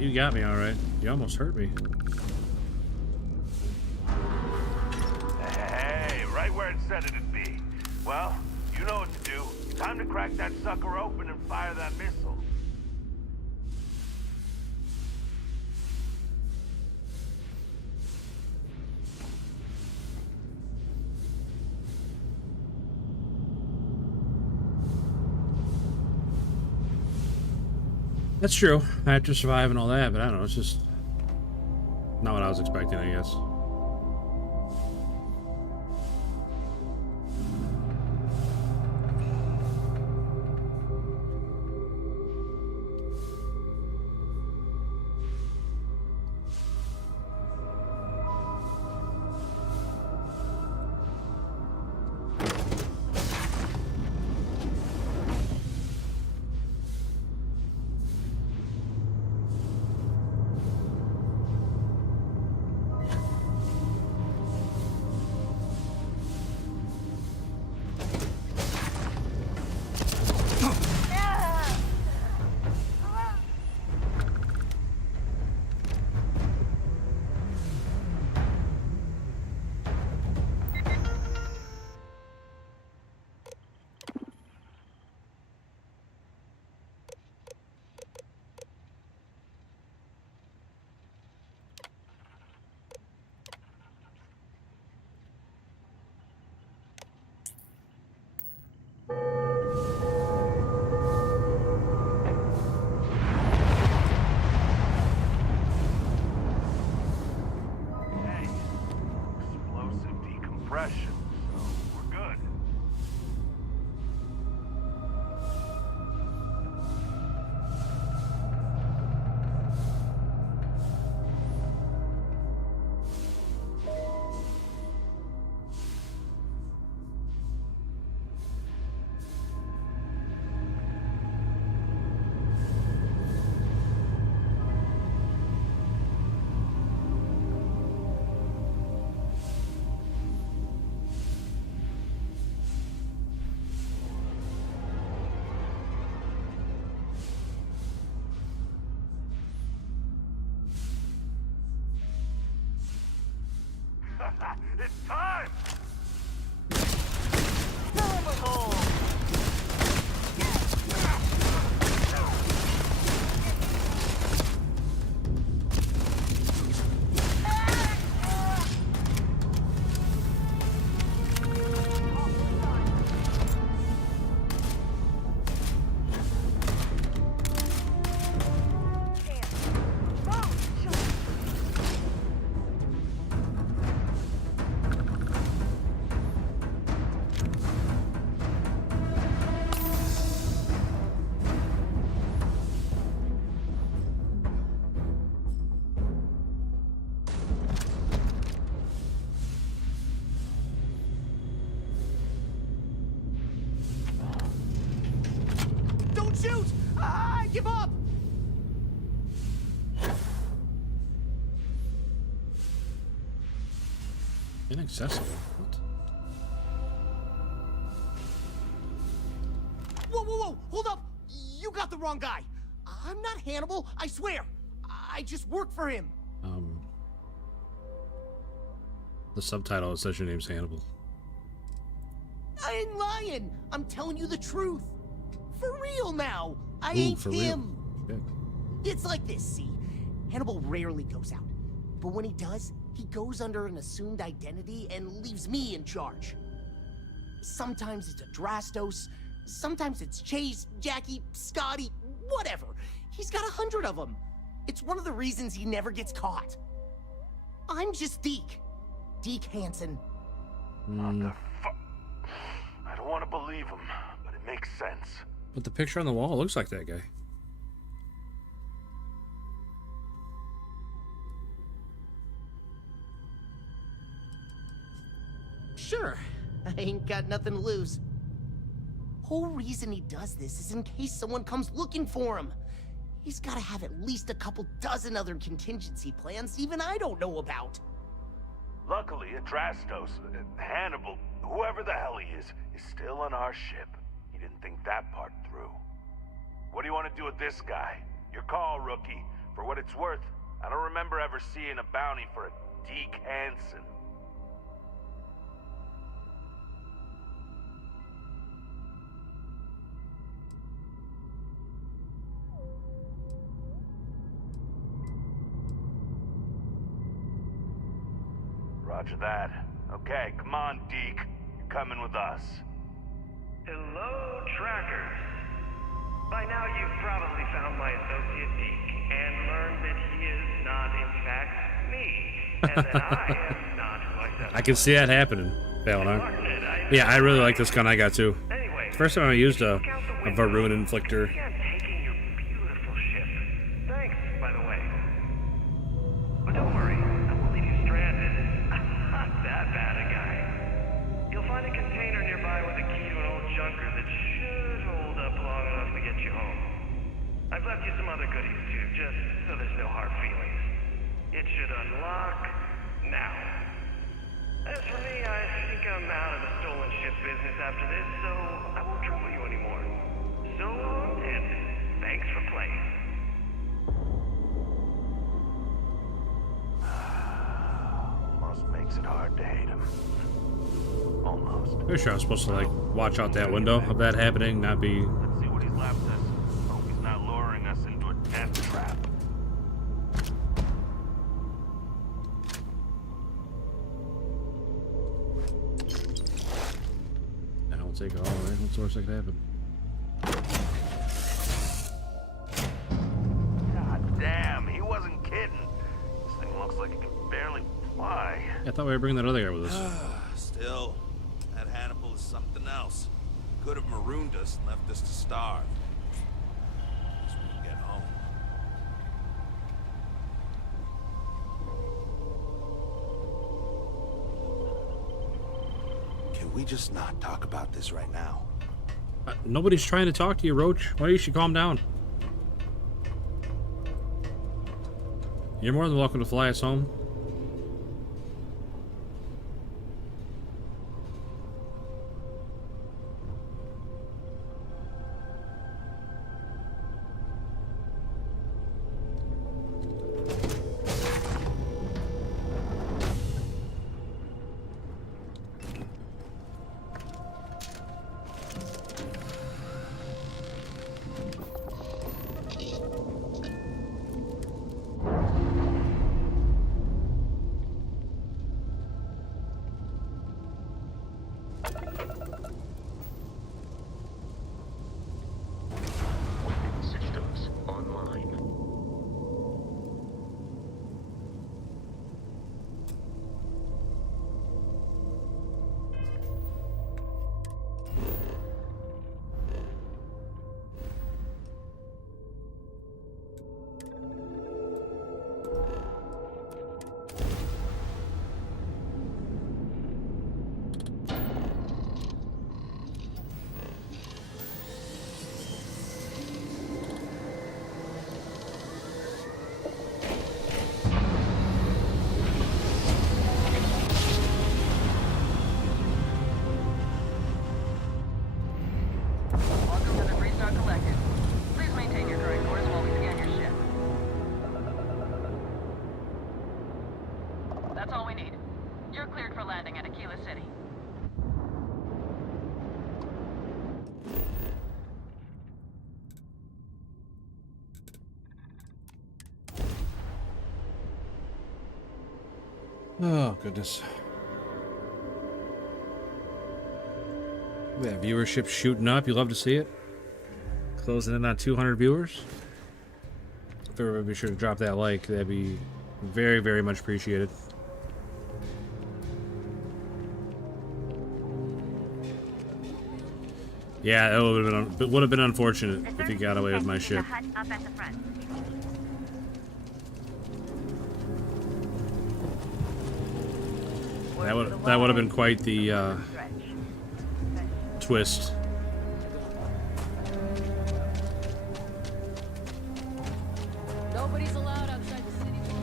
you got me all right. You almost hurt me. Hey, right where it said it'd be. Well, you know what to do. Time to crack that sucker open and fire that missile. That's true. I have to survive and all that, but I don't know. It's just not what I was expecting, I guess. It's time! Shoot! I give up! Inaccessible. What? Whoa! Hold up! You got the wrong guy. I'm not Hannibal, I swear. I just work for him. The subtitle says your name's Hannibal. I ain't lying. I'm telling you the truth. For real now. I Ooh, ain't for him. Real. It's like this, see? Hannibal rarely goes out. But when he does, he goes under an assumed identity and leaves me in charge. Sometimes it's a Drastos, sometimes it's Chase, Jackie, Scotty, whatever. He's got 100 of them. It's one of the reasons he never gets caught. I'm just Deke. Deke Hansen. What the fuck? I don't want to believe him, but it makes sense. But the picture on the wall looks like that guy. Sure, I ain't got nothing to lose. Whole reason he does this is in case someone comes looking for him. He's gotta have at least a couple dozen other contingency plans even I don't know about. Luckily, Adrastos, Hannibal, whoever the hell he is still on our ship. He didn't think that part through. What do you want to do with this guy? Your call, rookie. For what it's worth, I don't remember ever seeing a bounty for a Deke Hansen. Roger that. Okay, come on, Deke. You're coming with us. Hello, trackers. By now you've probably found my associate Deke and learned that he is not, in fact, me. And that I am not who I said. I can see that happening, Valinor. Yeah, I really like this gun I got too. Anyway, First time I used a Varun inflictor. taking your beautiful ship. Thanks, by the way. But don't worry, I won't leave you stranded. I'm not that bad a guy. You'll find a container nearby with a key to an old junker that should hold up long enough to get you home. I've left you some other goodies too, just so there's no hard feelings. It should unlock now. As for me, I think I'm out of the stolen ship business after this, so I won't trouble you anymore. So long, and thanks for playing. Almost makes it hard to hate him. Almost. Pretty sure I was supposed to like watch out that window of that happening, not be. Let's see what he's left us. Hope he's not luring us into a death trap. I'll take it all, right? What's the worst that could happen? God damn, he wasn't kidding. This thing looks like it can barely fly. Yeah, I thought we were bringing that other guy with us. Still, that Hannibal is something else. Could have marooned us and left us to starve. At least we can get home. Can we just not talk about this right now? Nobody's trying to talk to you, Roach. Why you should calm down? You're more than welcome to fly us home. Systems online. Welcome to the Freestar Collective. Please maintain your current course while we scan your ship. That's all we need. You're cleared for landing at Aquila City. Oh, goodness. That viewership shooting up. You love to see it. Closing in on 200 viewers. If everybody be sure to drop that like, that'd be very, very much appreciated. Yeah, it would have been unfortunate if he got away with my ship. Up at the front. That would have been quite the twist. Nobody's allowed outside the city wall.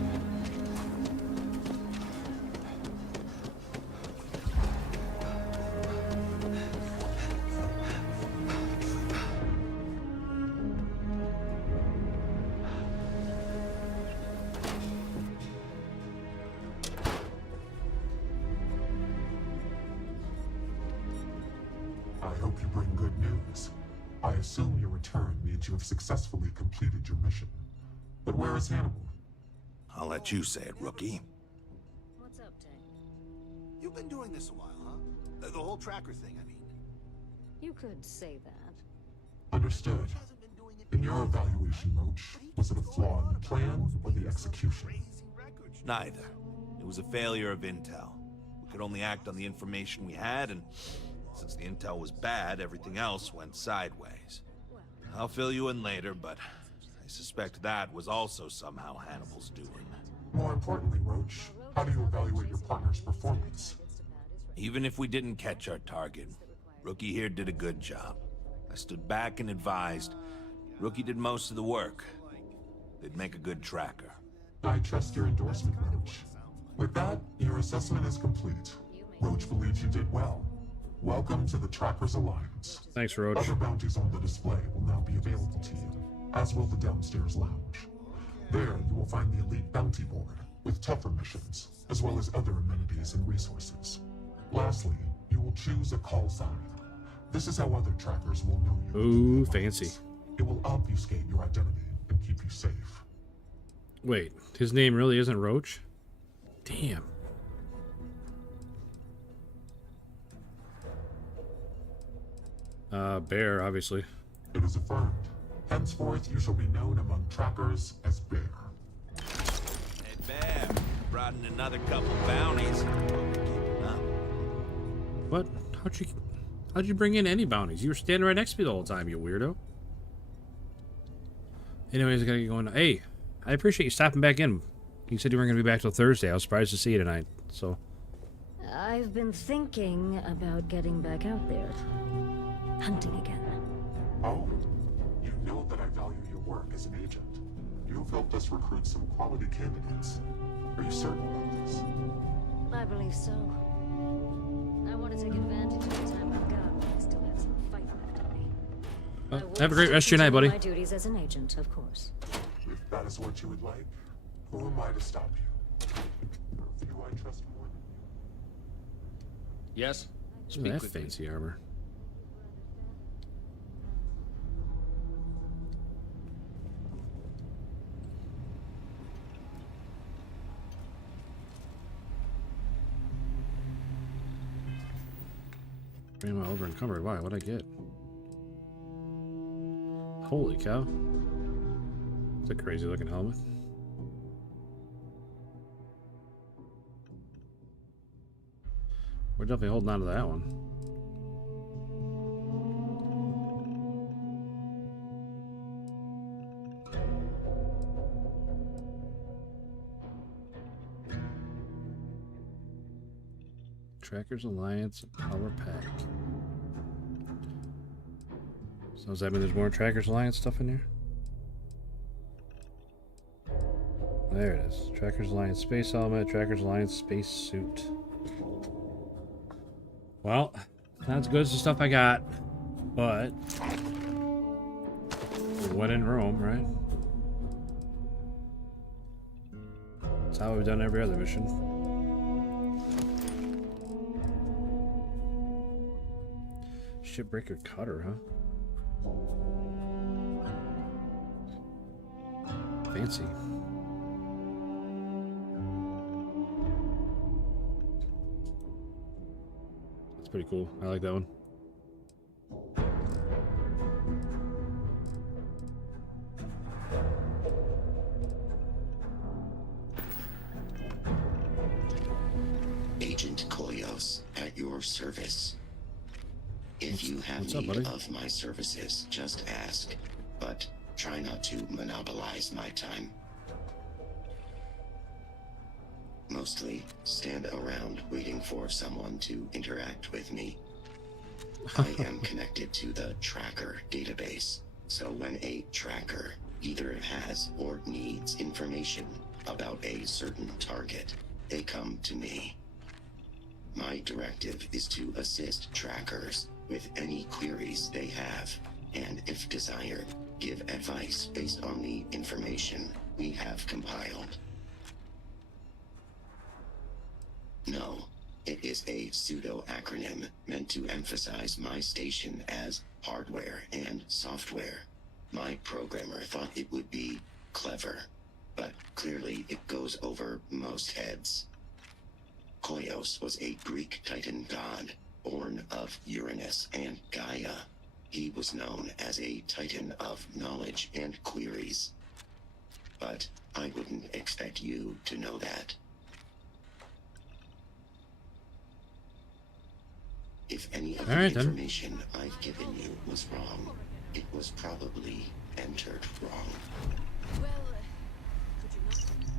I assume your return means you have successfully completed your mission. But where is Hannibal? I'll let you say it, rookie. What's up, Tank? You've been doing this a while, huh? The whole tracker thing, I mean. You could say that. Understood. In your evaluation, Roach, was it a flaw in the plan or the execution? Neither. It was a failure of intel. We could only act on the information we had, and since the intel was bad, everything else went sideways. I'll fill you in later, but I suspect that was also somehow Hannibal's doing. More importantly, Roach, how do you evaluate your partner's performance? Even if we didn't catch our target, Rookie here did a good job. I stood back and advised. Rookie did most of the work. They'd make a good tracker. I trust your endorsement, Roach. With that, your assessment is complete. Roach believes you did well. Welcome to the Trackers Alliance. Thanks, Roach. Other bounties on the display will now be available to you, as will the downstairs lounge. There, you will find the elite bounty board, with tougher missions, as well as other amenities and resources. Lastly, you will choose a call sign. This is how other trackers will know you. Ooh, fancy. It will obfuscate your identity and keep you safe. Wait, his name really isn't Roach? Damn. Bear, obviously. It is affirmed. Henceforth, you shall be known among trackers as Bear. Hey, Bear, brought in another couple bounties. Keeping up. What? How'd you bring in any bounties? You were standing right next to me the whole time, you weirdo. Anyways, I gotta get going. Hey, I appreciate you stopping back in. You said you weren't gonna be back till Thursday. I was surprised to see you tonight, so. I've been thinking about getting back out there. Hunting again. Oh, you know that I value your work as an agent. You've helped us recruit some quality candidates. Are you certain about this? I believe so. I want to take advantage of the time I've got, but I still have some fight left in me. Have a great rest of your night, buddy. My duties as an agent, of course. If that is what you would like, who am I to stop you? Do I trust more than you? Yes? Look at that fancy armor. Am I over encumbered? Why? What'd I get? Holy cow. It's a crazy looking helmet. We're definitely holding on to that one. Trackers Alliance Power Pack. So does that mean there's more Trackers Alliance stuff in here? There it is. Trackers Alliance Space Helmet, Trackers Alliance Space Suit. Well, not as good as the stuff I got, but when in Rome, right? That's how we've done every other mission. Shipbreaker cutter, huh? Fancy. That's pretty cool. I like that one. Agent Koyos, at your service. If you have what's up, need buddy? of my services, just ask, but try not to monopolize my time. Mostly stand around waiting for someone to interact with me. I am connected to the tracker database, so when a tracker either has or needs information about a certain target, they come to me. My directive is to assist trackers with any queries they have, and if desired, give advice based on the information we have compiled. No, it is a pseudo-acronym meant to emphasize my station as hardware and software. My programmer thought it would be clever, but clearly it goes over most heads. Koios was a Greek Titan god, born of Uranus and Gaia. He was known as a Titan of knowledge and queries. But I wouldn't expect you to know that. If any of the information I've given you was wrong, it was probably entered wrong. Well, could you not?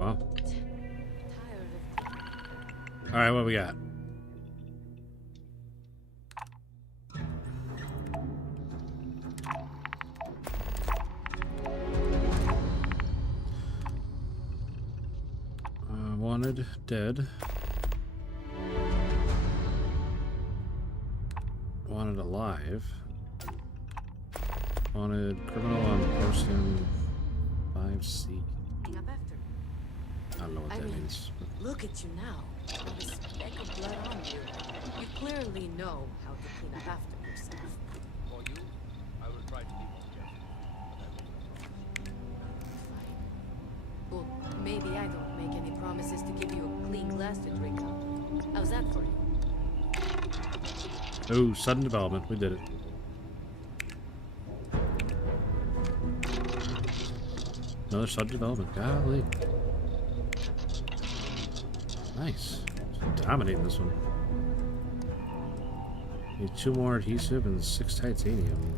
Wow. All right, what we got? Wanted dead. Wanted alive. Wanted criminal on Porcian 5C. I don't know what that means. Look at you now. With a speck of blood on you. You clearly know how to clean up after yourself. For you, I will try to be more careful. Well, maybe I don't make any promises to give you a clean glass to drink out. How's that for you? Oh, sudden development. We did it. Another sudden development. Golly. Nice. Dominating this one. Need 2 more adhesive and 6 titanium.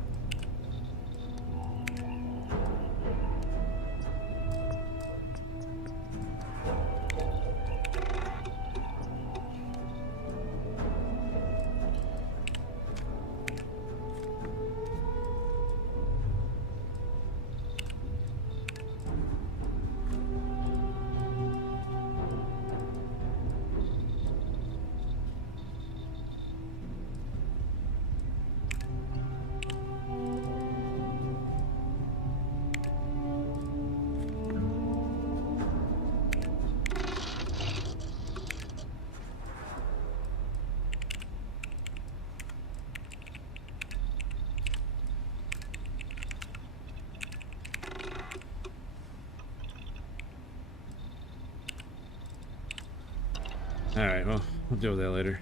Alright, well, we'll deal with that later.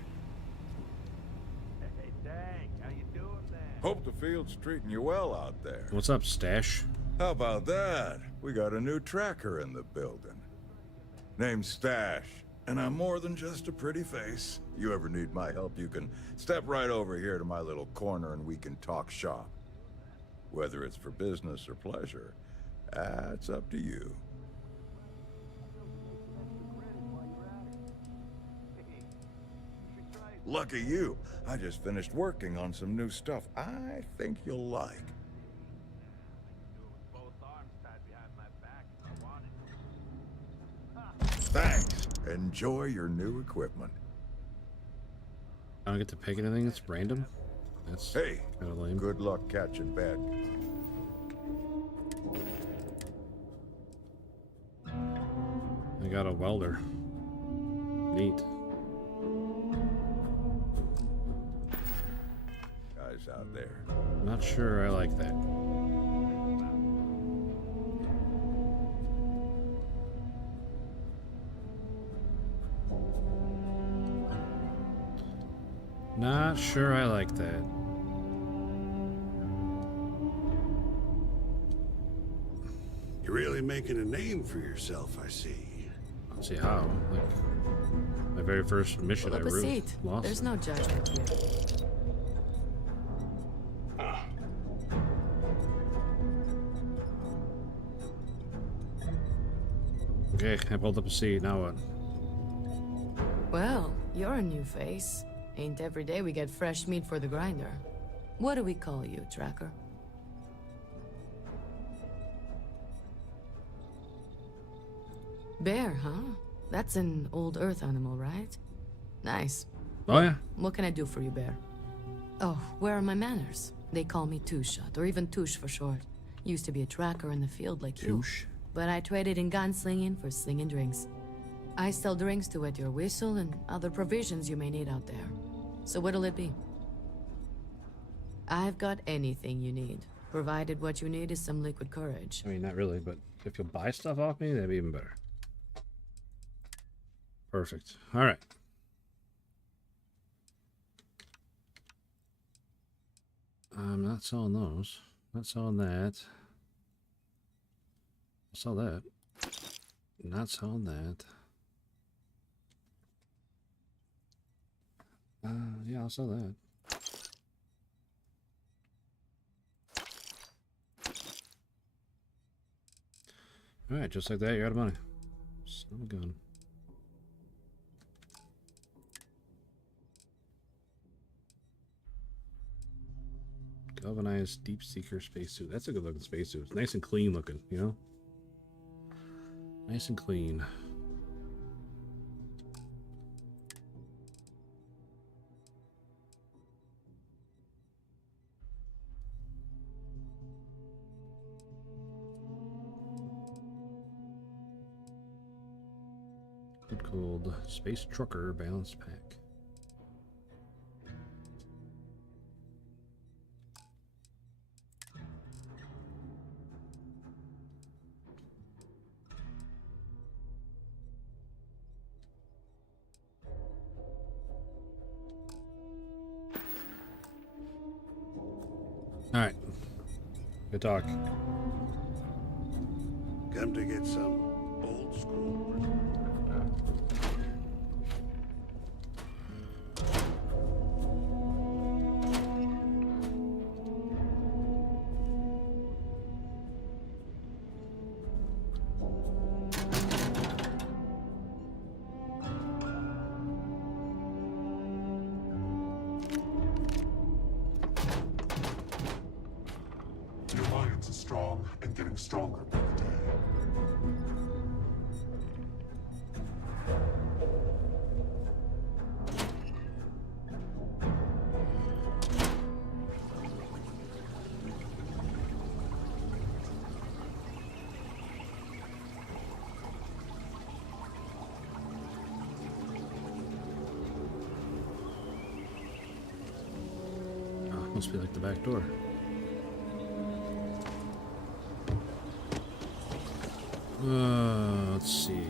Hey, Tank, how you doing there? Hope the field's treating you well out there. What's up, Stash? How about that? We got a new tracker in the building. Name's Stash, and I'm more than just a pretty face. You ever need my help, you can step right over here to my little corner and we can talk shop. Whether it's for business or pleasure, that's up to you. Lucky you. I just finished working on some new stuff I think you'll like. Thanks. Enjoy your new equipment. I don't get to pick anything that's random? That's hey, kind of lame. Good luck catching bad. I got a welder. Neat. Guys out there. Not sure I like that. Not sure I like that. You're really making a name for yourself, I see. Let's see how. Like, my very first mission, Pull up I a really seat. lost. There's no judgment here. Okay, I pulled up a seat. Now what? Well, you're a new face. Ain't every day we get fresh meat for the grinder. What do we call you, Tracker? Bear, huh? That's an old Earth animal, right? Nice. Oh, yeah. What can I do for you, Bear? Oh, where are my manners? They call me Two-Shot, or even Touche for short. Used to be a tracker in the field like Touche. you. But I traded in gunslinging for slinging drinks. I sell drinks to wet your whistle and other provisions you may need out there. So what'll it be? I've got anything you need, provided what you need is some liquid courage. I mean, not really, but if you'll buy stuff off me, that'd be even better. Perfect. All right. I'm not selling those. Not selling that. I'll sell that. Not selling that. Yeah, I'll sell that. Alright, just like that, you're out of money. Son of a gun. Galvanized Deep Seeker spacesuit. That's a good looking spacesuit. It's nice and clean looking, you know? Nice and clean. Good cold space trucker balanced pack. All right. Good talk. Come to get some old school. The Alliance is strong and getting stronger by the day. Oh, must be like the back door. Let's see.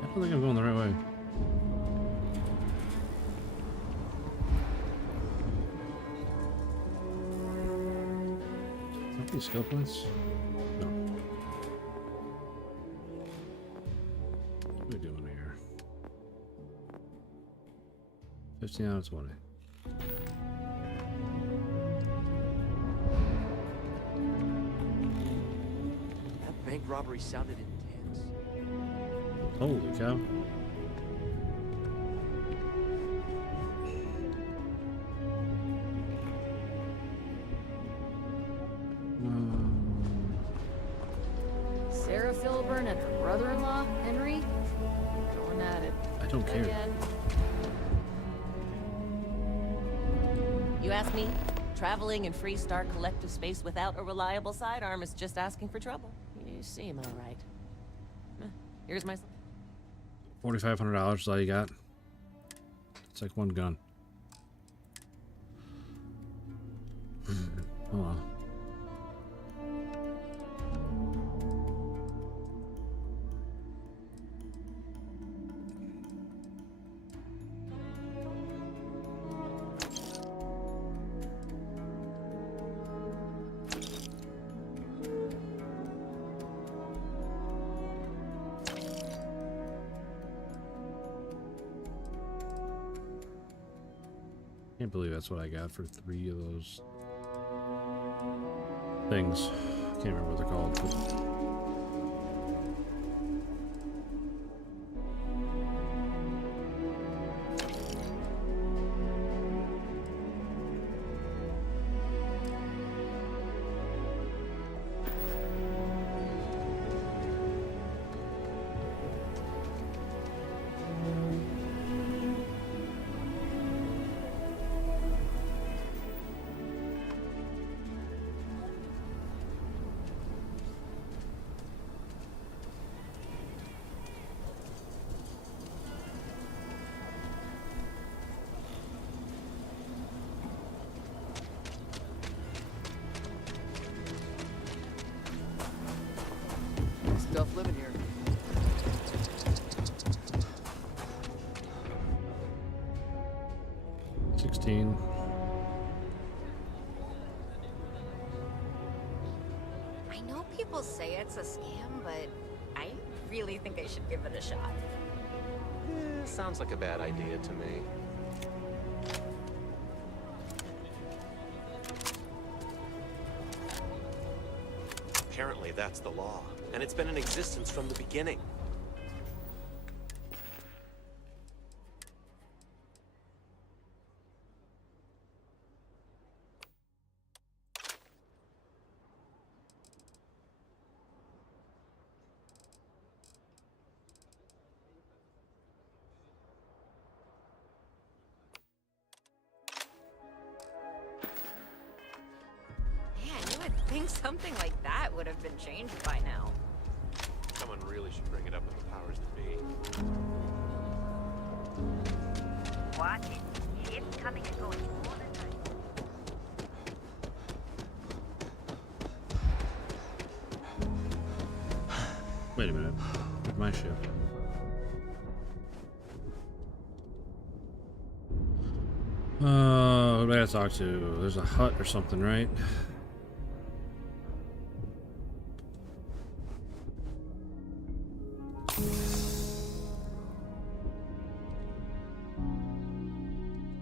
I don't think I'm going the right way. Are these skill points? No. What are we doing here? 15 out of 20. That bank robbery sounded intense. Holy cow. Sarah Filburn and her brother-in-law, Henry, going at it. I don't care. Again. You ask me, traveling in Freestar collective space without a reliable sidearm is just asking for trouble. You seem all right. Here's my... $4,500 is all you got. It's like one gun. Hold on. Can't believe that's what I got for 3 of those things. Can't remember what they're called. But stuff living here. I know people say it's a scam, but I really think I should give it a shot. Sounds like a bad idea to me. Apparently that's the law, and it's been in existence from the beginning. Something like that would have been changed by now. Someone really should bring it up with the powers that be. Watch it. Ships coming and going all the time. Wait a minute. Where's my ship? Who do I gotta talk to? There's a hut or something, right?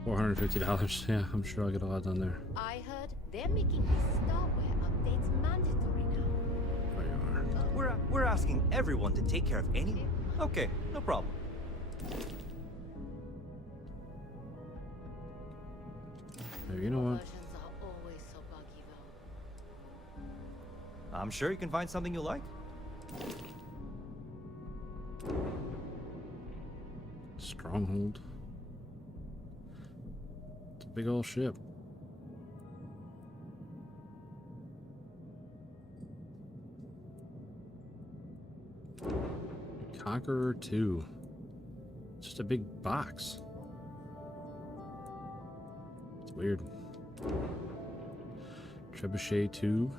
$450. Yeah, I'm sure I'll get a lot done there. I heard they're making these starware updates mandatory now. There you are. We're asking everyone to take care of any. Okay, no problem. Hey, you know what? Versions are always so buggy though. I'm sure you can find something you like. Stronghold. It's a big old ship. Conqueror 2. It's just a big box. It's weird. Trebuchet 2.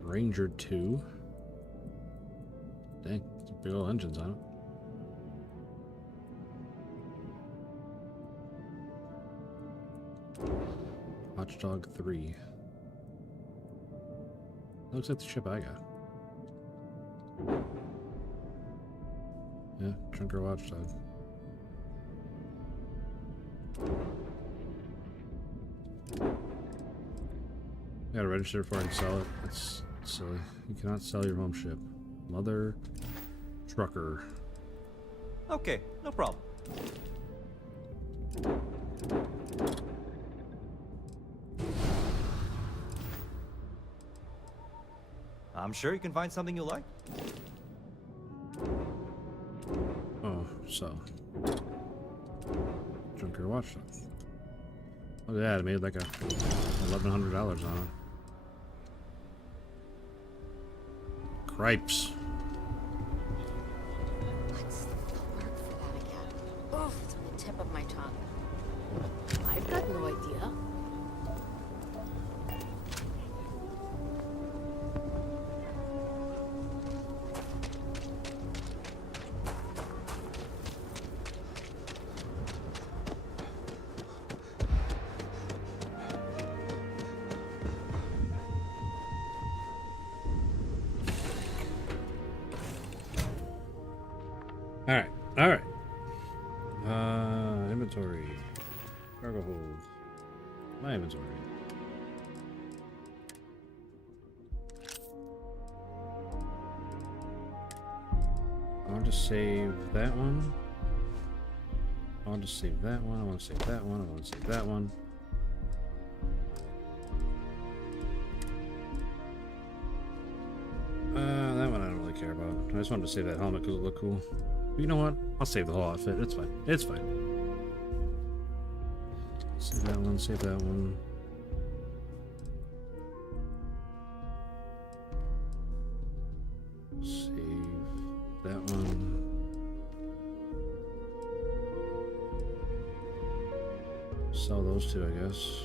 Ranger 2. Dang, some big old engines on it. Watchdog 3. Looks like the ship I got. Yeah, Junker Watchdog. I gotta register before I can sell it. That's silly. You cannot sell your home ship. Mother Trucker. Okay, no problem. I'm sure you can find something you like. Oh, so. Junker Watchdog. Look at that, I made like a $1,100 on it. Cripes. What's the word for that again? Oh, it's on the tip of my tongue. I've got no idea. Alright. Inventory. Cargo hold. My inventory. I want to save that one. I want to save that one. I want to save that one. I want to save that one. That one I don't really care about. I just wanted to save that helmet because it looked cool. But you know what? I'll save the whole outfit. It's fine. It's fine. Save that one. Save that one. Save that one. Sell those two, I guess.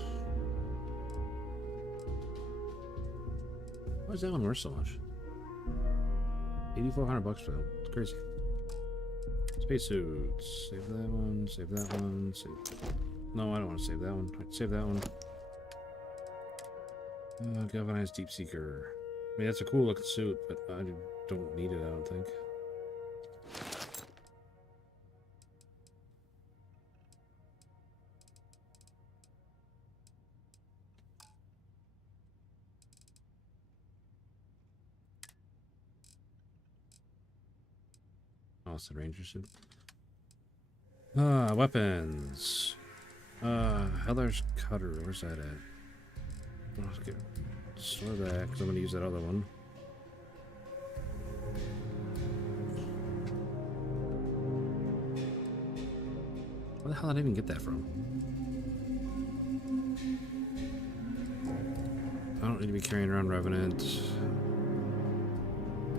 Why is that one worth so much? $8,400 for them. It's crazy. Spacesuits. Save that one. Save that one. Save. No, I don't want to save that one. I'd save that one. Galvanized Deep Seeker. I mean, that's a cool looking suit, but I don't need it, I don't think. Oh, it's the Ranger suit. Weapons. Heller's Cutter. Where's that at? Let's get store that because I'm going to use that other one. Where the hell did I even get that from? I don't need to be carrying around Revenant.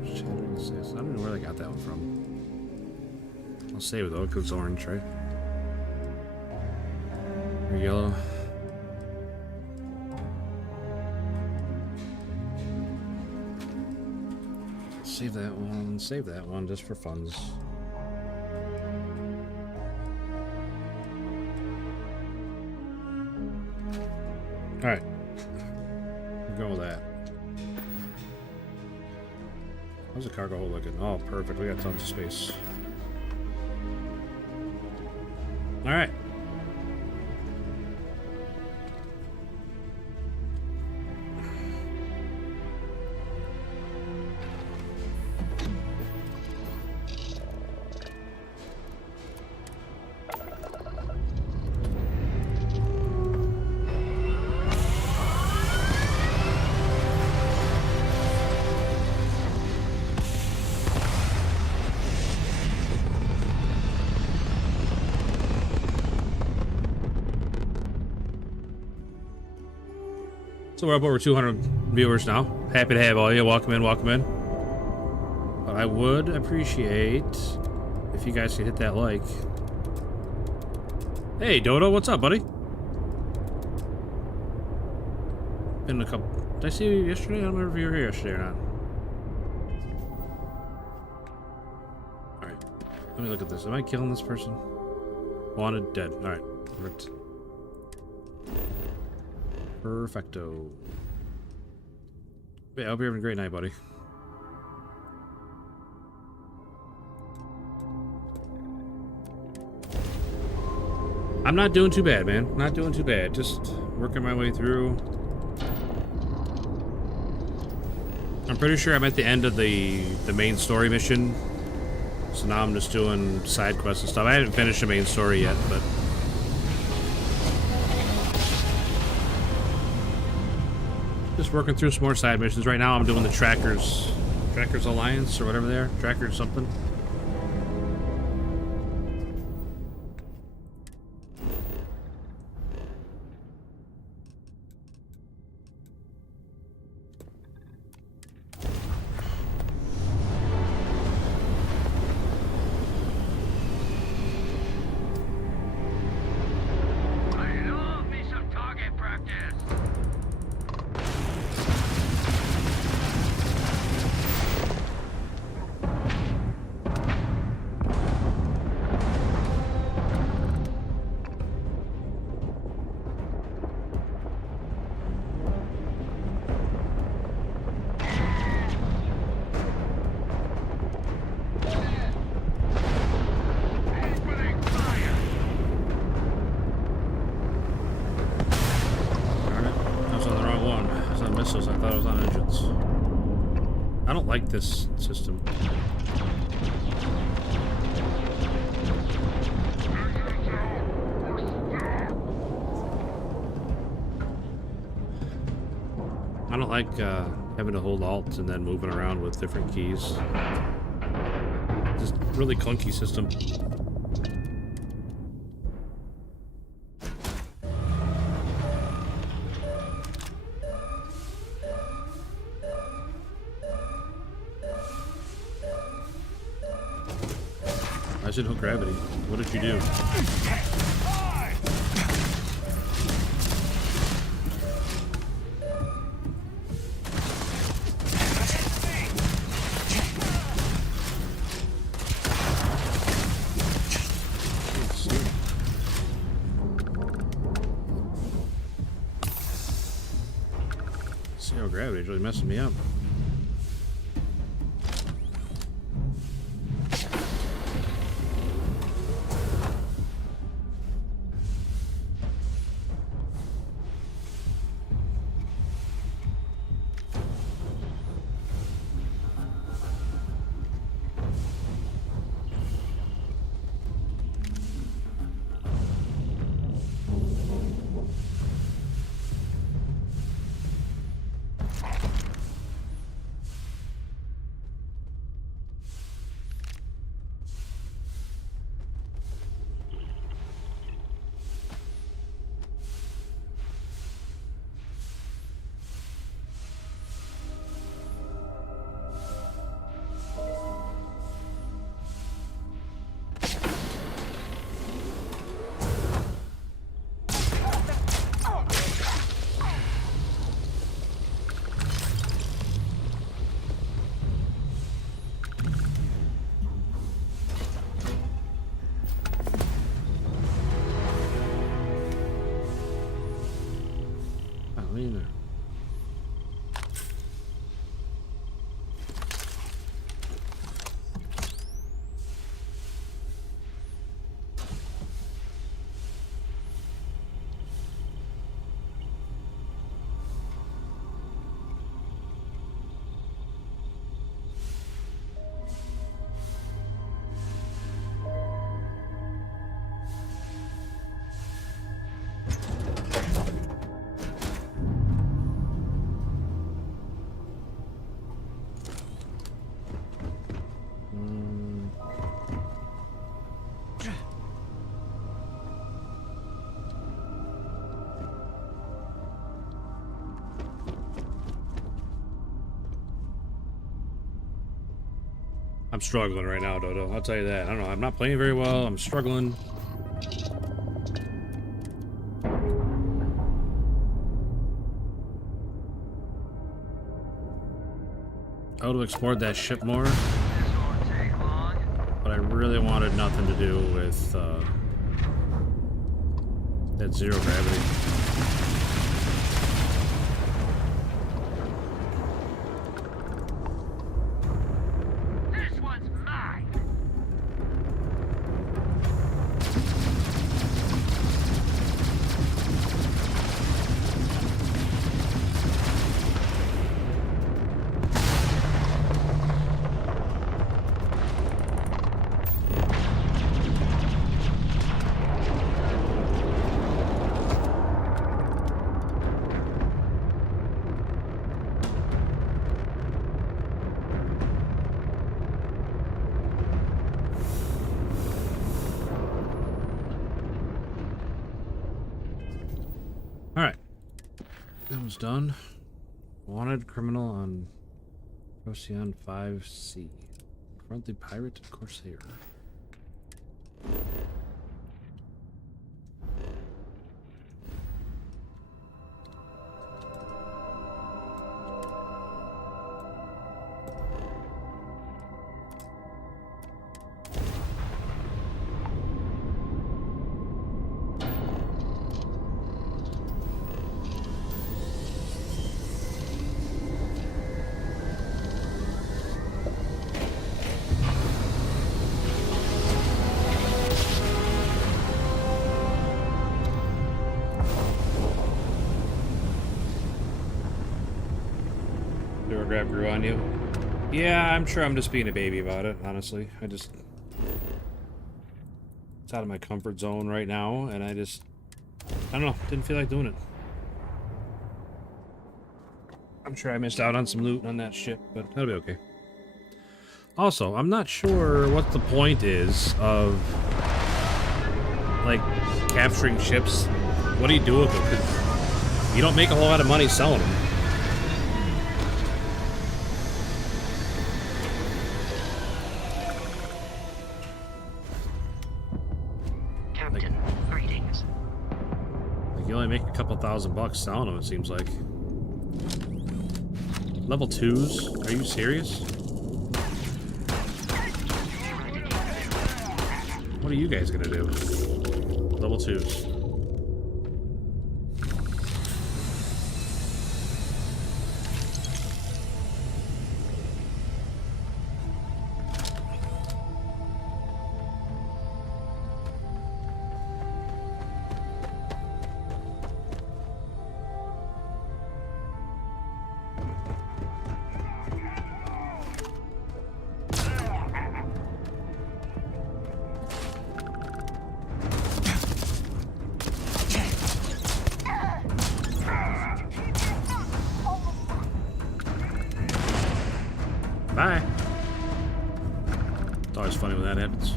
I don't know where I got that one from. I'll save it though because it's orange, right? Or yellow. Save that one just for funds. Alright. We'll go with that. How's the cargo hold looking? Oh, perfect. We got tons of space. Alright. So we're up over 200 viewers now. Happy to have all you. Welcome in, welcome in. But I would appreciate if you guys could hit that like. Hey, Dodo, what's up, buddy? Been a couple. Did I see you yesterday? I don't remember if you were here yesterday or not. Alright. Let me look at this. Am I killing this person? Wanted, dead. Alright. Perfect. Perfecto. Yeah, I hope you're having a great night, buddy. I'm not doing too bad, man. Not doing too bad. Just working my way through. I'm pretty sure I'm at the end of the main story mission. So now I'm just doing side quests and stuff. I haven't finished the main story yet, but just working through some more side missions. Right now I'm doing the Trackers Alliance or whatever they are. Trackers something. This system. I don't like having to hold Alt and then moving around with different keys. Just really clunky system. I said no gravity. What did you do? Gravity's really messing me up. Either. I'm struggling right now, Dodo. I'll tell you that. I don't know. I'm not playing very well. I'm struggling. I would have explored that ship more, but I really wanted nothing to do with that zero gravity. Done. Wanted criminal on Procyon 5C. Confront the pirate Corsair. Grab grew on you. Yeah, I'm sure I'm just being a baby about it, honestly. It's out of my comfort zone right now, and I don't know, didn't feel like doing it. I'm sure I missed out on some loot on that ship, but that'll be okay. Also, I'm not sure what the point is of, like, capturing ships. What do you do with them? 'Cause you don't make a whole lot of money selling them. Make a couple $1,000 selling them, it seems like. Level 2s? Are you serious? What are you guys gonna do? Level 2s. Bye. It's always funny when that happens.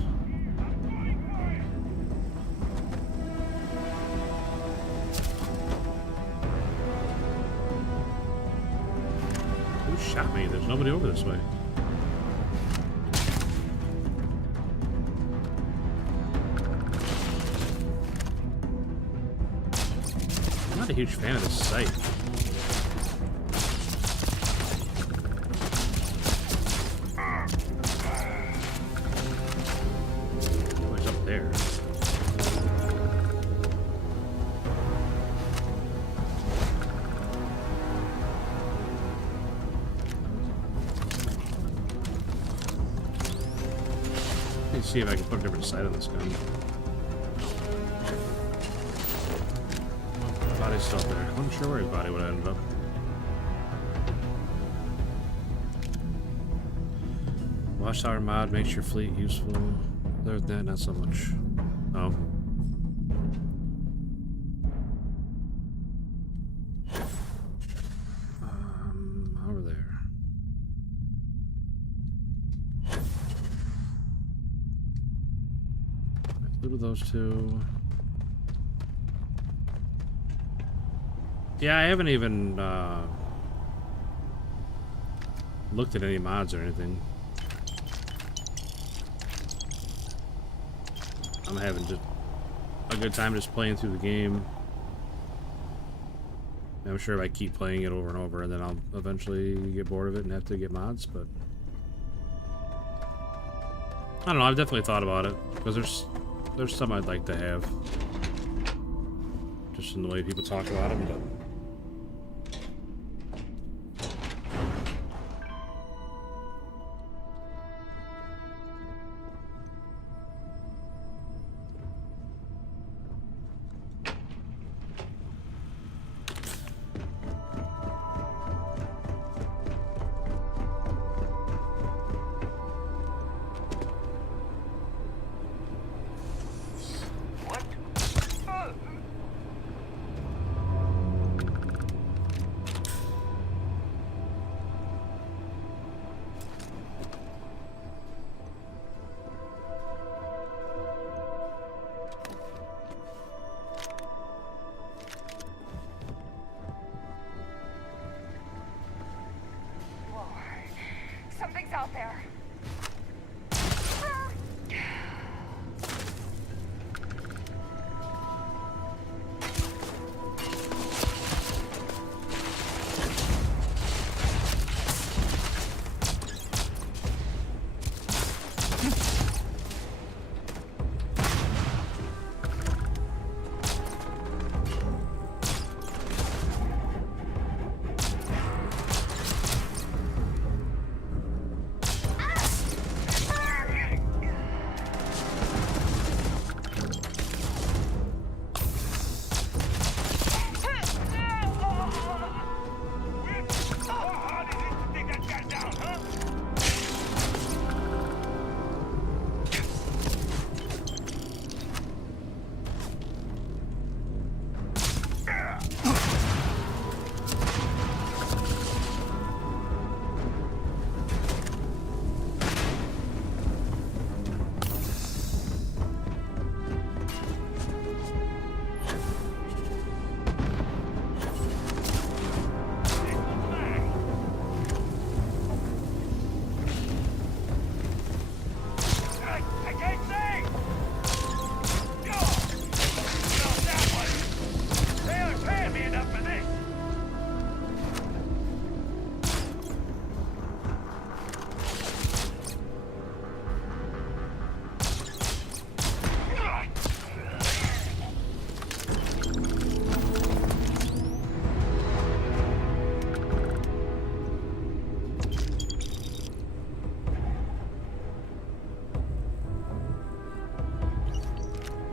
Who shot me? There's nobody over this way. I'm not a huge fan of this site. What's up there? Let's see if I can put a different sight on this gun. Body's still there. I'm not sure where his body would have ended up. Watchtower mod makes your fleet useful. Other than that, not so much. Oh. Over there. Loot those two. Yeah, I haven't even looked at any mods or anything. I'm having just a good time just playing through the game. I'm sure if I keep playing it over and over, and then I'll eventually get bored of it and have to get mods, but I don't know, I've definitely thought about it, because there's some I'd like to have. Just in the way people talk about them, but Something's out there.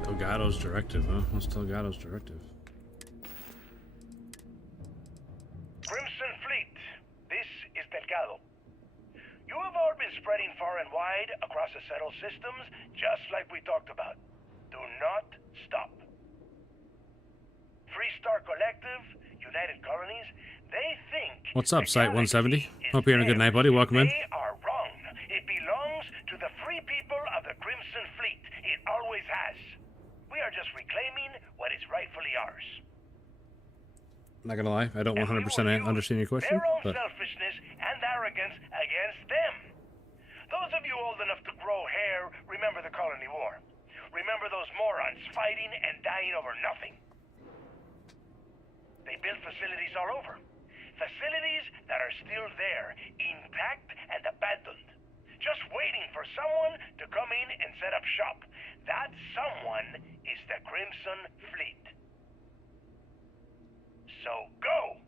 Delgado's directive, huh? What's Delgado's directive? Crimson Fleet, this is Delgado. You have all been spreading far and wide across the settled systems, just like we talked about. Do not stop. Free Star Collective, United Colonies, they think... What's up, Site 170? Hope you're having a good night, buddy. Welcome in. They are are just reclaiming what is rightfully ours. Not gonna lie, I don't 100% understand your question, Their own but selfishness and arrogance against them. Those of you old enough to grow hair remember the Colony War. Remember those morons fighting and dying over nothing. They built facilities all over. Facilities that are still there, intact and abandoned. Just waiting for someone to come in and set up shop. That someone is the Crimson Fleet. So go!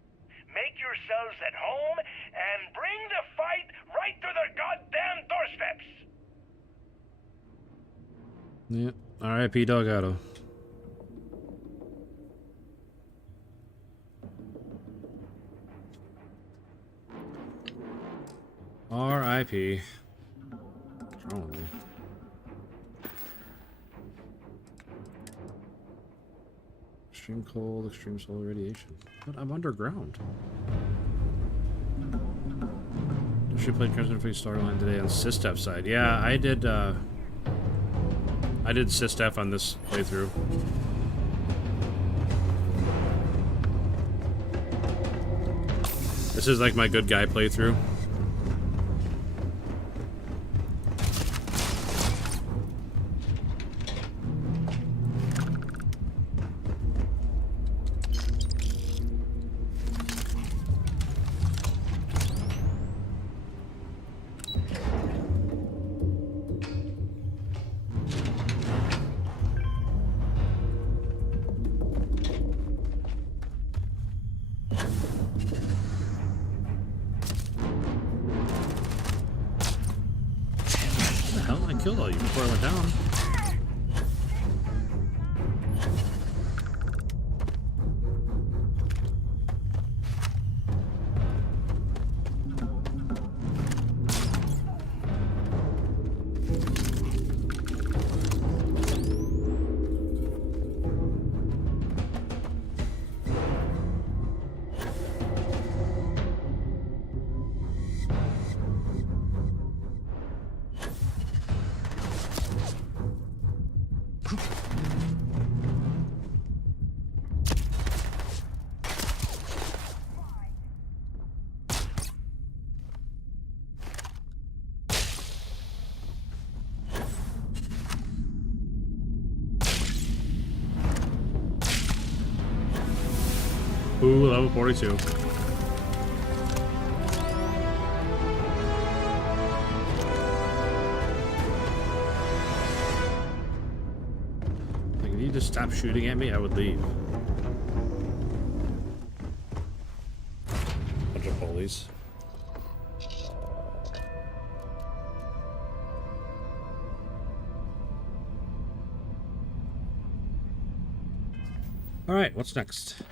Make yourselves at home and bring the fight right to their goddamn doorsteps! yeah, R.I.P. Delgado. R.I.P. What's wrong with me? Extreme cold, extreme solar radiation. But I'm underground. She played Crimson Fleet storyline today on Systef side. Yeah, I did Systef on this playthrough. This is like my good guy playthrough. Killed all you before I went down. Ooh, level 42. Like, if you just stop shooting at me, I would leave. Bunch of bullies. Alright, what's next?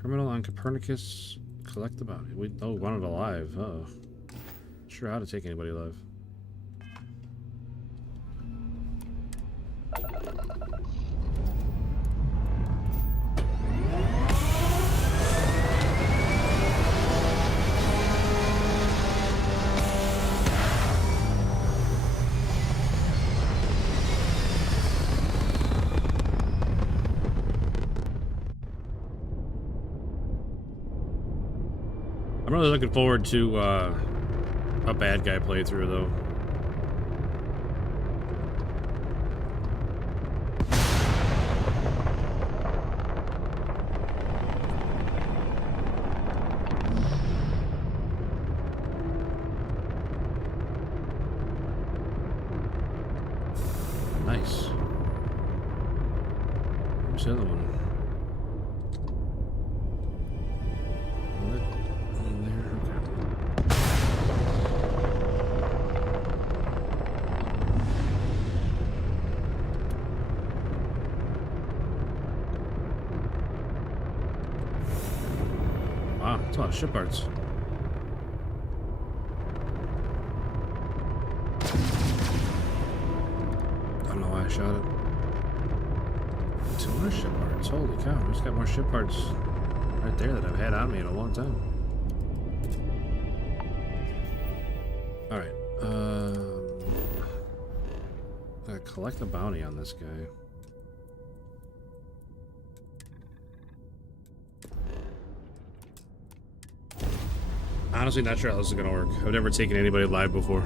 Criminal on Copernicus. Collect the bounty. We wanted alive. Oh. Not sure how to take anybody alive. I'm really looking forward to a bad guy playthrough, though. Nice. Where's the other one? That's a lot of ship parts. I don't know why I shot it. 2 more ship parts. Holy cow, I just got more ship parts right there that I've had on me in a long time. Alright, gotta collect the bounty on this guy. honestly not sure how this is gonna work. I've never taken anybody live before.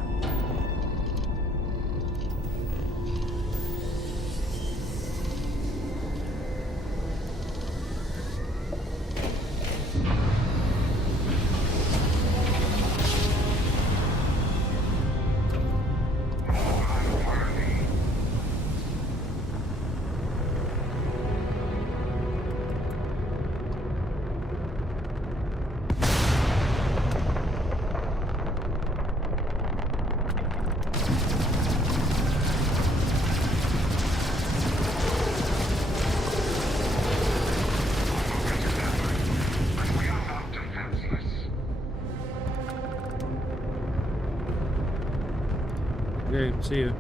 Okay, see you.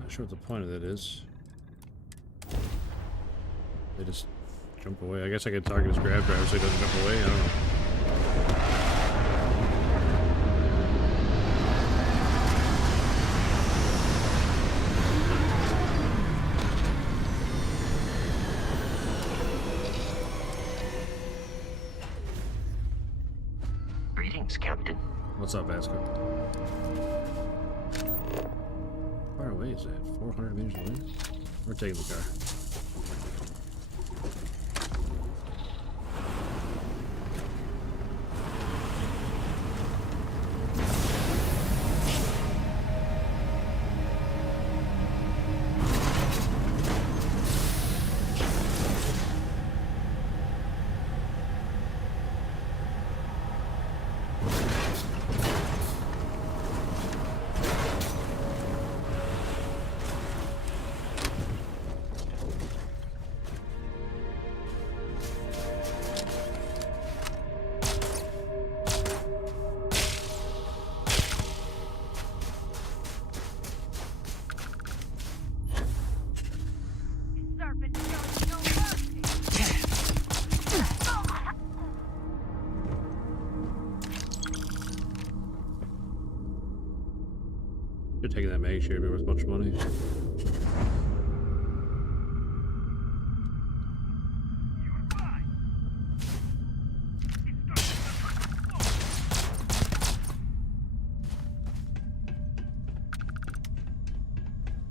Not sure what the point of that is. They just jump away. I guess I could target his grab driver so he doesn't jump away. I don't know. Captain. What's up, Vasco? How far away is that? 400 meters away? We're taking the car. You're taking that mag share, it'd be worth a bunch of money.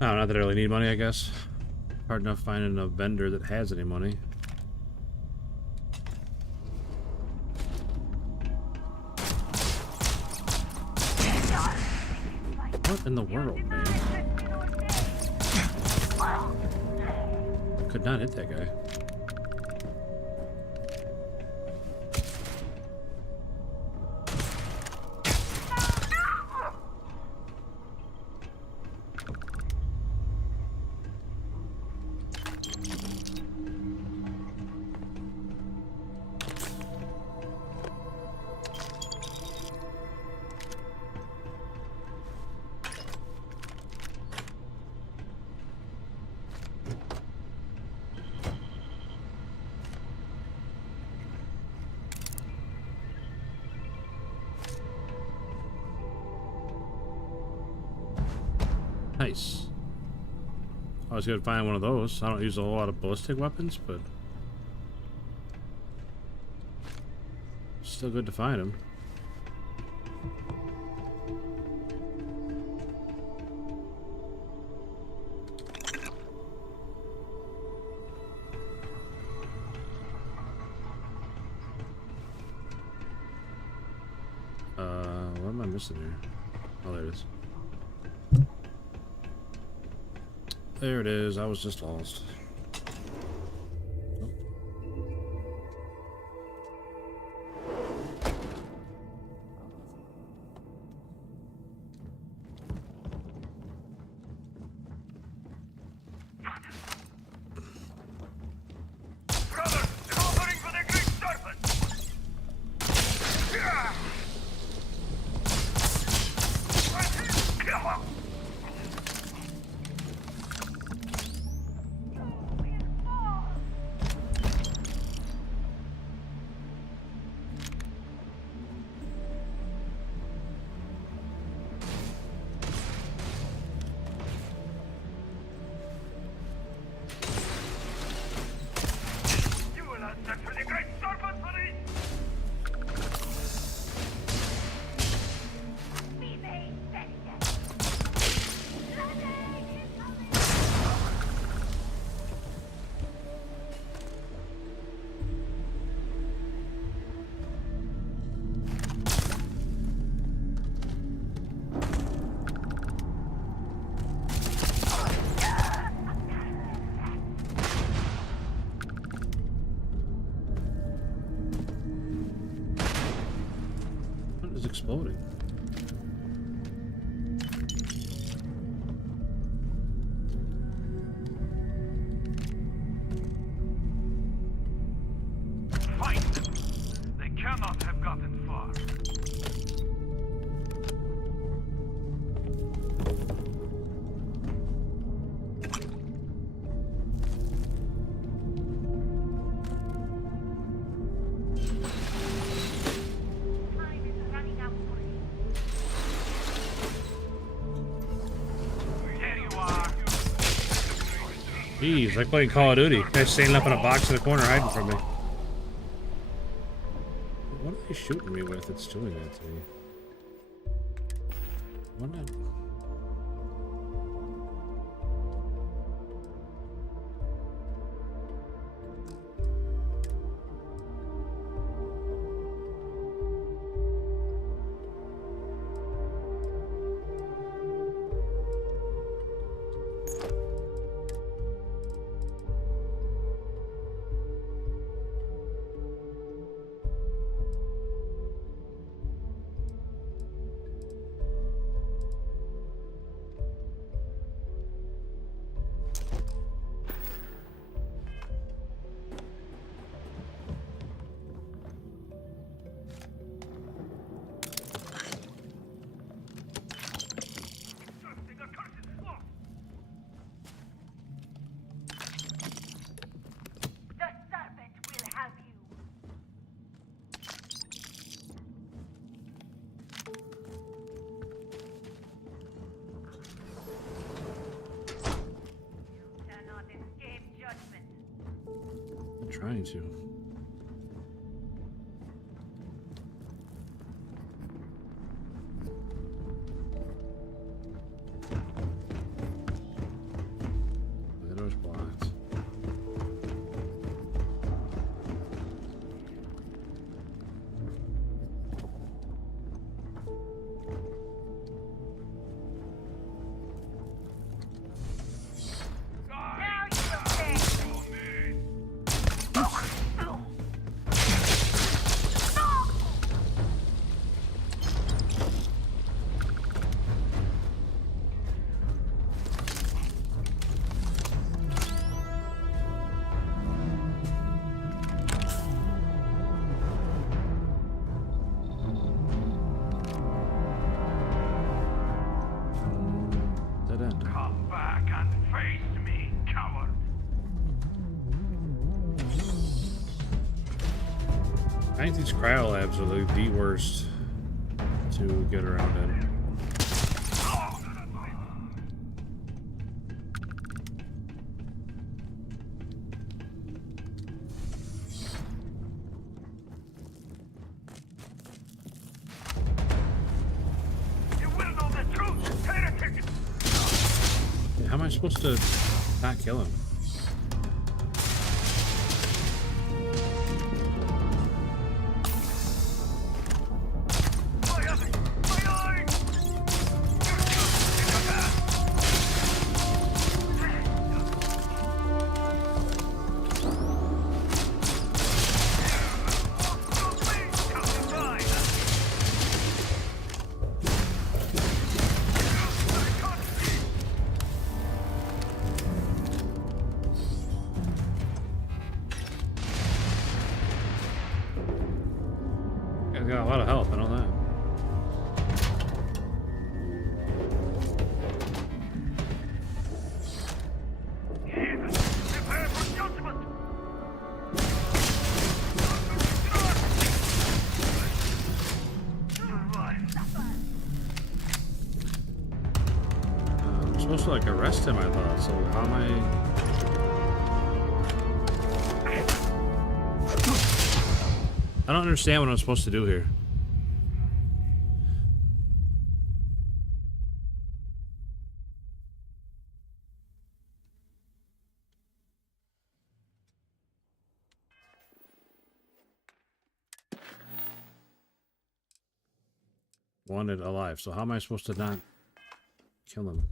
Oh, not that I really need money, I guess. Hard enough finding a vendor that has any money. What in the world, man? Could not hit that guy. Nice. I was gonna find one of those. I don't use a whole lot of ballistic weapons, but still good to find them. What am I missing here? Oh, there it is. There it is. I was just lost. exploding? Fight them! They cannot have gotten far. Jeez, like playing Call of Duty. Guy's standing up in a box in the corner hiding from me. What are they shooting me with that's doing that to me? What not? Trying to. The door's blocked. I think these cryo labs are the worst to get around in. Yeah, how am I supposed to not kill him? Got a lot of help, I know that. I'm supposed to like arrest him, I thought, so how am I... I don't understand what I'm supposed to do here. Wanted alive, so how am I supposed to not kill him?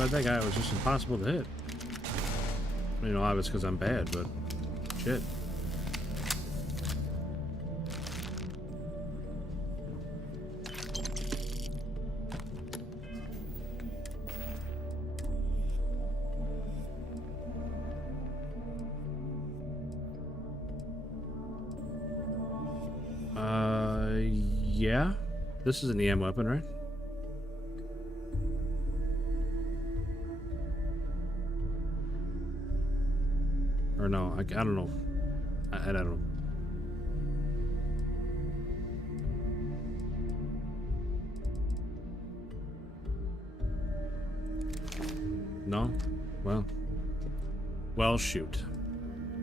glad that guy was just impossible to hit. You know, obviously because I'm bad, but shit. Yeah. This is an EM weapon, right? Or no, I don't know. I don't know. No? Well, shoot.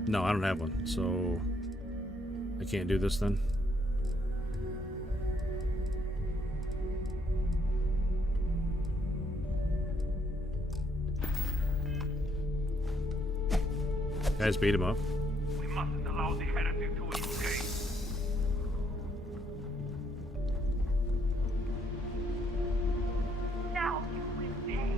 No, I don't have one, so I can't do this then. Guys, beat him up. We mustn't allow the heretic to escape. Now you will pay.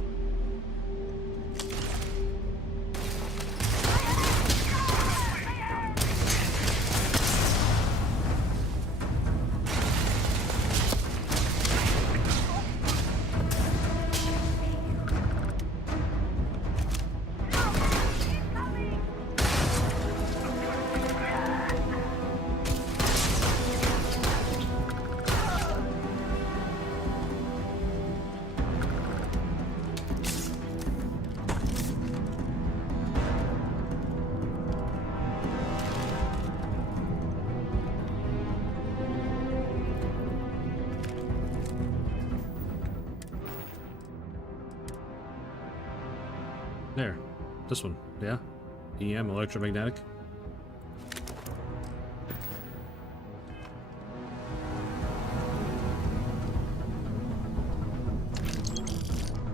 There. This one. Yeah. EM, electromagnetic.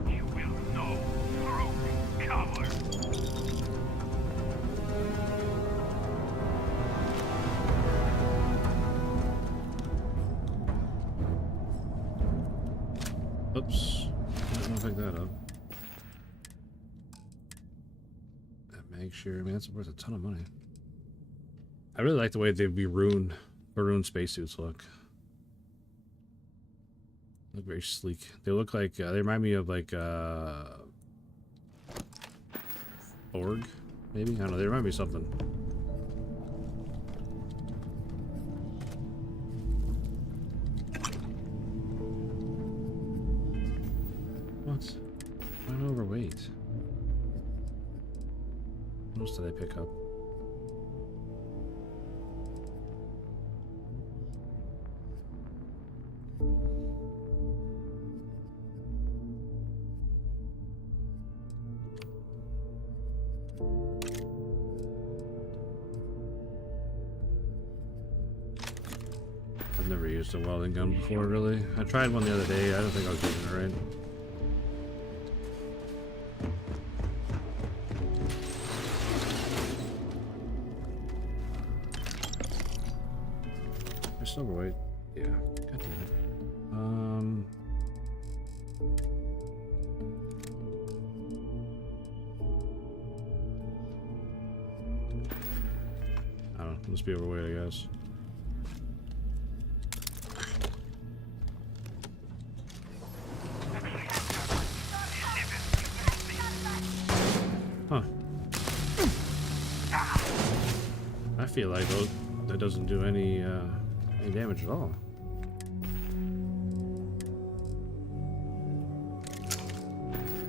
You will know through cover. Oops. I don't pick that up. Make sure. I mean, that's worth a ton of money. I really like the way the maroon spacesuits look. Look very sleek. They look like they remind me of like Borg, maybe. I don't know. They remind me of something. What? I'm overweight. What else did I pick up? I've never used a welding gun before, really. I tried one the other day. I don't think I was using it right. Overweight. Yeah. God damn it. I don't know. Must be overweight, I guess. Huh. I feel like that doesn't do any damage at all.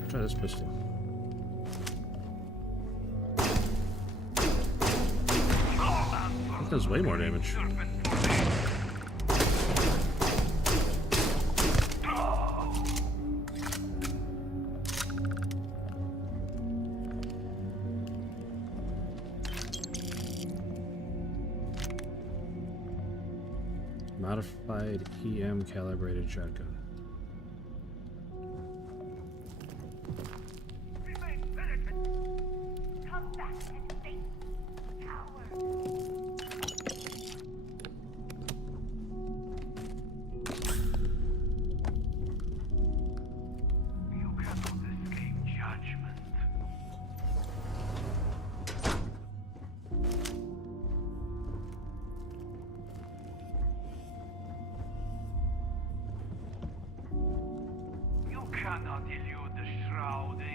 Try this pistol. That does way more damage. Modified EM calibrated shotgun. Come back and face power. You cannot escape cannot elude the shroud, eh?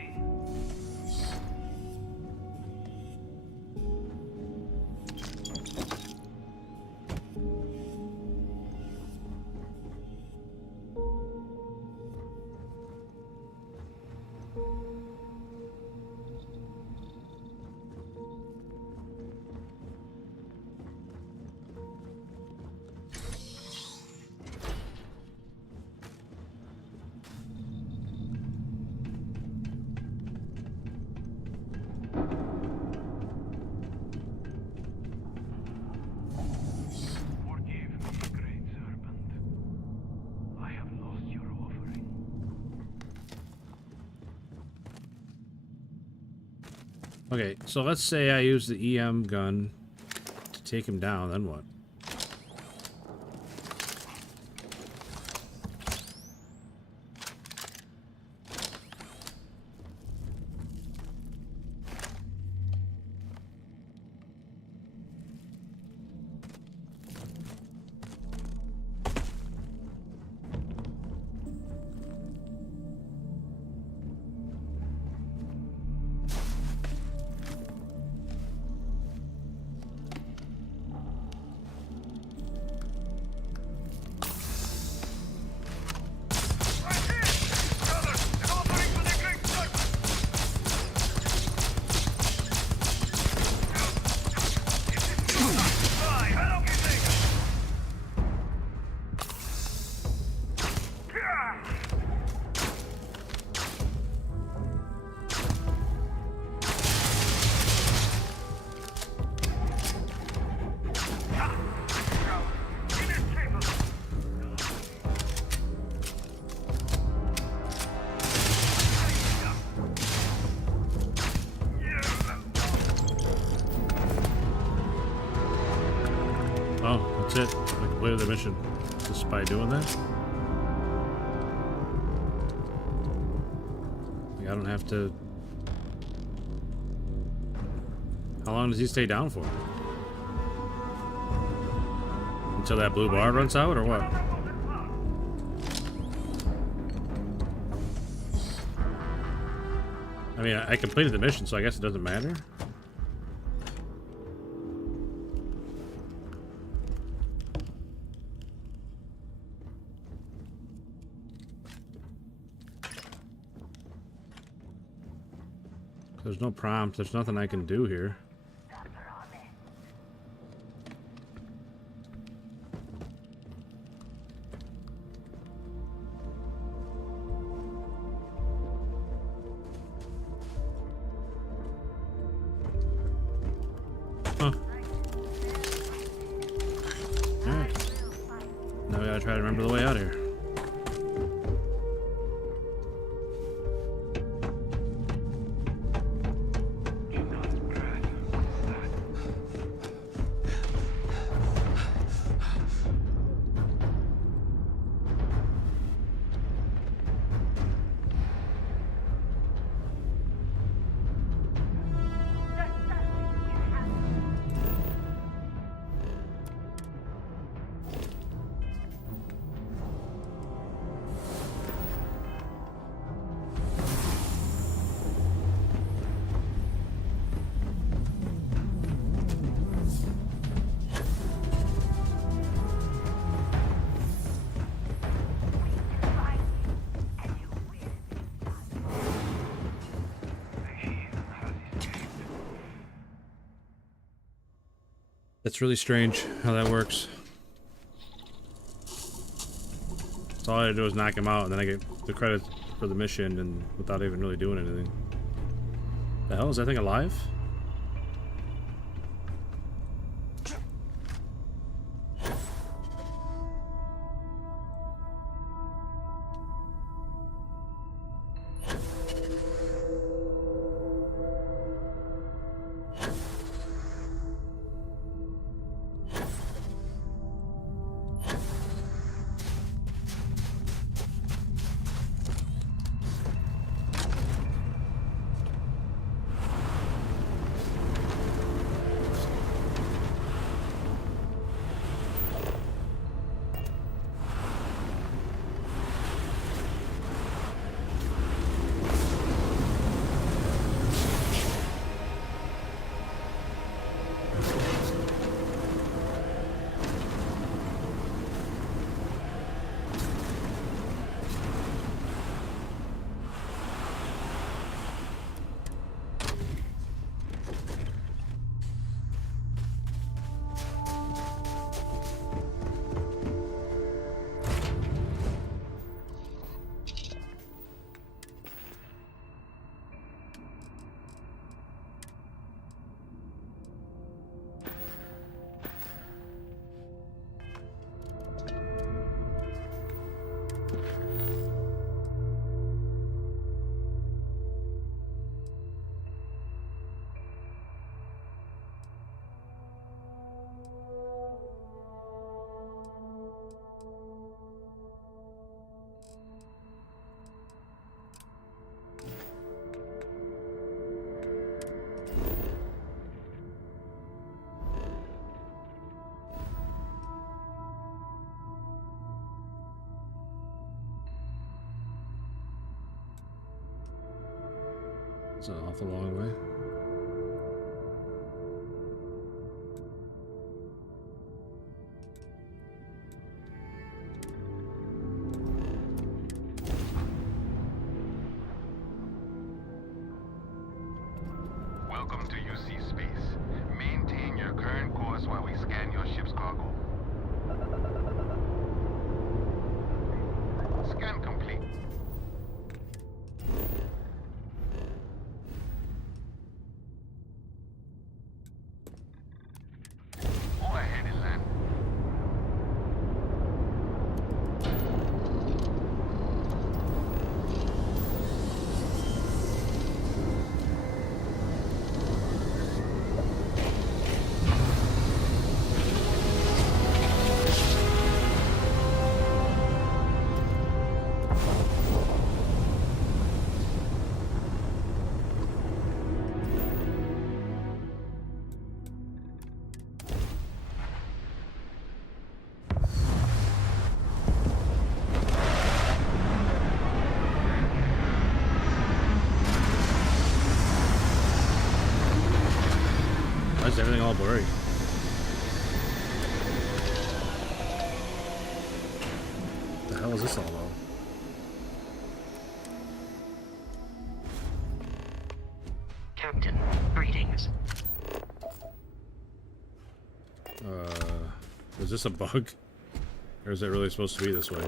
Okay, so let's say I use the EM gun to take him down, then what? That's it. I completed the mission just by doing that. Like, I don't have to... How long does he stay down for? Until that blue bar runs out, or what? I mean, I completed the mission, so I guess it doesn't matter. There's no prompt. There's nothing I can do here. Huh. Alright. Now we gotta try to remember the way out of here. It's really strange how that works. So all I had to do is knock him out, and then I get the credit for the mission, and without even really doing anything. The hell is that thing alive? It's an awful long way. Welcome to UC Space. Maintain your current course while we scan your ship's cargo. Scan complete. Go ahead and land. Why is everything all blurry? What the hell is this all about? Captain, greetings. Is this a bug? Or is it really supposed to be this way?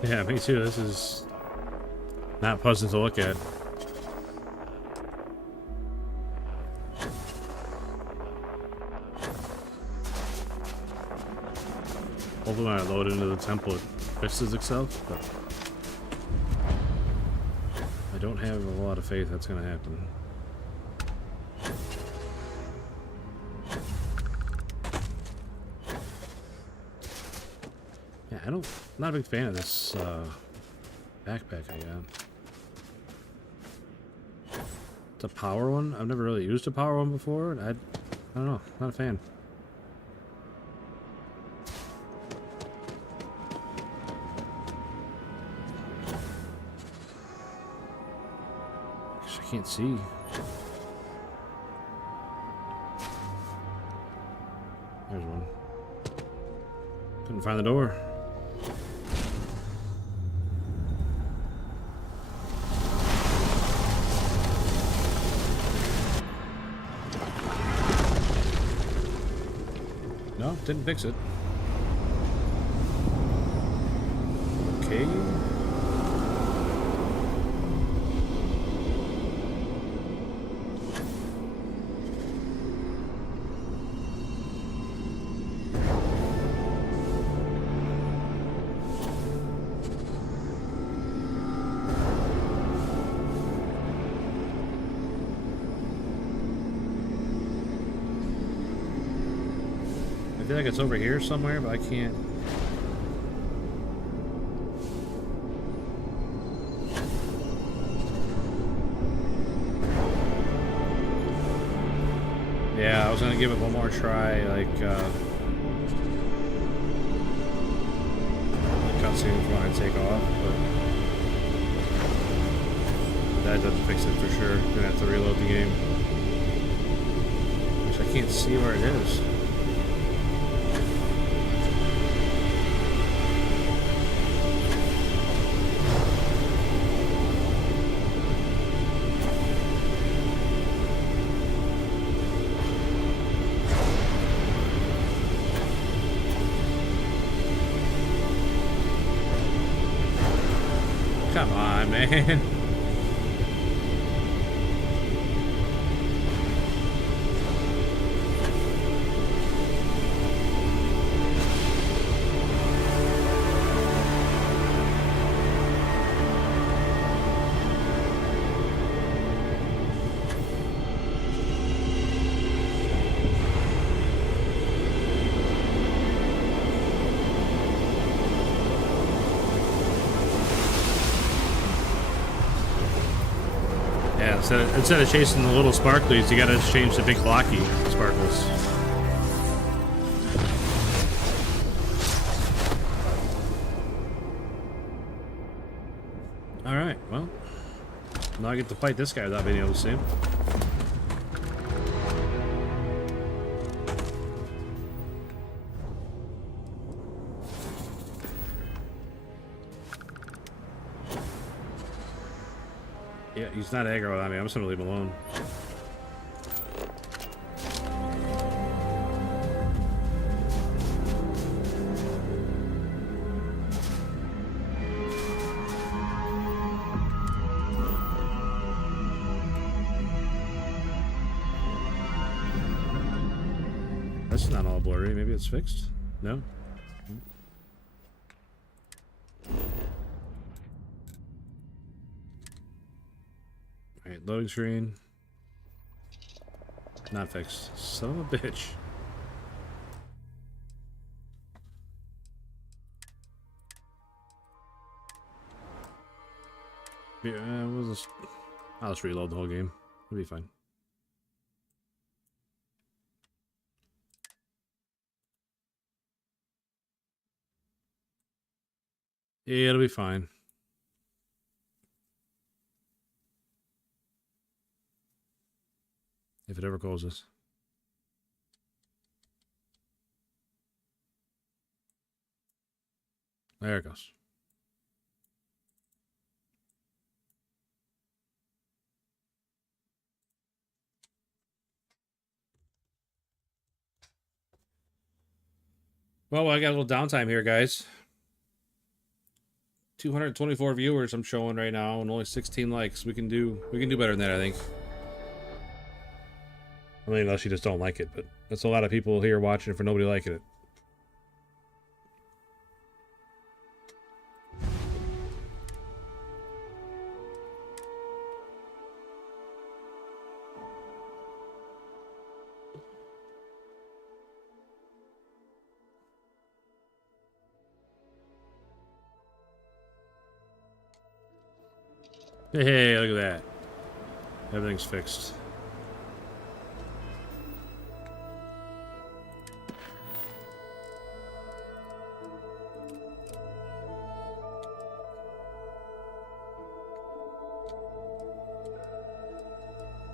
Yeah, me too. This is not pleasant to look at. Hopefully when I load into the temple it fixes itself, but I don't have a lot of faith that's gonna happen. Yeah, I'm not a big fan of this backpack I got. It's a power one. I've never really used a power one before. I don't know. Not a fan. Gosh, I can't see. There's one. Couldn't find the door. No, didn't fix it. Okay. I feel like it's over here somewhere, but I can't. Yeah, I was gonna give it one more try, like cutscenes when I take off, but that doesn't fix it for sure. Gonna have to reload the game. Which I can't see where it is. Come on, man. Instead of chasing the little sparklies, you gotta change the big blocky sparkles. Alright, well. Now I get to fight this guy without being able to see him. Yeah, he's not aggro on me. I'm just gonna leave him alone. That's not all blurry. Maybe it's fixed? No? Alright, loading screen. Not fixed. Son of a bitch. Yeah, I'll just reload the whole game. It'll be fine. Yeah, it'll be fine. If it ever closes. There it goes. Well, I got a little downtime here, guys. 224 viewers I'm showing right now and only 16 likes. We can do better than that, I think. I mean, unless you just don't like it, but that's a lot of people here watching for nobody liking it. Hey, look at that. Everything's fixed.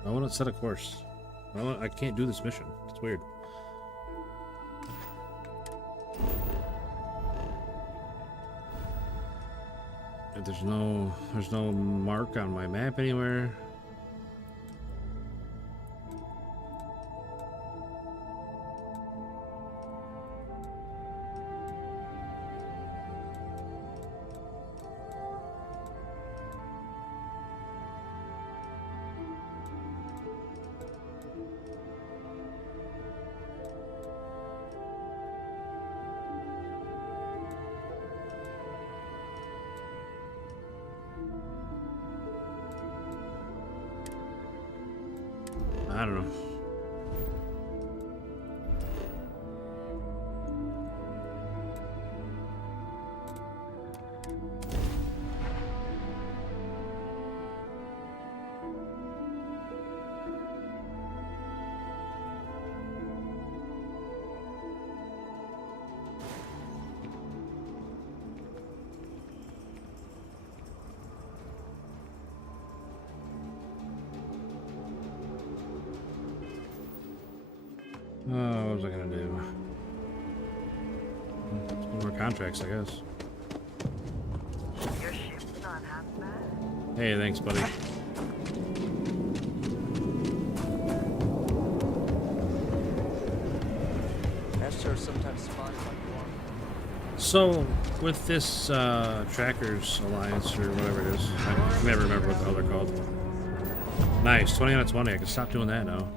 I want to set a course. I can't do this mission. It's weird. There's no mark on my map anywhere. I don't know. What was I gonna do? Some more contracts, I guess. Your ship's not half bad. Hey, thanks, buddy. Esther sometimes spotted like one. So, with this Trackers Alliance, or whatever it is, I never remember what the hell they're called. Nice, 20 out of 20. I can stop doing that now.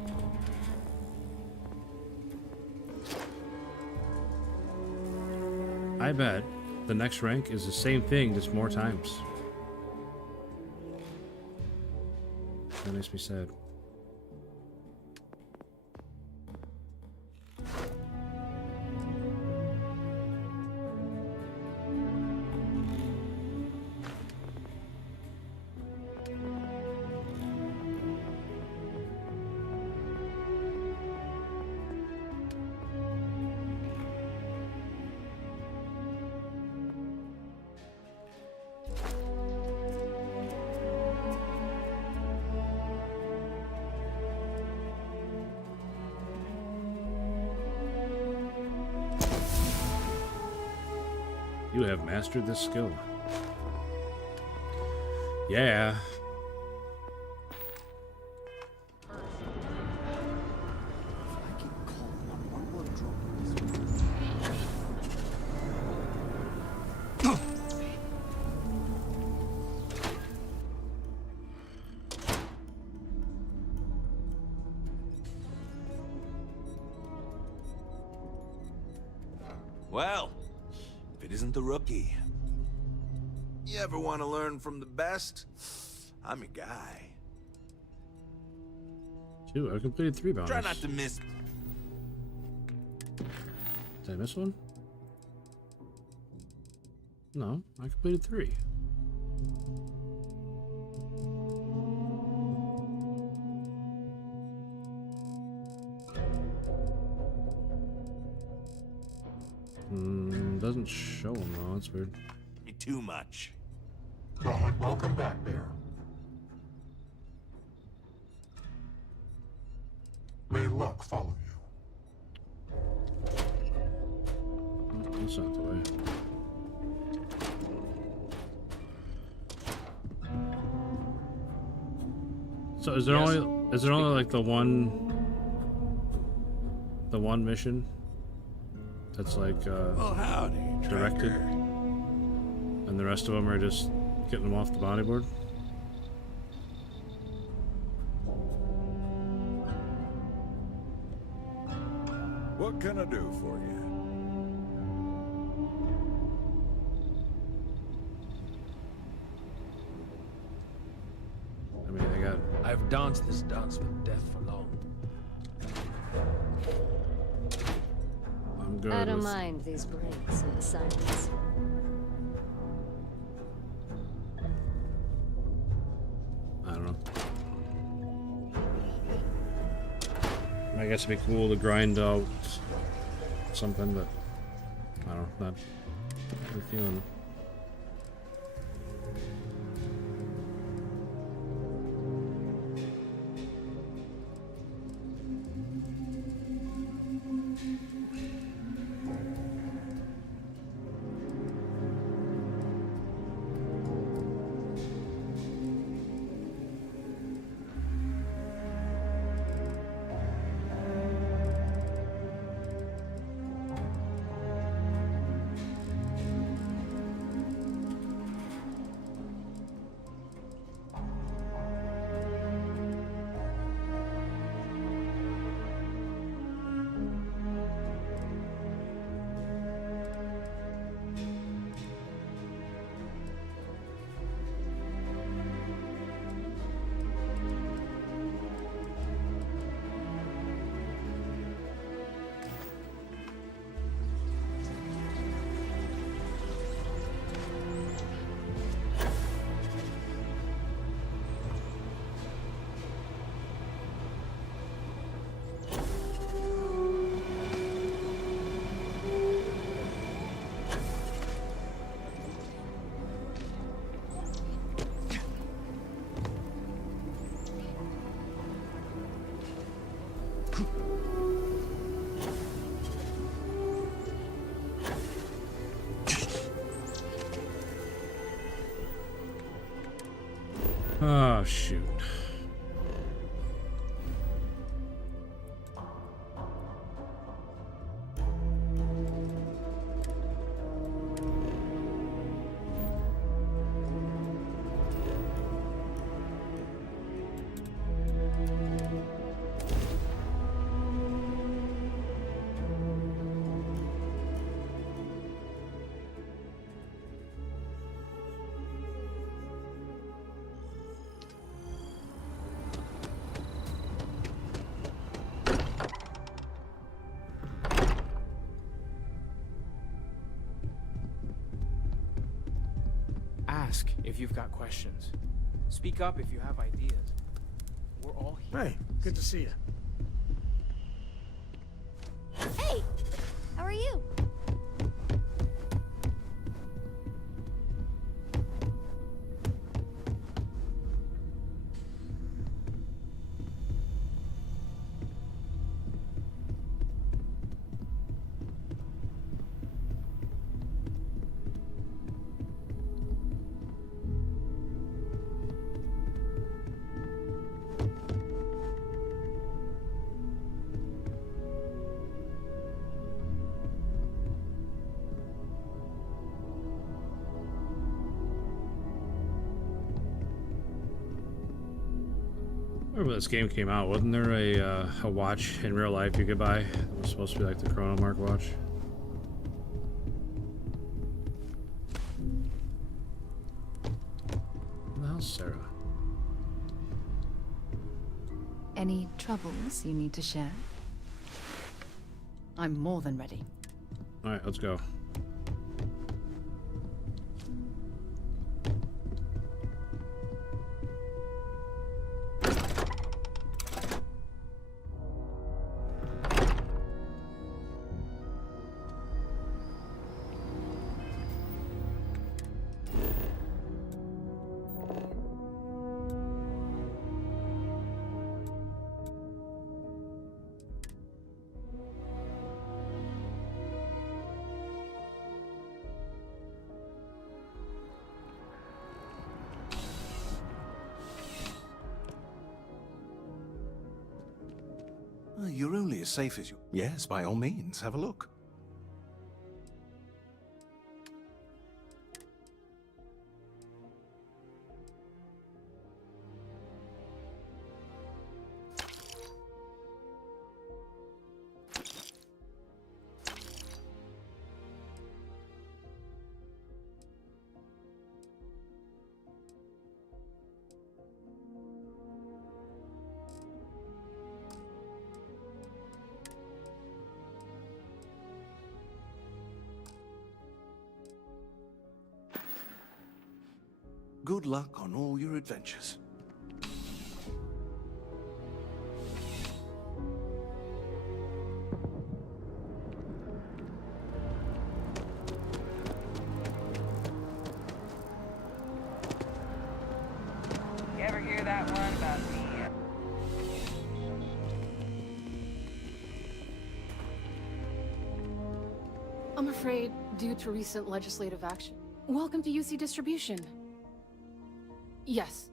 I bet the next rank is the same thing, just more times. That makes me sad. You have mastered this skill. Yeah. Well, if it isn't the rookie. You ever want to learn from the best? I'm your guy. 2. I completed 3 bounties. Try not to miss. Did I miss one? No, I completed 3. Doesn't show them though. That's weird. Too much. Welcome back, Bear. May luck follow you. That's not the way. So is there only like the one mission that's like Well, howdy, directed, tracker. and the rest of them are just getting them off the bounty board? What can I do for you? I mean, they got. I've danced this dance with death for long. I'm good. I don't with- mind these breaks in the silence. I don't know. I guess it'd be cool to grind out something, but I don't know. Not really feeling it. Oh, shoot. Ask if you've got questions. Speak up if you have ideas. We're all here. Hey, good to see you. Hey! How are you? remember when this game came out, wasn't there a watch in real life you could buy that was supposed to be like the Chronomark watch? What the hell's Sarah? Any troubles you need to share? I'm more than ready. Alright, let's go. You're only as safe as you... Yes, by all means, have a look. Good luck on all your adventures. You ever hear that one about me? I'm afraid, due to recent legislative action. Welcome to UC Distribution. Yes,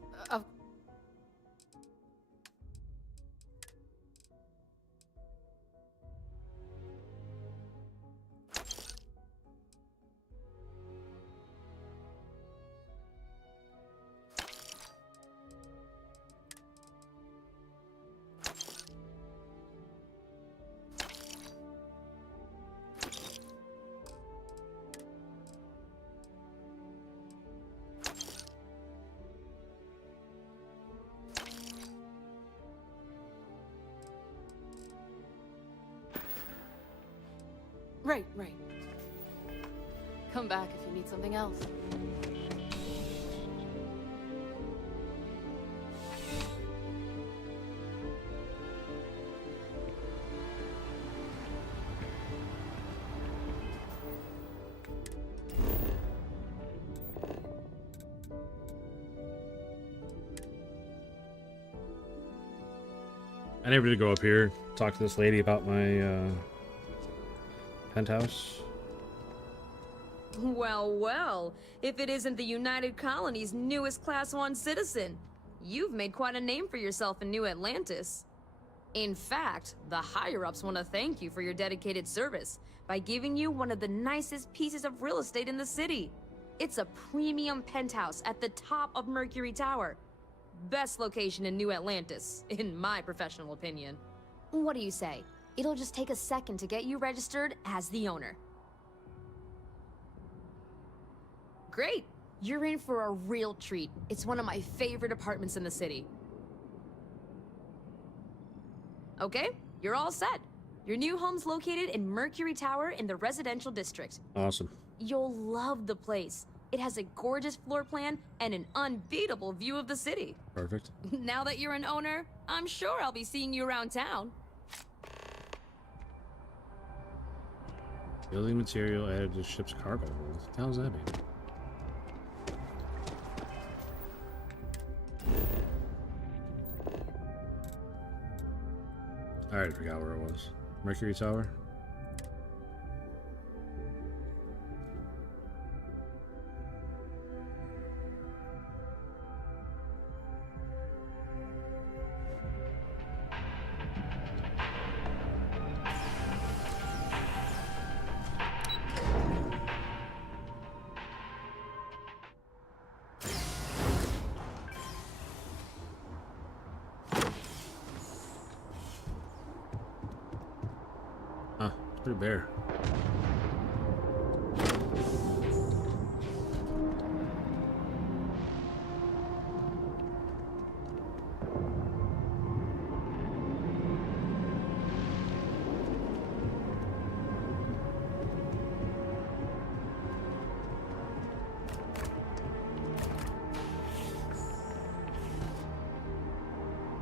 Right. Come back if you need something else. I never did go up here, talk to this lady about my penthouse. Well, if it isn't the United Colony's newest Class 1 citizen, you've made quite a name for yourself in New Atlantis. In fact, the higher-ups want to thank you for your dedicated service by giving you one of the nicest pieces of real estate in the city. It's a premium penthouse at the top of Mercury Tower. Best location in New Atlantis, in my professional opinion. What do you say? It'll just take a second to get you registered as the owner. Great! You're in for a real treat. It's one of my favorite apartments in the city. Okay, you're all set. Your new home's located in Mercury Tower in the residential district. Awesome. You'll love the place. It has a gorgeous floor plan and an unbeatable view of the city. Perfect. Now that you're an owner, I'm sure I'll be seeing you around town. Building material added to ship's cargo hold. What the hell does that mean? Alright, I forgot where it was. Mercury Tower? Pretty bare.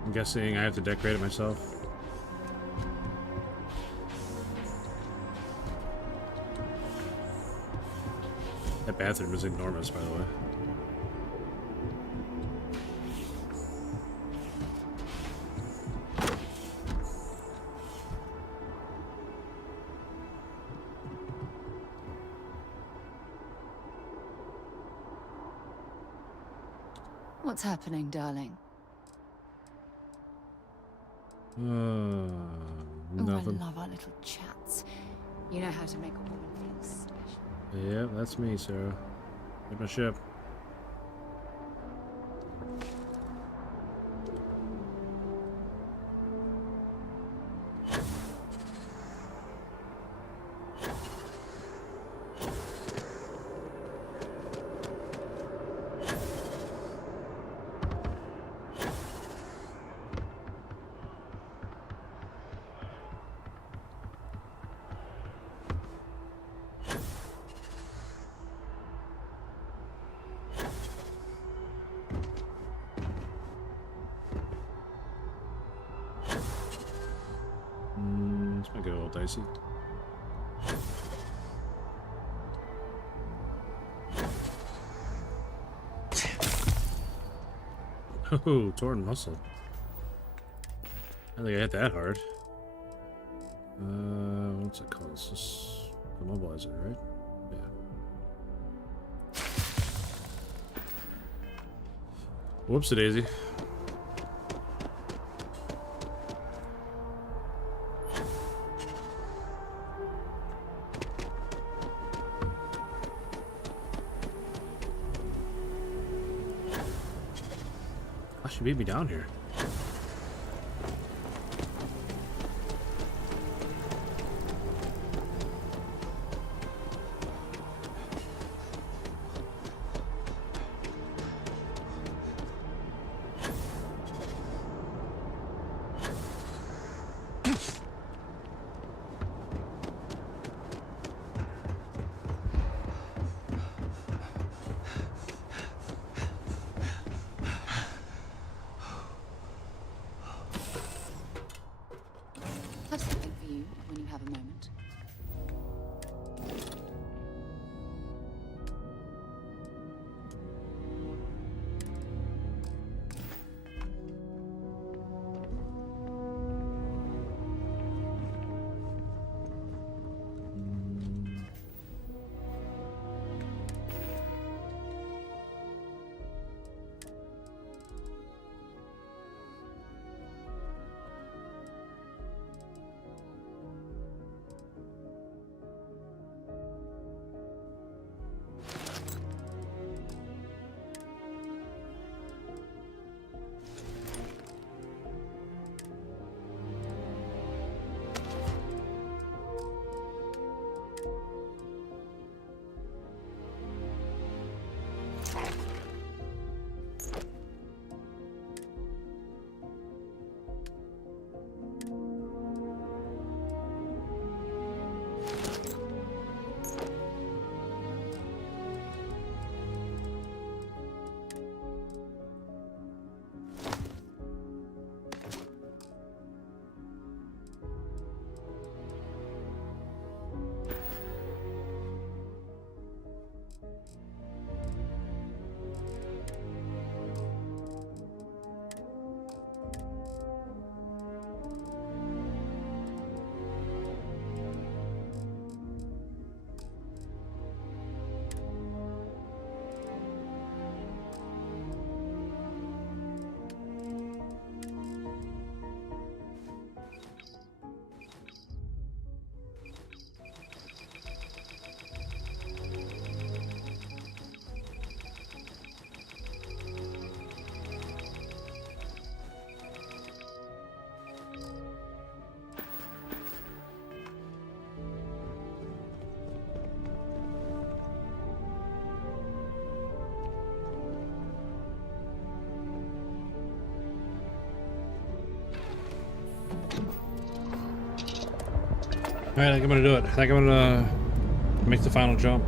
I'm guessing I have to decorate it myself. That bathroom is enormous, by the way. What's happening, darling? Nothing. I love our little chats. You know how to make a woman feel special. Yeah, that's me, Sarah. Get my ship. This might get a little dicey. Oh, torn muscle. I don't think I hit that hard. What's it called? It's just the mobilizer, right? Yeah. Whoopsie-daisy. She beat me down here. Alright, I think I'm gonna do it. I think I'm gonna make the final jump.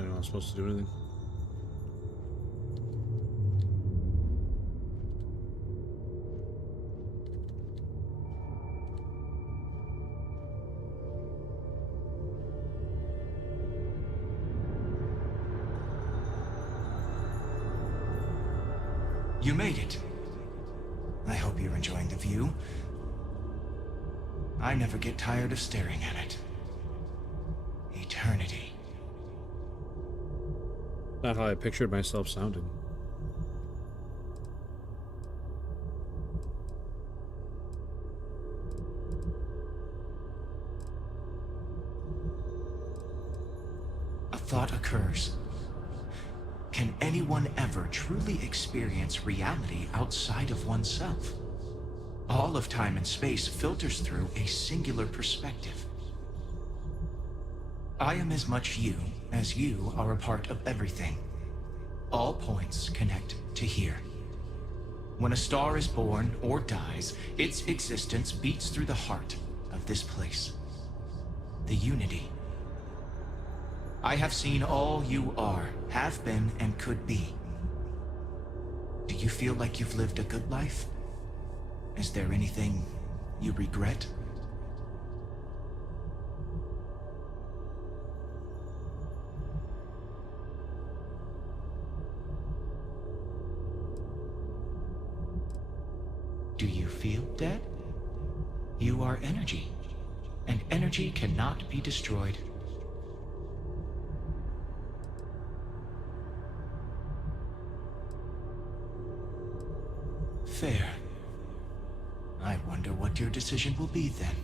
I don't know I'm supposed to do anything. You made it. I hope you're enjoying the view. I never get tired of staring at it. Eternity. Not how I pictured myself sounding. A thought occurs. Can anyone ever truly experience reality outside of oneself? All of time and space filters through a singular perspective. I am as much you as you are a part of everything. All points connect to here. When a star is born or dies, its existence beats through the heart of this place. The unity. I have seen all you are, have been, and could be. Do you feel like you've lived a good life? Is there anything you regret? Do you feel dead? You are energy, and energy cannot be destroyed. Fair. I wonder what your decision will be then.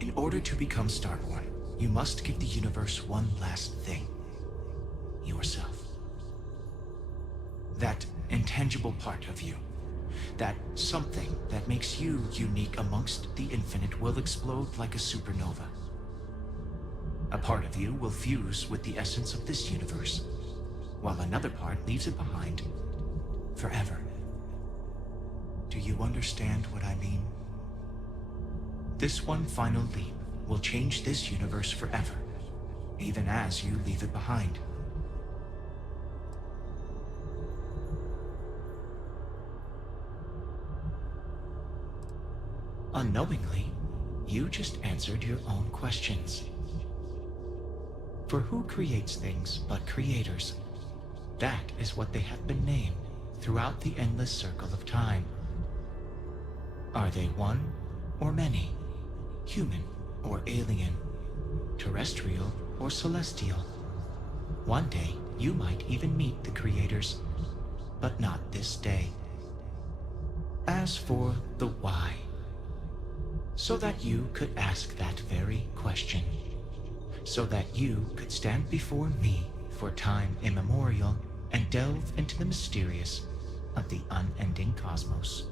In order to become Starborn, you must give the universe one last thing. Yourself. That intangible part of you. That something that makes you unique amongst the infinite will explode like a supernova. A part of you will fuse with the essence of this universe, while another part leaves it behind forever. Do you understand what I mean? This one final leap will change this universe forever, even as you leave it behind. Unknowingly, you just answered your own questions. For who creates things but creators? That is what they have been named throughout the endless circle of time. Are they one or many? Human or alien, terrestrial or celestial. One day, you might even meet the creators, but not this day. As for the why, so that you could ask that very question, so that you could stand before me for time immemorial and delve into the mysterious of the unending cosmos.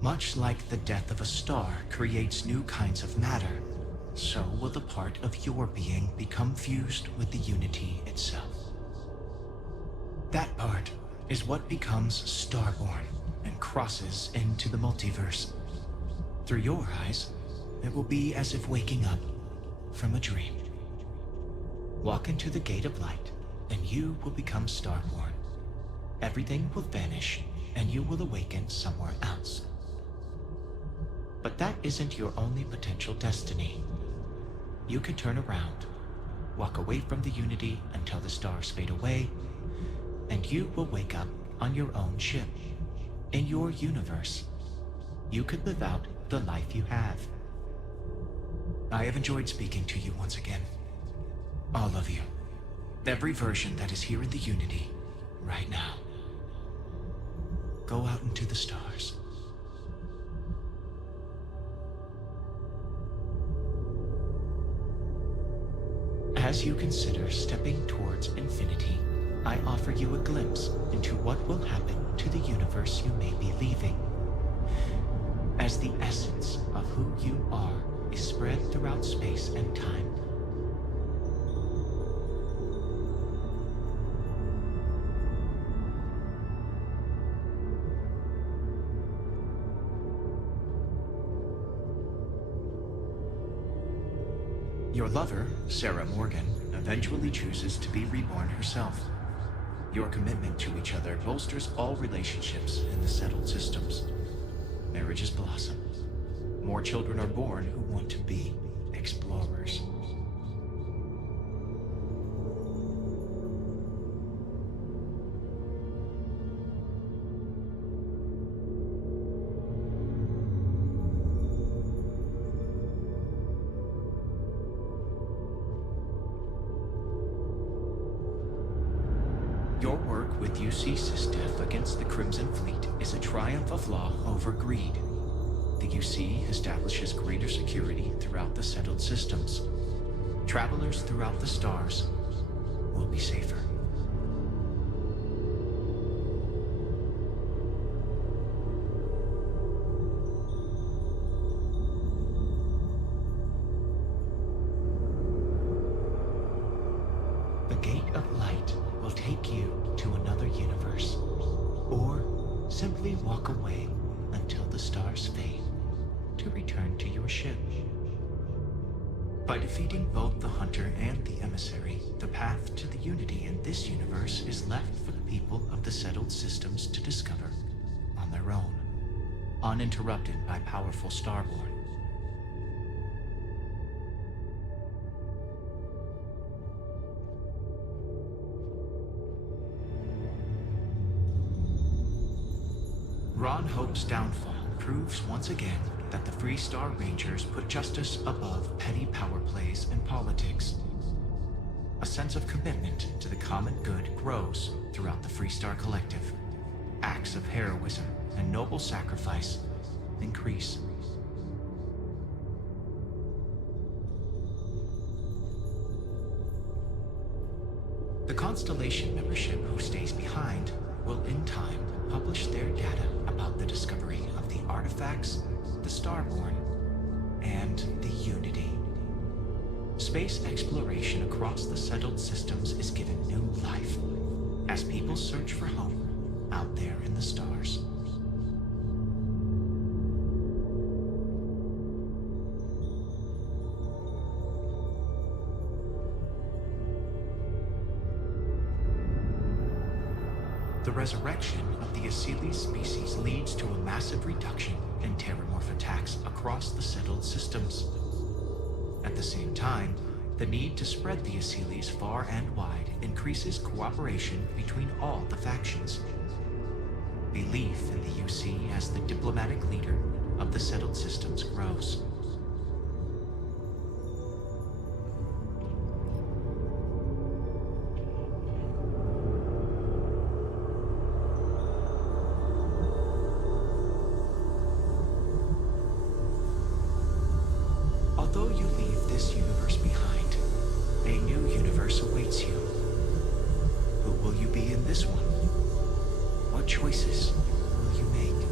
Much like the death of a star creates new kinds of matter, so will the part of your being become fused with the unity itself. That part is what becomes starborn and crosses into the multiverse. Through your eyes, it will be as if waking up from a dream. Walk into the gate of light, and you will become starborn. Everything will vanish, and you will awaken somewhere else. But that isn't your only potential destiny. You could turn around, walk away from the unity until the stars fade away, and you will wake up on your own ship, in your universe. You could live out the life you have. I have enjoyed speaking to you once again. All of you. Every version that is here in the Unity, right now. Go out into the stars. As you consider stepping towards infinity, I offer you a glimpse into what will happen to the universe you may be leaving. As the essence of who you are is spread throughout space and time. Your lover, Sarah Morgan, eventually chooses to be reborn herself. Your commitment to each other bolsters all relationships in the settled systems. Marriages blossom. More children are born who want to be explorers. Your work with UC Sysdef against the Crimson Fleet is a triumph of law over greed. The UC establishes greater security throughout the settled systems. Travelers throughout the stars will be safer. The Gate of Light will take you to another universe, or simply walk away until the stars fade to return to your ship. By defeating both the hunter and the emissary, the path to the unity in this universe is left for the people of the settled systems to discover on their own, uninterrupted by powerful Starborn. Ron Hope's downfall proves once again that the Freestar Rangers put justice above petty power plays and politics. A sense of commitment to the common good grows throughout the Freestar Collective. Acts of heroism and noble sacrifice increase. The Constellation membership who stays behind will in time publish their data about the discovery of the artifacts, the Starborn, and the Unity. Space exploration across the settled systems is given new life as people search for home out there in the stars. The resurrection of the Asili species leads to a massive reduction in terramorph attacks across the settled systems. At the same time, the need to spread the Asilis far and wide increases cooperation between all the factions. belief in the UC as the diplomatic leader of the settled systems grows. Although you leave this universe behind, a new universe awaits you. Who will you be in this one? What choices will you make?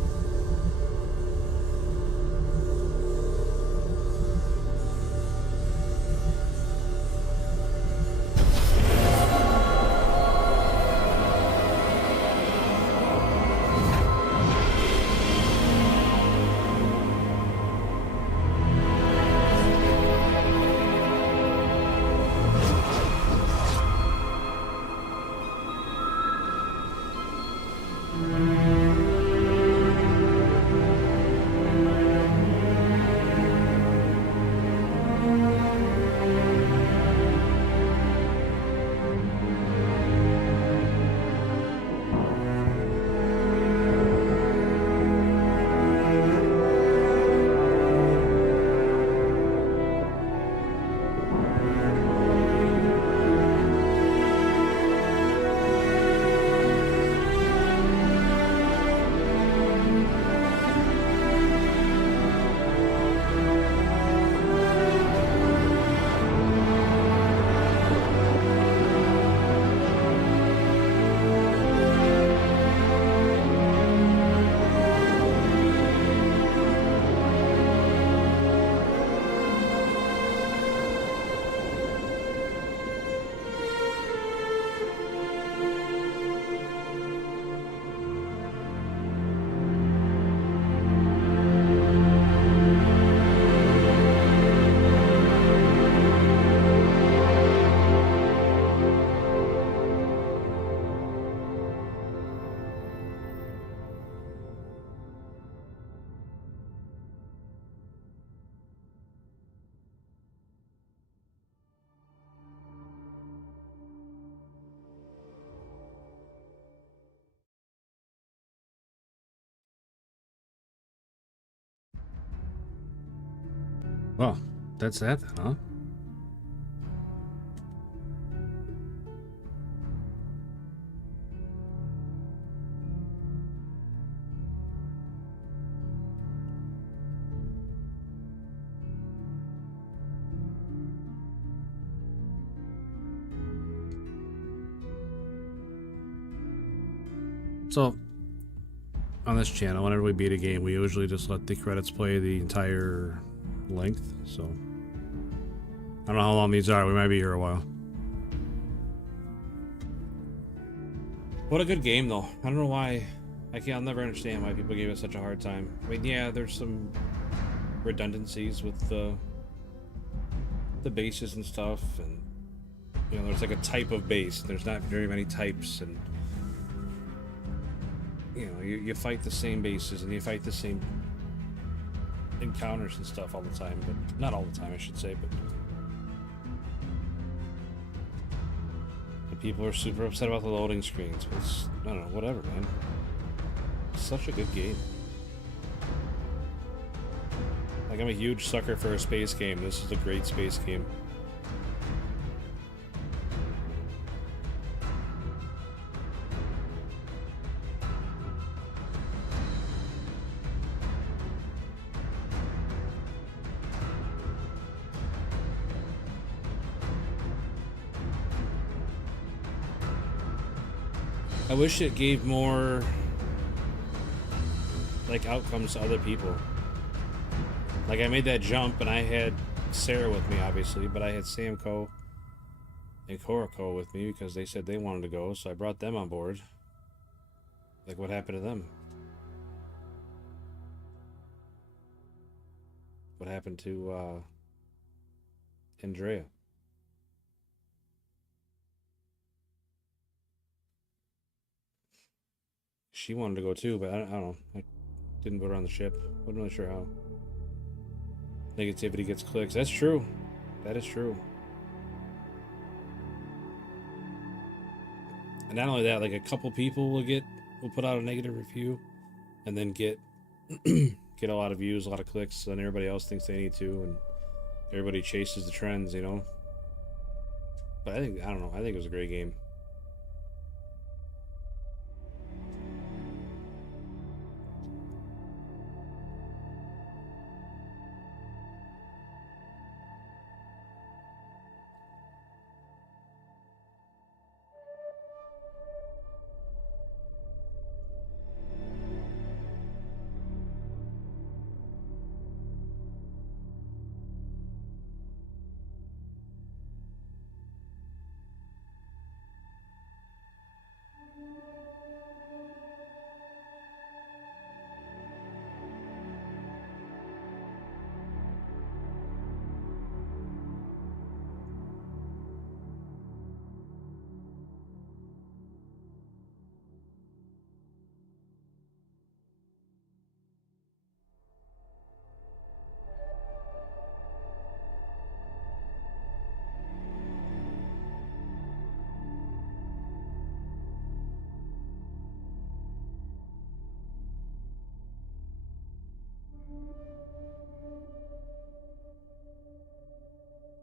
Well, that's that then, huh? So, on this channel, whenever we beat a game, we usually just let the credits play the entire length, so I don't know how long these are. We might be here a while. What a good game, though. I don't know why. I'll never understand why people gave it such a hard time. I mean, yeah, there's some redundancies with the bases and stuff, and you know, there's like a type of base. There's not very many types, and you know, you fight the same bases and you fight the same encounters and stuff all the time, but not all the time, I should say. But the people are super upset about the loading screens. But it's, I don't know, whatever, man. It's such a good game. Like, I'm a huge sucker for a space game. This is a great space game. I wish it gave more, like, outcomes to other people. Like, I made that jump, and I had Sarah with me, obviously, but I had Samco and Korako with me because they said they wanted to go, so I brought them on board. Like, what happened to them? What happened to, Andrea? She wanted to go too, but I don't know. I didn't put her on the ship. Wasn't really sure how. Negativity gets clicks. That's true. That is true. And not only that, like, a couple people will get will put out a negative review and then get get a lot of views, a lot of clicks, and everybody else thinks they need to, and everybody chases the trends, you know. But I don't know. I think it was a great game.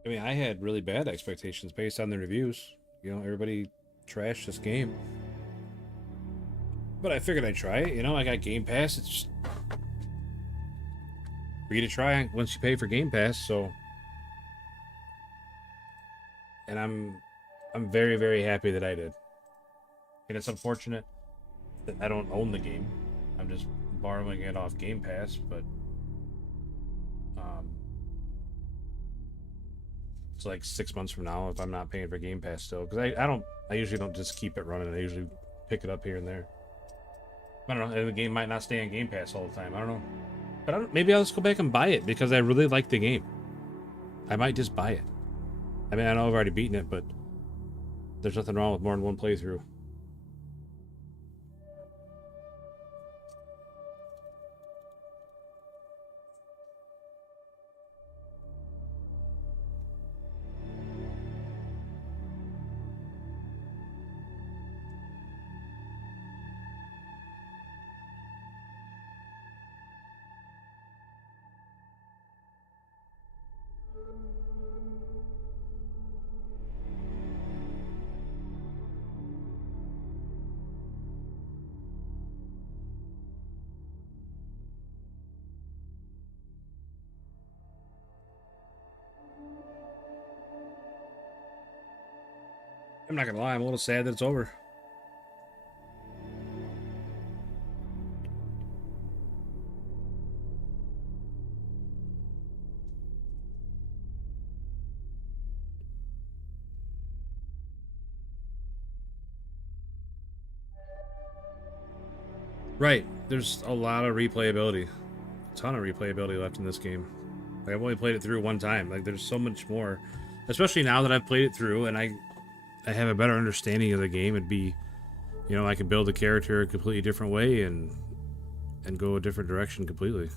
I mean, I had really bad expectations based on the reviews. You know, everybody trashed this game. But I figured I'd try it. You know, I got Game Pass. It's just free to try once you pay for Game Pass, so... And I'm very, very happy that I did. And it's unfortunate that I don't own the game. I'm just borrowing it off Game Pass, but... It's like 6 months from now if I'm not paying for Game Pass still, because I usually don't just keep it running. I usually pick it up here and there. I don't know. The game might not stay on Game Pass all the time. I don't know. But maybe I'll just go back and buy it because I really like the game. I might just buy it. I mean, I know I've already beaten it, but there's nothing wrong with more than one playthrough. I'm not gonna lie, I'm a little sad that it's over. Right, there's a lot of replayability. A ton of replayability left in this game. Like, I've only played it through one time. Like, there's so much more. Especially now that I've played it through and I have a better understanding of the game. It'd be, you know, I can build a character a completely different way and go a different direction completely.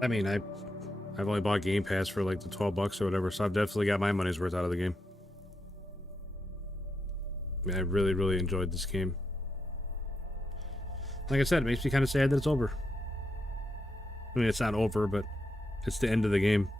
I mean, I've only bought Game Pass for like the $12 or whatever, so I've definitely got my money's worth out of the game. I mean, I really, really enjoyed this game. Like I said, it makes me kind of sad that it's over. I mean, it's not over, but it's the end of the game.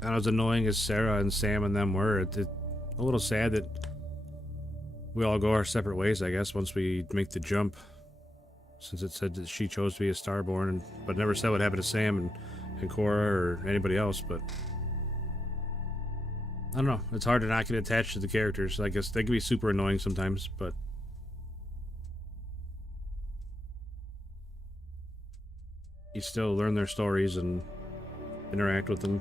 And as annoying as Sarah and Sam and them were, it's a little sad that we all go our separate ways, I guess, once we make the jump. Since it said that she chose to be a Starborn, but never said what happened to Sam and Cora or anybody else, but... I don't know. It's hard to not get attached to the characters. I guess they can be super annoying sometimes, but... you still learn their stories and interact with them.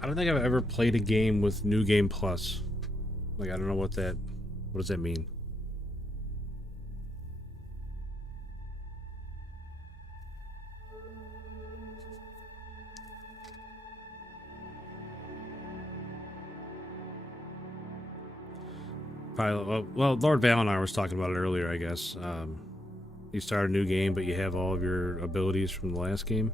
I don't think I've ever played a game with New Game Plus. Like, I don't know what does that mean? Probably, well, Lord Val and I was talking about it earlier, I guess. You start a new game, but you have all of your abilities from the last game.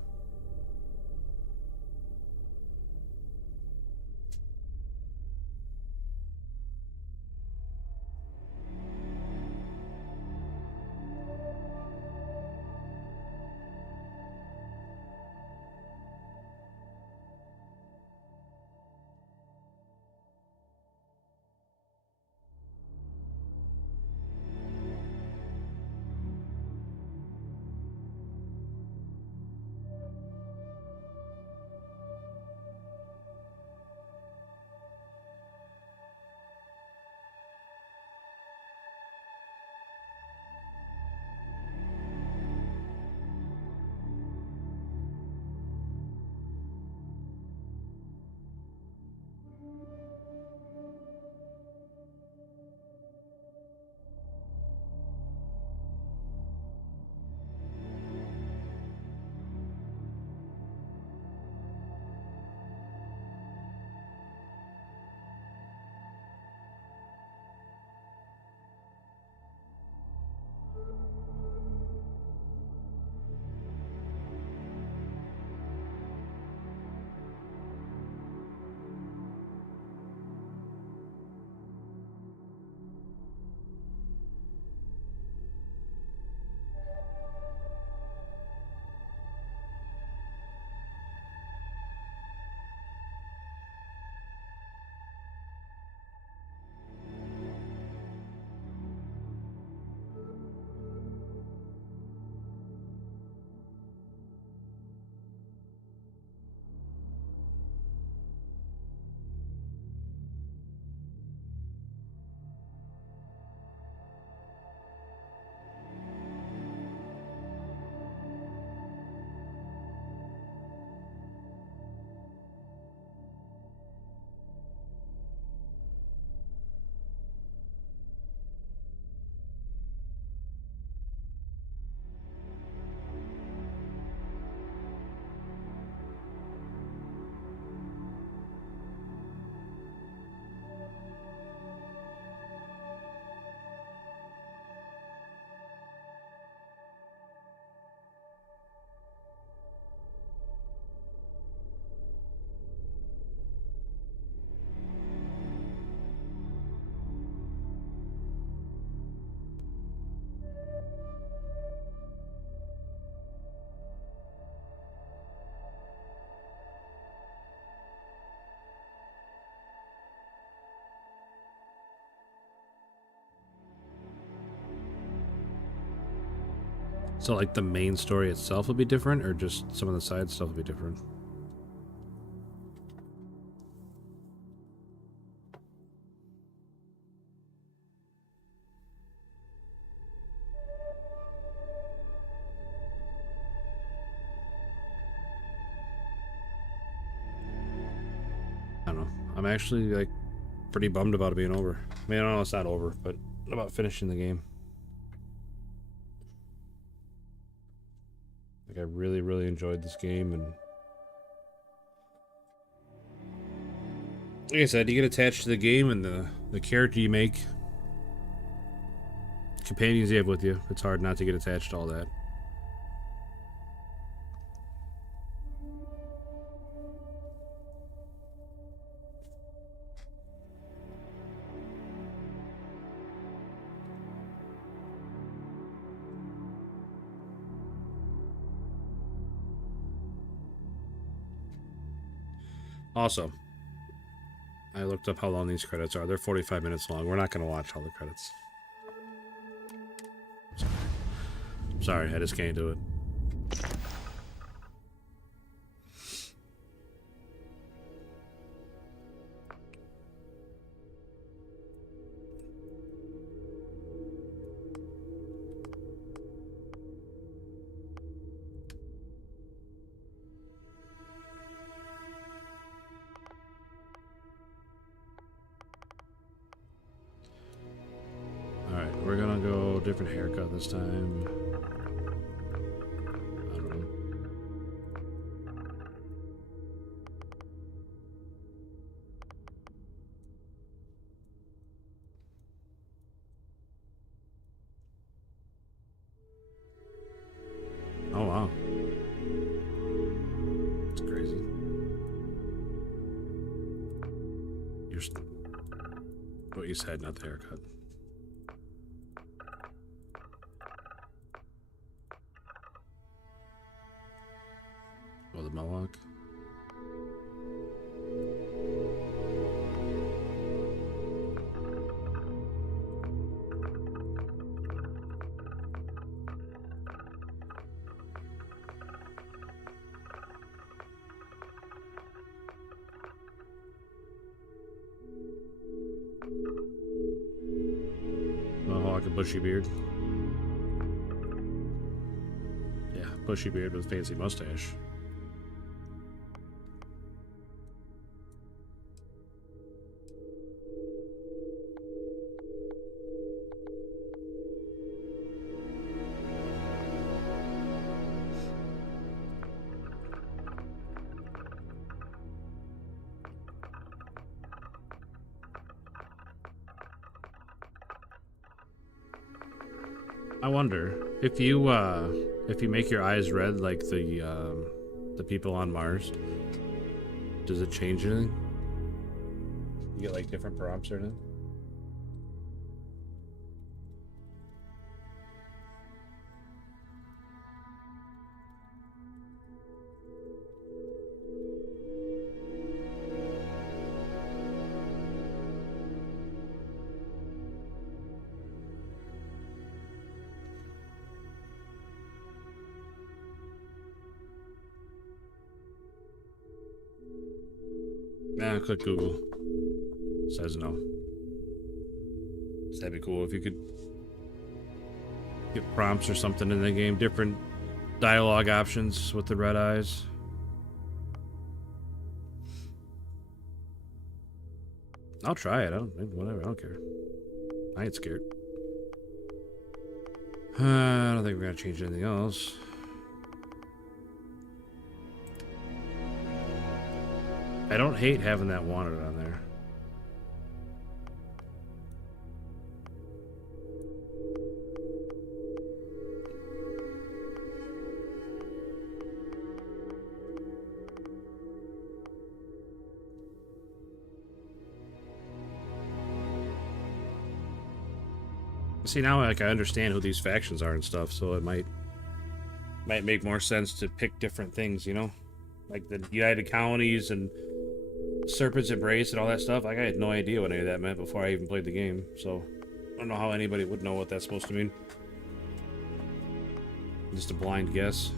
So like the main story itself will be different, or just some of the side stuff will be different? I don't know. I'm actually like pretty bummed about it being over. I mean, I don't know it's not over, but about finishing the game. Like I really, really enjoyed this game, and like I said, you get attached to the game and the character you make, companions you have with you. It's hard not to get attached to all that. Also, I looked up how long these credits are. They're 45 minutes long. We're not going to watch all the credits. Sorry, I just can't do it. Alright, we're gonna go different haircut this time. I don't know. Oh wow. It's crazy. What you said, not the haircut. Oh, the mohawk. Mohawk and bushy beard. Yeah, bushy beard with fancy mustache. I wonder if you make your eyes red like the people on Mars, does it change anything? You get like different prompts or anything? Nah, click Google. Says no. So that'd be cool if you could get prompts or something in the game, different dialogue options with the red eyes. I'll try it. Whatever. I don't care. I ain't scared. I don't think we're gonna change anything else. I don't hate having that wanted on there. See, now like I understand who these factions are and stuff, so it might make more sense to pick different things, you know? Like the United Colonies and Serpent's Embrace and all that stuff. Like I had no idea what any of that meant before I even played the game, so I don't know how anybody would know what that's supposed to mean. Just a blind guess.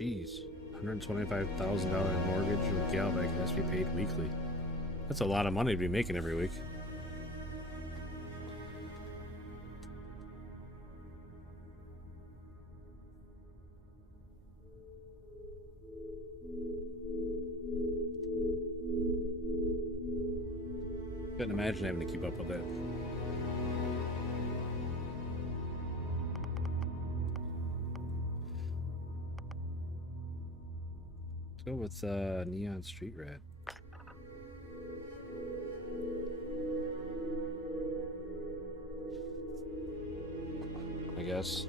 Jeez, $125,000 mortgage with Galvac has to be paid weekly. That's a lot of money to be making every week. Couldn't imagine having to keep up with that. Go with Neon Street Rat. I guess.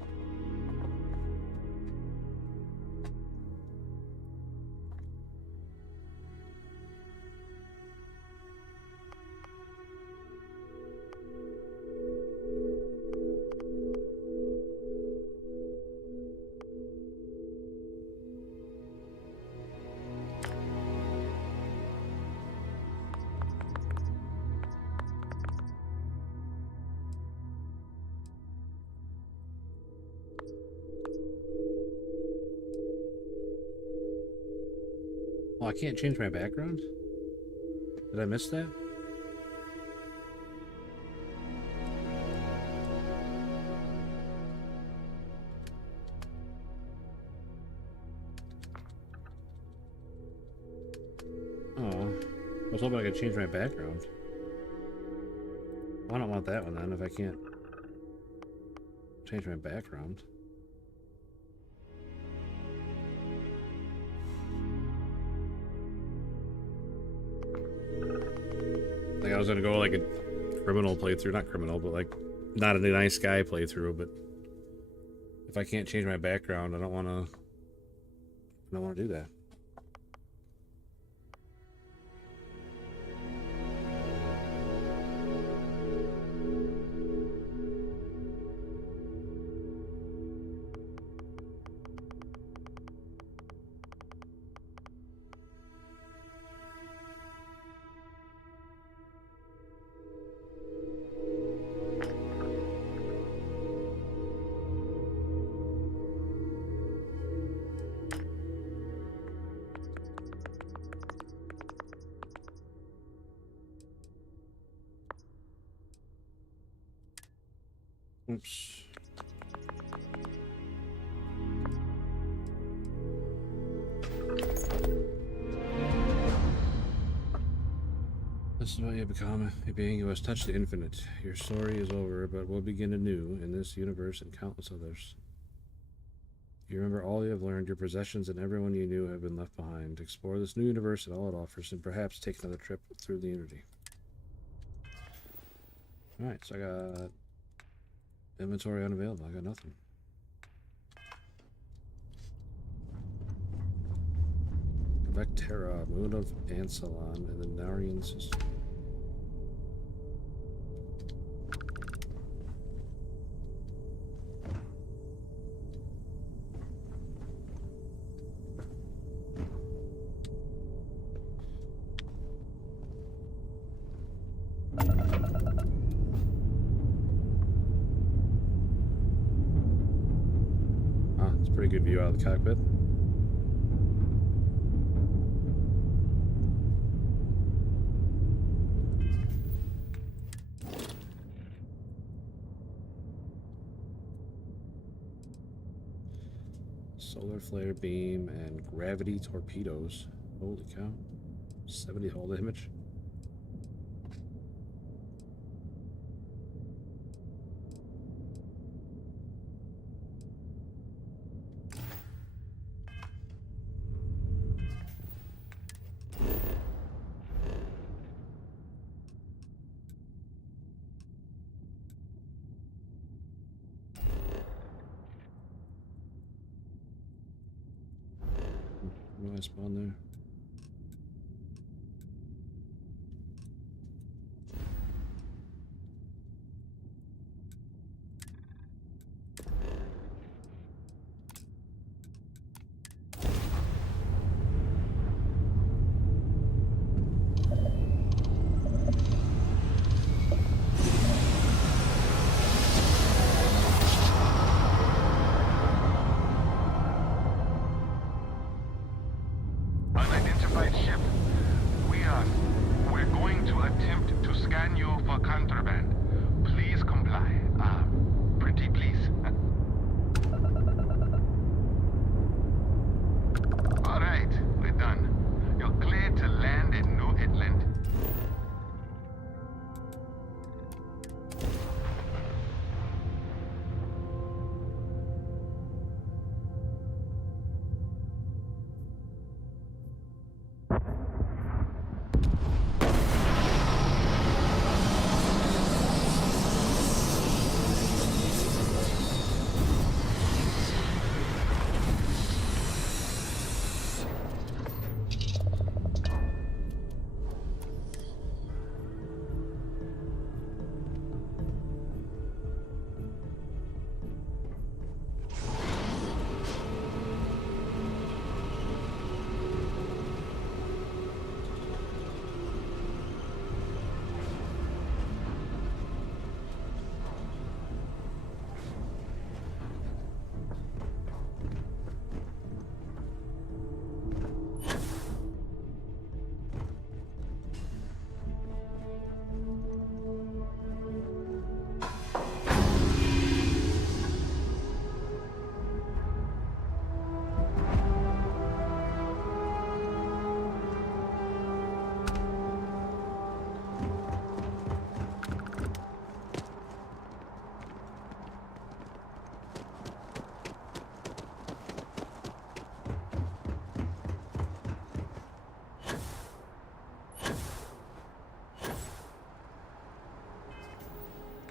Oh, I can't change my background? Did I miss that? Oh, I was hoping I could change my background. Well, I don't want that one then if I can't change my background. Like I was gonna go like a criminal playthrough, not criminal, but like not a nice guy playthrough. But if I can't change my background, I don't want to do that. Oops. This is what you have become, a being who has touched the infinite. Your story is over, but will begin anew in this universe and countless others. You remember all you have learned, your possessions and everyone you knew have been left behind. Explore this new universe and all it offers, and perhaps take another trip through the unity. Alright, so I got inventory unavailable. I got nothing. Vectera, moon of Ansalon, and the Narian system. Pretty good view out of the cockpit. Solar flare beam and gravity torpedoes. Holy cow. 70 hull damage. Where do I spawn there? Unidentified ship. We're going to attempt to scan you for contraband. Please comply. Pretty please. All right, we're done. You're cleared to land in New Atlantis.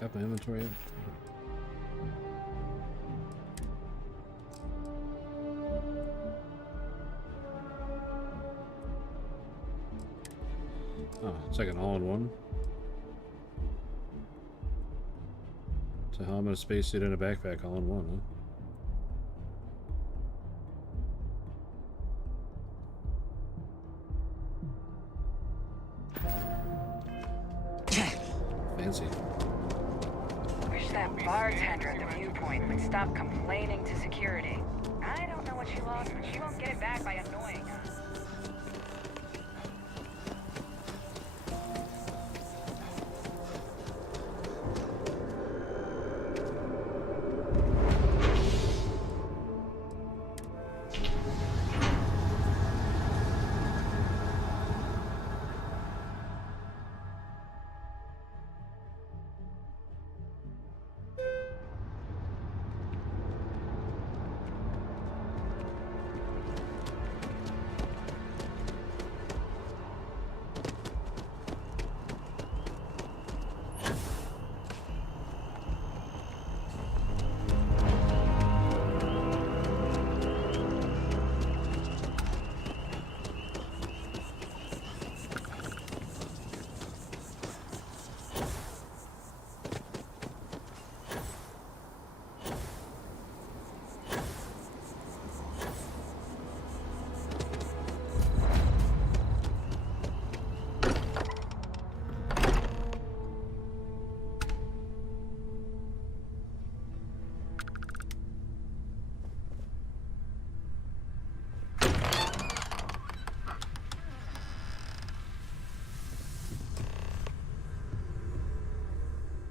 Got my inventory. Oh, it's like an all-in-one. So how I'm in a spacesuit and a backpack all in one, huh? Fancy. Wish that bartender at the viewpoint would stop complaining to security. I don't know what she lost, but she won't get it back by annoying us.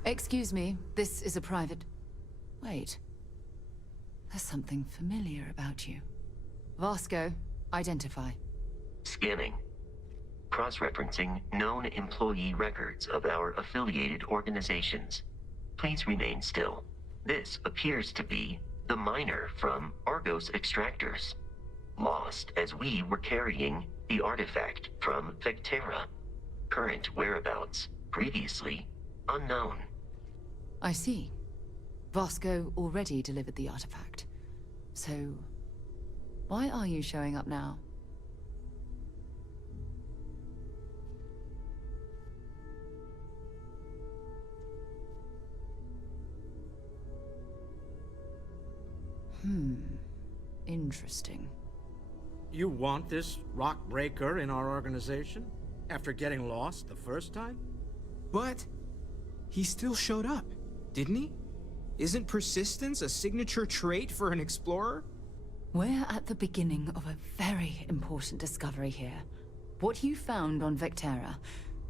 Excuse me, this is a private... Wait. There's something familiar about you. Vasco, identify. Scanning. Cross-referencing known employee records of our affiliated organizations. Please remain still. This appears to be the miner from Argos Extractors. Lost as we were carrying the artifact from Vectera. Current whereabouts, previously unknown. I see. Vasco already delivered the artifact. So, why are you showing up now? Interesting. You want this rock breaker in our organization? After getting lost the first time? But he still showed up, didn't he? Isn't persistence a signature trait for an explorer? We're at the beginning of a very important discovery here. What you found on Vectera,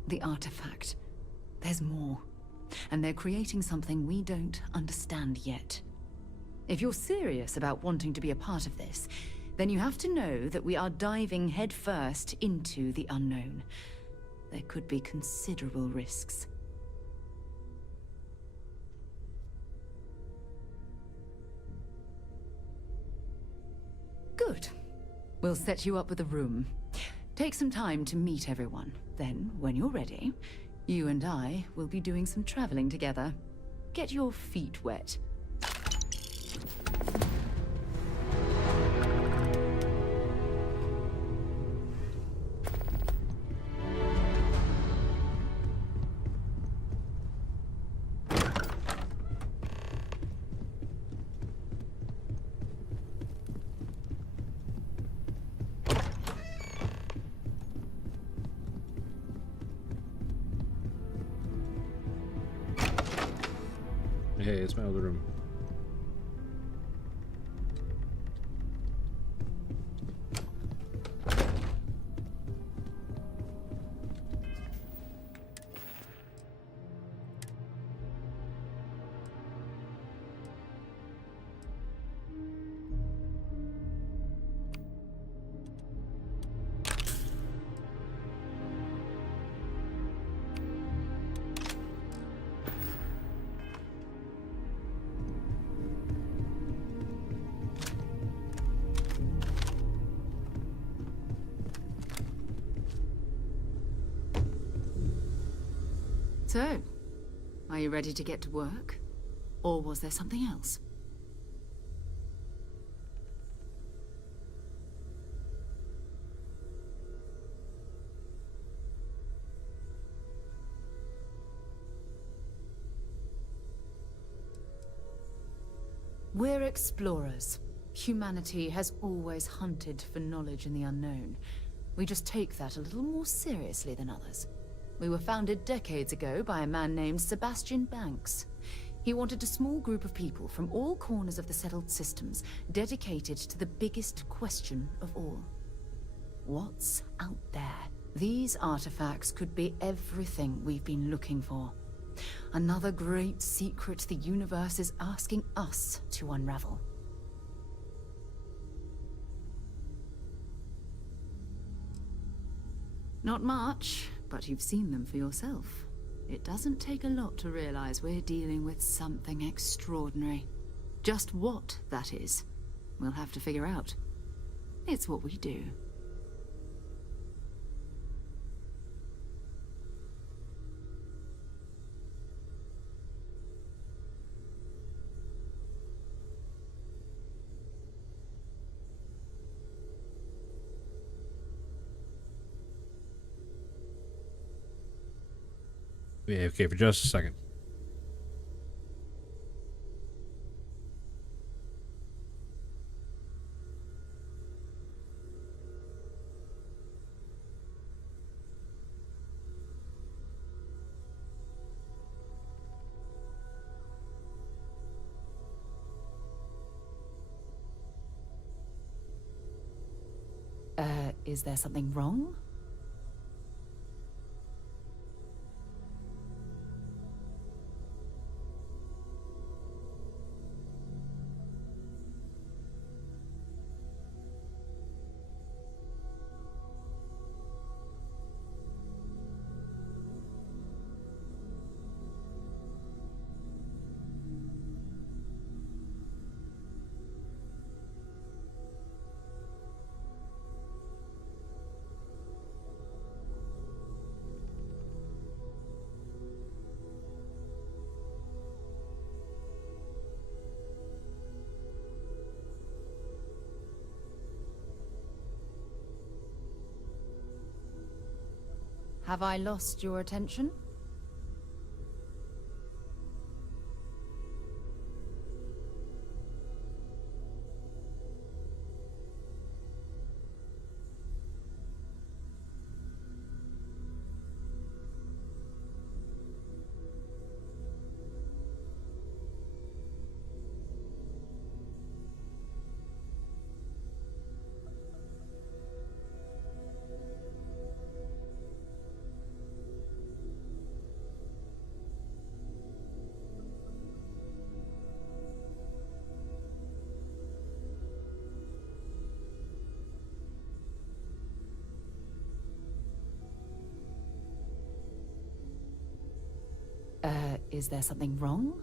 the artifact, there's more. And they're creating something we don't understand yet. If you're serious about wanting to be a part of this, then you have to know that we are diving headfirst into the unknown. There could be considerable risks. Good. We'll set you up with a room. Take some time to meet everyone. Then, when you're ready, you and I will be doing some traveling together. Get your feet wet. Hey, it's my other room. So, are you ready to get to work? Or was there something else? We're explorers. Humanity has always hunted for knowledge in the unknown. We just take that a little more seriously than others. We were founded decades ago by a man named Sebastian Banks. He wanted a small group of people from all corners of the settled systems dedicated to the biggest question of all. What's out there? These artifacts could be everything we've been looking for. Another great secret the universe is asking us to unravel. Not much, but you've seen them for yourself. It doesn't take a lot to realize we're dealing with something extraordinary. Just what that is, we'll have to figure out. It's what we do. Yeah, okay, for just a second. Is there something wrong? Have I lost your attention? Is there something wrong?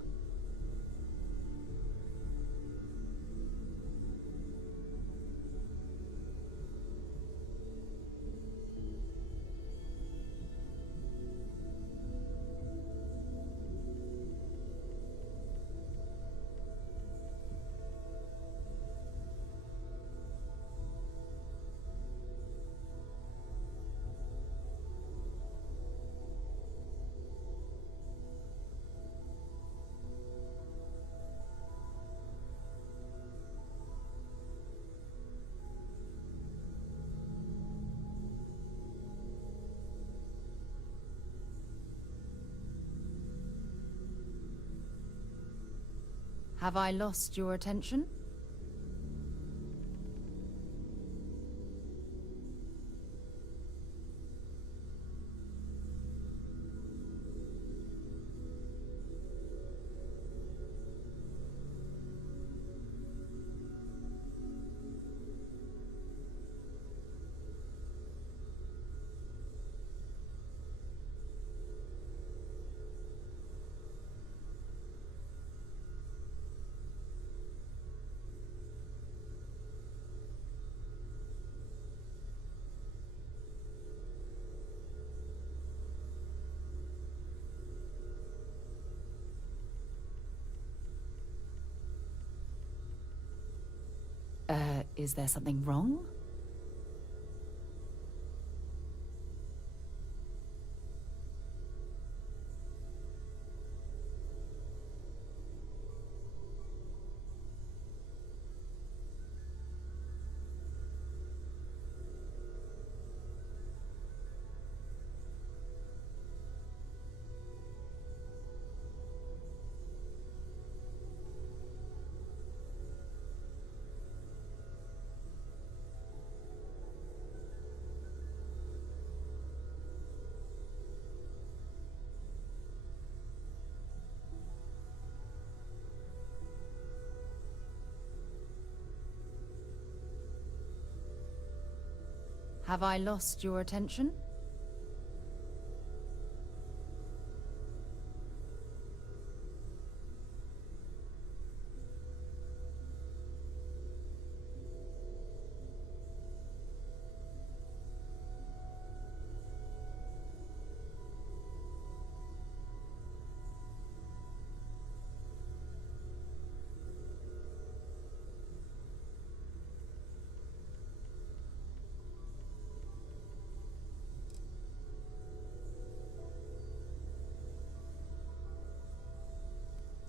Have I lost your attention? Is there something wrong? Have I lost your attention?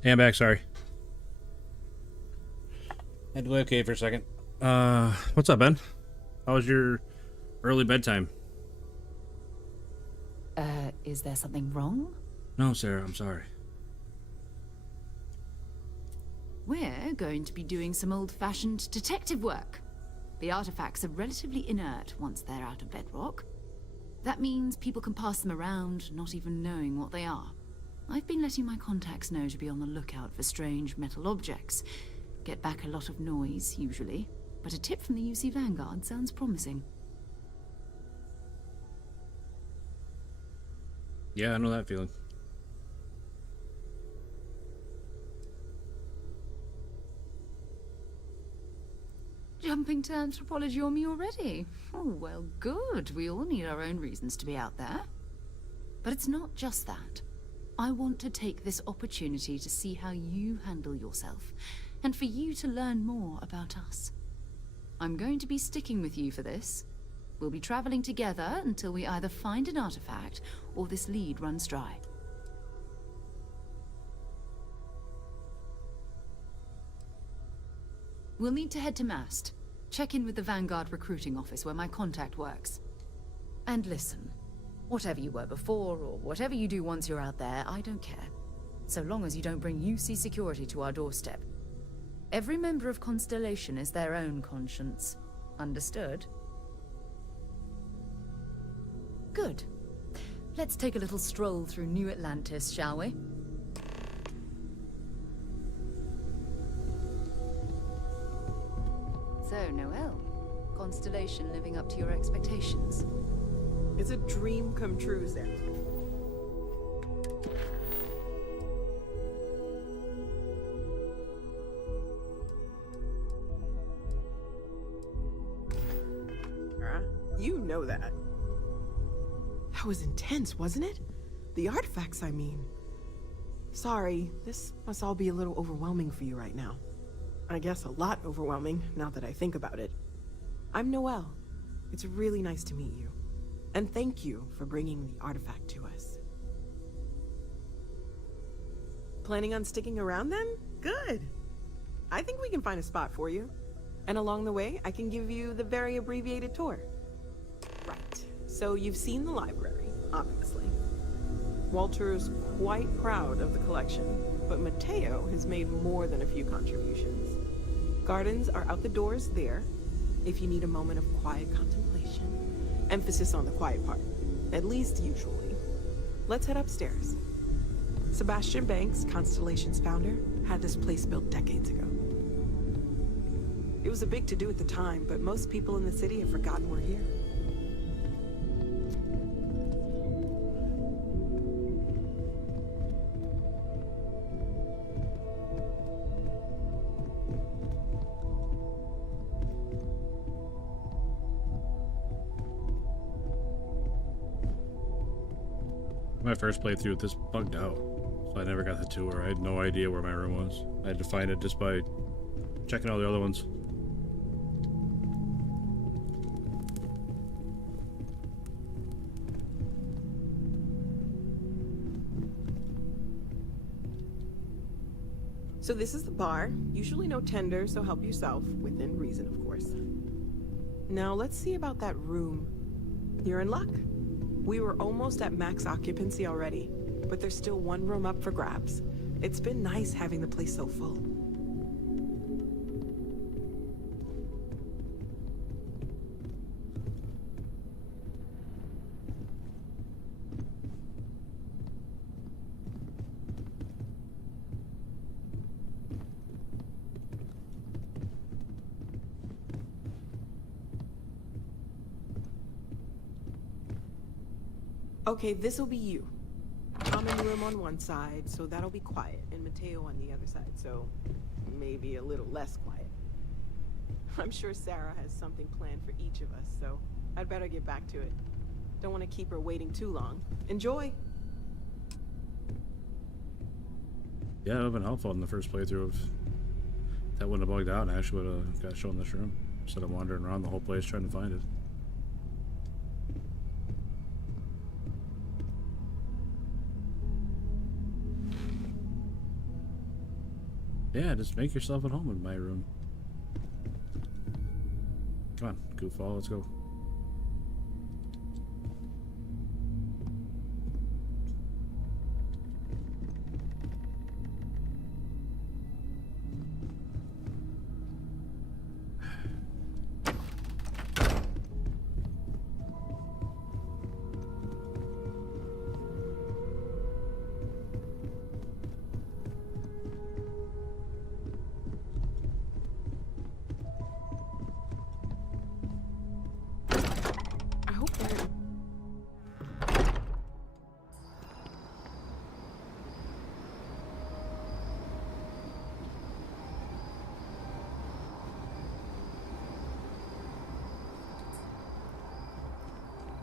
Hey, I'm back, sorry. Had to go okay for a second. What's up, Ben? How was your early bedtime? Is there something wrong? No, Sarah, I'm sorry. We're going to be doing some old-fashioned detective work. The artifacts are relatively inert once they're out of bedrock. That means people can pass them around, not even knowing what they are. I've been letting my contacts know to be on the lookout for strange metal objects. Get back a lot of noise, usually. But a tip from the UC Vanguard sounds promising. Yeah, I know that feeling. Jumping to anthropology on me already? Oh, well, good. We all need our own reasons to be out there. But it's not just that. I want to take this opportunity to see how you handle yourself, and for you to learn more about us. I'm going to be sticking with you for this. We'll be traveling together until we either find an artifact or this lead runs dry. We'll need to head to Mast. Check in with the Vanguard recruiting office where my contact works. And listen, whatever you were before or whatever you do once you're out there, I don't care. So long as you don't bring UC security to our doorstep. Every member of Constellation is their own conscience. Understood? Good. Let's take a little stroll through New Atlantis, shall we? So, Noel, Constellation living up to your expectations? It's a dream come true, Sam. You know that. That was intense, wasn't it? The artifacts, I mean. Sorry, this must all be a little overwhelming for you right now. I guess a lot overwhelming, now that I think about it. I'm Noel. It's really nice to meet you. And thank you for bringing the artifact to us. Planning on sticking around then? Good. I think we can find a spot for you. And along the way, I can give you the very abbreviated tour. Right. So you've seen the library, obviously. Walter's quite proud of the collection, but Mateo has made more than a few contributions. Gardens are out the doors there, if you need a moment of quiet contemplation. Emphasis on the quiet part, at least usually. Let's head upstairs. Sebastian Banks, Constellation's founder, had this place built decades ago. It was a big to-do at the time, but most people in the city have forgotten we're here. My first playthrough with this bugged out, so I never got the tour. I had no idea where my room was. I had to find it just by checking all the other ones. So this is the bar. Usually no tender, so help yourself, within reason, of course. Now let's see about that room. You're in luck. We were almost at max occupancy already, but there's still one room up for grabs. It's been nice having the place so full. Okay, this'll be you. Common room on one side, so that'll be quiet, and Mateo on the other side, so maybe a little less quiet. I'm sure Sarah has something planned for each of us, so I'd better get back to it. Don't want to keep her waiting too long. Enjoy! Yeah, it would have been helpful in the first playthrough if that wouldn't have bugged out and I actually would have got shown this room instead of wandering around the whole place trying to find it. Yeah, just make yourself at home in my room. Come on, goofball, let's go.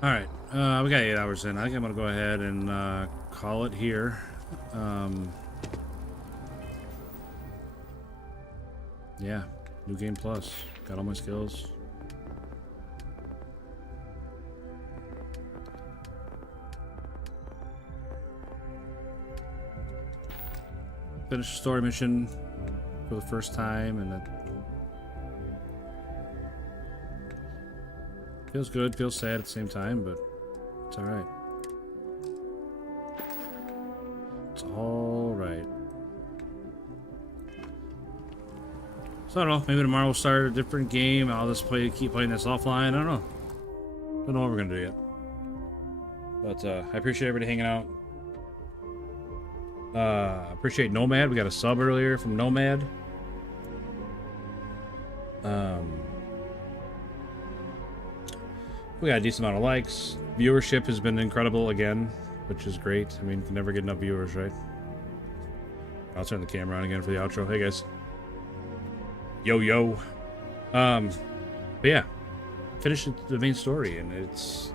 Alright, we got 8 hours in. I think I'm going to go ahead and call it here. Yeah, new game plus. Got all my skills. finished a story mission for the first time, and it feels good, feels sad at the same time, but it's alright. It's alright. So I don't know, maybe tomorrow we'll start a different game. I'll just keep playing this offline. I don't know. Don't know what we're gonna do yet. But I appreciate everybody hanging out. Appreciate Nomad. We got a sub earlier from Nomad. We got a decent amount of likes. Viewership has been incredible again, which is great. I mean, you can never get enough viewers, right? I'll turn the camera on again for the outro. Hey guys. Yo yo. But yeah, finished the main story, and it's,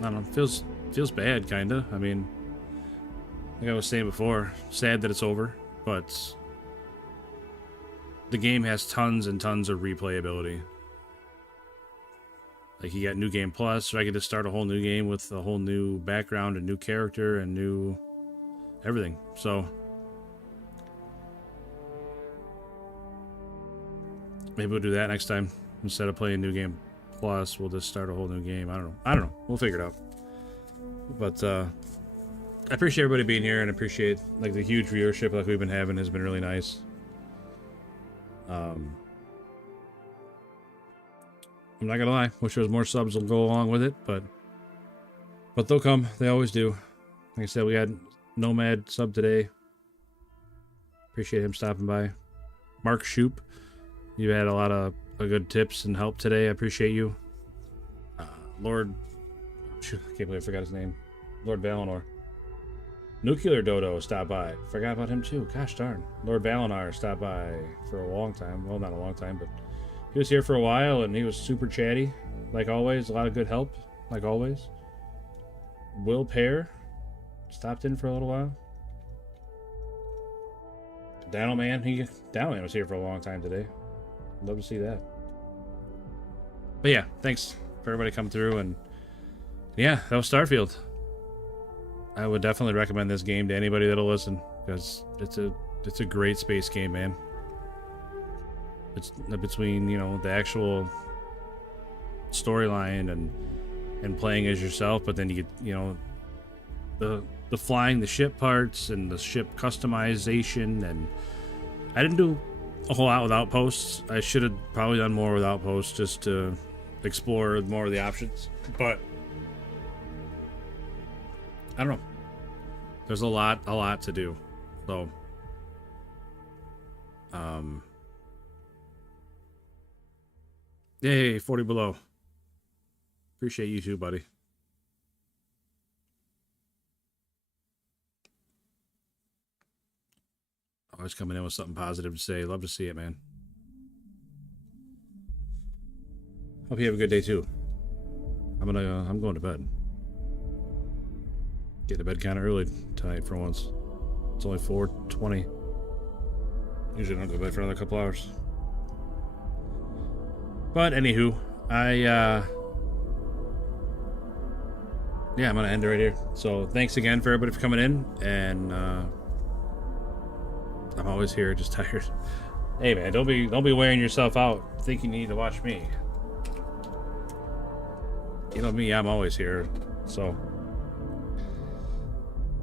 I don't know, feels bad, kinda. I mean, like I was saying before, sad that it's over, but the game has tons and tons of replayability. Like, you got New Game Plus, so I get to start a whole new game with a whole new background, a new character, and new everything. So maybe we'll do that next time. Instead of playing New Game Plus, we'll just start a whole new game. I don't know. We'll figure it out. But I appreciate everybody being here, and appreciate like the huge viewership like we've been having has been really nice. I'm not gonna lie, wish there was more subs will go along with it, but they'll come. They always do. Like I said, we had Nomad sub today. Appreciate him stopping by. Mark Shoop, you had a lot of good tips and help today. I appreciate you. Lord, shoot, I can't believe I forgot his name. Lord Valinor. Nuclear Dodo stopped by. Forgot about him too. Gosh darn. Lord Valinor stopped by for a long time. Well, not a long time, but he was here for a while, and he was super chatty, like always. A lot of good help, like always. Will Pear stopped in for a little while. Danoman, Danoman was here for a long time today. Love to see that. But yeah, thanks for everybody coming through, and yeah, that was Starfield. I would definitely recommend this game to anybody that'll listen, because it's a great space game, man. It's between, you know, the actual storyline and playing as yourself, but then you get, you know, the flying the ship parts and the ship customization. And I didn't do a whole lot with outposts. I should have probably done more with outposts just to explore more of the options, but I don't know. There's a lot to do. So yay, 40 below. Appreciate you too, buddy. Always coming in with something positive to say. Love to see it, man. Hope you have a good day too. I'm going to bed. Get to bed kind of early tonight for once. It's only 4:20. Usually I don't go to bed for another couple hours. But anywho, yeah, I'm gonna end it right here. So thanks again for everybody for coming in, and I'm always here, just tired. Hey man, don't be wearing yourself out thinking you need to watch me. You know me, I'm always here. So,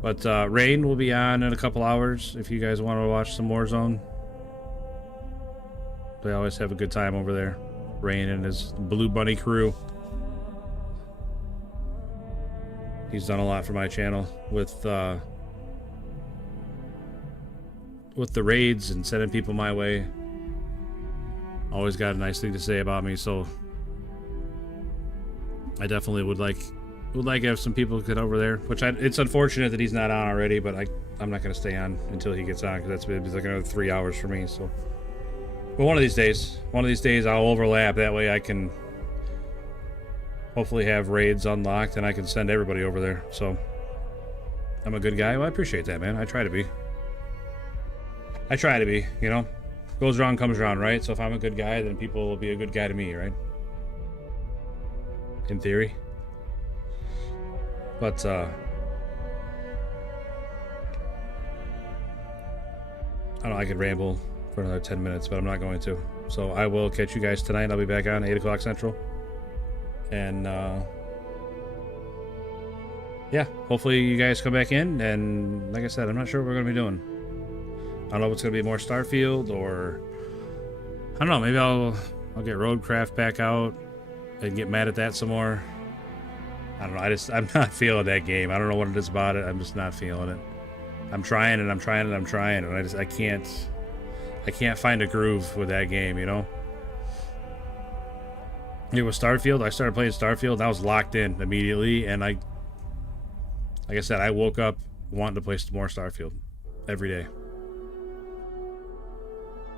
but Rain will be on in a couple hours if you guys want to watch some Warzone. They always have a good time over there. Rain and his Blue Bunny crew. He's done a lot for my channel with the raids and sending people my way. Always got a nice thing to say about me, so I definitely would like to have some people get over there. It's unfortunate that he's not on already, but I'm not going to stay on until he gets on, because it's like another 3 hours for me. So, but one of these days I'll overlap. That way I can hopefully have raids unlocked and I can send everybody over there. So I'm a good guy. Well, I appreciate that, man. I try to be, you know. Goes wrong comes around, right? So if I'm a good guy, then people will be a good guy to me, right? In theory. But I know I could ramble for another 10 minutes, but I'm not going to. So I will catch you guys tonight. I'll be back on 8 o'clock Central. And, yeah, hopefully you guys come back in. And like I said, I'm not sure what we're going to be doing. I don't know if it's going to be more Starfield or... I don't know, maybe I'll get Roadcraft back out and get mad at that some more. I don't know, I'm not feeling that game. I don't know what it is about it. I'm just not feeling it. I'm trying and I'm trying and I'm trying, and I can't find a groove with that game, you know? It was Starfield. I started playing Starfield and I was locked in immediately, and like I said, I woke up wanting to play more Starfield every day.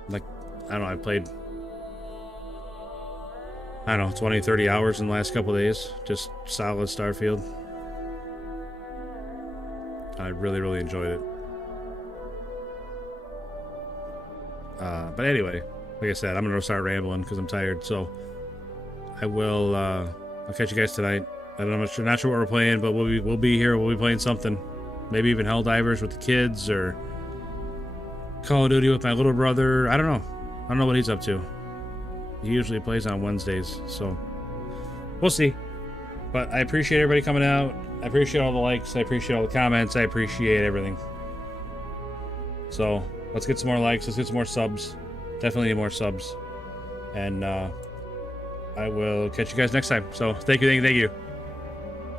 Like, I don't know, I played, I don't know, 20, 30 hours in the last couple of days. Just solid Starfield. I really, really enjoyed it. But anyway, like I said, I'm going to start rambling because I'm tired. So I will, I'll catch you guys tonight. I'm not sure what we're playing, but we'll be here. We'll be playing something. Maybe even Helldivers with the kids, or Call of Duty with my little brother. I don't know. I don't know what he's up to. He usually plays on Wednesdays, so we'll see. But I appreciate everybody coming out. I appreciate all the likes. I appreciate all the comments. I appreciate everything. So let's get some more likes. Let's get some more subs. Definitely need more subs. And I will catch you guys next time. So thank you.